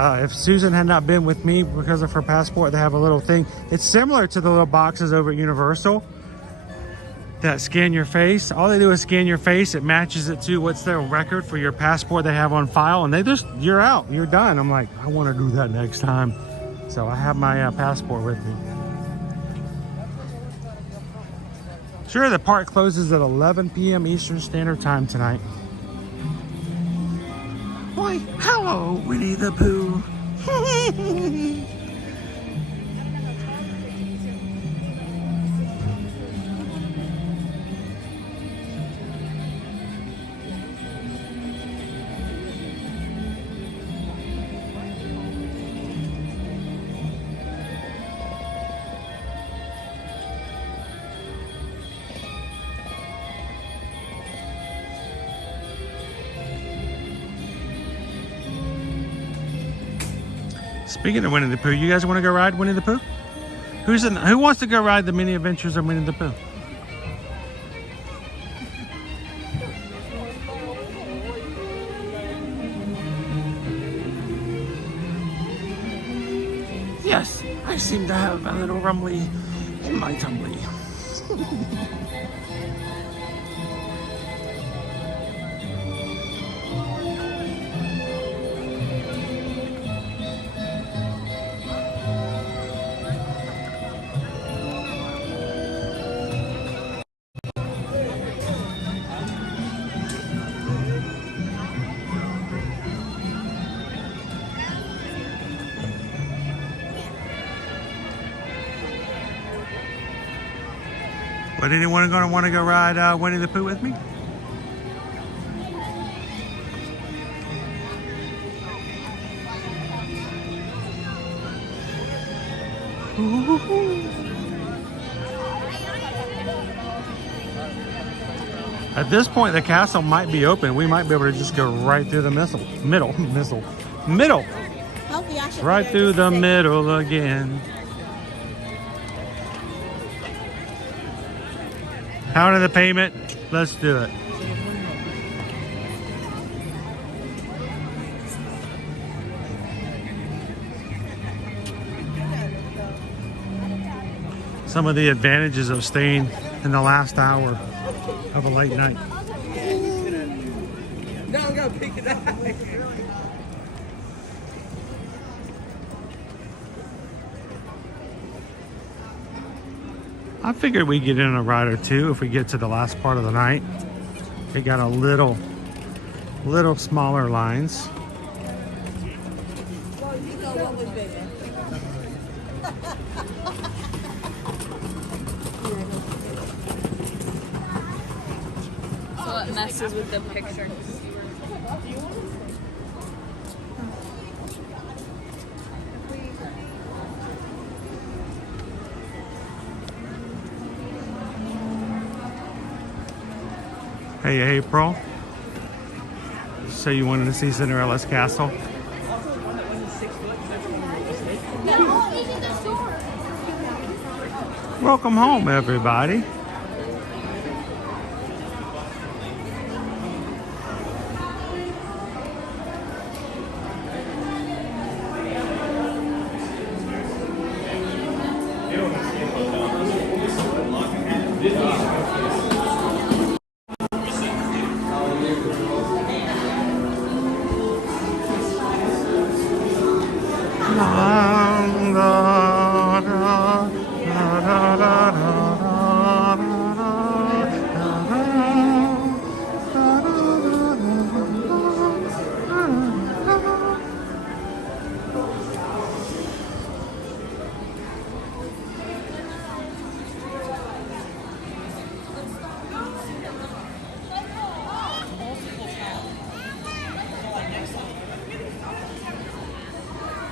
If Susan had not been with me because of her passport, they have a little thing. It's similar to the little boxes over at Universal that scan your face. All they do is scan your face. It matches it to what's their record for your passport they have on file, and you're out, you're done. I'm like, I want to do that next time. So I have my passport with me. Sure, the park closes at 11 p.m. Eastern Standard Time tonight. Why, hello, Winnie the Pooh. Speaking of Winnie the Pooh, you guys want to go ride Winnie the Pooh? Who wants to go ride the mini adventures of Winnie the Pooh? Yes, I seem to have a little rumbly in my tumbly. But anyone gonna want to go ride Winnie the Pooh with me? At this point, the castle might be open. We might be able to just go right through the middle. Right through the middle again. Counter the payment. Let's do it. some of the advantages of staying in the last hour of a late night. No, I'm gonna pick it up. I figured we'd get in a ride or two if we get to the last part of the night. They got a little smaller lines. Well, you know what was bigger. So it messes with the picture. Hey, April. So you wanted to see Cinderella's castle? Welcome home, everybody.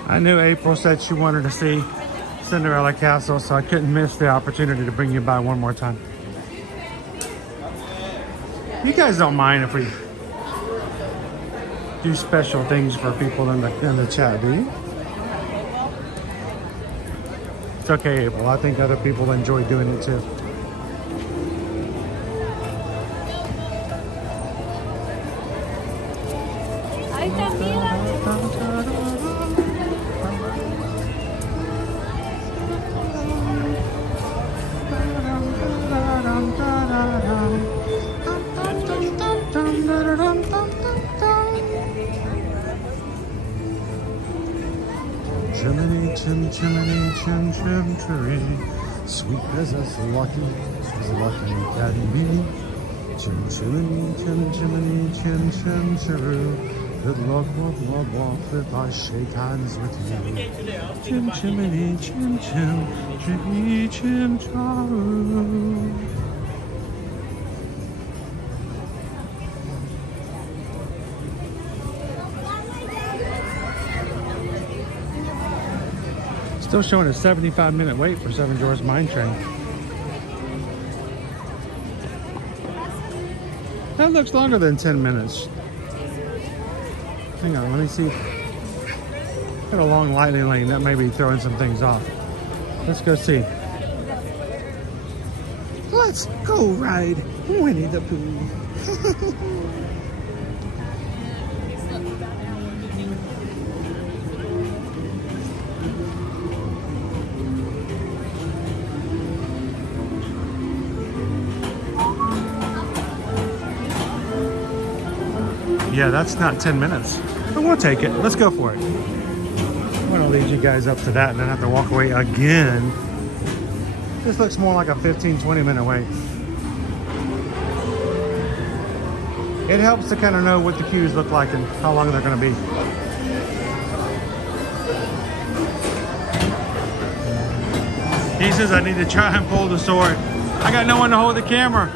I knew April said she wanted to see Cinderella Castle, so I couldn't miss the opportunity to bring you by one more time. You guys don't mind if we do special things for people in the chat, do you? It's okay, April. I think other people enjoy doing it too. Chimney, chim, chimney, chim, chim, cherry. Sweet as a lucky can be. Chim, chimney, chim, chimney, chim, chim, cheroo. Good luck, love, walk if I shake hands with you. Chim, chimney, chim, chim, chimney, chim, charoo. Still showing a 75-minute wait for Seven Dwarfs Mine Train. That looks longer than 10 minutes. Hang on, let me see. Got a long lightning lane. That may be throwing some things off. Let's go see. Let's go ride Winnie the Pooh. Yeah, that's not 10 minutes, but we'll take it. Let's go for it. I'm gonna lead you guys up to that and then have to walk away again. This looks more like a 15-20 minute wait. It helps to kind of know what the queues look like and how long they're gonna be. He says I need to try and pull the sword. I got no one to hold the camera.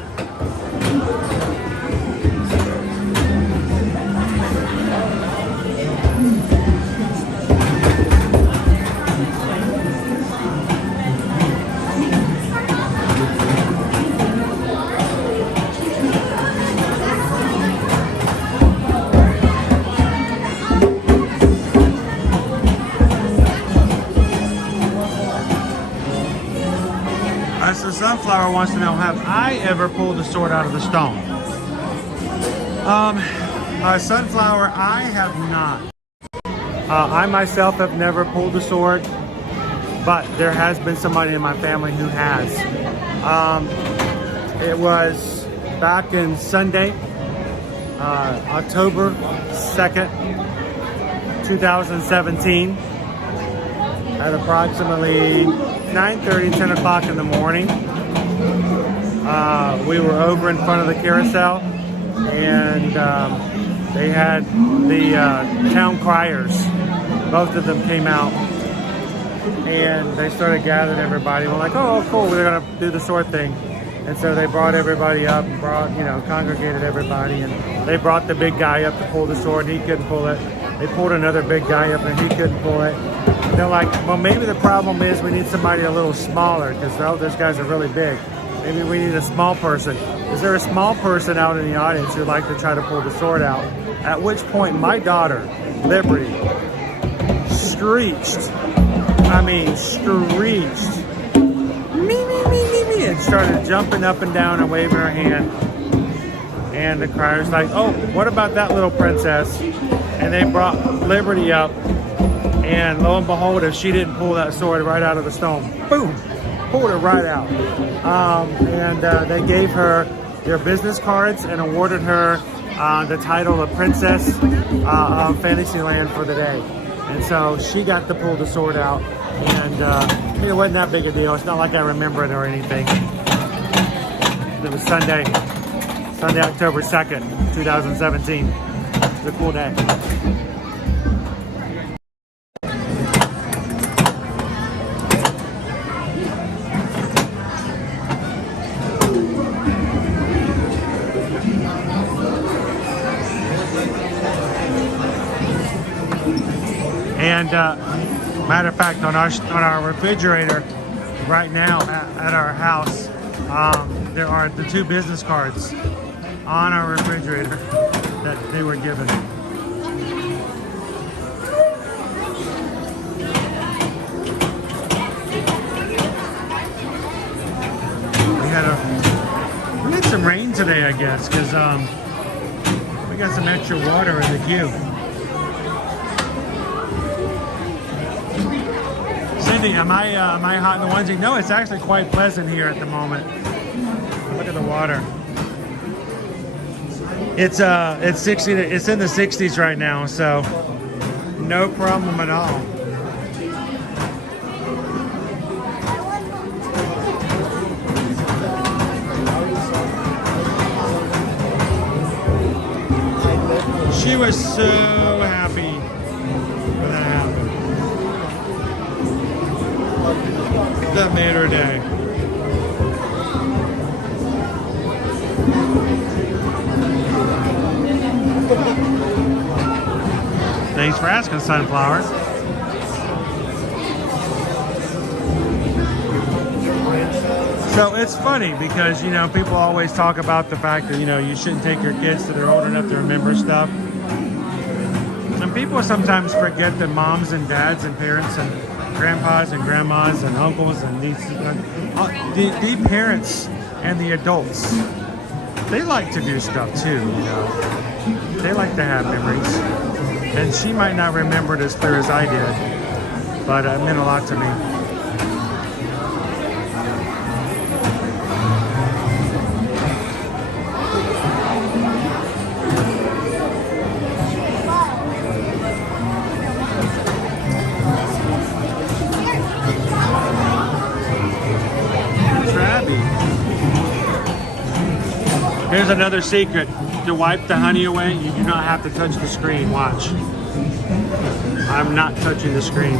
Sunflower wants to know, have I ever pulled a sword out of the stone? Sunflower, I have not. I myself have never pulled a sword. but there has been somebody in my family who has. It was back in Sunday, October 2nd, 2017, at approximately 9:30, 10 o'clock in the morning. We were over in front of the carousel, and they had the town criers. Both of them came out, and they started gathering everybody. We're like, oh, cool, we're gonna do the sword thing. And so they brought everybody up, congregated everybody, and they brought the big guy up to pull the sword, and he couldn't pull it. They pulled another big guy up, and he couldn't pull it. And they're like, well, maybe the problem is we need somebody a little smaller, because those guys are really big. Maybe we need a small person. Is there a small person out in the audience who'd like to try to pull the sword out? At which point, my daughter, Liberty, screeched, and started jumping up and down and waving her hand. And the crier's like, oh, what about that little princess? And they brought Liberty up, and lo and behold, if she didn't pull that sword right out of the stone, boom, pulled it right out. They gave her their business cards and awarded her the title of Princess of Fantasyland for the day. And so she got to pull the sword out, and it wasn't that big a deal. It's not like I remember it or anything. It was Sunday, October 2nd, 2017. It was a cool day. And matter of fact, on our refrigerator right now at our house, there are the 2 business cards on our refrigerator that they were given. We had some rain today, I guess, because we got some extra water in the queue. Cindy, am I hot in the onesie? No, it's actually quite pleasant here at the moment. Look at the water. It's 60. It's in the 60s right now, so no problem at all. She was so happy when that happened. That made her day. Thanks for asking, Sunflower. So it's funny because, people always talk about the fact that, you shouldn't take your kids till they're old enough to remember stuff. And people sometimes forget that moms and dads and parents and grandpas and grandmas and uncles and nieces, the parents and the adults, they like to do stuff too, They like to have memories. And she might not remember it as clear as I did, but it meant a lot to me. Here's another secret. To wipe the honey away, you do not have to touch the screen. Watch. I'm not touching the screen.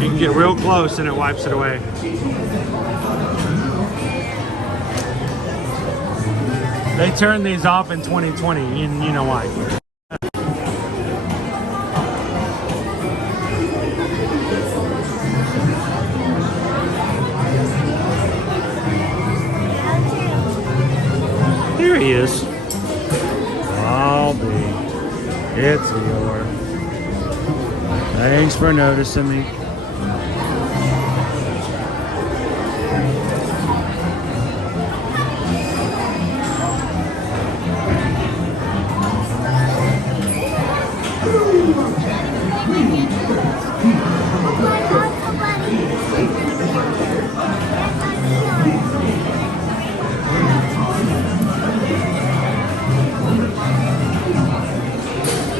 You can get real close and it wipes it away. They turned these off in 2020, you know why. Here he is. I'll be. It's Eeyore. Thanks for noticing me.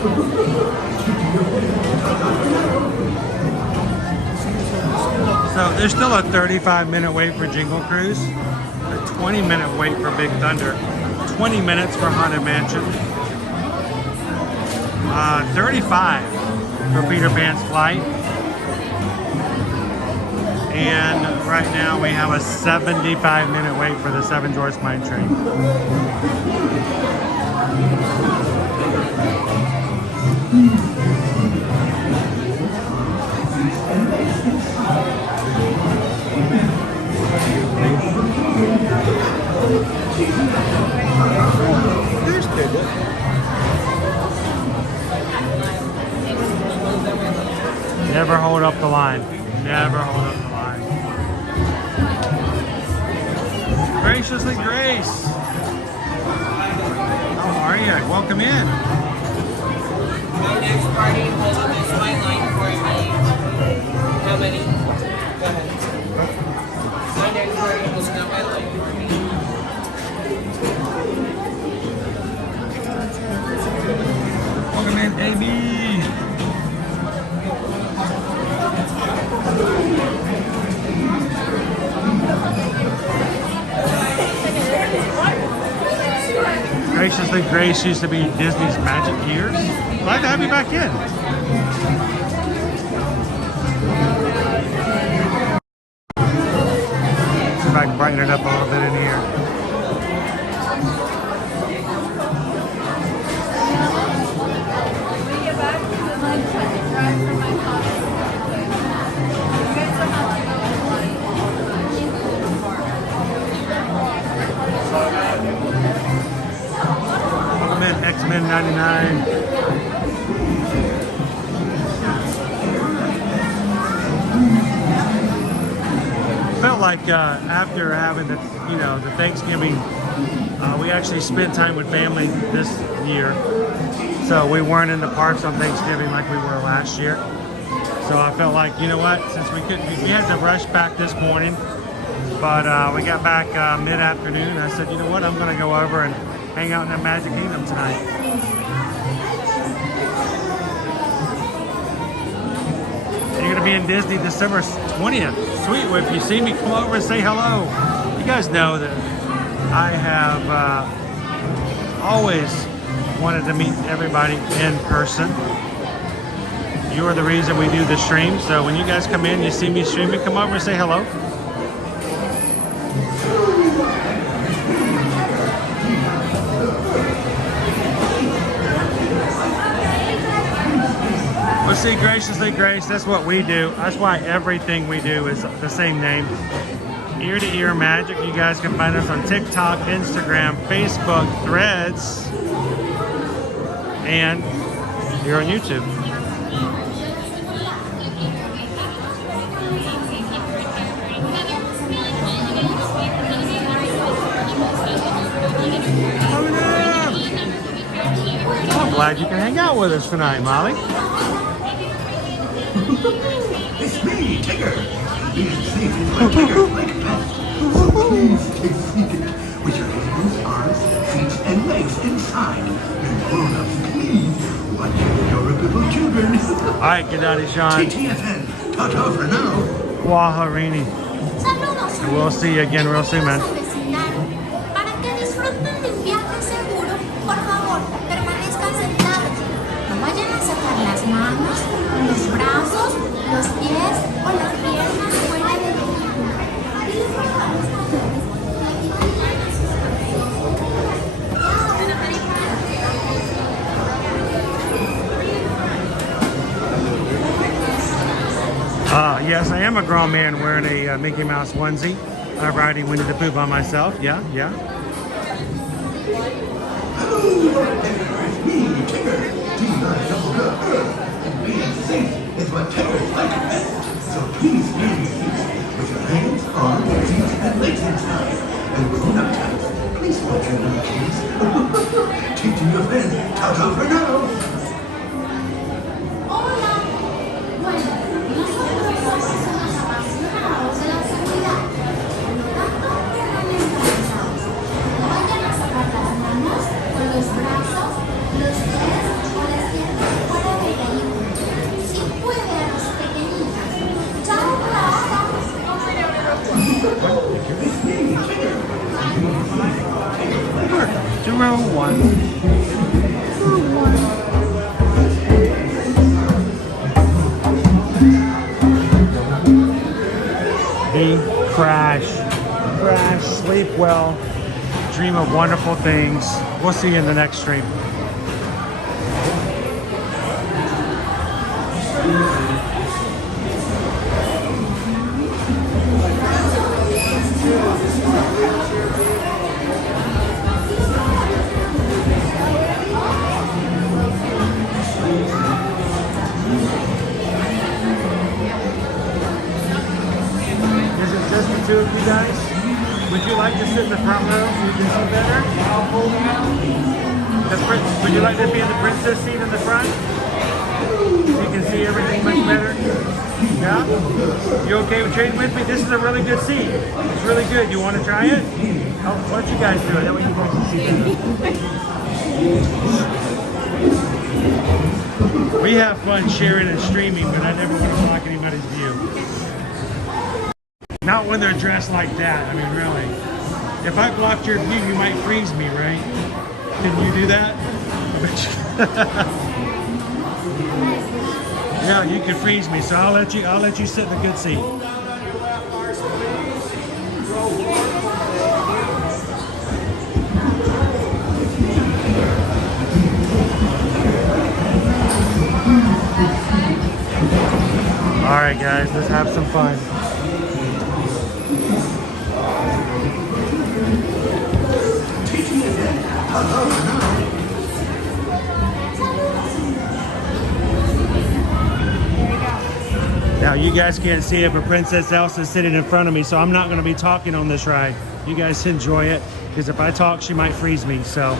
So there's still a 35-minute wait for Jingle Cruise, a 20-minute wait for Big Thunder, 20 minutes for Haunted Mansion, 35 for Peter Pan's Flight, and right now we have a 75-minute wait for the Seven Dwarfs Mine Train. Never hold up the line. Never hold up the line. Graciously Grace. How are you? Welcome in. My next party, hold up this white line for me. How many? Go ahead. My next party, hold up my line for me. Welcome in, AB. Graciously Grace used to be Disney's Magic Years. Glad to have you back in. See if I can brighten it up a little bit in here. X-Men 99. Felt like after having the Thanksgiving, we actually spent time with family this year. So we weren't in the parks on Thanksgiving like we were last year. So I felt like, you know what, since we had to rush back this morning, but we got back mid-afternoon. I said, you know what, I'm going to go over and hang out in the Magic Kingdom tonight. You're going to be in Disney December 20th. Sweet, well, if you see me, come over and say hello. You guys know that I have always wanted to meet everybody in person. You are the reason we do the stream. So when you guys come in, you see me streaming, come over and say hello. Well, see, Graciously Grace, that's what we do. That's why everything we do is the same name. Ear to Ear Magic. You guys can find us on TikTok, Instagram, Facebook, Threads, and here on YouTube. I'm glad you can hang out with us tonight, Molly. It's me, Tigger. Being safe is my Tigger like a pet. Please take seated with your hands, arms, feet, and legs inside. And grown-ups, please watch your adorable children. All right, good night, Sean. TTFN, ta-ta for now. Waharini. And we'll see you again real soon, man. Para que disfruten de un viaje seguro, por favor, permanezcan sentados. No vayan a sacar las manos, los brazos, los pies o las piernas fuera del vehículo. Yes, I am a grown man wearing a Mickey Mouse onesie. I'm riding Winnie the Pooh by myself. Yeah. Hello, it's me, Tigger. And being safe is what Tiggers like to best. So please be with your hands, arms, feet, and legs inside. And grown-up types, please watch your little kids. Teaching your friends, ta-ta for now. 201. The crash. Crash, sleep well, dream of wonderful things. We'll see you in the next stream. Is it just the two of you guys? Would you like to sit in the front row so you can see better? Would you like to be in the princess seat in the front? So you can see everything much better? Yeah? You okay with trading with me? This is a really good seat. It's really good. You want to try it? Oh, why don't you guys do it? That way you guys can see better. We have fun sharing and streaming, but I never want to block anybody's view. Not when they're dressed like that. I mean, really. If I blocked your view, you might freeze me, right? Can you do that? Yeah, you can freeze me, so I'll let you sit in a good seat. All right, guys, let's have some fun. Now you guys can't see it, but Princess Elsa's sitting in front of me, so I'm not going to be talking on this ride. You guys enjoy it, because if I talk, she might freeze me. So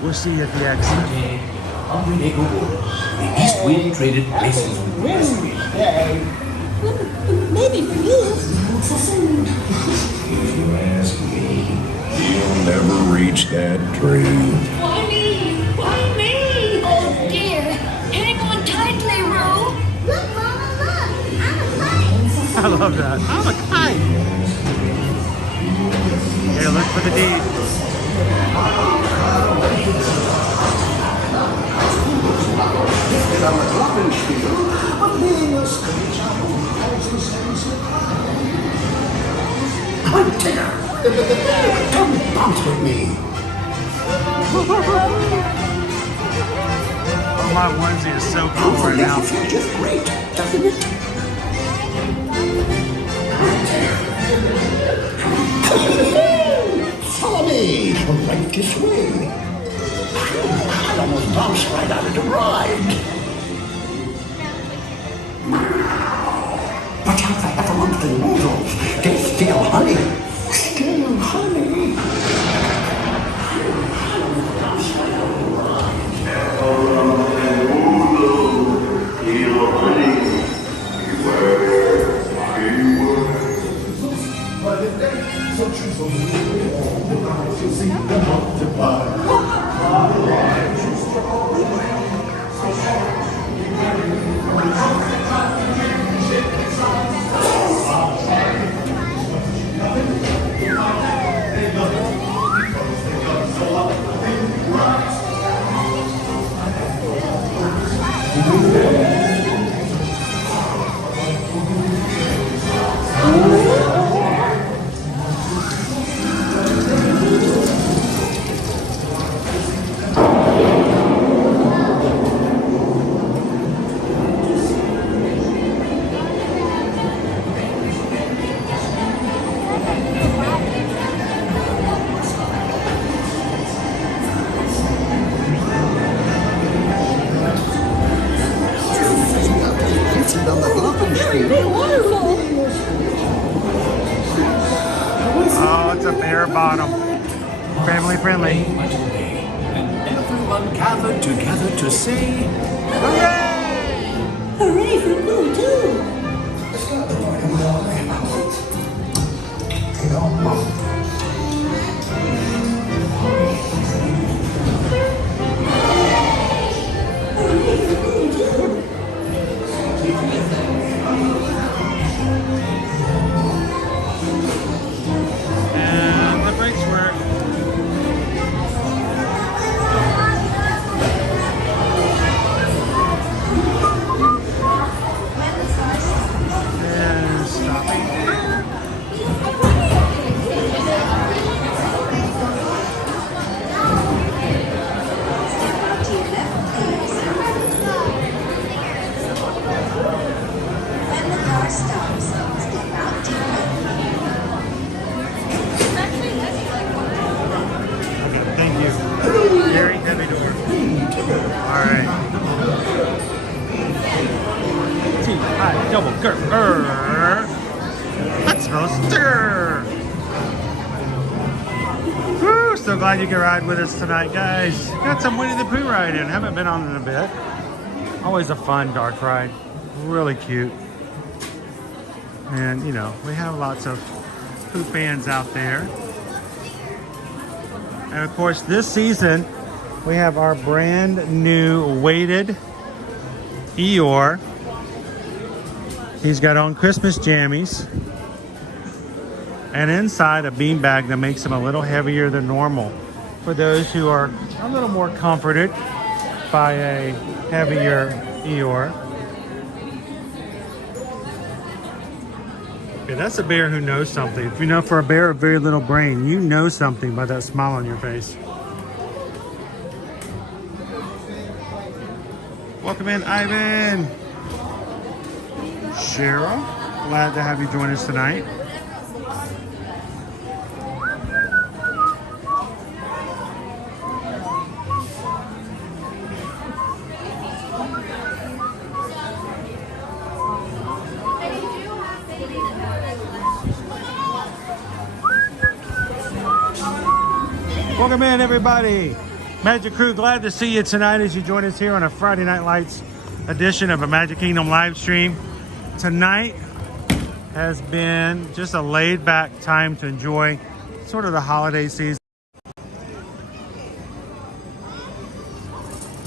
we'll see you at the exit. The east wind traded places with west wind. Maybe for you. If you ask me, you'll never reach that tree. Why me? Why me? Oh dear. Hang on tightly, Roo. Look, Mama, look. I'm a kite. I love that. I'm a kite. Here, look for the deed. I'm there. Come bounce with me. Oh, my onesie is so cool right now. You feel just great, doesn't it? Follow me. Right this way. I almost bounced right out of the ride. Watch out for Effermonth and Noodles. They steal honey. Steal honey. Oh, it's a bare bottom. Family friendly. And everyone gathered together to say, hooray! Hooray for Pooh, too. And the brakes work. So glad you could ride with us tonight, guys. Got some Winnie the Pooh ride in. Haven't been on in a bit. Always a fun dark ride. Really cute. And, you know, we have lots of Pooh fans out there. And, of course, this season, we have our brand new weighted Eeyore. He's got on Christmas jammies. And inside a beanbag that makes him a little heavier than normal. For those who are a little more comforted by a heavier Eeyore. Okay, that's a bear who knows something. If you know, for a bear with very little brain, you know something by that smile on your face. Welcome in, Ivan. Cheryl, glad to have you join us tonight. Welcome in, everybody. Magic Crew, glad to see you tonight as you join us here on a Friday Night Lights edition of a Magic Kingdom live stream. Tonight has been just a laid-back time to enjoy sort of the holiday season.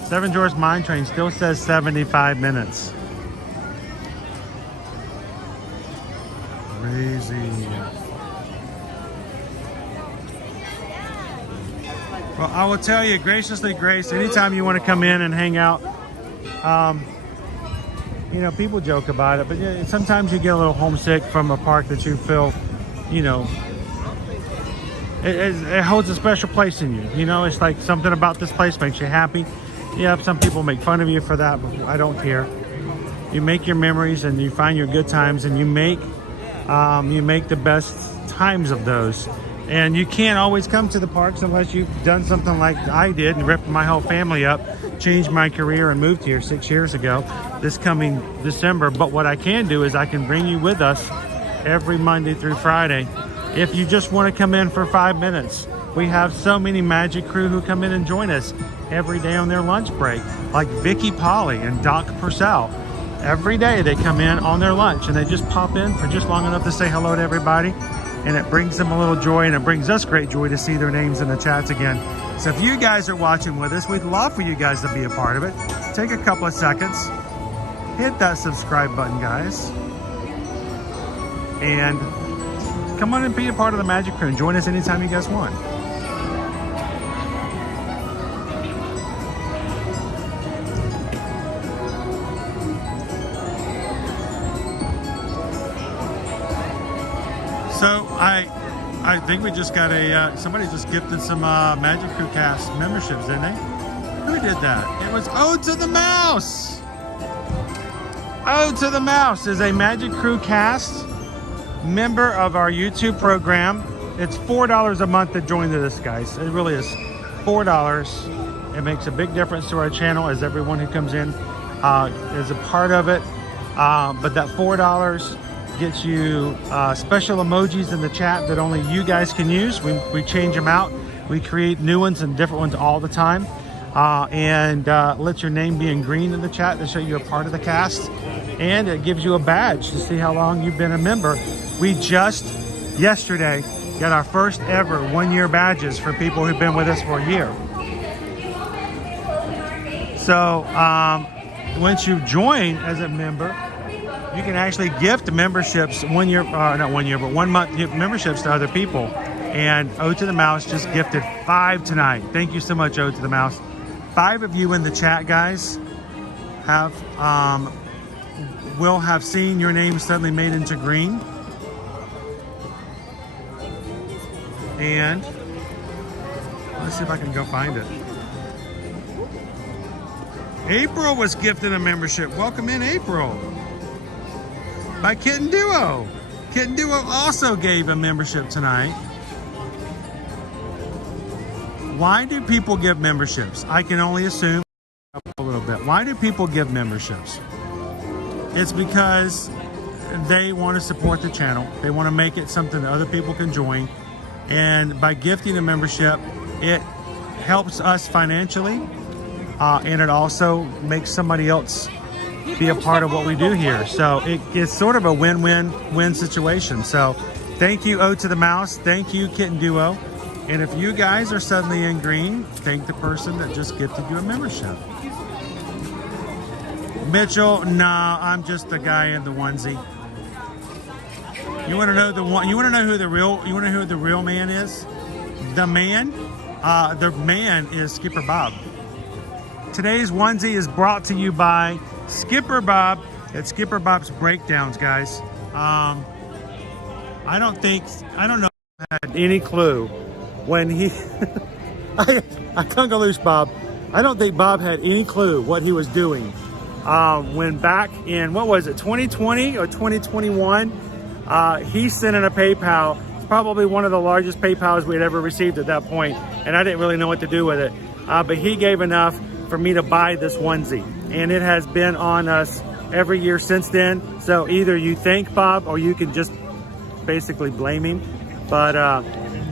Seven Dwarfs Mine Train still says 75 minutes. Crazy. Well, I will tell you, graciously, Grace, anytime you want to come in and hang out, you know, people joke about it, but sometimes you get a little homesick from a park that you feel, you know, it holds a special place in you. You know, it's like something about this place makes you happy. Yeah, some people make fun of you for that, but I don't care. You make your memories and you find your good times, and you make the best times of those. And you can't always come to the parks unless you've done something like I did and ripped my whole family up, changed my career, and moved here 6 years ago, this coming December. But what I can do is I can bring you with us every Monday through Friday. If you just want to come in for 5 minutes, we have so many Magic Crew who come in and join us every day on their lunch break, like Vicky Polly and Doc Purcell. Every day they come in on their lunch and they just pop in for just long enough to say hello to everybody. And it brings them a little joy, and it brings us great joy to see their names in the chats again. So if you guys are watching with us, we'd love for you guys to be a part of it. Take a couple of seconds, hit that subscribe button, guys, and come on and be a part of the Magic Crew and join us anytime you guys want. So I think we just got somebody just gifted some Magic Crew Cast memberships, didn't they? Who did that? It was Ode to the Mouse. Ode to the Mouse is a Magic Crew Cast member of our YouTube program. It's $4 a month to join this, guys. It really is $4. It makes a big difference to our channel as everyone who comes in is a part of it. But that $4 gets you special emojis in the chat that only you guys can use. We change them out. We create new ones and different ones all the time. And let your name be in green in the chat to show you're a part of the cast. And it gives you a badge to see how long you've been a member. We just yesterday got our first ever 1-year badges for people who've been with us for a year. So once you join as a member, you can actually gift memberships 1 year, not 1 year, but 1 month memberships to other people. And Ode to the Mouse just gifted 5 tonight. Thank you so much, Ode to the Mouse. 5 of you in the chat, guys, will have seen your name suddenly made into green. And let's see if I can go find it. April was gifted a membership. Welcome in, April. By Kitten Duo. Kitten Duo also gave a membership tonight. Why do people give memberships? I can only assume a little bit. Why do people give memberships? It's because they want to support the channel. They want to make it something that other people can join. And by gifting a membership, it helps us financially, and it also makes somebody else be a part of what we do here. So it's sort of a win-win-win situation. So thank you, O to the Mouse. Thank you, Kitten Duo. And if you guys are suddenly in green, thank the person that just gifted you a membership. Mitchell, nah, I'm just the guy in the onesie. You want to know the one? You want to know who the real? You want to know who the real man is? The man is Skipper Bob. Today's onesie is brought to you by Skipper Bob at Skipper Bob's Breakdowns, guys. I don't know if I had any clue when he I can't go loose, Bob. I don't think Bob had any clue what he was doing when back in, what was it, 2020 or 2021, he sent in a PayPal. It's probably one of the largest PayPals we had ever received at that point, and I didn't really know what to do with it, but he gave enough for me to buy this onesie, and it has been on us every year since then. So either you thank Bob or you can just basically blame him, but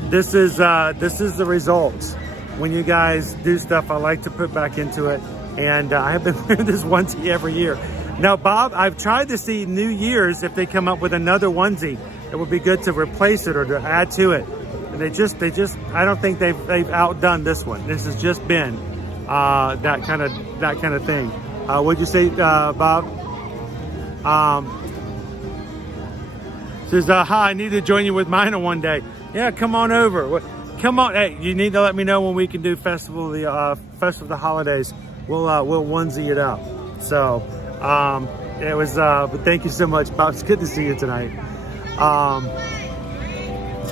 this is the results when you guys do stuff I like to put back into it, and I have been wearing this onesie every year. Now, Bob, I've tried to see New Year's if they come up with another onesie. It would be good to replace it or to add to it. And they just I don't think they've outdone this one. This has just been that kind of thing. What'd you say, Bob? Says, hi, I need to join you with mine on one day. Yeah, come on over. Come on. Hey, you need to let me know when we can do Festival of the Holidays. We'll onesie it up. So it was, but thank you so much, Bob. It's good to see you tonight.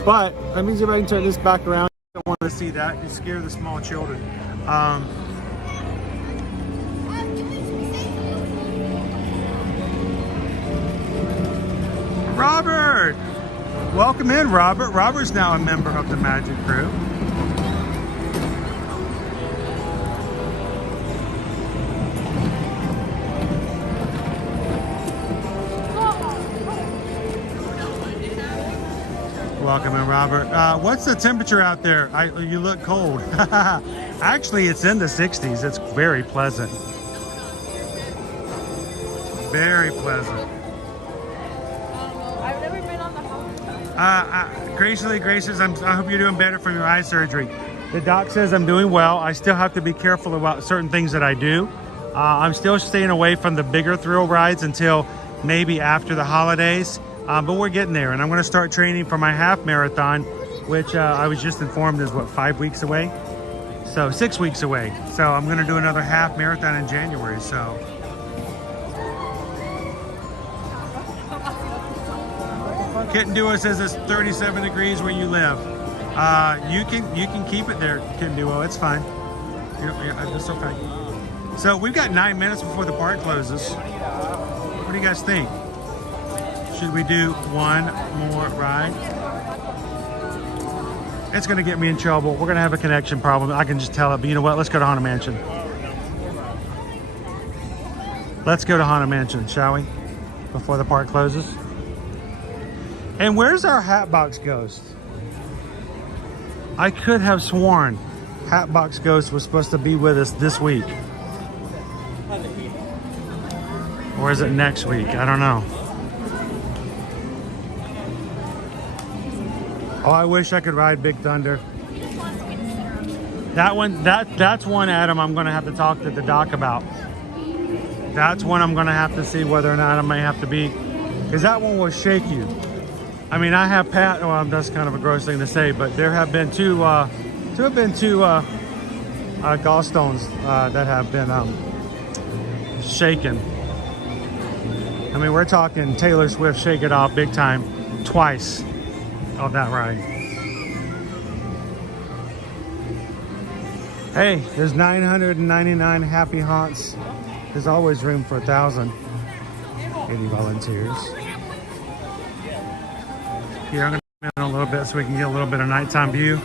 But let me see if I can turn this back around. I don't want to see that. You scare the small children. Robert! Welcome in, Robert. Robert's now a member of the Magic Crew. Welcome in, Robert. What's the temperature out there? You look cold. Actually, it's in the 60s. It's very pleasant. Very pleasant. I've never been on the Gracious, I hope you're doing better from your eye surgery. The doc says I'm doing well. I still have to be careful about certain things that I do. I'm still staying away from the bigger thrill rides until maybe after the holidays. But we're getting there, and I'm going to start training for my half marathon, which I was just informed is, 5 weeks away? So 6 weeks away. So I'm going to do another half marathon in January, so. Kitten Duo says it's 37 degrees where you live. You can keep it there, Kitten Duo, it's fine. It's okay. So we've got 9 minutes before the park closes. What do you guys think? Should we do one more ride? It's going to get me in trouble. We're going to have a connection problem. I can just tell it. But you know what? Let's go to Haunted Mansion. Let's go to Haunted Mansion, shall we? Before the park closes. And where's our Hatbox Ghost? I could have sworn Hatbox Ghost was supposed to be with us this week. Or is it next week? I don't know. Oh, I wish I could ride Big Thunder. That one, that's one, Adam, I'm going to have to talk to the doc about. That's one I'm going to have to see whether or not I may have to be, because that one will shake you. I mean, I have well, that's kind of a gross thing to say, but there have been two gallstones that have been shaken. I mean, we're talking Taylor Swift Shake It Off big time twice of that ride. Hey, there's 999 happy haunts. There's always room for 1,000. Any volunteers? Here, I'm going to come in a little bit so we can get a little bit of nighttime view.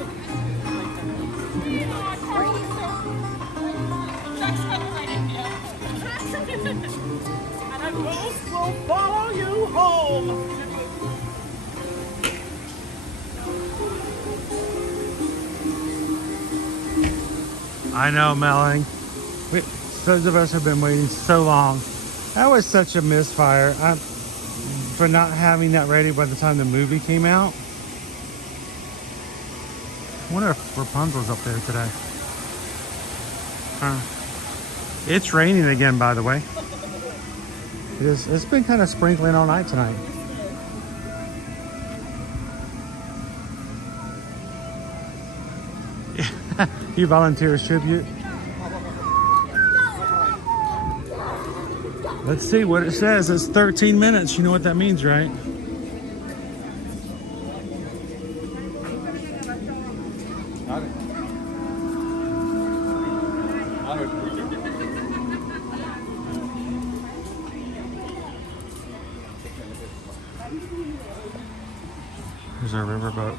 And a ghost will follow you home. I know, Melanie. Those of us have been waiting so long. That was such a misfire for not having that ready by the time the movie came out. I wonder if Rapunzel's up there today. It's raining again, by the way. It's been kind of sprinkling all night tonight. You volunteer as tribute? Let's see what it says. It's 13 minutes. You know what that means, right? Here's our riverboat.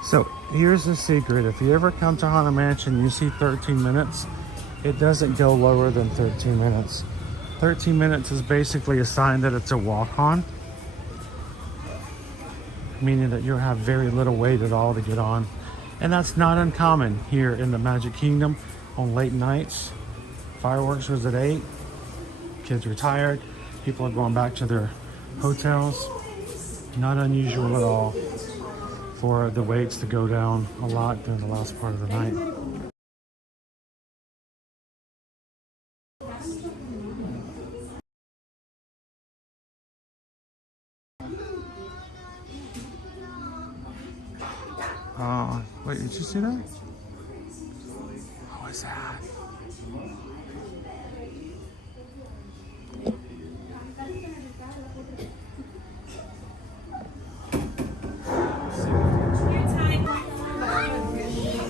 So here's the secret. If you ever come to Haunted Mansion and you see 13 minutes, it doesn't go lower than 13 minutes. 13 minutes is basically a sign that it's a walk-on, meaning that you'll have very little wait at all to get on. And that's not uncommon here in the Magic Kingdom on late nights. Fireworks was at 8, kids retired, people are going back to their hotels. Not unusual at all for the waits to go down a lot during the last part of the night. Wait, did you see that? What was that?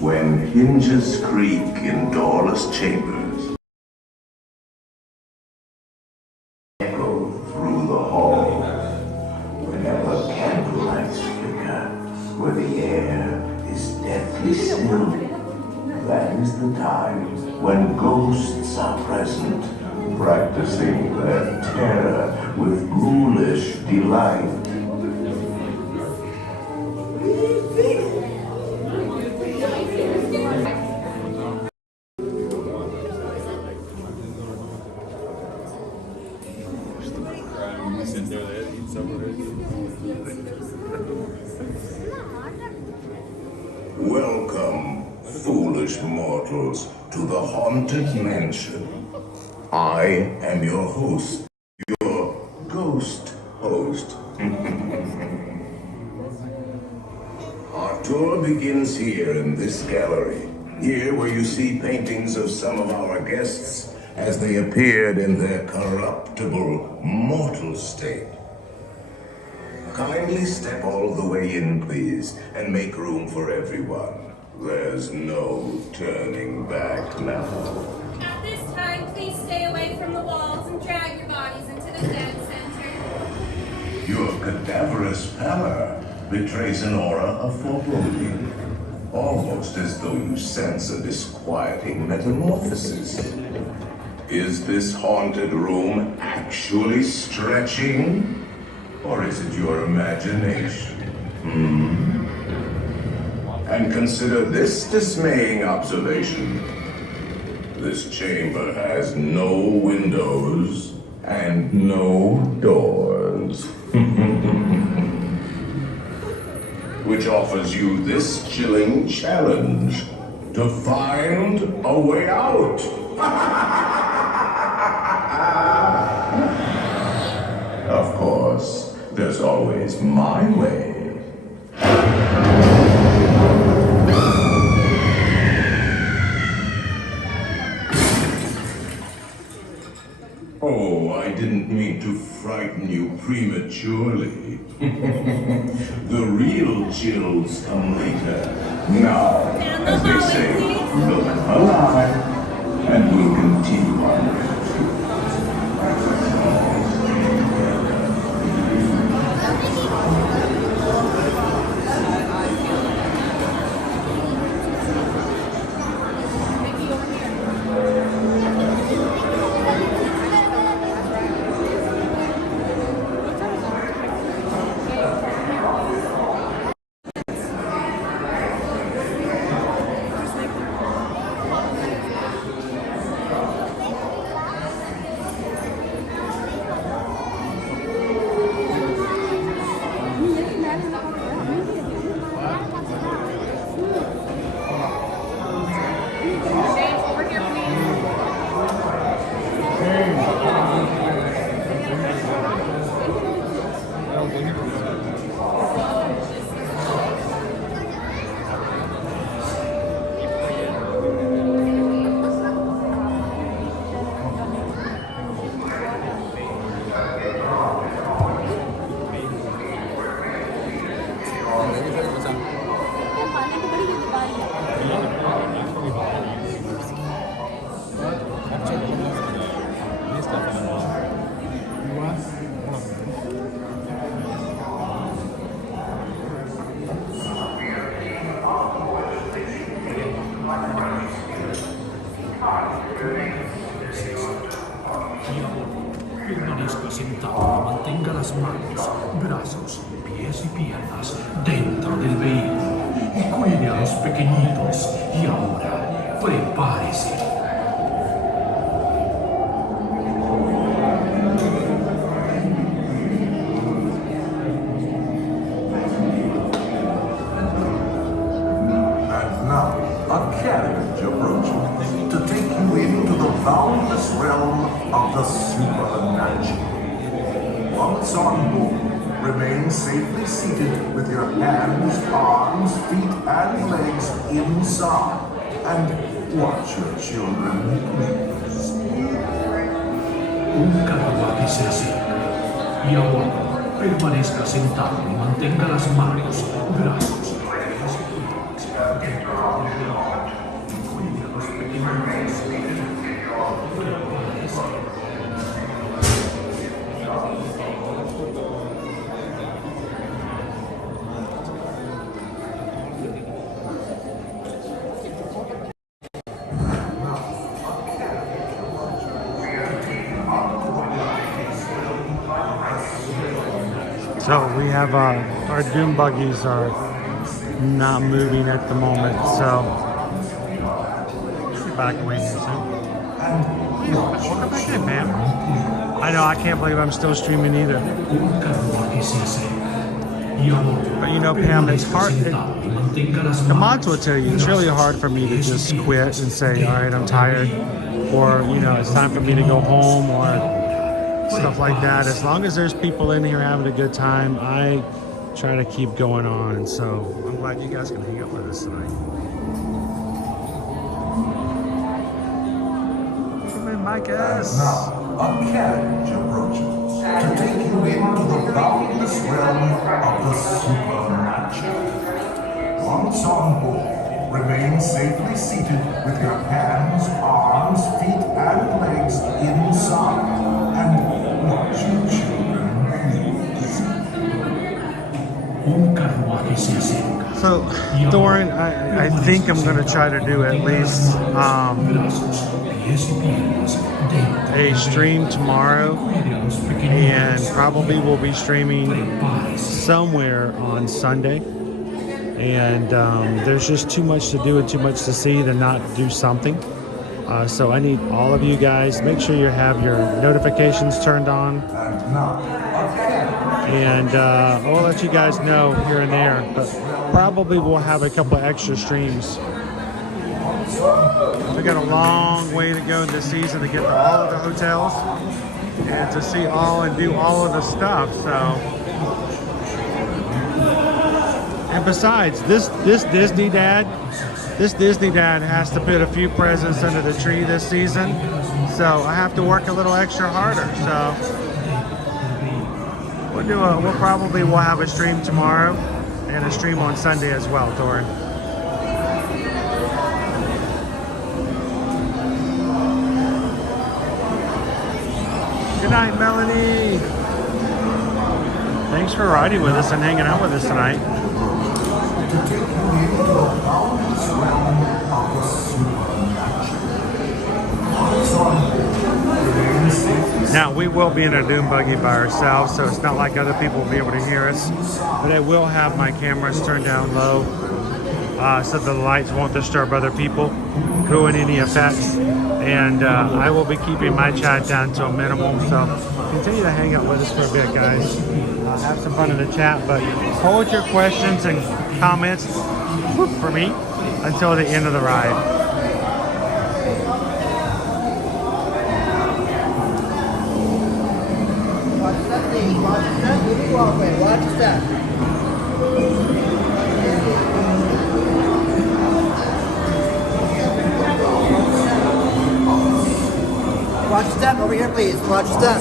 When hinges creak in doorless chambers, echo through the hall, whenever candlelights flicker, where the air is deathly still, that is the time when ghosts are present, practicing their terror with ghoulish delight. Welcome, foolish mortals, to the Haunted Mansion. I am your host, your ghost host. Our tour begins here in this gallery. Here where you see paintings of some of our guests as they appeared in their corruptible, mortal state. Kindly step all the way in, please, and make room for everyone. There's no turning back now. At this time, please stay away from the walls and drag your bodies into the dead center. Your cadaverous pallor betrays an aura of foreboding, almost as though you sense a disquieting metamorphosis. Is this haunted room actually stretching? Or is it your imagination? And consider this dismaying observation. This chamber has no windows and no doors. Which offers you this chilling challenge to find a way out. Of course, there's always my way. Oh, I didn't mean to frighten you prematurely. The real chills come later. Now, as they say, look alive, and we'll continue on. Permanezca sentado y mantenga las manos, brazos, pies y piernas dentro del vehículo y cuide a los pequeñitos. Y ahora, prepárese. And now, a carriage approaching to take you into the boundless realm of the supernatural. Once on board, remain safely seated with your hands, arms, feet, and legs inside. And watch your children, please. Un carruaje se acerca. Y ahora, permanezca sentado y mantenga las manos, brazos, pies y piernas dentro del vehículo y cuide a los pequeñitos. So we have our doom buggies are not moving at the moment, so sit back and wait here, welcome back in, man. I know, I can't believe I'm still streaming either. But you know, Pam, it's hard. The mods will tell you it's really hard for me to just quit and say, all right, I'm tired, or you know, it's time for me to go home, or stuff like that. As long as there's people in here having a good time, I try to keep going on. So I'm glad you guys can hang out with us tonight. Come in, my guys. Now, a carriage approaches to take you into the boundless realm of the supernatural. Once on board, remain safely seated with your hands, arms, feet, and legs inside. And watch your children, please. So, Doran, I think I'm going to try to do at least a stream tomorrow, and probably will be streaming somewhere on Sunday. And there's just too much to do and too much to see to not do something. So I need all of you guys, make sure you have your notifications turned on. And I'll let you guys know here and there, but probably we'll have a couple extra streams. We got a long way to go this season to get to all of the hotels and to see all and do all of the stuff. So, and besides, this Disney Dad has to put a few presents under the tree this season, so I have to work a little extra harder. So we'll probably have a stream tomorrow and a stream on Sunday as well, Doran. Good night, Melanie. Thanks for riding with us and hanging out with us tonight. Now, we will be in a doom buggy by ourselves, so it's not like other people will be able to hear us. But I will have my cameras turned down low so the lights won't disturb other people, ruin any effects. And I will be keeping my chat down to a minimum. So continue to hang out with us for a bit, guys. Have some fun in the chat, but hold your questions and comments for me until the end of the ride. Watch your step. Watch your step over here, please. Watch your step.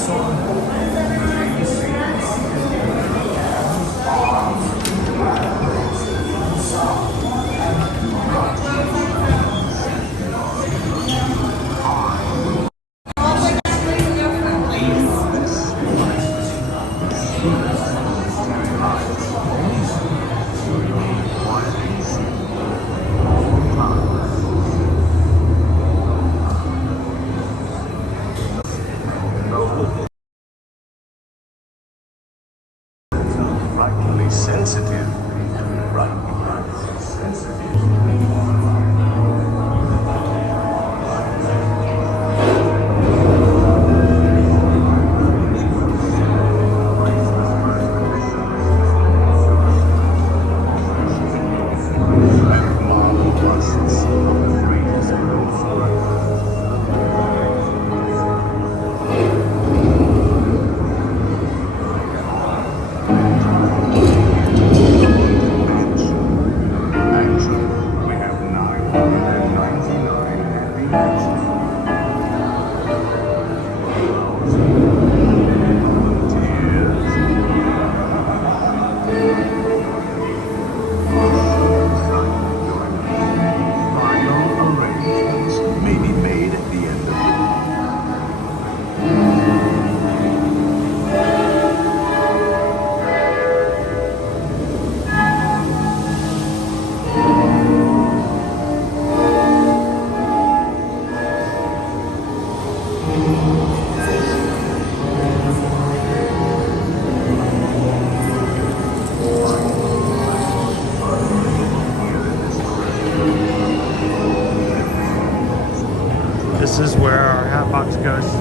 This is where our Hatbox Ghost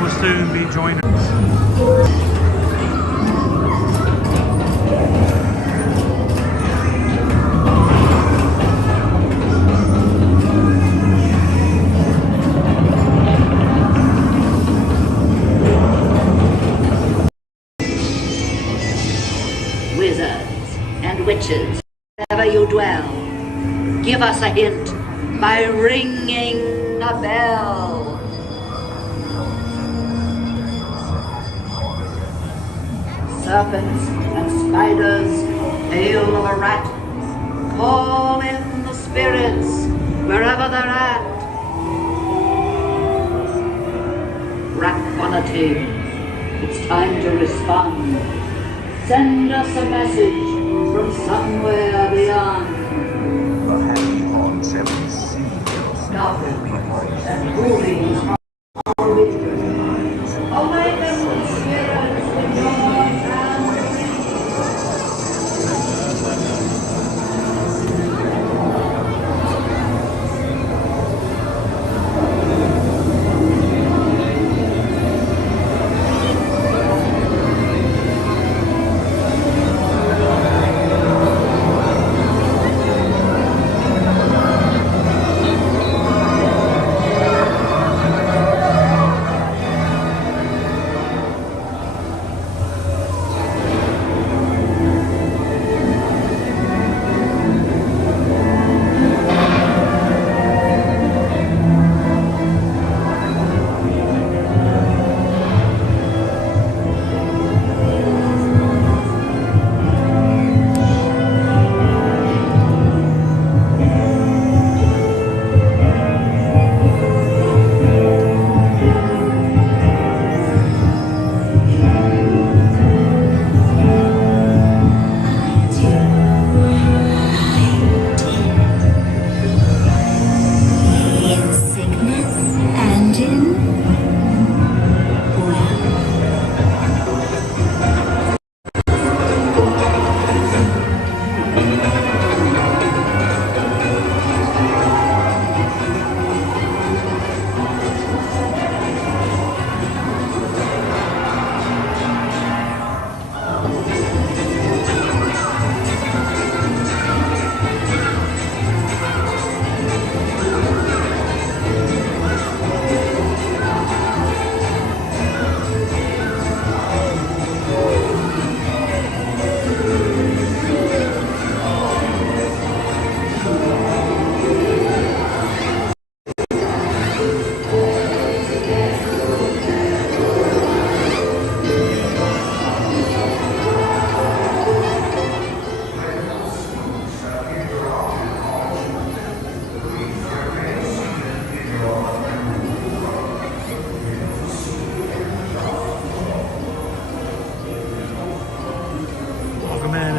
will soon be joining us. Wizards and witches, wherever you dwell, give us a hint by ringing a bell. Serpents and spiders, tail of a rat, call in the spirits wherever they're at. Rap on a tape, it's time to respond. Send us a message from somewhere beyond. The happy haunts every sea. Goblins and ghoulies are with you. Awaken the spirits in your family.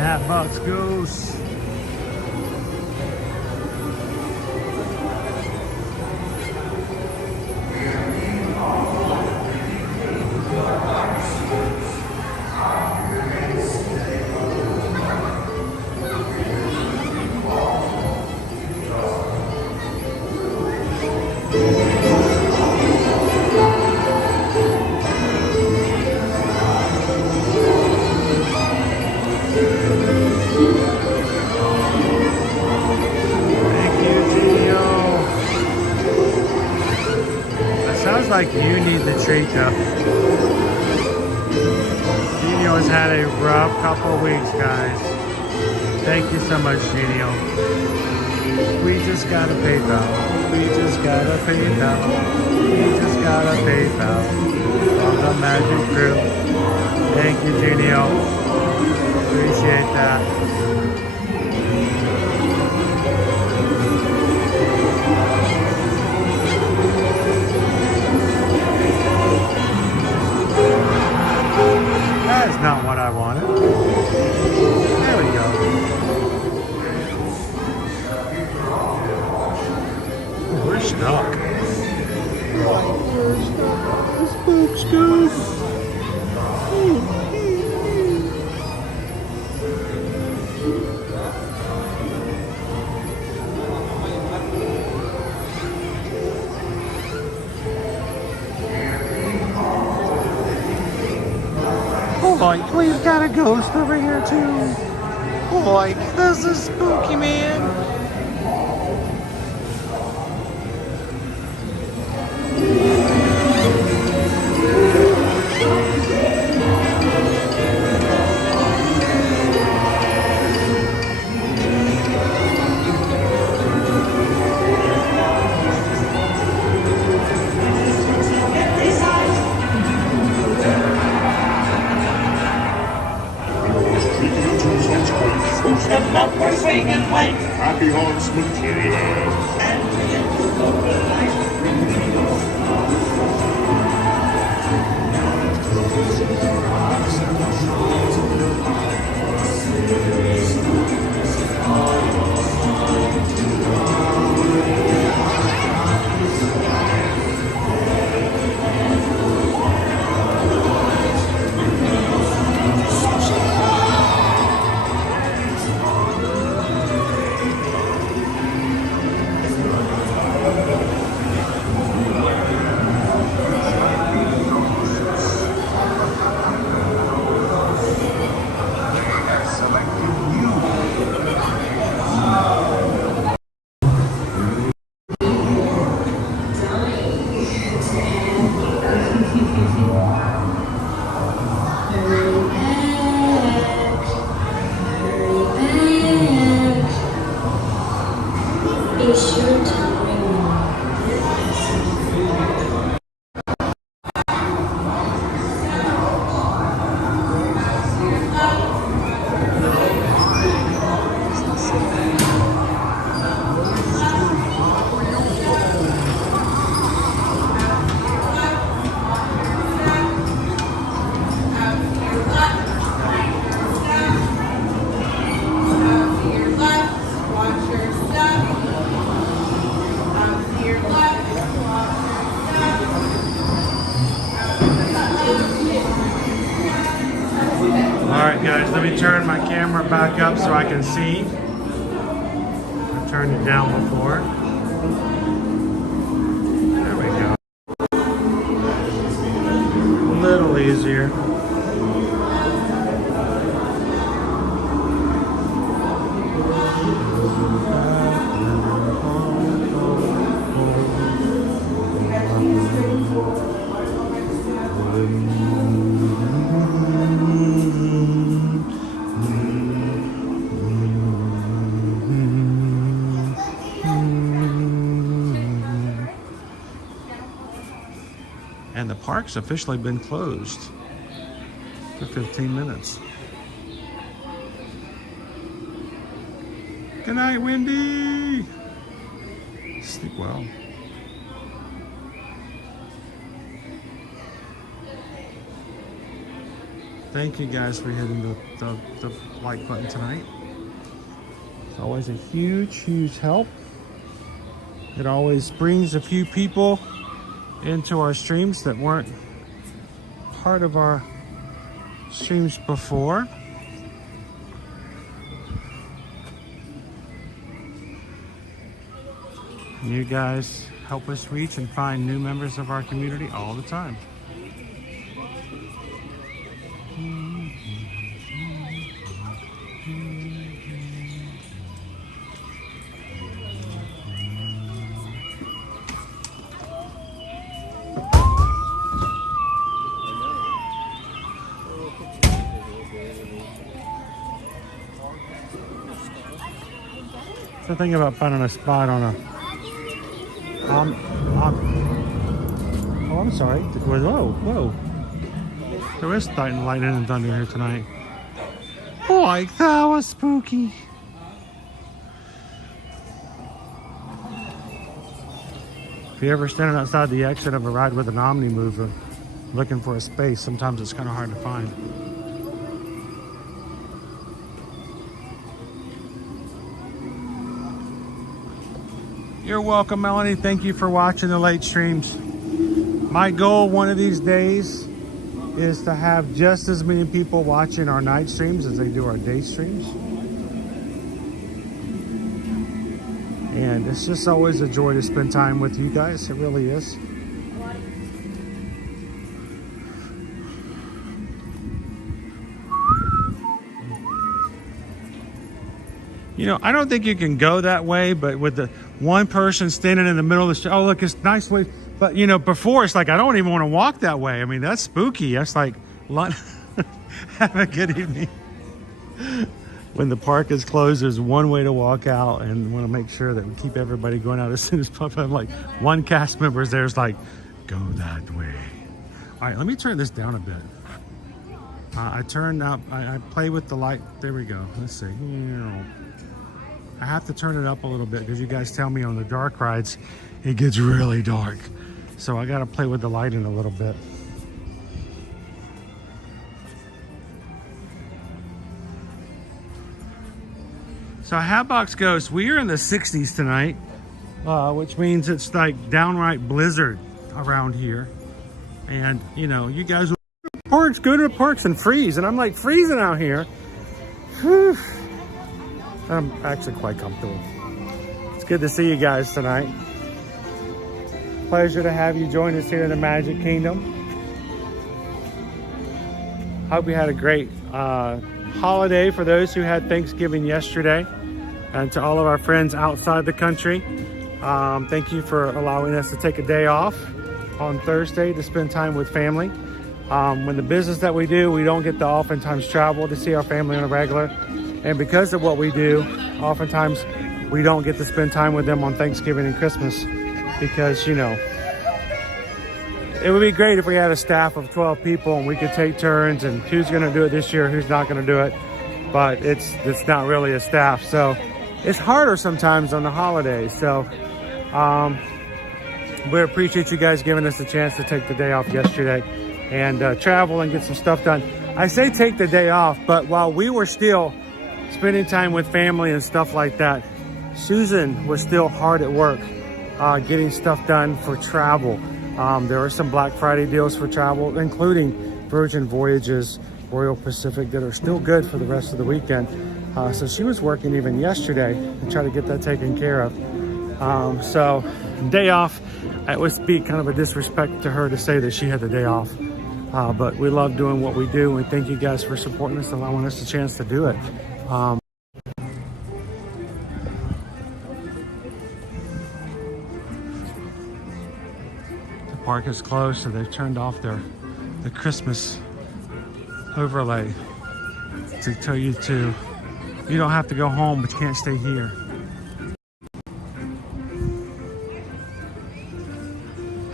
Hatbox Ghost. Like you need the treat though. Genio has had a rough couple of weeks, guys. Thank you so much, Genio. We just got a PayPal. We just got a PayPal. We just got a PayPal from the Magic Crew. Thank you, Genio. Appreciate that. That is not what I wanted. There we go. We're stuck. We're stuck. Spooks goose. Like, we've got a ghost over here too. Like, this is spooky, man. Step up or swing and wake. Happy Horse material. Alright guys, let me turn my camera back up so I can see. I turned it down before. There we go. A little easier. And the park's officially been closed for 15 minutes. Good night, Wendy. Sleep well. Thank you guys for hitting the like button tonight. It's always a huge, huge help. It always brings a few people into our streams that weren't part of our streams before. You guys help us reach and find new members of our community all the time. So think about finding a spot on a oh, I'm sorry. Whoa, whoa. There is lightning and thunder here tonight. Oh, like that was spooky. If you're ever standing outside the exit of a ride with an Omni mover looking for a space, sometimes it's kind of hard to find. You're welcome, Melanie. Thank you for watching the late streams. My goal one of these days is to have just as many people watching our night streams as they do our day streams. And it's just always a joy to spend time with you guys. It really is. You know, I don't think you can go that way, but with the one person standing in the middle of the street, oh, look, it's nice way. But, you know, before it's like, I don't even want to walk that way. I mean, that's spooky. That's like, have a good evening. When the park is closed, there's one way to walk out, and want to make sure that we keep everybody going out as soon as possible. I'm like, one cast member there's like, go that way. All right, let me turn this down a bit. I turned up, I play with the light. There we go. Let's see. I have to turn it up a little bit because you guys tell me on the dark rides, it gets really dark. So I got to play with the lighting a little bit. So Hatbox Ghost, we are in the 60s tonight, which means it's like downright blizzard around here. And, you know, you guys will parks, go to the parks and freeze. And I'm like freezing out here. Whew. I'm actually quite comfortable. It's good to see you guys tonight. Pleasure to have you join us here in the Magic Kingdom. Hope you had a great holiday for those who had Thanksgiving yesterday. And to all of our friends outside the country, thank you for allowing us to take a day off on Thursday to spend time with family. When the business that we do, we don't get to oftentimes travel to see our family on a regular. And because of what we do, oftentimes we don't get to spend time with them on Thanksgiving and Christmas because, you know, it would be great if we had a staff of 12 people and we could take turns and who's going to do it this year, who's not going to do it. But it's not really a staff. So it's harder sometimes on the holidays. So we appreciate you guys giving us a chance to take the day off yesterday and travel and get some stuff done. I say take the day off, but while we were still spending time with family and stuff like that, Susan was still hard at work getting stuff done for travel. There were some Black Friday deals for travel, including Virgin Voyages, Royal Pacific, that are still good for the rest of the weekend. So she was working even yesterday to try to get that taken care of. So day off, it would be kind of a disrespect to her to say that she had the day off. But we love doing what we do, and thank you guys for supporting us and allowing us a chance to do it. The park is closed, so they've turned off the Christmas overlay to tell you you don't have to go home, but you can't stay here.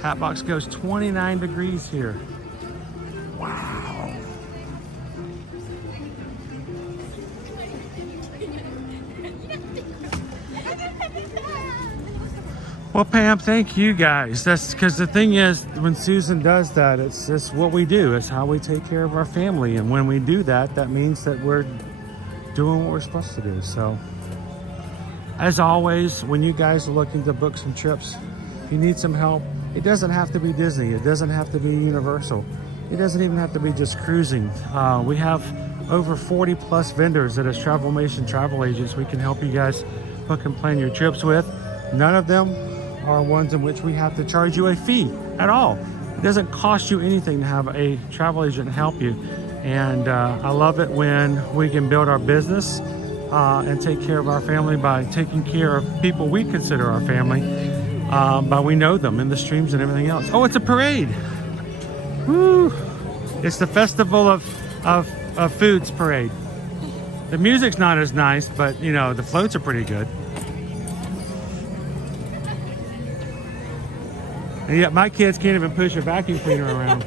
Hatbox goes 29 degrees here. Wow. Well, Pam, thank you guys. That's because the thing is, when Susan does that, it's just what we do. It's how we take care of our family. And when we do that, that means that we're doing what we're supposed to do. So, as always, when you guys are looking to book some trips, if you need some help, it doesn't have to be Disney. It doesn't have to be Universal. It doesn't even have to be just cruising. We have over 40 plus vendors that as Travelmation travel agents we can help you guys book and plan your trips with. None of them are ones in which we have to charge you a fee at all. It doesn't cost you anything to have a travel agent help you. And I love it when we can build our business and take care of our family by taking care of people we consider our family. But we know them in the streams and everything else. Oh, it's a parade. Woo! It's the Festival of Foods parade. The music's not as nice, but you know, the floats are pretty good. And yet my kids can't even push a vacuum cleaner around.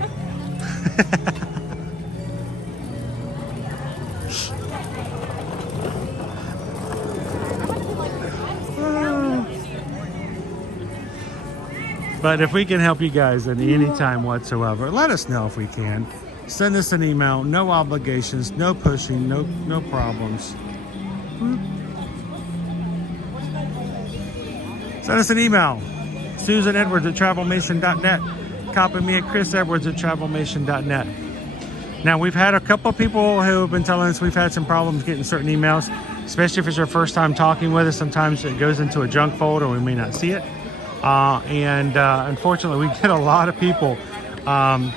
But if we can help you guys at any time whatsoever, let us know if we can. Send us an email, no obligations, no pushing, no problems. Send us an email, susanedwards@travelmation.net. Copy me at chrisedwards@travelmation.net. Now, we've had a couple of people who have been telling us we've had some problems getting certain emails, especially if it's your first time talking with us. Sometimes it goes into a junk folder, we may not see it. Unfortunately, we get a lot of people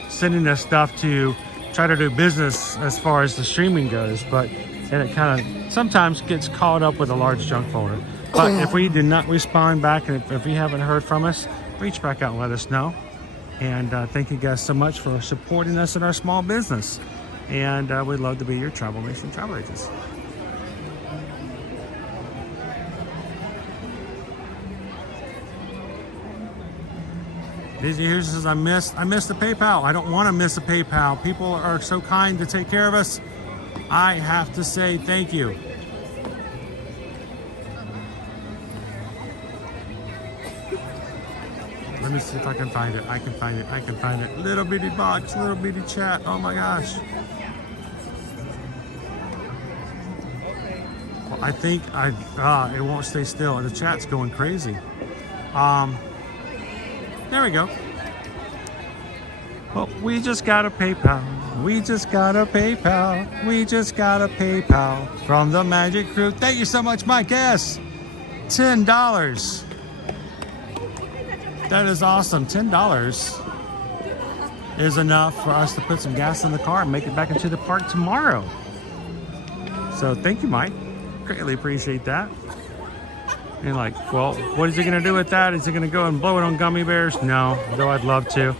sending us stuff to try to do business as far as the streaming goes. But and it kind of sometimes gets caught up with a large junk folder. But if we do not respond back, and if you haven't heard from us, reach back out and let us know. And thank you guys so much for supporting us in our small business. And we'd love to be your Travel Nation travel agents. Daisy here says, I missed the PayPal. I don't want to miss a PayPal. People are so kind to take care of us. I have to say thank you. Let me see if I can find it. I can find it. I can find it. Little bitty box, little bitty chat. Oh my gosh. Well, I think it won't stay still. The chat's going crazy. There we go. Well, we just got a PayPal. We just got a PayPal. We just got a PayPal from the Magic Crew. Thank you so much, Mike S. $10. That is awesome. $10 is enough for us to put some gas in the car and make it back into the park tomorrow. So thank you, Mike. Greatly appreciate that. And like, well, what is he gonna do with that? Is he gonna go and blow it on gummy bears? No, though I'd love to.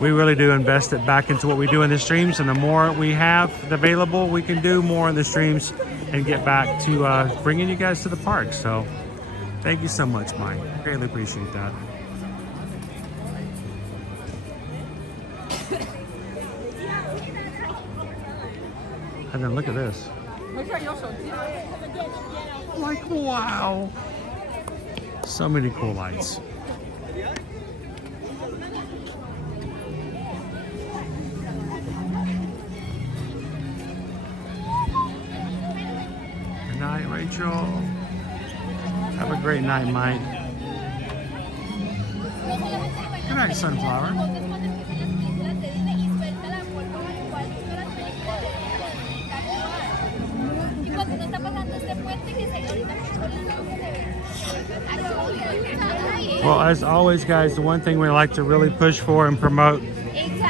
We really do invest it back into what we do in the streams, and the more we have available, we can do more in the streams and get back to bringing you guys to the park. So thank you so much, Mike. Greatly appreciate that. And then look at this. Like, wow. So many cool lights. Good night, Rachel. Have a great night, Mike. Good night, Sunflower. Well, as always, guys, the one thing we like to really push for and promote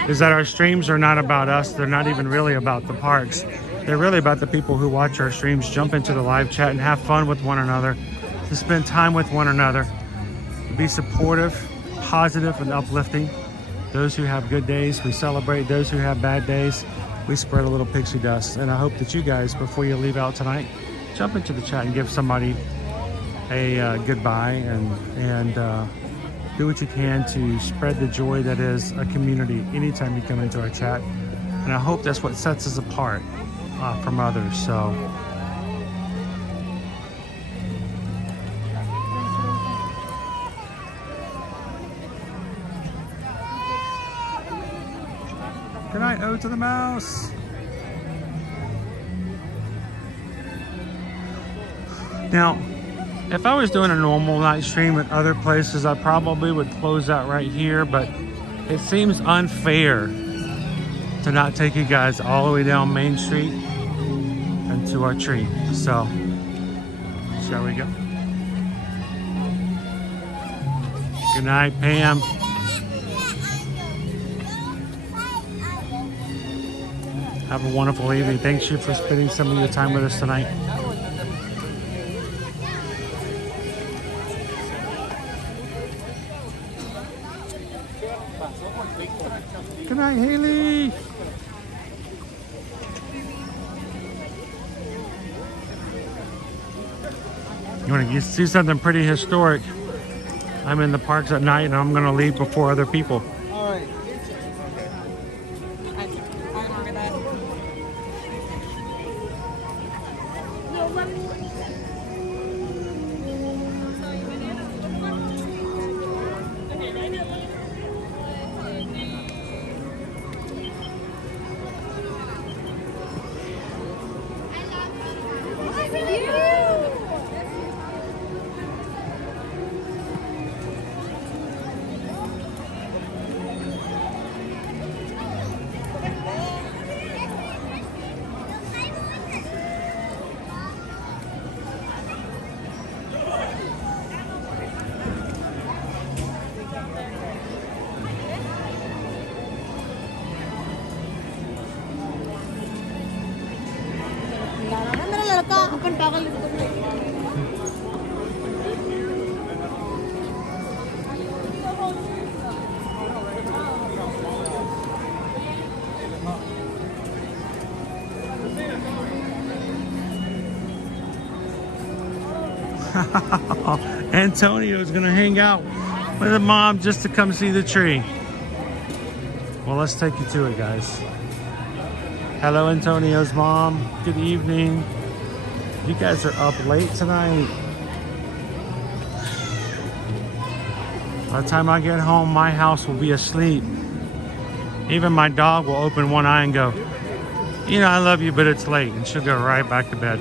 is that our streams are not about us. They're not even really about the parks. They're really about the people who watch our streams, jump into the live chat and have fun with one another, to spend time with one another, to be supportive, positive, and uplifting. Those who have good days, we celebrate. Those who have bad days, we spread a little pixie dust. And I hope that you guys, before you leave out tonight, jump into the chat and give somebody a goodbye and do what you can to spread the joy that is a community anytime you come into our chat. And I hope that's what sets us apart from others. So good night, Ode to the Mouse. Now, if I was doing a normal night stream at other places, I probably would close out right here, but it seems unfair to not take you guys all the way down Main Street and to our tree. So, shall we go? Good night, Pam. Have a wonderful evening. Thanks you for spending some of your time with us tonight. Good night, Haley. You want to see something pretty historic? I'm in the parks at night and I'm going to leave before other people. All right. open pa ako. Antonio's gonna hang out with his mom just to come see the tree. Well, let's take you to it, guys. Hello, Antonio's mom. Good evening. You guys are up late tonight. By the time I get home, my house will be asleep. Even my dog will open one eye and go, you know, I love you, but it's late. And she'll go right back to bed.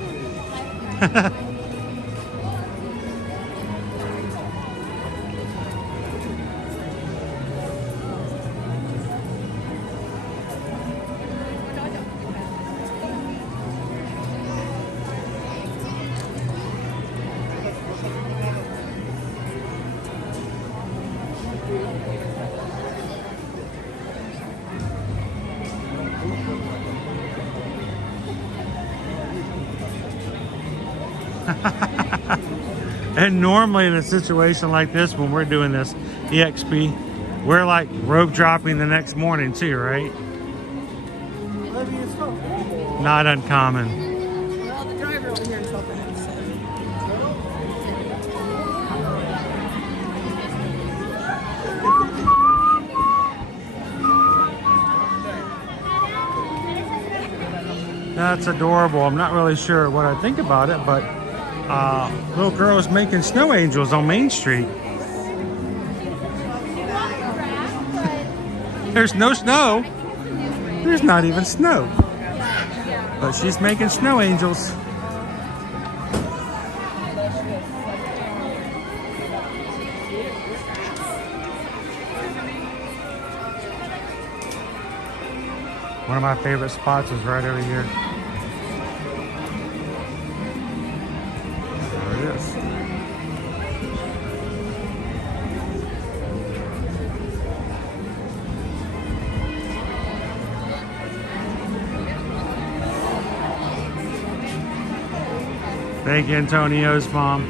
And normally in a situation like this, when we're doing this EXP, we're like rope dropping the next morning too, right? Not uncommon. Well, the driver over here is helping us. That's adorable. I'm not really sure what I think about it, but little girl is making snow angels on Main Street. There's no snow. There's not even snow. But she's making snow angels. One of my favorite spots is right over here. There it is. Thank you, Antonio's mom.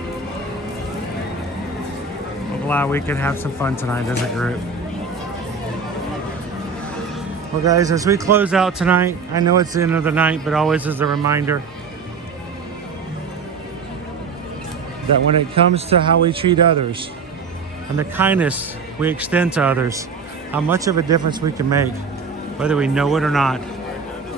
I'm glad we could have some fun tonight as a group. Well, guys, as we close out tonight, I know it's the end of the night, but always as a reminder that when it comes to how we treat others and the kindness we extend to others, how much of a difference we can make, whether we know it or not.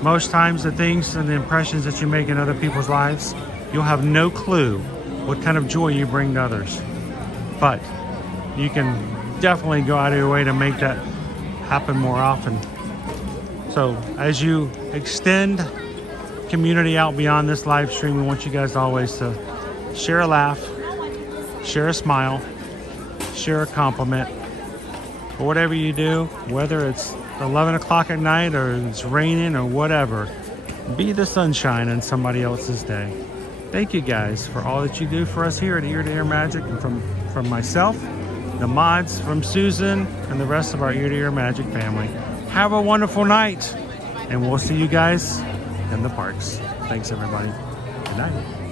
Most times the things and the impressions that you make in other people's lives, you'll have no clue what kind of joy you bring to others. But you can definitely go out of your way to make that happen more often. So as you extend community out beyond this live stream, we want you guys always to share a laugh, share a smile, share a compliment, or whatever you do, whether it's 11 o'clock at night or it's raining or whatever, be the sunshine in somebody else's day. Thank you guys for all that you do for us here at Ear to Ear Magic, and from myself, the mods, from Susan, and the rest of our Ear to Ear Magic family. Have a wonderful night, and we'll see you guys in the parks. Thanks, everybody. Good night.